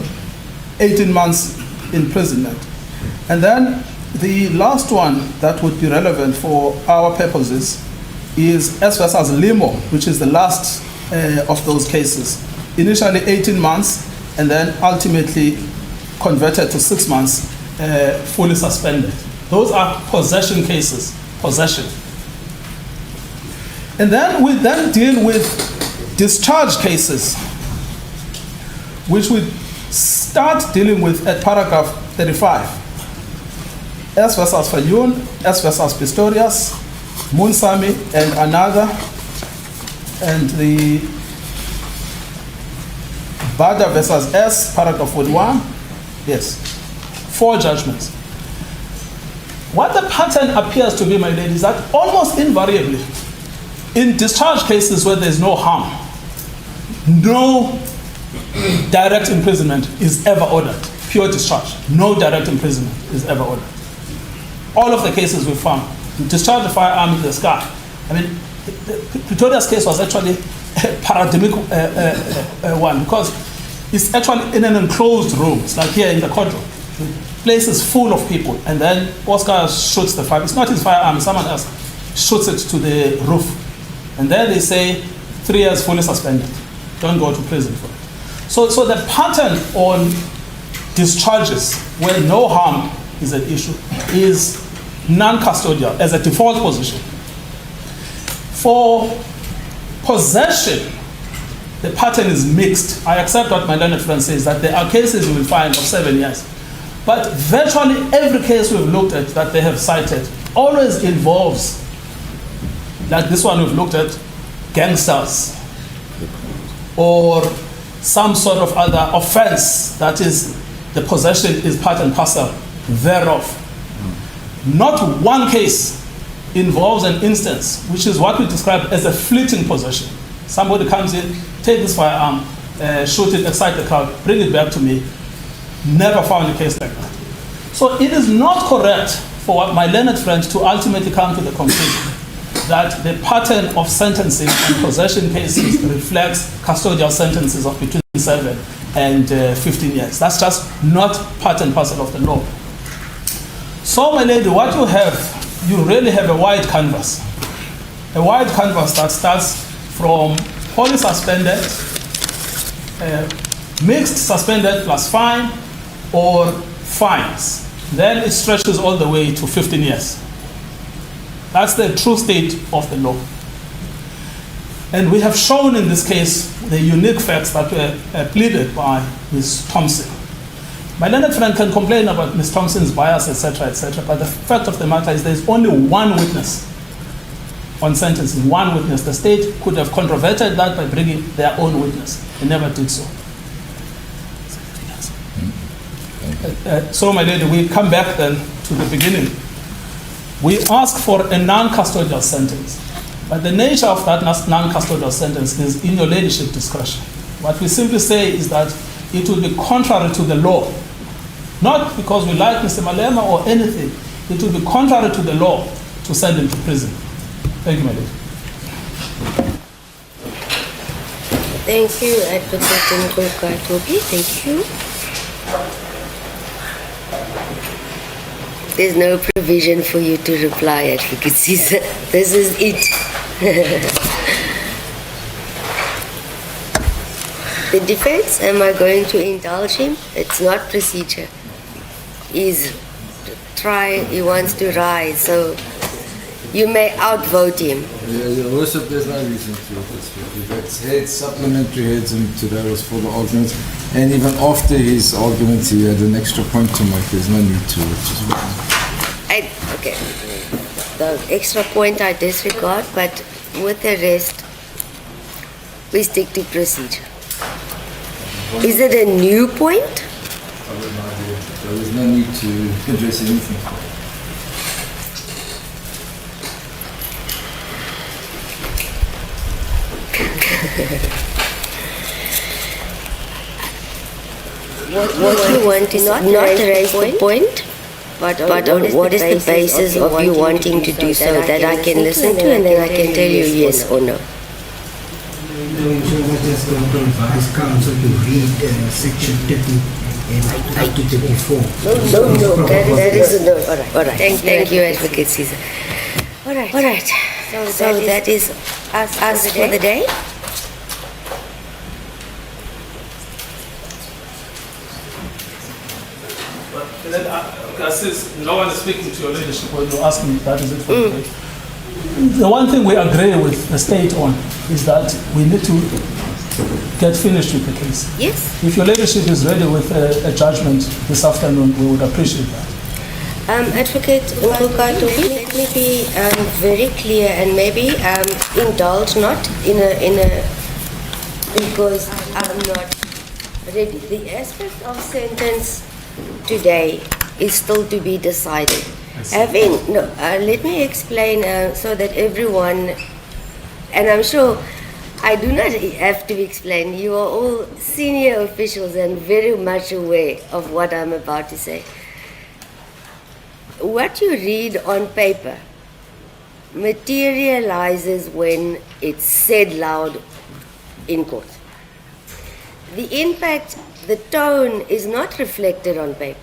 18 months imprisonment. And then the last one that would be relevant for our purposes is S versus Limo, which is the last of those cases. Initially 18 months, and then ultimately converted to 6 months, fully suspended. Those are possession cases, possession. And then we then deal with discharge cases, which we start dealing with at paragraph 35. S versus Fayun, S versus Pistorius, Munsami and another, and the Bada versus S, paragraph 41. Yes. 4 judgments. What the pattern appears to be, my lady, is that almost invariably, in discharge cases where there's no harm, no direct imprisonment is ever ordered. Pure discharge. No direct imprisonment is ever ordered. All of the cases we found, discharge the firearm in the sky. I mean, the Pretoria's case was actually a paradigmic one, because it's actually in an enclosed room. It's like here in the courtroom. The place is full of people, and then Oscar shoots the firearm. It's not his firearm, someone else shoots it to the roof. And then they say 3 years fully suspended. Don't go to prison for it. So the pattern on discharges where no harm is an issue is non-custodial as a default position. For possession, the pattern is mixed. I accept what my learned friend says, that there are cases you will find of 7 years. But virtually every case we've looked at that they have cited always involves, like this one we've looked at, gangsters or some sort of other offense that is, the possession is part and parcel thereof. Not one case involves an instance which is what we describe as a fleeting possession. Somebody comes in, take this firearm, shoot it, excite the crowd, bring it back to me. Never found a case like that. So it is not correct for my learned friend to ultimately come to the conclusion that the pattern of sentencing and possession cases reflects custodial sentences of between 7 and 15 years. That's just not part and parcel of the law. So, my lady, what you have, you really have a wide canvas. A wide canvas that starts from wholly suspended, mixed suspended plus fine, or fines. Then it stretches all the way to 15 years. That's the true state of the law. And we have shown in this case the unique facts that were pleaded by Ms. Thompson. My learned friend can complain about Ms. Thompson's bias, etc., but the fact of the matter is there's only one witness on sentencing, one witness. The state could have controverted that by bringing their own witness. They never did so. So, my lady, we come back then to the beginning. We ask for a non-custodial sentence, but the nature of that non-custodial sentence is in your ladyship discretion. What we simply say is that it will be contrary to the law, not because we like Mr. Malema or anything. It will be contrary to the law to send him to prison. Thank you, my lady. Thank you, Advocate Nkokatobi. Thank you. There's no provision for you to reply, Advocate Caesar. This is it. The defense, am I going to indulge him? It's not procedure. He wants to rise, so you may outvote him. Your Worship, there's no reason to. That's heads, supplementary heads, and today was for the arguments. And even after his arguments, he had an extra point to make. There's no need to. Okay. The extra point I disregard, but with the rest, we stick to procedure. Is it a new point? I have no idea. There was no need to address anything. What you want is not to raise the point, but what is the basis of you wanting to do so that I can listen to and then I can tell you yes or no? I just going to advise counsel to read section 30 and up to 34. No, that is a no. All right. Thank you, Advocate Caesar. All right. So that is us for the day. Since no one is speaking to your leadership when you ask me, that is it for today. The one thing we agree with the state on is that we need to get finished with the case. Yes. If your leadership is ready with a judgment this afternoon, we would appreciate that. Advocate Nkokatobi, let me be very clear and maybe indulge not in a because I'm not ready. The aspect of sentence today is still to be decided. Let me explain so that everyone, and I'm sure I do not have to explain, you are all senior officials and very much aware of what I'm about to say. What you read on paper materializes when it's said loud in court. The impact, the tone is not reflected on paper.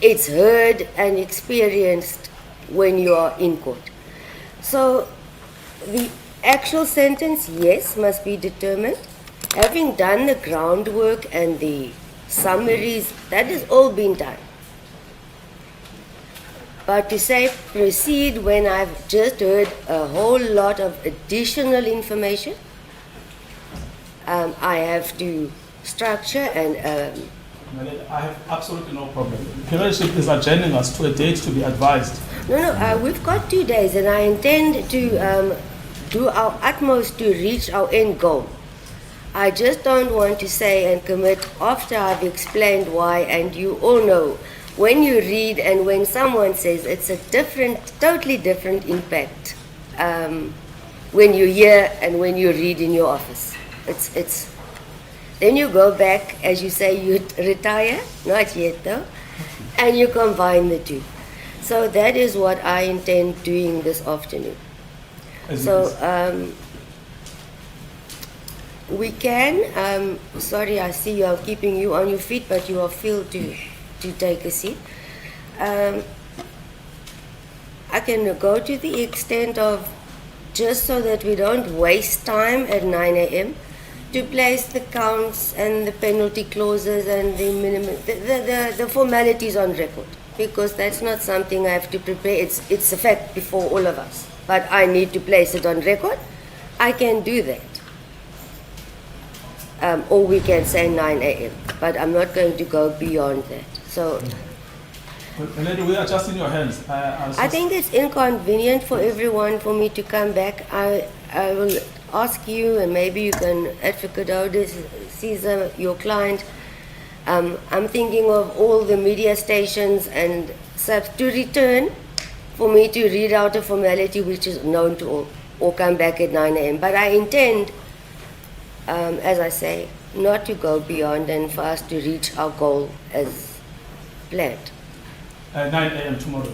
It's heard and experienced when you are in court. So the actual sentence, yes, must be determined. Having done the groundwork and the summaries, that has all been done. But to say proceed when I've just heard a whole lot of additional information, I have to structure and... I have absolutely no problem. Peership is adjourning us to a date to be advised. No, we've got 2 days and I intend to do our utmost to reach our end goal. I just don't want to say and commit after I've explained why, and you all know when you read and when someone says it's a different, totally different impact when you hear and when you read in your office. It's then you go back, as you say, you retire, not yet though, and you combine the two. So that is what I intend doing this afternoon. So we can, sorry, I see you are keeping you on your feet, but you are free to take a seat. I can go to the extent of, just so that we don't waste time at 9 a.m., to place the counts and the penalty clauses and the minimum, the formalities on record, because that's not something I have to prepare. It's a fact before all of us, but I need to place it on record. I can do that. Or we can say 9 a.m., but I'm not going to go beyond that. So, Lady, we are just in your hands. I think it's inconvenient for everyone for me to come back. I will ask you, and maybe you can, Advocate Caesar, your client. I'm thinking of all the media stations and such to return for me to read out a formality which is known to all, or come back at 9 a.m. But I intend, as I say, not to go beyond and for us to reach our goal as planned. 9 a.m. tomorrow.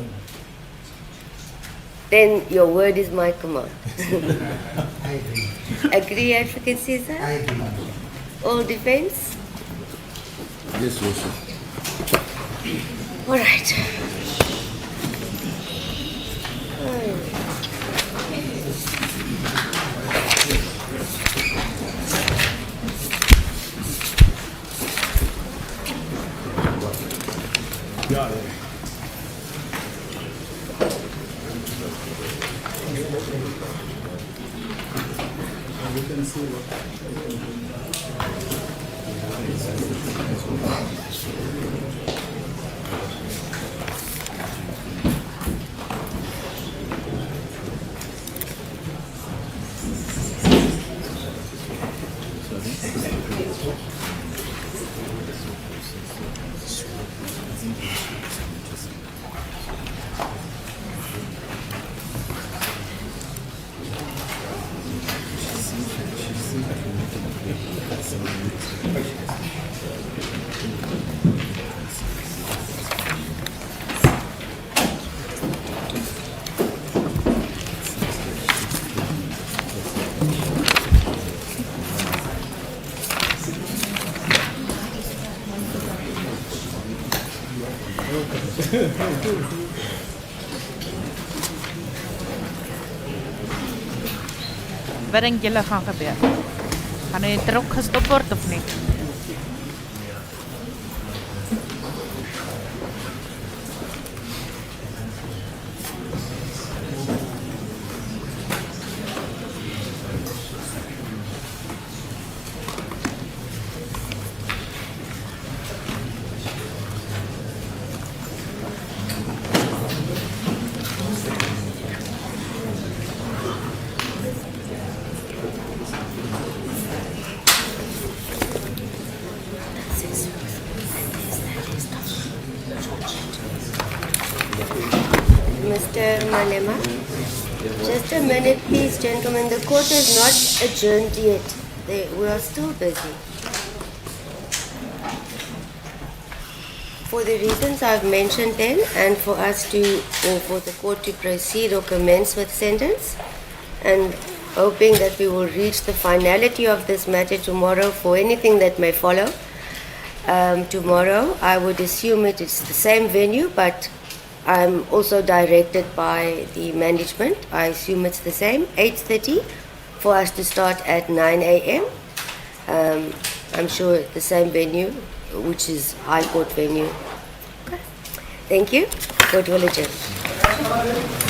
Then your word is my command. I agree. Agree, Advocate Caesar? I agree. All defense? Yes, Worship. All right. Yeah. We can see Wat dink julle gaan gebeur? Gaan hy druk gestop word of nie? Malema. Just a minute, please, gentlemen. The court is not adjourned yet. We are still busy. For the reasons I've mentioned then, and for the court to proceed or commence with sentence, and hoping that we will reach the finality of this matter tomorrow for anything that may follow. Tomorrow, I would assume it's the same venue, but I'm also directed by the management. I assume it's the same, 8:30, for us to start at 9 a.m. I'm sure the same venue, which is High Court venue. Okay. Thank you. Court will adjourn.